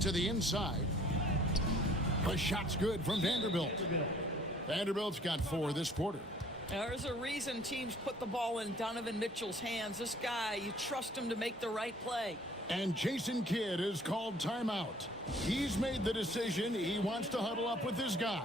To the inside. The shot's good from Vanderbilt. Vanderbilt's got 4 this quarter. There's a reason teams put the ball in Donovan Mitchell's hands. This guy, you trust him to make the right play. And Jason Kidd is called timeout. He's made the decision. He wants to huddle up with his guys.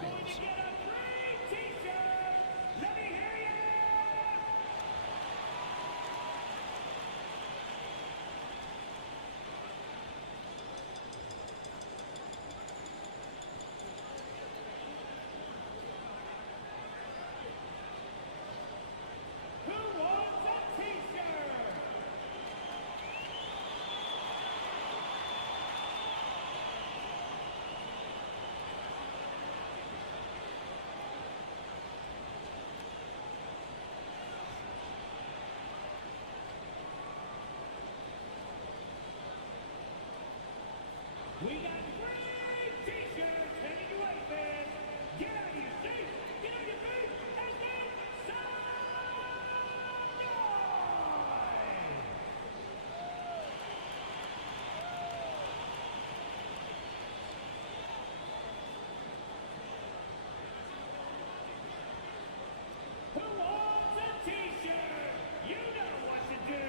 We got free t-shirts heading your way, fans. Get out of your seats, get on your feet, and make some noise! Who wants a t-shirt? You know what to do.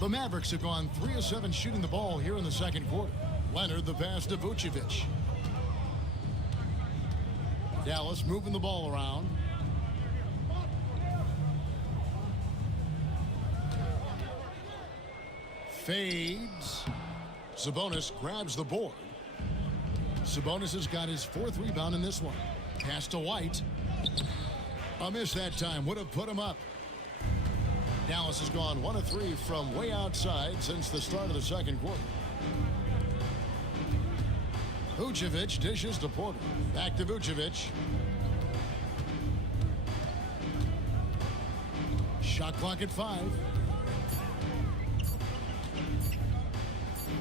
The Mavericks have gone 3 of 7 shooting the ball here in the second quarter. Leonard the pass to Vucevic. Dallas moving the ball around. Fades. Sabonis grabs the board. Sabonis has got his 4th rebound in this one. Pass to White. A miss that time. Would have put him up. Dallas has gone 1 of 3 from way outside since the start of the second quarter. Vucevic dishes to Porter. Back to Vucevic. Shot clock at 5.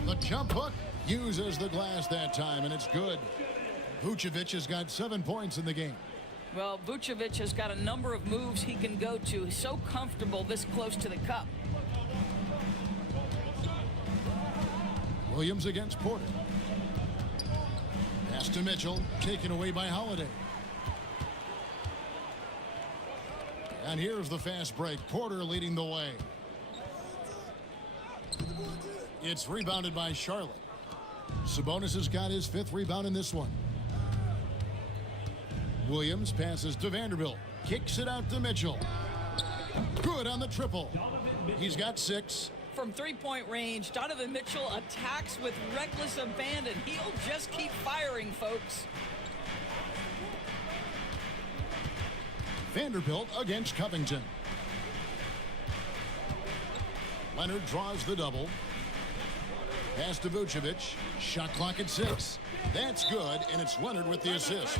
The jump hook uses the glass that time, and it's good. Vucevic has got 7 points in the game. Well, Vucevic has got a number of moves he can go to. He's so comfortable this close to the cup. Williams against Porter. Pass to Mitchell, taken away by Holiday. And here's the fast break. Porter leading the way. It's rebounded by Charlotte. Sabonis has got his 5th rebound in this one. Williams passes to Vanderbilt. Kicks it out to Mitchell. Good on the triple. He's got 6. From three-point range, Donovan Mitchell attacks with reckless abandon. He'll just keep firing, folks. Vanderbilt against Covington. Leonard draws the double. Pass to Vucevic. Shot clock at 6. That's good, and it's Leonard with the assist.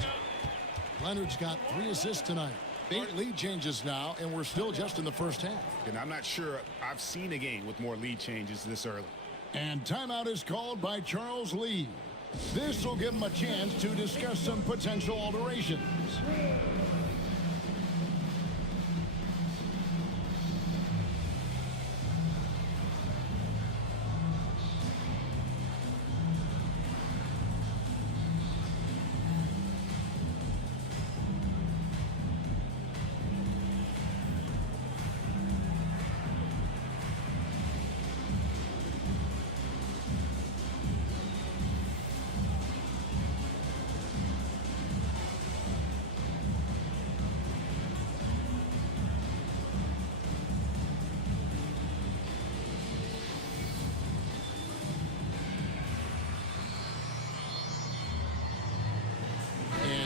Leonard's got 3 assists tonight. 8 lead changes now, and we're still just in the first half. And I'm not sure I've seen a game with more lead changes this early. And timeout is called by Charles Lee. This will give him a chance to discuss some potential alterations.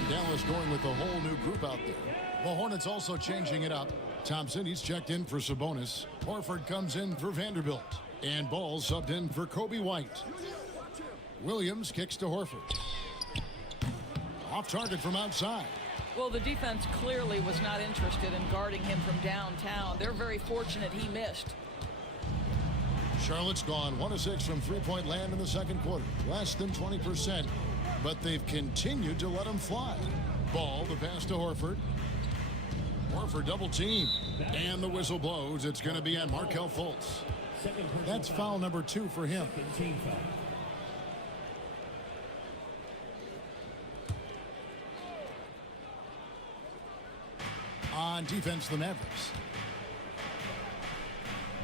Dallas going with a whole new group out there. The Hornets also changing it up. Thompson, he's checked in for Sabonis. Horford comes in for Vanderbilt. And ball subbed in for Kobe White. Williams kicks to Horford. Off target from outside. Well, the defense clearly was not interested in guarding him from downtown. They're very fortunate he missed. Charlotte's gone 1 of 6 from three-point land in the second quarter. Less than 20%. But they've continued to let him fly. Ball, the pass to Horford. Horford double team. And the whistle blows. It's going to be on Markelle Fultz. That's foul number 2 for him. On defense, the Mavericks.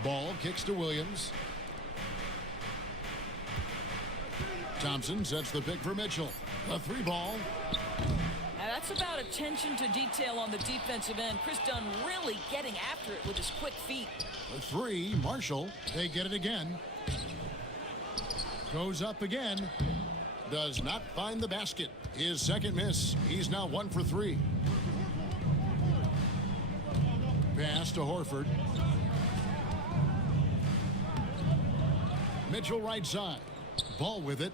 Ball kicks to Williams. Thompson sets the pick for Mitchell. A 3-ball. Now that's about attention to detail on the defensive end. Chris Dunn really getting after it with his quick feet. A 3, Marshall. They get it again. Goes up again. Does not find the basket. His second miss. He's now 1 for 3. Pass to Horford. Mitchell right side. Ball with it.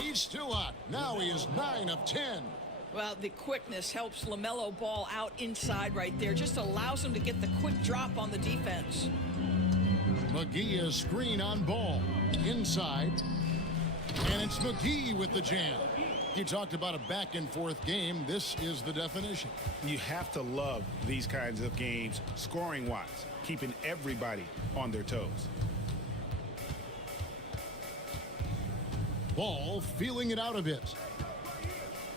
He's still out. Now he is 9 of 10. Well, the quickness helps LaMelo Ball out inside right there. Just allows him to get the quick drop on the defense. McGee is screen on Ball. Inside. And it's McGee with the jam. You talked about a back-and-forth game. This is the definition. You have to love these kinds of games, scoring-wise, keeping everybody on their toes. Ball feeling it out a bit.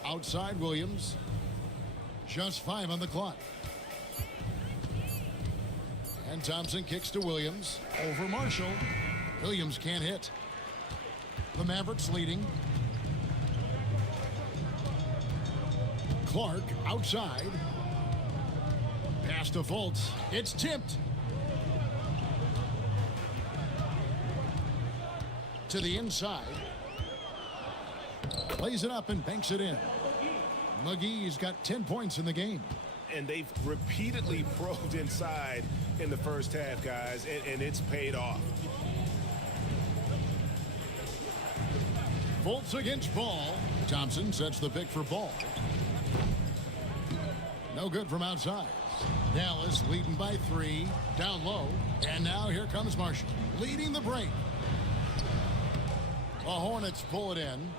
Outside Williams. Just 5 on the clock. And Thompson kicks to Williams. Over Marshall. Williams can't hit. The Mavericks leading. Clark outside. Pass to Fultz. It's tipped. To the inside. Plays it up and banks it in. McGee's got 10 points in the game. And they've repeatedly probed inside in the first half, guys, and it's paid off. Fultz against Ball. Thompson sets the pick for Ball. No good from outside. Dallas leading by 3. Down low. And now here comes Marshall. Leading the break. The Hornets pull it in.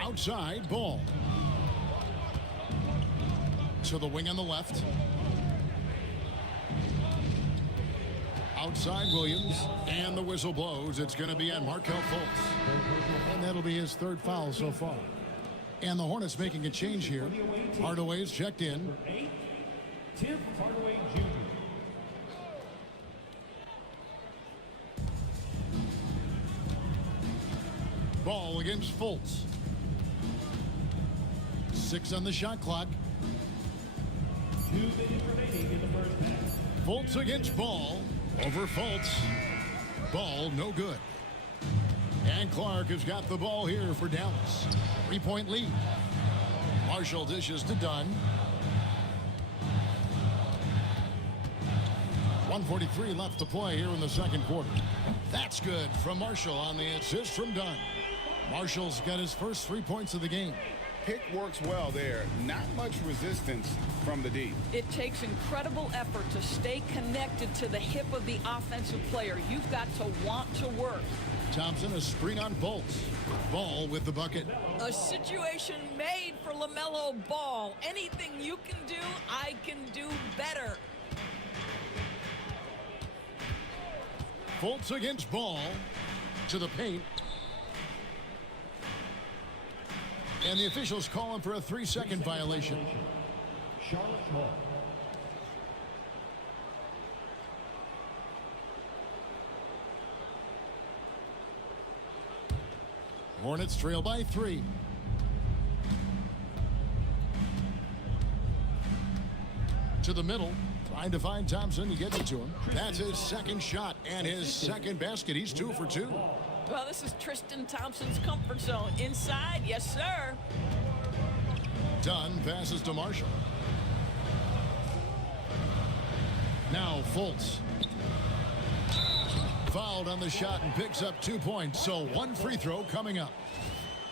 Outside, Ball. To the wing on the left. Outside Williams. And the whistle blows. It's going to be on Markelle Fultz. And that'll be his 3rd foul so far. And the Hornets making a change here. Hardaway's checked in. Tim Hardaway Jr. Ball against Fultz. 6 on the shot clock. 2 minutes remaining in the first half. Fultz against Ball. Over Fultz. Ball no good. And Clark has got the ball here for Dallas. 3-point lead. Marshall dishes to Dunn. 1:43 left to play here in the second quarter. That's good from Marshall on the assist from Dunn. Marshall's got his first 3 points of the game. Pick works well there. Not much resistance from the D. It takes incredible effort to stay connected to the hip of the offensive player. You've got to want to work. Thompson, a screen on Fultz. Ball with the bucket. A situation made for LaMelo Ball. Anything you can do, I can do better. Fultz against Ball. To the paint. And the officials call him for a 3-second violation. Charlotte Ball. Hornets trail by 3. To the middle. Trying to find Thompson. He gets it to him. That's his second shot and his second basket. He's 2 for 2. Well, this is Tristan Thompson's comfort zone. Inside, yes, sir. Dunn passes to Marshall. Now Fultz. Fouled on the shot and picks up 2 points. So one free throw coming up.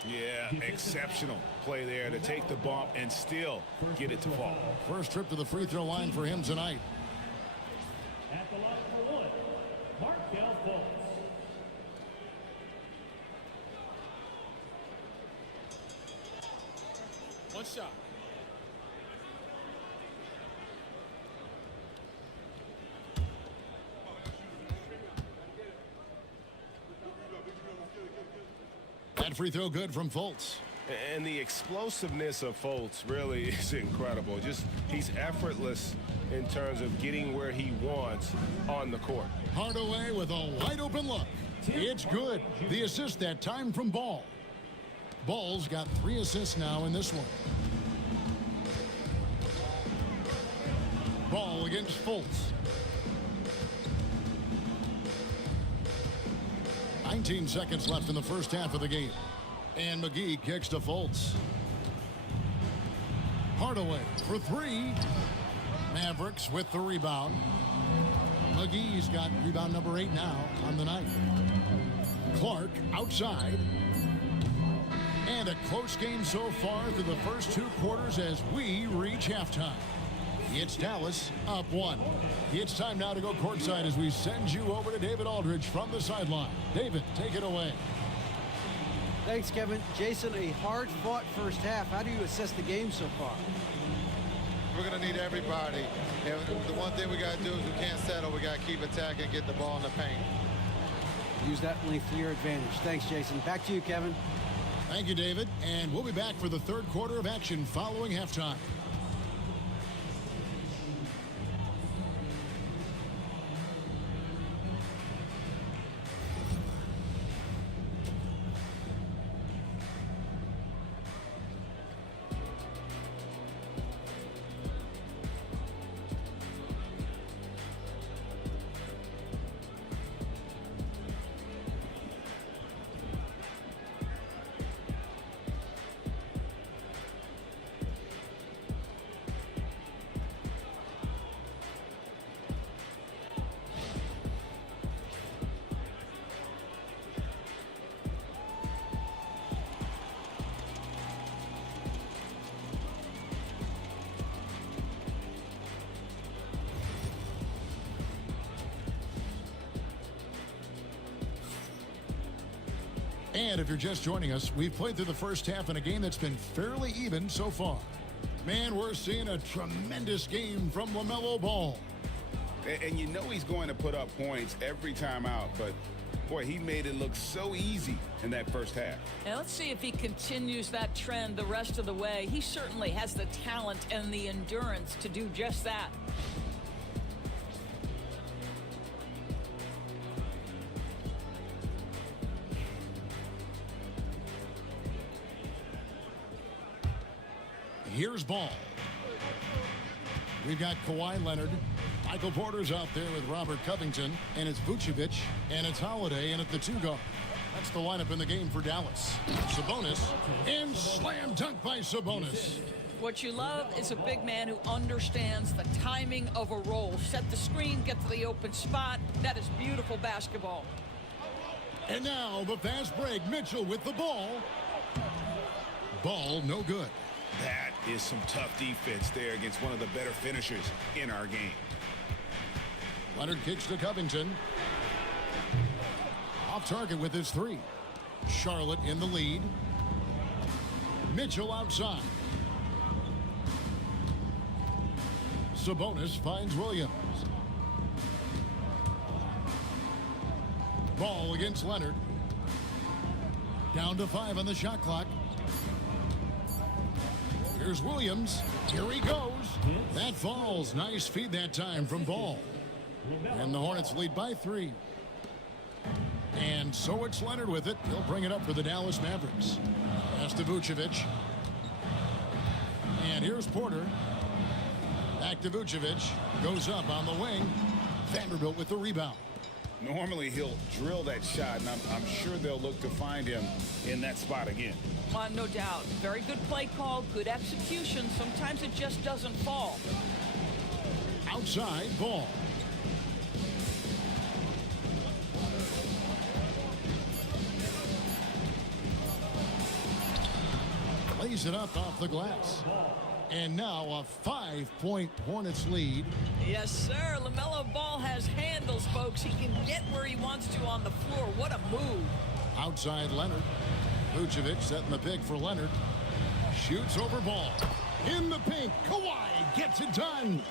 Yeah, exceptional play there to take the bump and still get it to fall. First trip to the free throw line for him tonight. At the line for one, Markel Fultz. One shot. That free throw good from Fultz. And the explosiveness of Fultz really is incredible. Just he's effortless in terms of getting where he wants on the court. Hardaway with a wide open look. It's good. The assist that time from Ball. Ball's got 3 assists now in this one. Ball against Fultz. 19 seconds left in the first half of the game. And McGee kicks to Fultz. Hardaway for 3. Mavericks with the rebound. McGee's got rebound number 8 now on the night. Clark outside. And a close game so far through the first 2 quarters as we reach halftime. It's Dallas up 1. It's time now to go courtside as we send you over to David Aldridge from the sideline. David, take it away. Thanks, Kevin. Jason, a hard-fought first half. How do you assess the game so far? We're going to need everybody. And the one thing we got to do is we can't settle. We got to keep attacking, get the ball in the paint. Use that length to your advantage. Thanks, Jason. Back to you, Kevin. Thank you, David. And we'll be back for the third quarter of action following halftime. And if you're just joining us, we've played through the first half in a game that's been fairly even so far. Man, we're seeing a tremendous game from LaMelo Ball. And you know he's going to put up points every time out, but boy, he made it look so easy in that first half. Now let's see if he continues that trend the rest of the way. He certainly has the talent and the endurance to do just that. Here's Ball. We've got Kawhi Leonard. Michael Porter's out there with Robert Covington. And it's Vucevic. And it's Holiday in at the 2 guard. That's the lineup in the game for Dallas. Sabonis. And slam dunk by Sabonis. What you love is a big man who understands the timing of a roll. Set the screen, get to the open spot. That is beautiful basketball. And now the fast break. Mitchell with the ball. Ball no good. That is some tough defense there against one of the better finishers in our game. Leonard kicks to Covington. Off target with his 3. Charlotte in the lead. Mitchell outside. Sabonis finds Williams. Ball against Leonard. Down to 5 on the shot clock. Here's Williams. Here he goes. That falls. Nice feed that time from Ball. And the Hornets lead by 3. And so it's Leonard with it. He'll bring it up for the Dallas Mavericks. Pass to Vucevic. And here's Porter. Back to Vucevic. Goes up on the wing. Vanderbilt with the rebound. Normally he'll drill that shot, and I'm sure they'll look to find him in that spot again. No doubt. Very good play call, good execution. Sometimes it just doesn't fall. Outside Ball. lays it up off the glass. And now a 5-point Hornets lead. Yes, sir. LaMelo Ball has handles, folks. He can get where he wants to on the floor. What a move. Outside Leonard. Vucevic setting the pick for Leonard. Shoots over Ball. In the paint. Kawhi gets it done.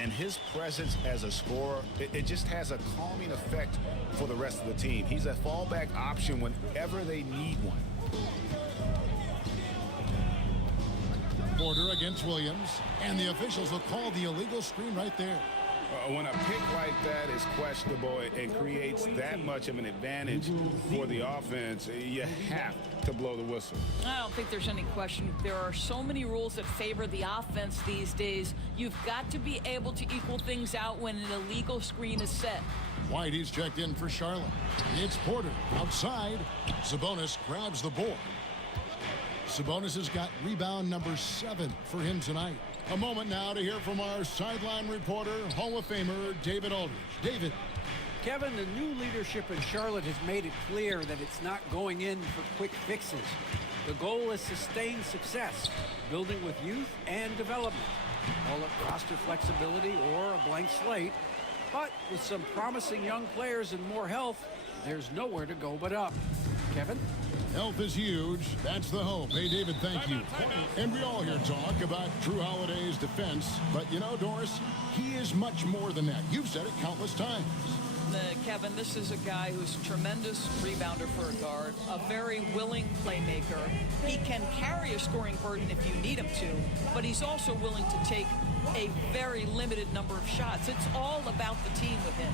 And his presence as a scorer, it just has a calming effect for the rest of the team. He's a fallback option whenever they need one. Porter against Williams, and the officials will call the illegal screen right there. When a pick like that is questionable and creates that much of an advantage for the offense, you have to blow the whistle. I don't think there's any question. There are so many rules that favor the offense these days. You've got to be able to equal things out when an illegal screen is set. Whitey's checked in for Charlotte. It's Porter outside. Sabonis grabs the board. Sabonis has got rebound number 7 for him tonight. A moment now to hear from our sideline reporter, Hall of Famer David Aldridge. David. Kevin, the new leadership in Charlotte has made it clear that it's not going in for quick fixes. The goal is sustained success, building with youth and development. Call it roster flexibility or a blank slate. But with some promising young players and more health, there's nowhere to go but up. Kevin? Health is huge. That's the hope. Hey, David, thank you. And we all hear talk about Drew Holiday's defense. But, you know, Doris, he is much more than that. You've said it countless times. Kevin, this is a guy who's a tremendous rebounder for a guard, a very willing playmaker. He can carry a scoring burden if you need him to, but he's also willing to take a very limited number of shots. It's all about the team with him.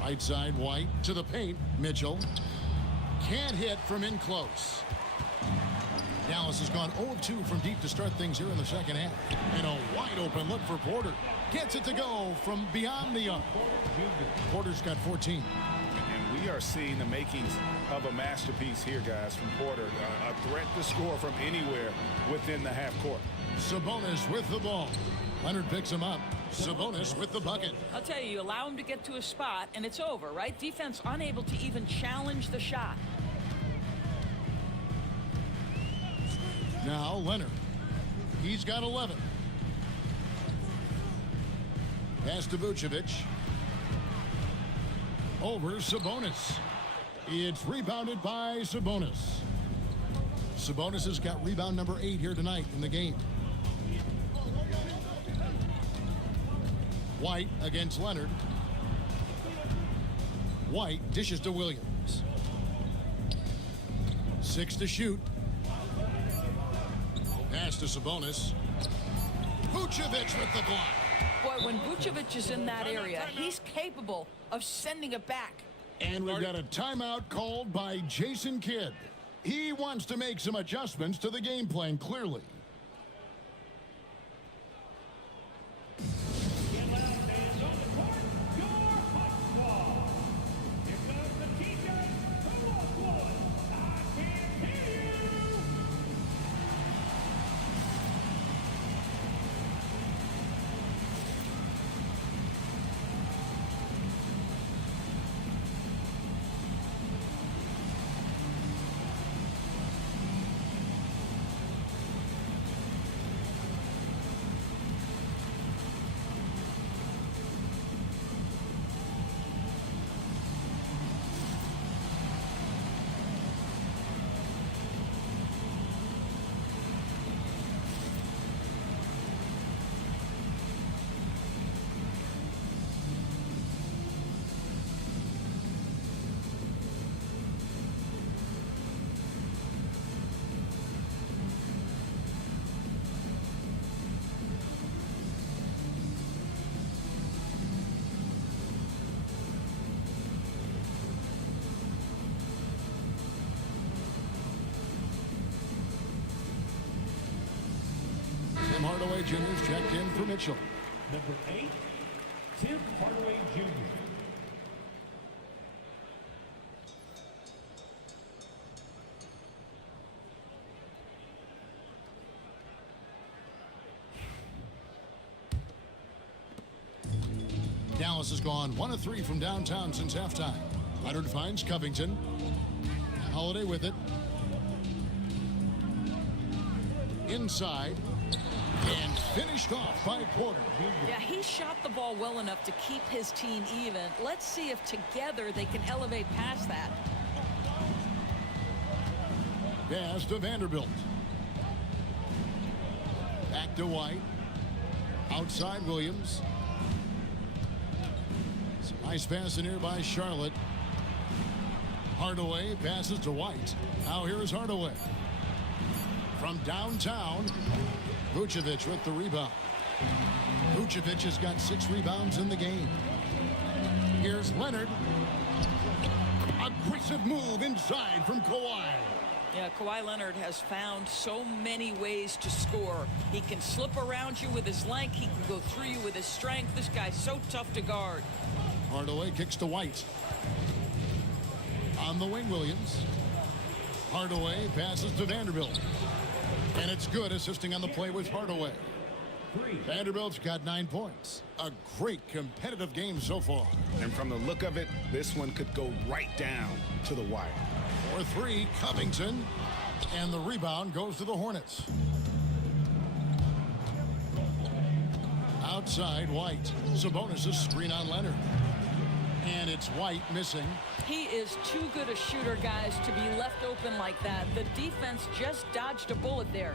Right side, White to the paint. Mitchell can't hit from in close. Dallas has gone 0 of 2 from deep to start things here in the second half. And a wide open look for Porter. Gets it to go from beyond the arc. Porter's got 14. And we are seeing the makings of a masterpiece here, guys, from Porter. A threat to score from anywhere within the half court. Sabonis with the ball. Leonard picks him up. Sabonis with the bucket. I'll tell you, you allow him to get to a spot, and it's over, right? Defense unable to even challenge the shot. Now Leonard. He's got 11. Pass to Vucevic. Over Sabonis. It's rebounded by Sabonis. Sabonis has got rebound number 8 here tonight in the game. White against Leonard. White dishes to Williams. 6 to shoot. Pass to Sabonis. Vucevic with the block. Boy, when Vucevic is in that area, he's capable of sending it back. And we've got a timeout called by Jason Kidd. He wants to make some adjustments to the game plan, clearly. Hardaway Jr. is checked in for Mitchell. Number 8, Tim Hardaway Jr. Dallas has gone 1 of 3 from downtown since halftime. Leonard finds Covington. Holiday with it. Inside. And finished off by Porter. Yeah, he shot the ball well enough to keep his team even. Let's see if together they can elevate past that. Pass to Vanderbilt. Back to White. Outside Williams. Some nice pass in here by Charlotte. Hardaway passes to White. Now here is Hardaway. From downtown, Vucevic with the rebound. Vucevic has got 6 rebounds in the game. Here's Leonard. Aggressive move inside from Kawhi. Yeah, Kawhi Leonard has found so many ways to score. He can slip around you with his length. He can go through you with his strength. This guy's so tough to guard. Hardaway kicks to White. On the wing, Williams. Hardaway passes to Vanderbilt. And it's good, assisting on the play with Hardaway. Vanderbilt's got 9 points. A great competitive game so far. And from the look of it, this one could go right down to the wire. For 3, Covington. And the rebound goes to the Hornets. Outside, White. Sabonis' screen on Leonard. And it's White missing. He is too good a shooter, guys, to be left open like that. The defense just dodged a bullet there.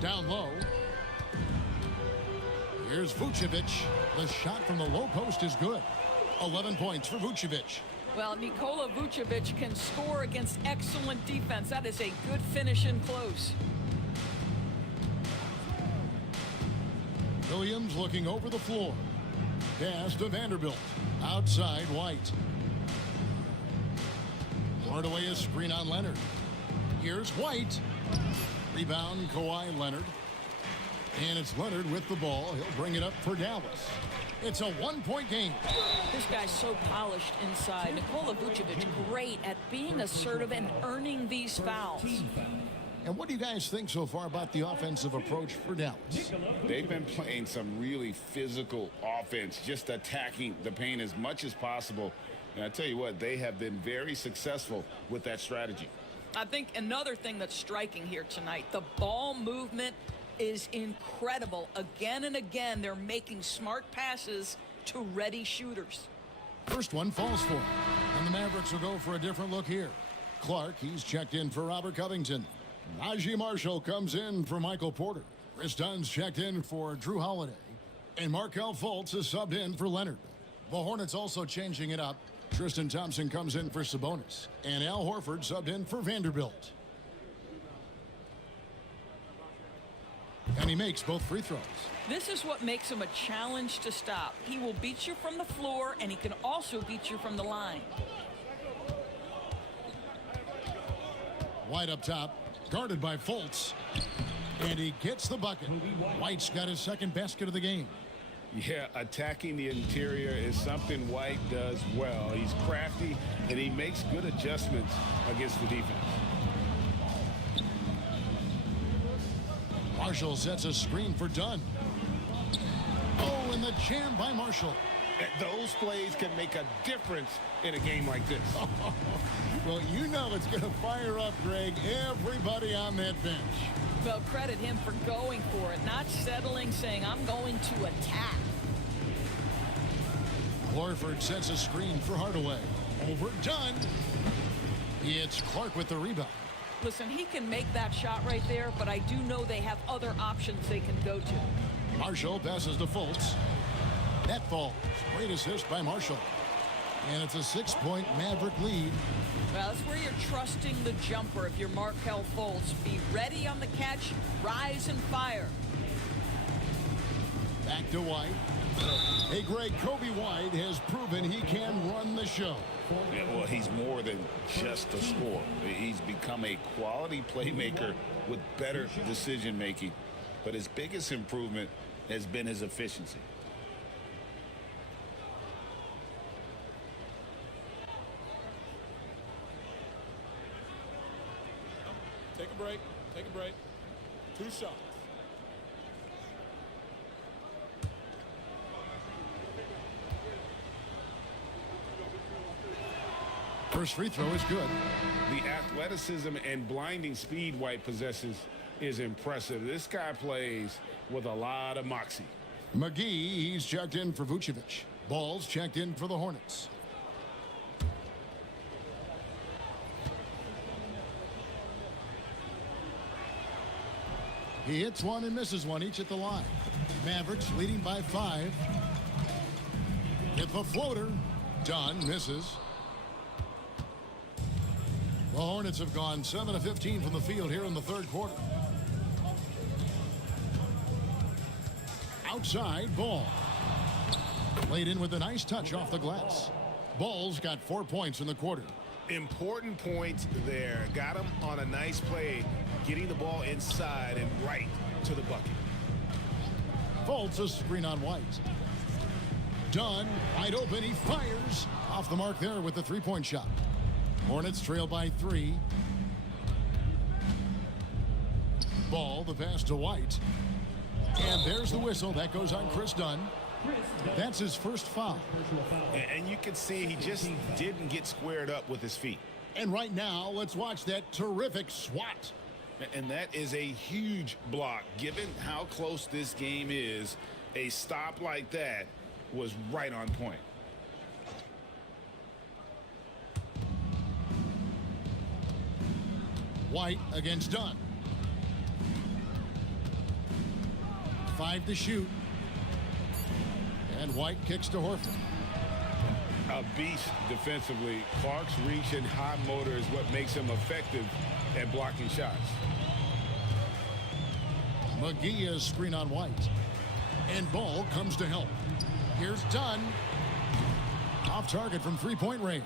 Down low. Here's Vucevic. The shot from the low post is good. 11 points for Vucevic. Well, Nikola Vucevic can score against excellent defense. That is a good finish in close. Williams looking over the floor. Pass to Vanderbilt. Outside, White. Hardaway is screen on Leonard. Here's White. Rebound, Kawhi Leonard. And it's Leonard with the ball. He'll bring it up for Dallas. It's a 1-point game. This guy's so polished inside. Nikola Vucevic, great at being assertive and earning these fouls. And what do you guys think so far about the offensive approach for Dallas? They've been playing some really physical offense, just attacking the paint as much as possible. And I tell you what, they have been very successful with that strategy. I think another thing that's striking here tonight, the ball movement is incredible. Again and again, they're making smart passes to ready shooters. First one falls for him. And the Mavericks will go for a different look here. Clark, he's checked in for Robert Covington. Najee Marshall comes in for Michael Porter. Chris Dunn's checked in for Drew Holiday. And Markelle Fultz is subbed in for Leonard. The Hornets also changing it up. Tristan Thompson comes in for Sabonis. And Al Horford subbed in for Vanderbilt. And he makes both free throws. This is what makes him a challenge to stop. He will beat you from the floor, and he can also beat you from the line. White up top, guarded by Fultz. And he gets the bucket. White's got his second basket of the game. Yeah, attacking the interior is something White does well. He's crafty, and he makes good adjustments against the defense. Marshall sets a screen for Dunn. Oh, and the jam by Marshall. Those plays can make a difference in a game like this. Well, you know it's going to fire up, Greg, everybody on that bench. Well, credit him for going for it, not settling, saying, I'm going to attack. Horford sets a screen for Hardaway. Over Dunn. It's Clark with the rebound. Listen, he can make that shot right there, but I do know they have other options they can go to. Marshall passes to Fultz. That falls. Great assist by Marshall. And it's a 6-point Maverick lead. Well, that's where you're trusting the jumper if you're Markelle Fultz. Be ready on the catch, rise and fire. Back to White. Hey, Greg, Kobe White has proven he can run the show. Yeah, well, he's more than just a scorer. He's become a quality playmaker with better decision making. But his biggest improvement has been his efficiency. Take a break. Take a break. 2 shots. First free throw is good. The athleticism and blinding speed White possesses is impressive. This guy plays with a lot of moxie. McGee, he's checked in for Vucevic. Ball's checked in for the Hornets. He hits one and misses one, each at the line. Mavericks leading by 5. Hit the floater. Dunn misses. The Hornets have gone 7 of 15 from the field here in the third quarter. Outside, Ball. Played in with a nice touch off the glass. Ball's got 4 points in the quarter. Important points there. Got him on a nice play, getting the ball inside and right to the bucket. Fultz a screen on White. Dunn, wide open, he fires. Off the mark there with the three-point shot. Hornets trail by 3. Ball, the pass to White. And there's the whistle. That goes on Chris Dunn. That's his first foul. And you can see he just didn't get squared up with his feet. And right now, let's watch that terrific swat. And that is a huge block. Given how close this game is, a stop like that was right on point. White against Dunn. 5 to shoot. And White kicks to Horford. A beast defensively. Clark's reach and high motor is what makes him effective at blocking shots. McGee is screen on White. And Ball comes to help. Here's Dunn. Off target from three-point range.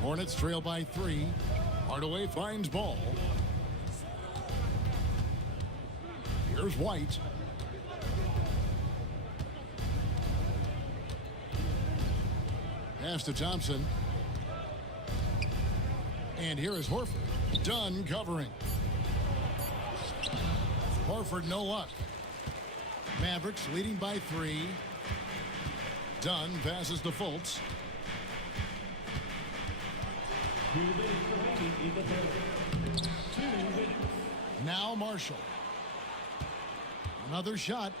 Hornets trail by 3. Hardaway finds Ball. Here's White. Pass to Thompson. And here is Horford. Dunn covering. Horford no luck. Mavericks leading by 3. Dunn passes to Fultz. Now Marshall. Another shot.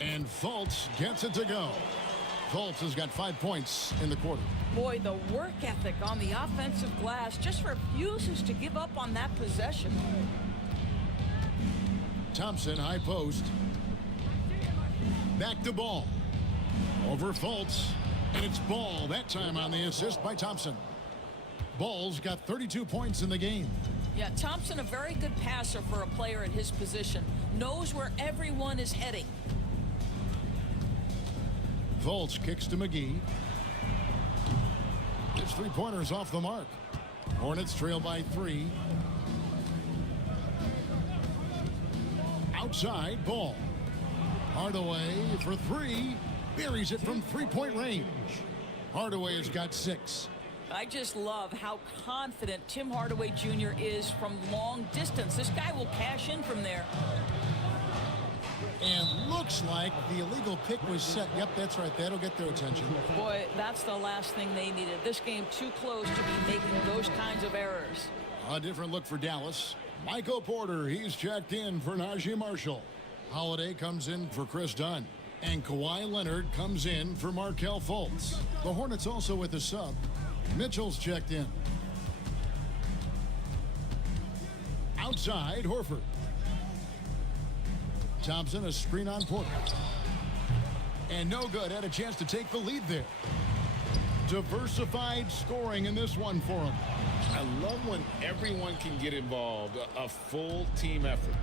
And Fultz gets it to go. Fultz has got 5 points in the quarter. Boy, the work ethic on the offensive glass just refuses to give up on that possession. Thompson, high post. Back to Ball. Over Fultz. And it's Ball that time on the assist by Thompson. Ball's got 32 points in the game. Yeah, Thompson, a very good passer for a player at his position. Knows where everyone is heading. Fultz kicks to McGee. His three-pointers off the mark. Hornets trail by 3. Outside, Ball. Hardaway for 3. Buries it from three-point range. Hardaway has got 6. I just love how confident Tim Hardaway Jr. is from long distance. This guy will cash in from there. And looks like the illegal pick was set. Yep, that's right. That'll get their attention. Boy, that's the last thing they needed. This game too close to be making those kinds of errors. A different look for Dallas. Michael Porter, he's checked in for Najee Marshall. Holiday comes in for Chris Dunn. And Kawhi Leonard comes in for Markelle Fultz. The Hornets also with a sub. Mitchell's checked in. Outside, Horford. Thompson, a screen on Porter. And no good. Had a chance to take the lead there. Diversified scoring in this one for him. I love when everyone can get involved. A full team effort.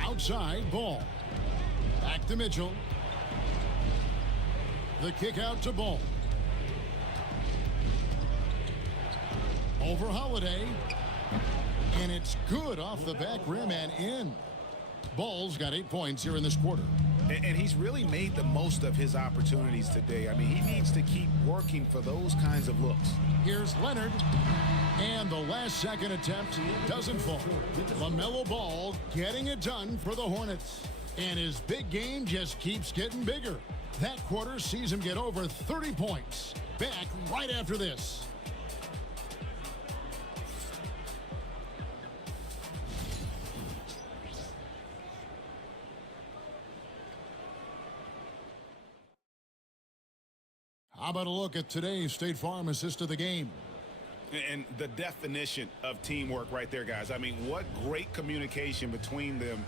Outside, Ball. Back to Mitchell. The kick out to Ball. Over Holiday. And it's good off the back rim and in. Ball's got 8 points here in this quarter. And he's really made the most of his opportunities today. I mean, he needs to keep working for those kinds of looks. Here's Leonard. And the last second attempt doesn't fall. LaMelo Ball getting it done for the Hornets. And his big game just keeps getting bigger. That quarter sees him get over 30 points. Back right after this. How about a look at today's State Farm assist of the game? And the definition of teamwork right there, guys. I mean, what great communication between them,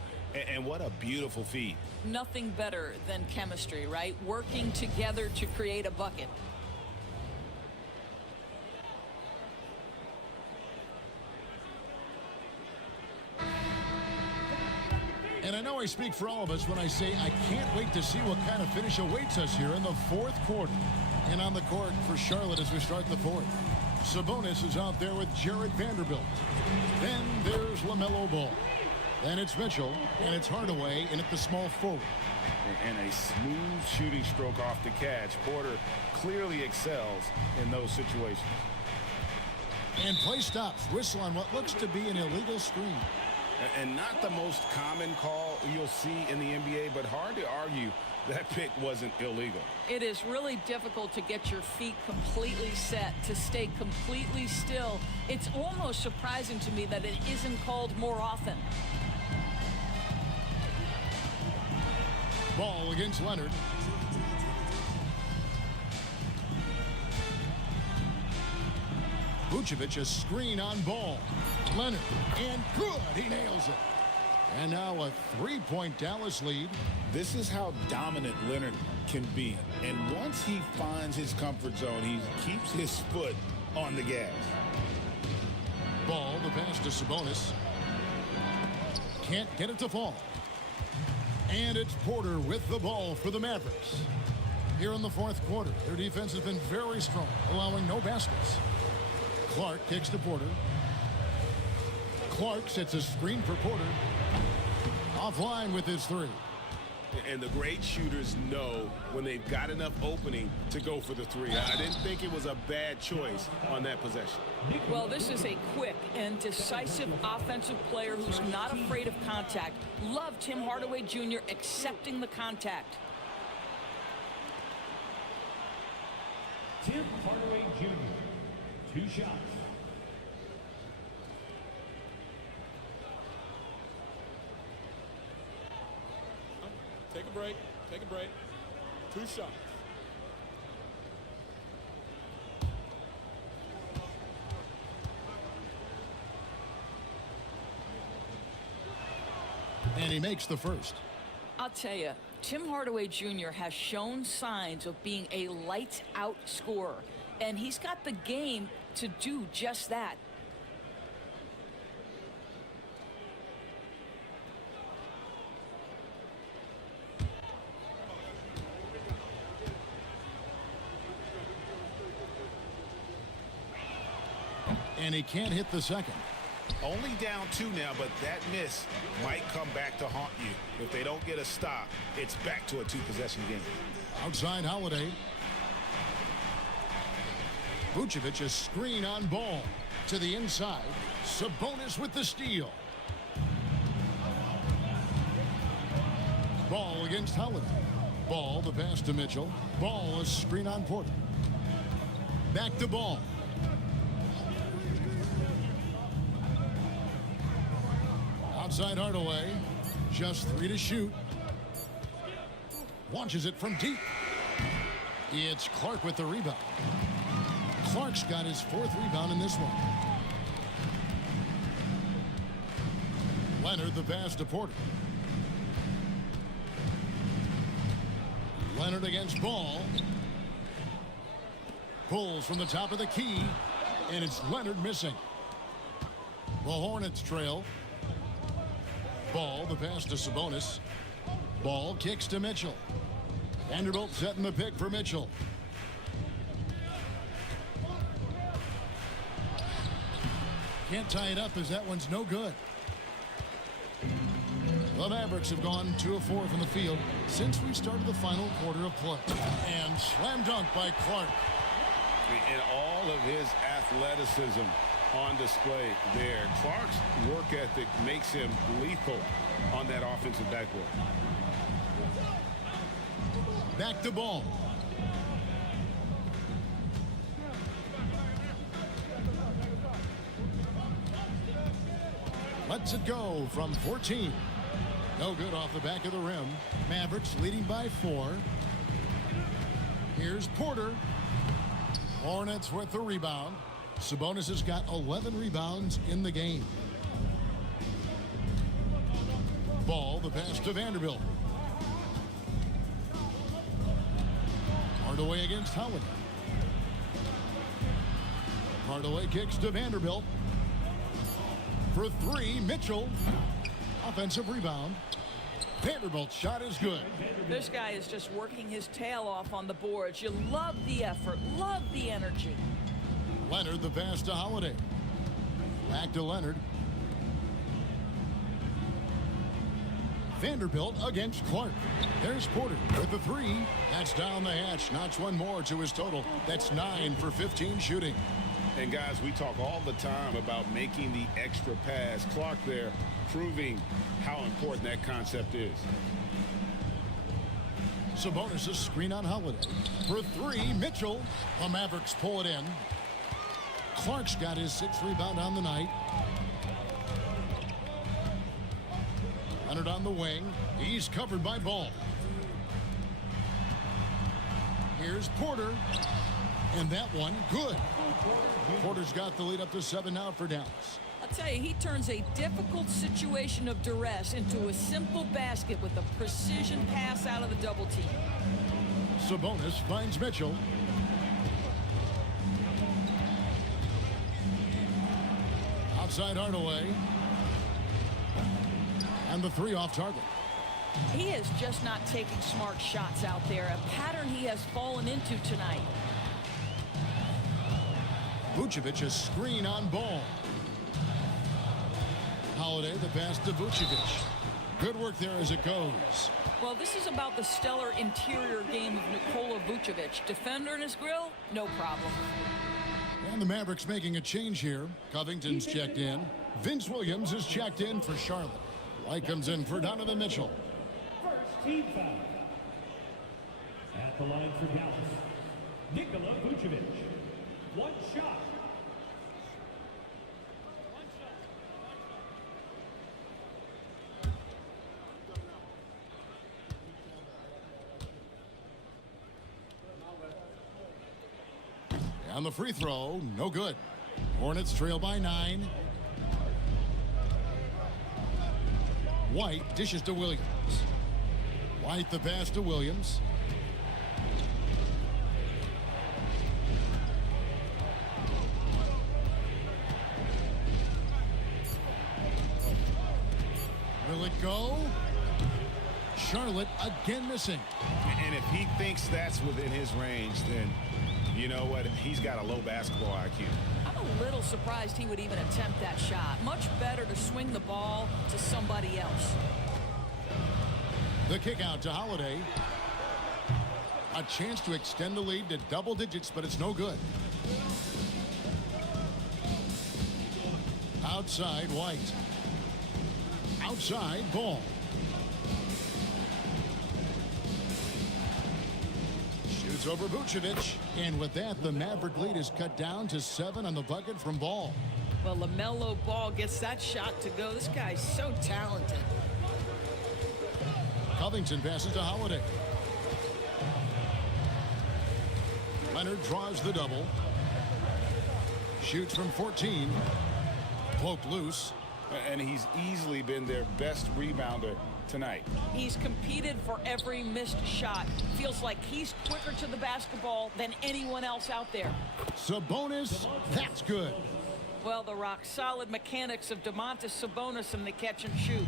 and what a beautiful feed. Nothing better than chemistry, right? Working together to create a bucket. And I know I speak for all of us when I say I can't wait to see what kind of finish awaits us here in the fourth quarter. And on the court for Charlotte as we start the fourth. Sabonis is out there with Jared Vanderbilt. Then there's LaMelo Ball. Then it's Mitchell, and it's Hardaway in at the small forward. And a smooth shooting stroke off the catch. Porter clearly excels in those situations. And play stops. Whistle on what looks to be an illegal screen. And not the most common call you'll see in the NBA, but hard to argue that pick wasn't illegal. It is really difficult to get your feet completely set, to stay completely still. It's almost surprising to me that it isn't called more often. Ball against Leonard. Vucevic, a screen on Ball. Leonard, and good, he nails it. And now a three-point Dallas lead. This is how dominant Leonard can be. And once he finds his comfort zone, he keeps his foot on the gas. Ball, the pass to Sabonis. Can't get it to fall. And it's Porter with the ball for the Mavericks. Here in the fourth quarter, their defense has been very strong, allowing no baskets. Clark kicks to Porter. Clark sets a screen for Porter. Offline with his three. And the great shooters know when they've got enough opening to go for the three. I didn't think it was a bad choice on that possession. Well, this is a quick and decisive offensive player who's not afraid of contact. Love Tim Hardaway Jr. accepting the contact. Tim Hardaway Jr. 2 shots. Take a break. Take a break. 2 shots. And he makes the first. I'll tell you, Tim Hardaway Jr. has shown signs of being a lights-out scorer, and he's got the game to do just that. And he can't hit the second. Only down 2 now, but that miss might come back to haunt you. If they don't get a stop, it's back to a 2-possession game. Outside Holiday. Vucevic, a screen on Ball. To the inside. Sabonis with the steal. Ball against Holiday. Ball, the pass to Mitchell. Ball, a screen on Porter. Back to Ball. Outside Hardaway. Just 3 to shoot. Launches it from deep. It's Clark with the rebound. Clark's got his 4th rebound in this one. Leonard, the pass to Porter. Leonard against Ball. Pulls from the top of the key. And it's Leonard missing. The Hornets trail. Ball, the pass to Sabonis. Ball kicks to Mitchell. Vanderbilt setting the pick for Mitchell. Can't tie it up as that one's no good. The Mavericks have gone 2 of 4 from the field since we started the final quarter of play. And slam dunk by Clark. And all of his athleticism on display there. Clark's work ethic makes him lethal on that offensive backboard. Back to ball. Lets it go from 14. No good off the back of the rim. Mavericks leading by 4. Here's Porter. Hornets with the rebound. Sabonis has got 11 rebounds in the game. Ball, the pass to Vanderbilt. Hardaway against Howard. Hardaway kicks to Vanderbilt. For 3, Mitchell. Offensive rebound. Vanderbilt's shot is good. This guy is just working his tail off on the boards. You love the effort, love the energy. Leonard, the pass to Holiday. Back to Leonard. Vanderbilt against Clark. There's Porter with the 3. That's down the hatch. Notch one more to his total. That's 9 for 15 shooting. And guys, we talk all the time about making the extra pass. Clark there proving how important that concept is. Sabonis' screen on Holiday. For 3, Mitchell. The Mavericks pull it in. Clark's got his 6th rebound on the night. Leonard on the wing. He's covered by Ball. Here's Porter. And that one, good. Porter's got the lead up to 7 now for Dallas. I'll tell you, he turns a difficult situation of duress into a simple basket with a precision pass out of the double team. Sabonis finds Mitchell. Outside Hardaway. And the 3 off target. He is just not taking smart shots out there, a pattern he has fallen into tonight. Vucevic, a screen on Ball. Holiday, the pass to Vucevic. Good work there as it goes. Well, this is about the stellar interior game of Nikola Vucevic. Defender in his grill, no problem. And the Mavericks making a change here. Covington's checked in. Vince Williams is checked in for Charlotte. White comes in for Donovan Mitchell. First team foul. At the line for Dallas, Nikola Vucevic. One shot. On the free throw, no good. Hornets trail by 9. White dishes to Williams. White the pass to Williams. Will it go? Charlotte again missing. And if he thinks that's within his range, then you know what? He's got a low basketball IQ. I'm a little surprised he would even attempt that shot. Much better to swing the ball to somebody else. The kick out to Holiday. A chance to extend the lead to double digits, but it's no good. Outside, White. Outside, Ball. Shoots over Vucevic. And with that, the Maverick lead is cut down to 7 on the bucket from Ball. Well, LaMelo Ball gets that shot to go. This guy's so talented. Covington passes to Holiday. Leonard draws the double. Shoots from 14. Poked loose. And he's easily been their best rebounder tonight. He's competed for every missed shot. Feels like he's quicker to the basketball than anyone else out there. Sabonis, that's good. Well, the rock-solid mechanics of Domantas Sabonis in the catch and shoot.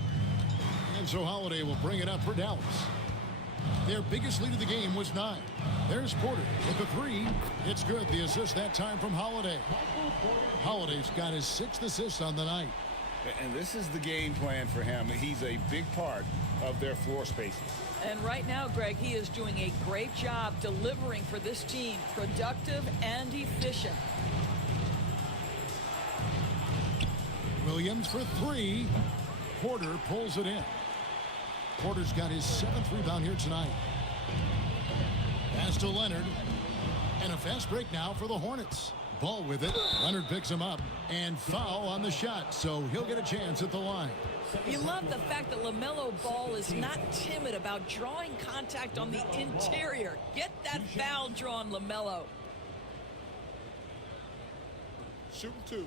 And so Holiday will bring it up for Dallas. Their biggest lead of the game was 9. There's Porter with the 3. It's good. The assist that time from Holiday. Holiday's got his 6th assist on the night. And this is the game plan for him. He's a big part of their floor spacing. And right now, Greg, he is doing a great job delivering for this team, productive and efficient. Williams for 3. Porter pulls it in. Porter's got his 7th rebound here tonight. Pass to Leonard. And a fast break now for the Hornets. Ball with it. Leonard picks him up. And foul on the shot, so he'll get a chance at the line. You love the fact that LaMelo Ball is not timid about drawing contact on the interior. Get that foul drawn, LaMelo. Shooting 2.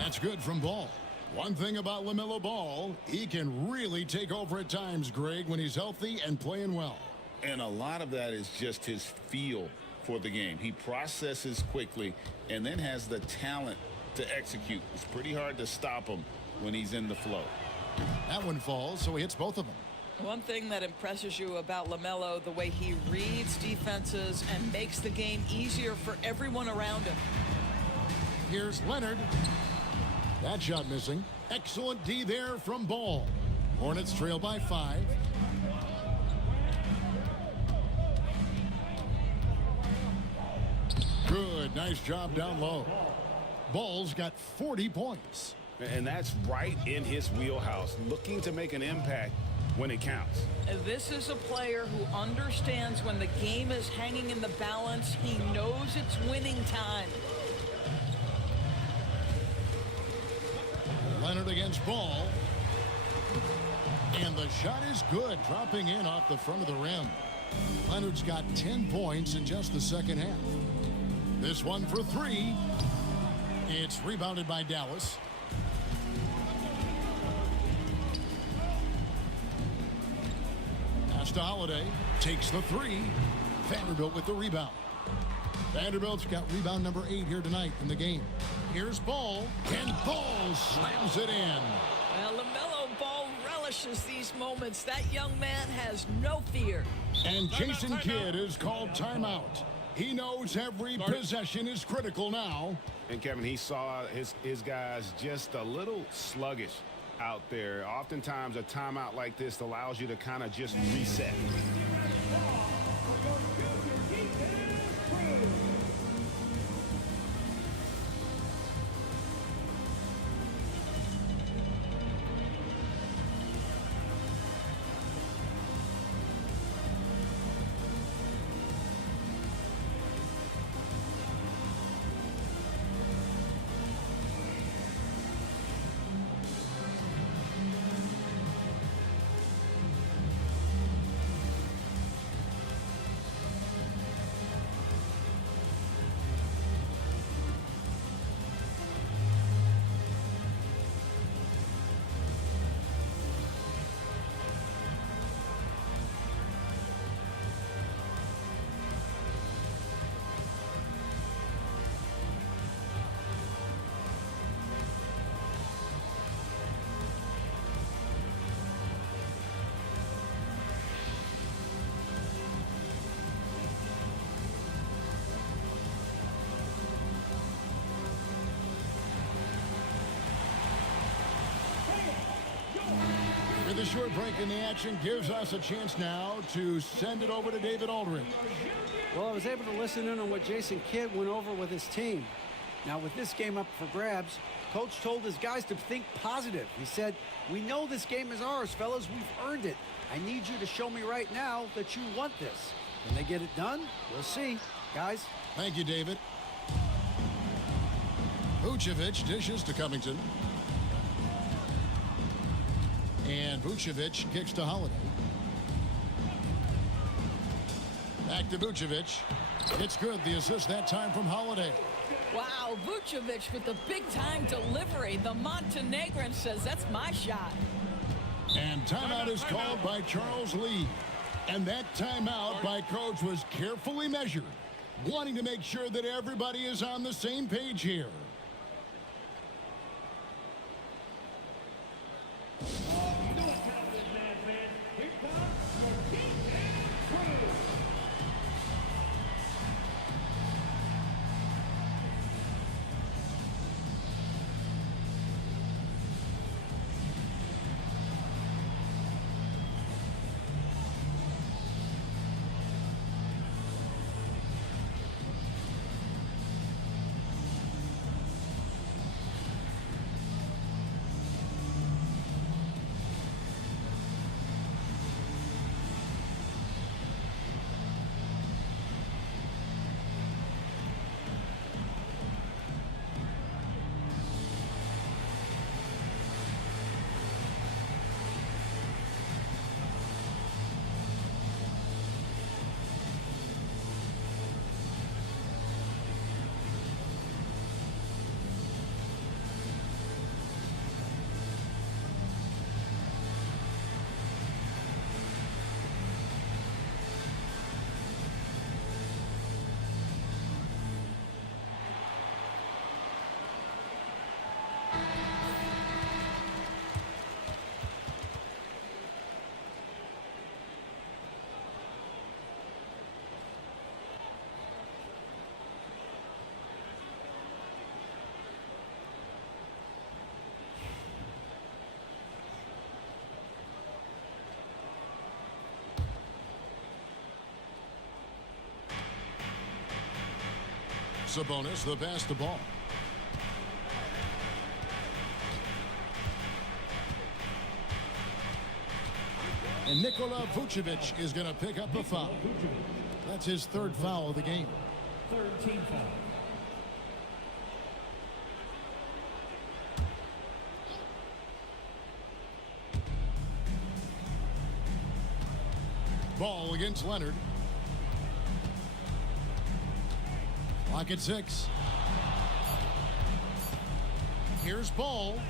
That's good from Ball. One thing about LaMelo Ball, he can really take over at times, Greg, when he's healthy and playing well. And a lot of that is just his feel for the game. He processes quickly and then has the talent to execute. It's pretty hard to stop him when he's in the flow. That one falls, so he hits both of them. One thing that impresses you about LaMelo, the way he reads defenses and makes the game easier for everyone around him. Here's Leonard. That shot missing. Excellent D there from Ball. Hornets trail by 5. Good. Nice job down low. Ball's got 40 points. And that's right in his wheelhouse, looking to make an impact when it counts. This is a player who understands when the game is hanging in the balance. He knows it's winning time. Leonard against Ball. And the shot is good, dropping in off the front of the rim. Leonard's got 10 points in just the second half. This one for 3. It's rebounded by Dallas. Pass to Holiday. Takes the 3. Vanderbilt with the rebound. Vanderbilt's got rebound number 8 here tonight in the game. Here's Ball. And Ball slams it in. Well, LaMelo Ball relishes these moments. That young man has no fear. And Jason Kidd is called timeout. He knows every possession is critical now. And Kevin, he saw his guys just a little sluggish out there. Oftentimes a timeout like this allows you to kind of just reset. The short break in the action gives us a chance now to send it over to David Aldridge. Well, I was able to listen in on what Jason Kidd went over with his team. Now, with this game up for grabs, Coach told his guys to think positive. He said, "We know this game is ours, fellas. We've earned it. I need you to show me right now that you want this." When they get it done, we'll see. Guys. Thank you, David. Vucevic dishes to Covington. And Vucevic kicks to Holiday. Back to Vucevic. It's good. The assist that time from Holiday. Wow, Vucevic with the big-time delivery. The Montenegrin says, "That's my shot." And timeout is called by Charles Lee. And that timeout by Coach was carefully measured. wanting to make sure that everybody is on the same page here. Sabonis, the pass the ball. And Nikola Vucevic is going to pick up a foul. That's his third foul of the game. Third team foul. Ball against Leonard. Clock at 6. Here's Ball.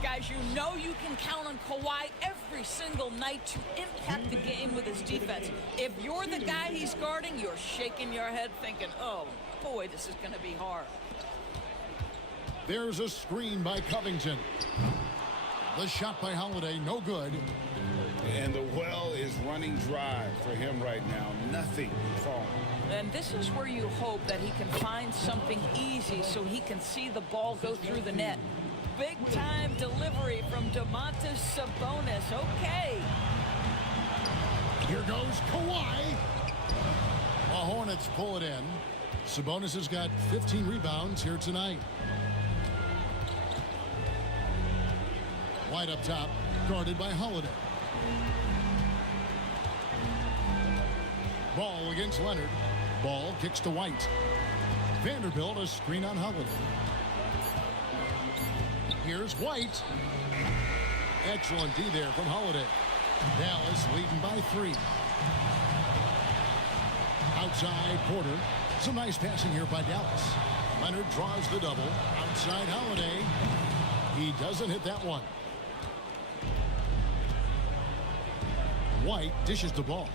Guys, you know you can count on Kawhi every single night to impact the game with his defense. If you're the guy he's guarding, you're shaking your head thinking, oh, boy, this is going to be hard. There's a screen by Covington. The shot by Holiday, no good. And the well is running dry for him right now. Nothing falling. And this is where you hope that he can find something easy so he can see the ball go through the net. Big time delivery from Domantas Sabonis. Okay. Here goes Kawhi. The Hornets pull it in. Sabonis has got 15 rebounds here tonight. White up top, guarded by Holiday. Ball against Leonard. Ball kicks to White. Vanderbilt a screen on Holiday. Here's White. Excellent D there from Holiday. Dallas leading by 3. Outside Porter. Some nice passing here by Dallas. Leonard draws the double. Outside Holiday. He doesn't hit that one. White dishes the ball.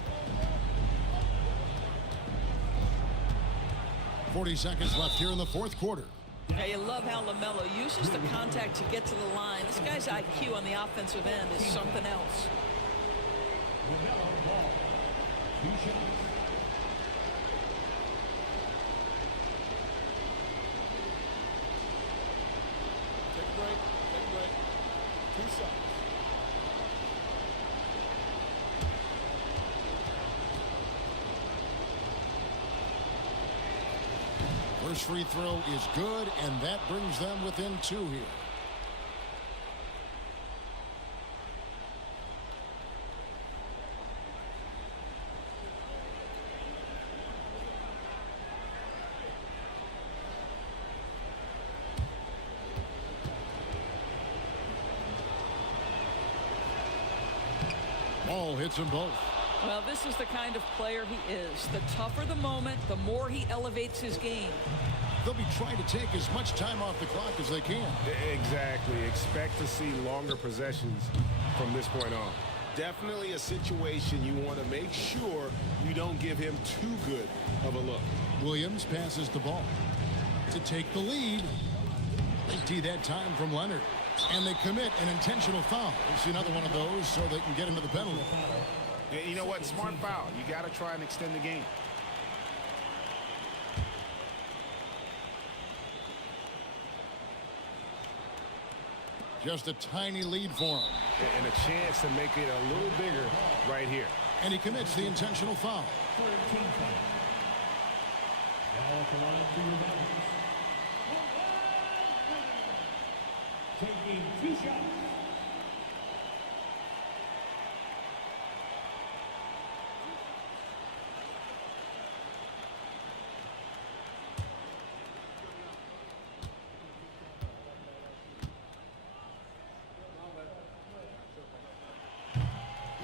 40 seconds left here in the fourth quarter. Yeah, you love how LaMelo uses the contact to get to the line. This guy's IQ on the offensive end is something else. LaMelo Ball. 2 shots. Take a break. Take a break. 2 shots. First free throw is good, and that brings them within 2 here. Ball hits them both. Well, this is the kind of player he is. The tougher the moment, the more he elevates his game. They'll be trying to take as much time off the clock as they can. Exactly. Expect to see longer possessions from this point on. definitely a situation you want to make sure you don't give him too good of a look. Williams passes the ball to take the lead. They tee that time from Leonard. And they commit an intentional foul. We'll see another one of those so they can get into the penalty. Yeah, you know what? Smart foul. You got to try and extend the game. Just a tiny lead for him. And a chance to make it a little bigger right here. And he commits the intentional foul. Taking 2 shots.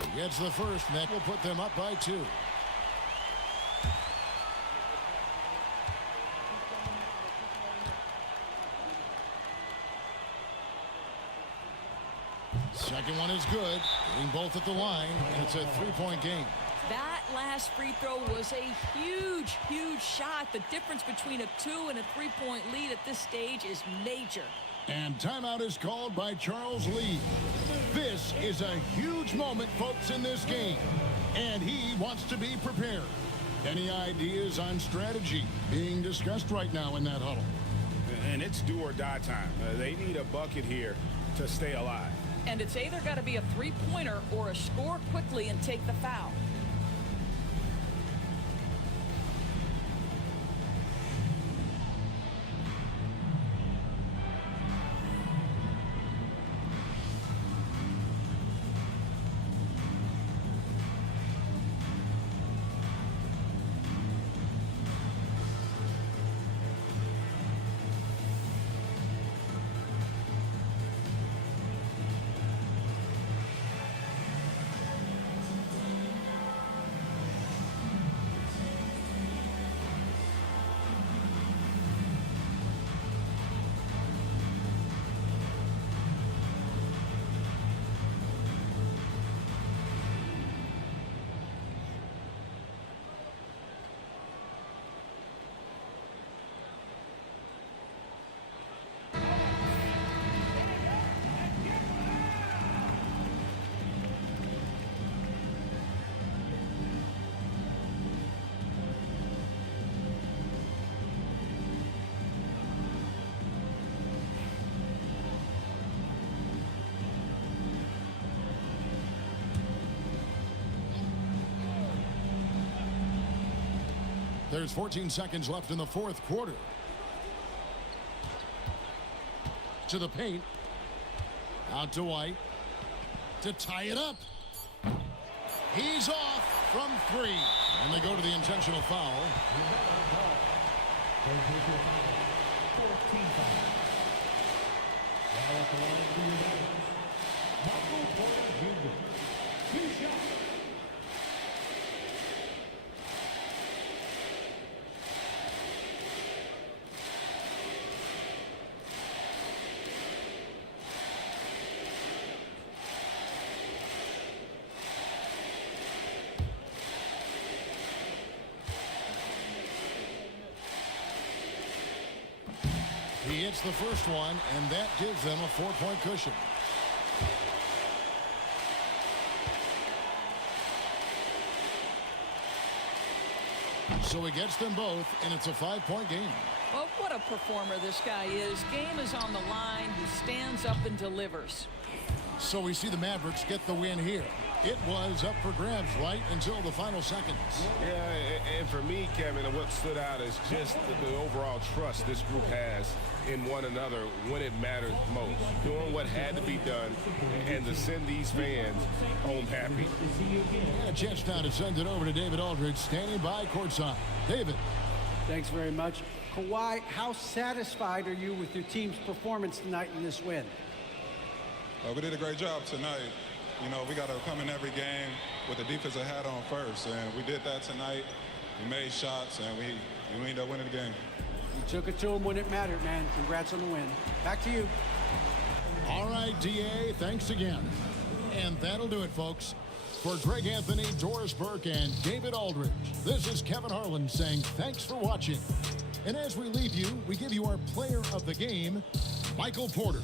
He gets the first, and that will put them up by 2. Second one is good. Hitting both at the line, and it's a 3-point game. That last free throw was a huge, huge shot. The difference between a 2 and a 3-point lead at this stage is major. And timeout is called by Charles Lee. This is a huge moment, folks, in this game. And he wants to be prepared. Any ideas on strategy being discussed right now in that huddle? And it's do or die time. They need a bucket here to stay alive. And it's either got to be a 3-pointer or a score quickly and take the foul. There's 14 seconds left in the fourth quarter. To the paint. Out to White. To tie it up. He's off from 3. And they go to the intentional foul. He hits the first one, and that gives them a 4-point cushion. So he gets them both, and it's a 5-point game. Well, what a performer this guy is. Game is on the line. He stands up and delivers. So we see the Mavericks get the win here. It was up for grabs right until the final seconds. Yeah, and for me, Kevin, what stood out is just the overall trust this group has in one another when it mattered most. Doing what had to be done and to send these fans home happy. And a chance now to send it over to David Aldridge, standing by courtside. David. Thanks very much. Kawhi, how satisfied are you with your team's performance tonight in this win? We did a great job tonight. You know, we got to come in every game with the defensive hat on first, and we did that tonight. We made shots, and we ended up winning the game. You took it to them when it mattered, man. Congrats on the win. Back to you. All right, DA, thanks again. And that'll do it, folks. For Greg Anthony, Doris Burke, and David Aldridge, this is Kevin Harlan saying thanks for watching. And as we leave you, we give you our player of the game, Michael Porter.